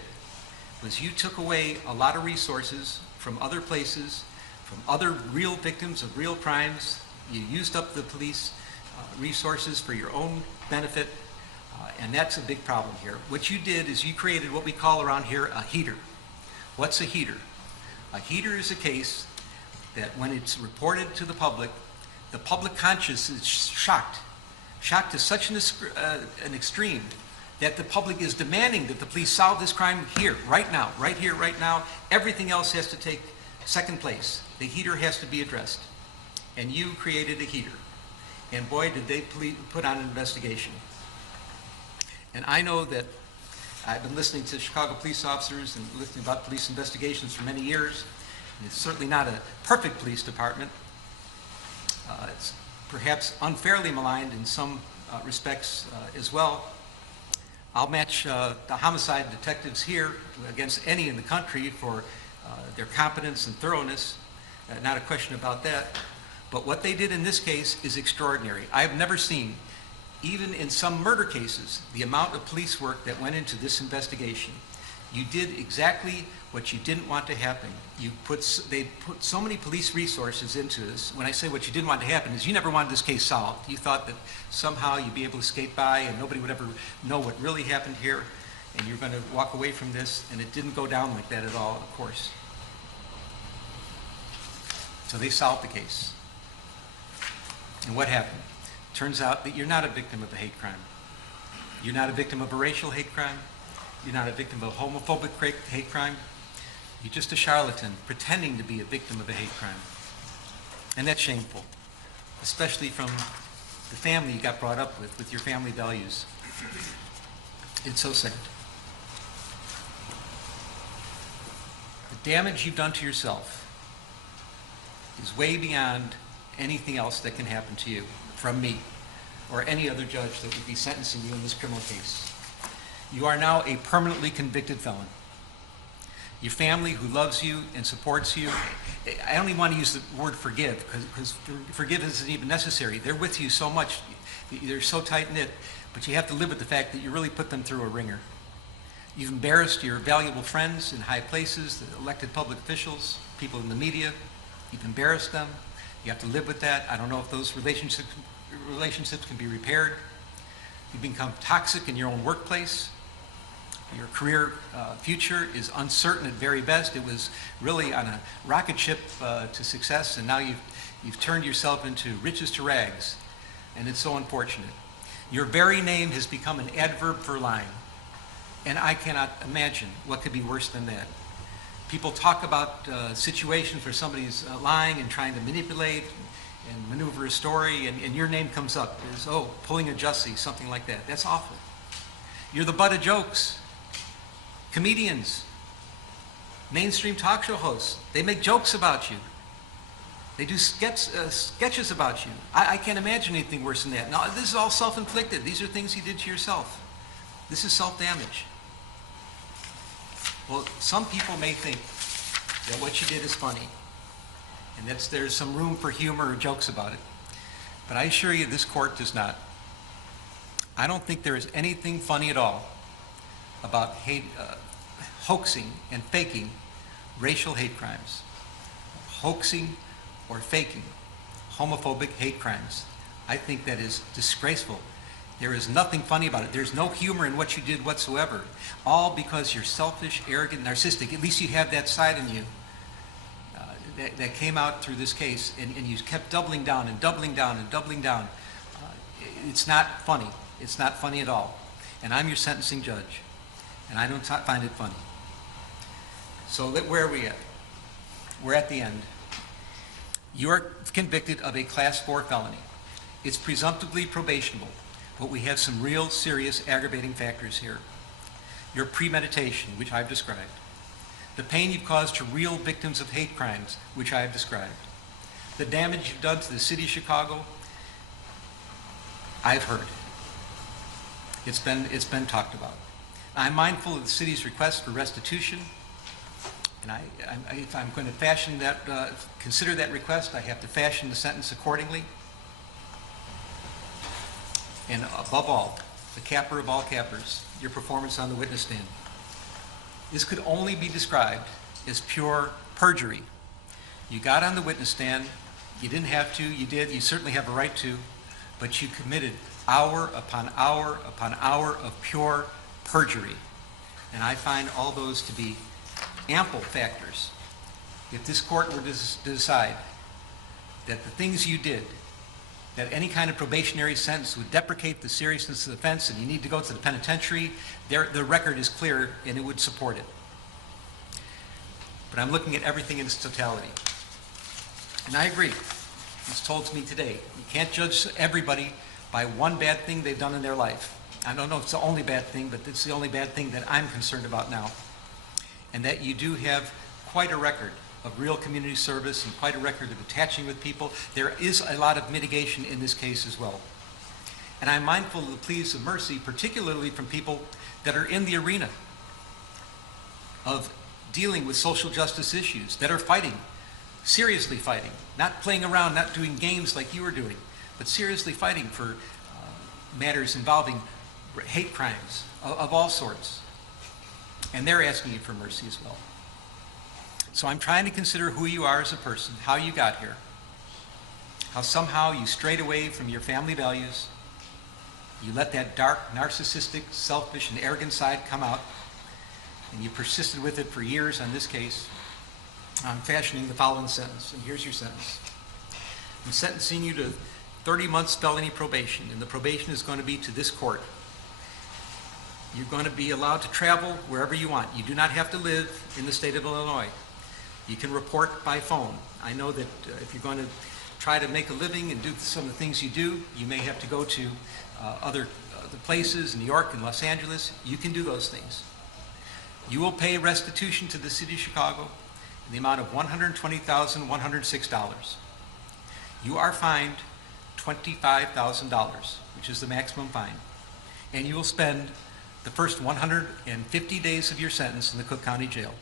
was you took away a lot of resources from other places, from other real victims of real crimes. You used up the police resources for your own benefit. And that's a big problem here. What you did is you created what we call around here a heater. What's a heater? A heater is a case that when it's reported to the public conscience is shocked to such an extreme that the public is demanding that the police solve this crime here, right now, right here, right now. Everything else has to take second place. The heater has to be addressed. And you created a heater. And boy, did they put on an investigation. And I know that I've been listening to Chicago police officers and listening about police investigations for many years. And it's certainly not a perfect police department. It's perhaps unfairly maligned in some respects as well. I'll match the homicide detectives here against any in the country for their competence and thoroughness. Not a question about that. But what they did in this case is extraordinary. I have never seen, even in some murder cases, the amount of police work that went into this investigation. You did exactly what you didn't want to happen. They put so many police resources into this. When I say what you didn't want to happen is you never wanted this case solved. You thought that somehow you'd be able to skate by and nobody would ever know what really happened here, and you're going to walk away from this, and it didn't go down like that at all, of course. So they solved the case. And what happened? Turns out that you're not a victim of a hate crime. You're not a victim of a racial hate crime. You're not a victim of a homophobic hate crime. You're just a charlatan pretending to be a victim of a hate crime. And that's shameful, especially from the family you got brought up with your family values. It's so sad. The damage you've done to yourself is way beyond anything else that can happen to you from me or any other judge that would be sentencing you in this criminal case. You are now a permanently convicted felon. Your family who loves you and supports you, I don't even want to use the word forgive because forgive isn't even necessary. They're with you so much, they're so tight-knit, but you have to live with the fact that you really put them through a ringer. You've embarrassed your valuable friends in high places, the elected public officials, people in the media. You've embarrassed them. You have to live with that. I don't know if those relationships can be repaired. You've become toxic in your own workplace. Your career future is uncertain at very best. It was really on a rocket ship to success, and now you've turned yourself into riches to rags, and it's so unfortunate. Your very name has become an adverb for lying, and I cannot imagine what could be worse than that. People talk about situations where somebody's lying and trying to manipulate and maneuver a story, and your name comes up as, oh, pulling a Jussie, something like that. That's awful. You're the butt of jokes. Comedians, mainstream talk show hosts, they make jokes about you. They do sketches about you. I can't imagine anything worse than that. Now, this is all self-inflicted. These are things you did to yourself. This is self-damage. Well, some people may think that what you did is funny, and that there's some room for humor or jokes about it. But I assure you, this court does not. I don't think there is anything funny at all about hoaxing and faking racial hate crimes, hoaxing or faking homophobic hate crimes. I think that is disgraceful. There is nothing funny about it. There's no humor in what you did whatsoever. All because you're selfish, arrogant, narcissistic. At least you have that side in you that came out through this case, and you kept doubling down and doubling down and doubling down. It's not funny. It's not funny at all. And I'm your sentencing judge, and I don't find it funny. So where are we at? We're at the end. You are convicted of a Class 4 felony. It's presumptively probationable, but we have some real serious aggravating factors here. Your premeditation, which I've described. The pain you've caused to real victims of hate crimes, which I have described. The damage you've done to the city of Chicago, I've heard. It's been talked about. I'm mindful of the city's request for restitution, and if I'm going to fashion that, consider that request, I have to fashion the sentence accordingly. And above all, the capper of all cappers, your performance on the witness stand. This could only be described as pure perjury. You got on the witness stand, you didn't have to, you did, you certainly have a right to, but you committed hour upon hour upon hour of pure perjury. And I find all those to be ample factors. If this court were to decide that the things you did, that any kind of probationary sentence would deprecate the seriousness of the offense and you need to go to the penitentiary, the record is clear and it would support it. But I'm looking at everything in its totality. And I agree. It's told to me today, you can't judge everybody by one bad thing they've done in their life. I don't know if it's the only bad thing, but it's the only bad thing that I'm concerned about now. And that you do have quite a record of real community service and quite a record of attaching with people. There is a lot of mitigation in this case as well. And I'm mindful of the pleas of mercy, particularly from people that are in the arena of dealing with social justice issues, that are fighting, seriously fighting, not playing around, not doing games like you were doing, but seriously fighting for matters involving hate crimes of all sorts. And they're asking you for mercy as well. So I'm trying to consider who you are as a person, how you got here, how somehow you strayed away from your family values, you let that dark, narcissistic, selfish, and arrogant side come out, and you persisted with it for years on this case. I'm fashioning the following sentence, and here's your sentence. I'm sentencing you to 30 months felony probation, and the probation is going to be to this court. You're going to be allowed to travel wherever you want. You do not have to live in the state of Illinois. You can report by phone. I know that if you're going to try to make a living and do some of the things you do, you may have to go to other places in New York and Los Angeles. You can do those things. You will pay restitution to the city of Chicago in the amount of $120,106. You are fined $25,000, which is the maximum fine. And you will spend the first 150 days of your sentence in the Cook County Jail.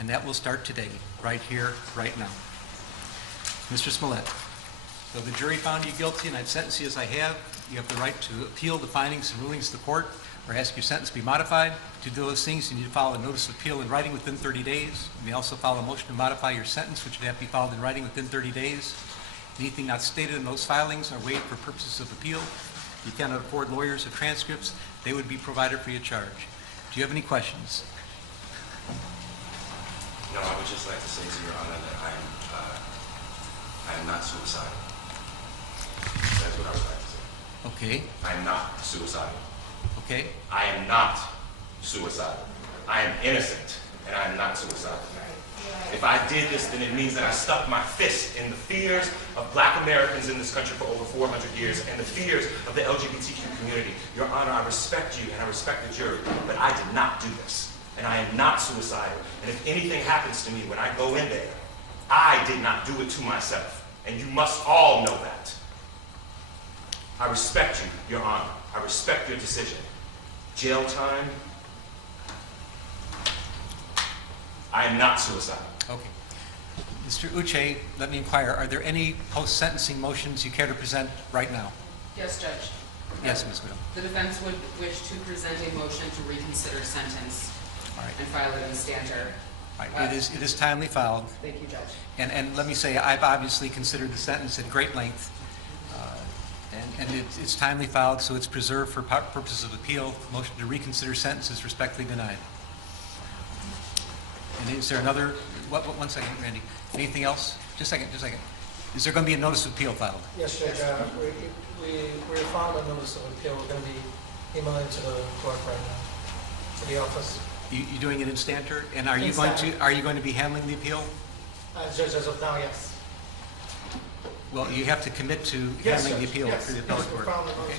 And that will start today, right here, right now. Mr. Smollett, though the jury found you guilty and I've sentenced you as I have, you have the right to appeal the findings and rulings of the court or ask your sentence to be modified. To do those things, you need to file a notice of appeal in writing within 30 days. You may also file a motion to modify your sentence, which would have to be filed in writing within 30 days. Anything not stated in those filings are waived for purposes of appeal. You cannot afford lawyers or transcripts. They would be provided free of charge. To you have any questions? No, I would just like to say to Your Honor that I am not suicidal. That's what I would like to say. Okay. I am not suicidal. Okay. I am not suicidal. I am innocent, and I am not suicidal. If I did this, then it means that I stuck my fist in the fears of Black Americans in this country for over 400 years and the fears of the LGBTQ community. Your Honor, I respect you and I respect the jury, but I did not do this. And I am not suicidal. And if anything happens to me when I go in there, I did not do it to myself. And you must all know that. I respect you, Your Honor. I respect your decision. Jail time, I am not suicidal. Okay. Mr. Uche, let me inquire, are there any post-sentencing motions you care to present right now? Yes, Judge. Yes, Ms. Widow. The defense would wish to present a motion to reconsider sentence and file it in stanter. Right. It is timely filed. Thank you, Judge. And let me say, I've obviously considered the sentence at great length, and it's timely filed, so it's preserved for purposes of appeal. Motion to reconsider sentence is respectfully denied. And is there another, one second, Randy. Anything else? Just a second. Is there going to be a notice of appeal filed? Yes, Judge. We filed a notice of appeal. We're going to be emailing to the clerk right now, to the office. You're doing it in stanter? And are you going to be handling the appeal? Judge, as of now, yes. Well, you have to commit to handling the appeal through the appellate court. Okay.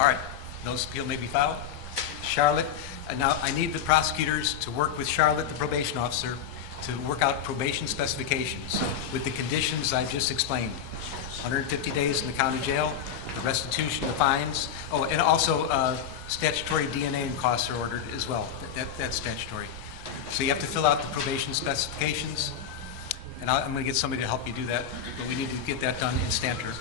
All right. Notice of appeal may be filed. Charlotte, now I need the prosecutors to work with Charlotte, the probation officer, to work out probation specifications with the conditions I just explained. 150 days in the county jail, the restitution, the fines. Oh, and also statutory DNA and costs are ordered as well. That's statutory. So you have to fill out the probation specifications, and I'm going to get somebody to help you do that, but we need to get that done in stanter.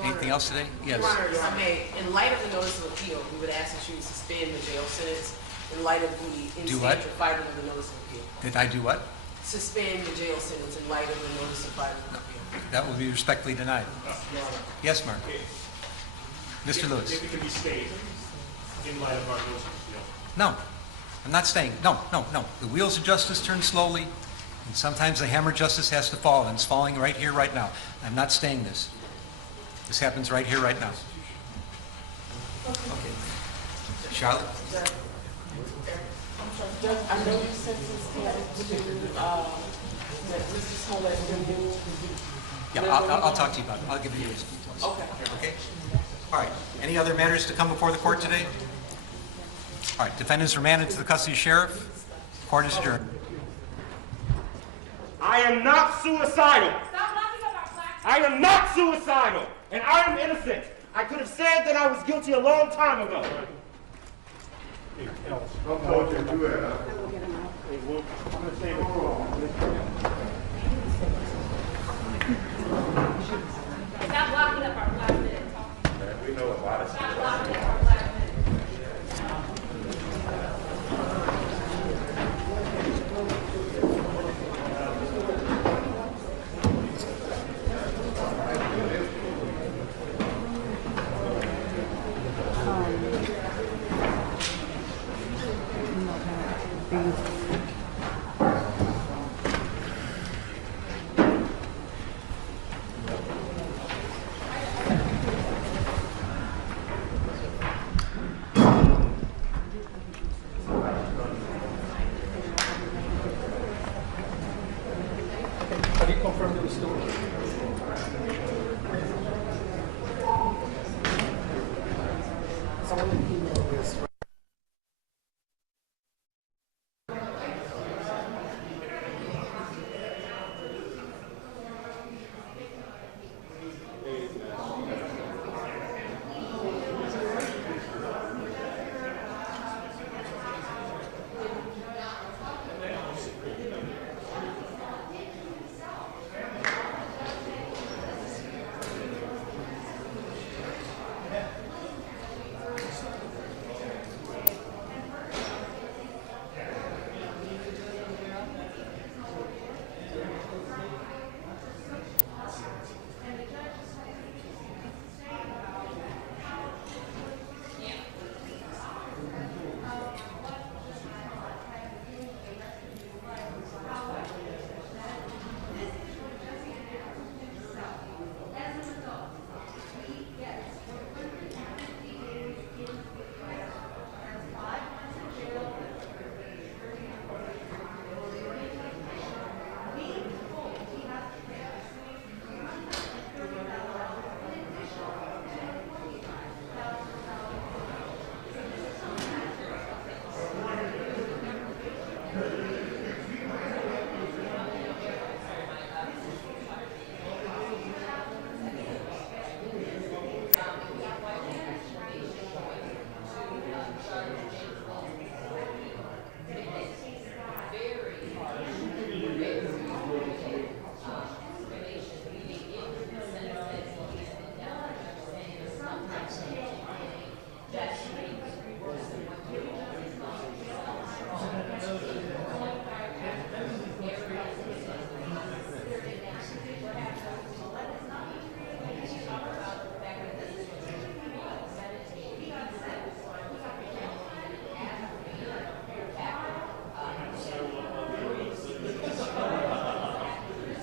Anything else today? Yes. Your Honor, if I may, in light of the notice of appeal, we would ask that you suspend the jail sentence in light of the instantial filing of the notice of appeal. Did I do what? Suspend the jail sentence in light of the notice of filing of appeal. That will be respectfully denied. Yes, Mark. Mr. Lewis. If it can be stayed in light of our notice of appeal. No, I'm not staying. No. The wheels of justice turn slowly, and sometimes the hammer of justice has to fall, and it's falling right here, right now. I'm not staying this. This happens right here, right now. Okay. Charlotte? Judge, I know you sentenced him to that Mr. Smollett will do. Yeah, I'll talk to you about it. I'll give you these details. Okay. All right. Any other matters to come before the court today? All right. Defendants remanded to the custody of sheriff. Court is adjourned. I am not suicidal. I am not suicidal. And I am innocent. I could have said that I was guilty a long time ago. Don't do it, huh? I'm going to say the call. Stop locking up our last minute talk. We know a lot of stuff. Stop locking up our last minute. Have you confirmed it was still? Someone emailed this.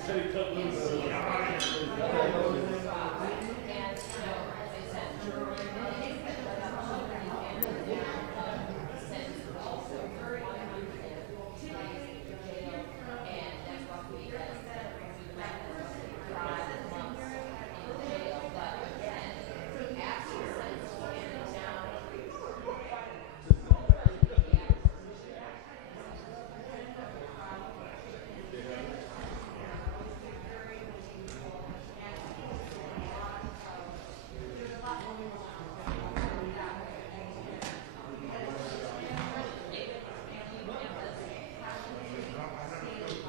said he cut loose.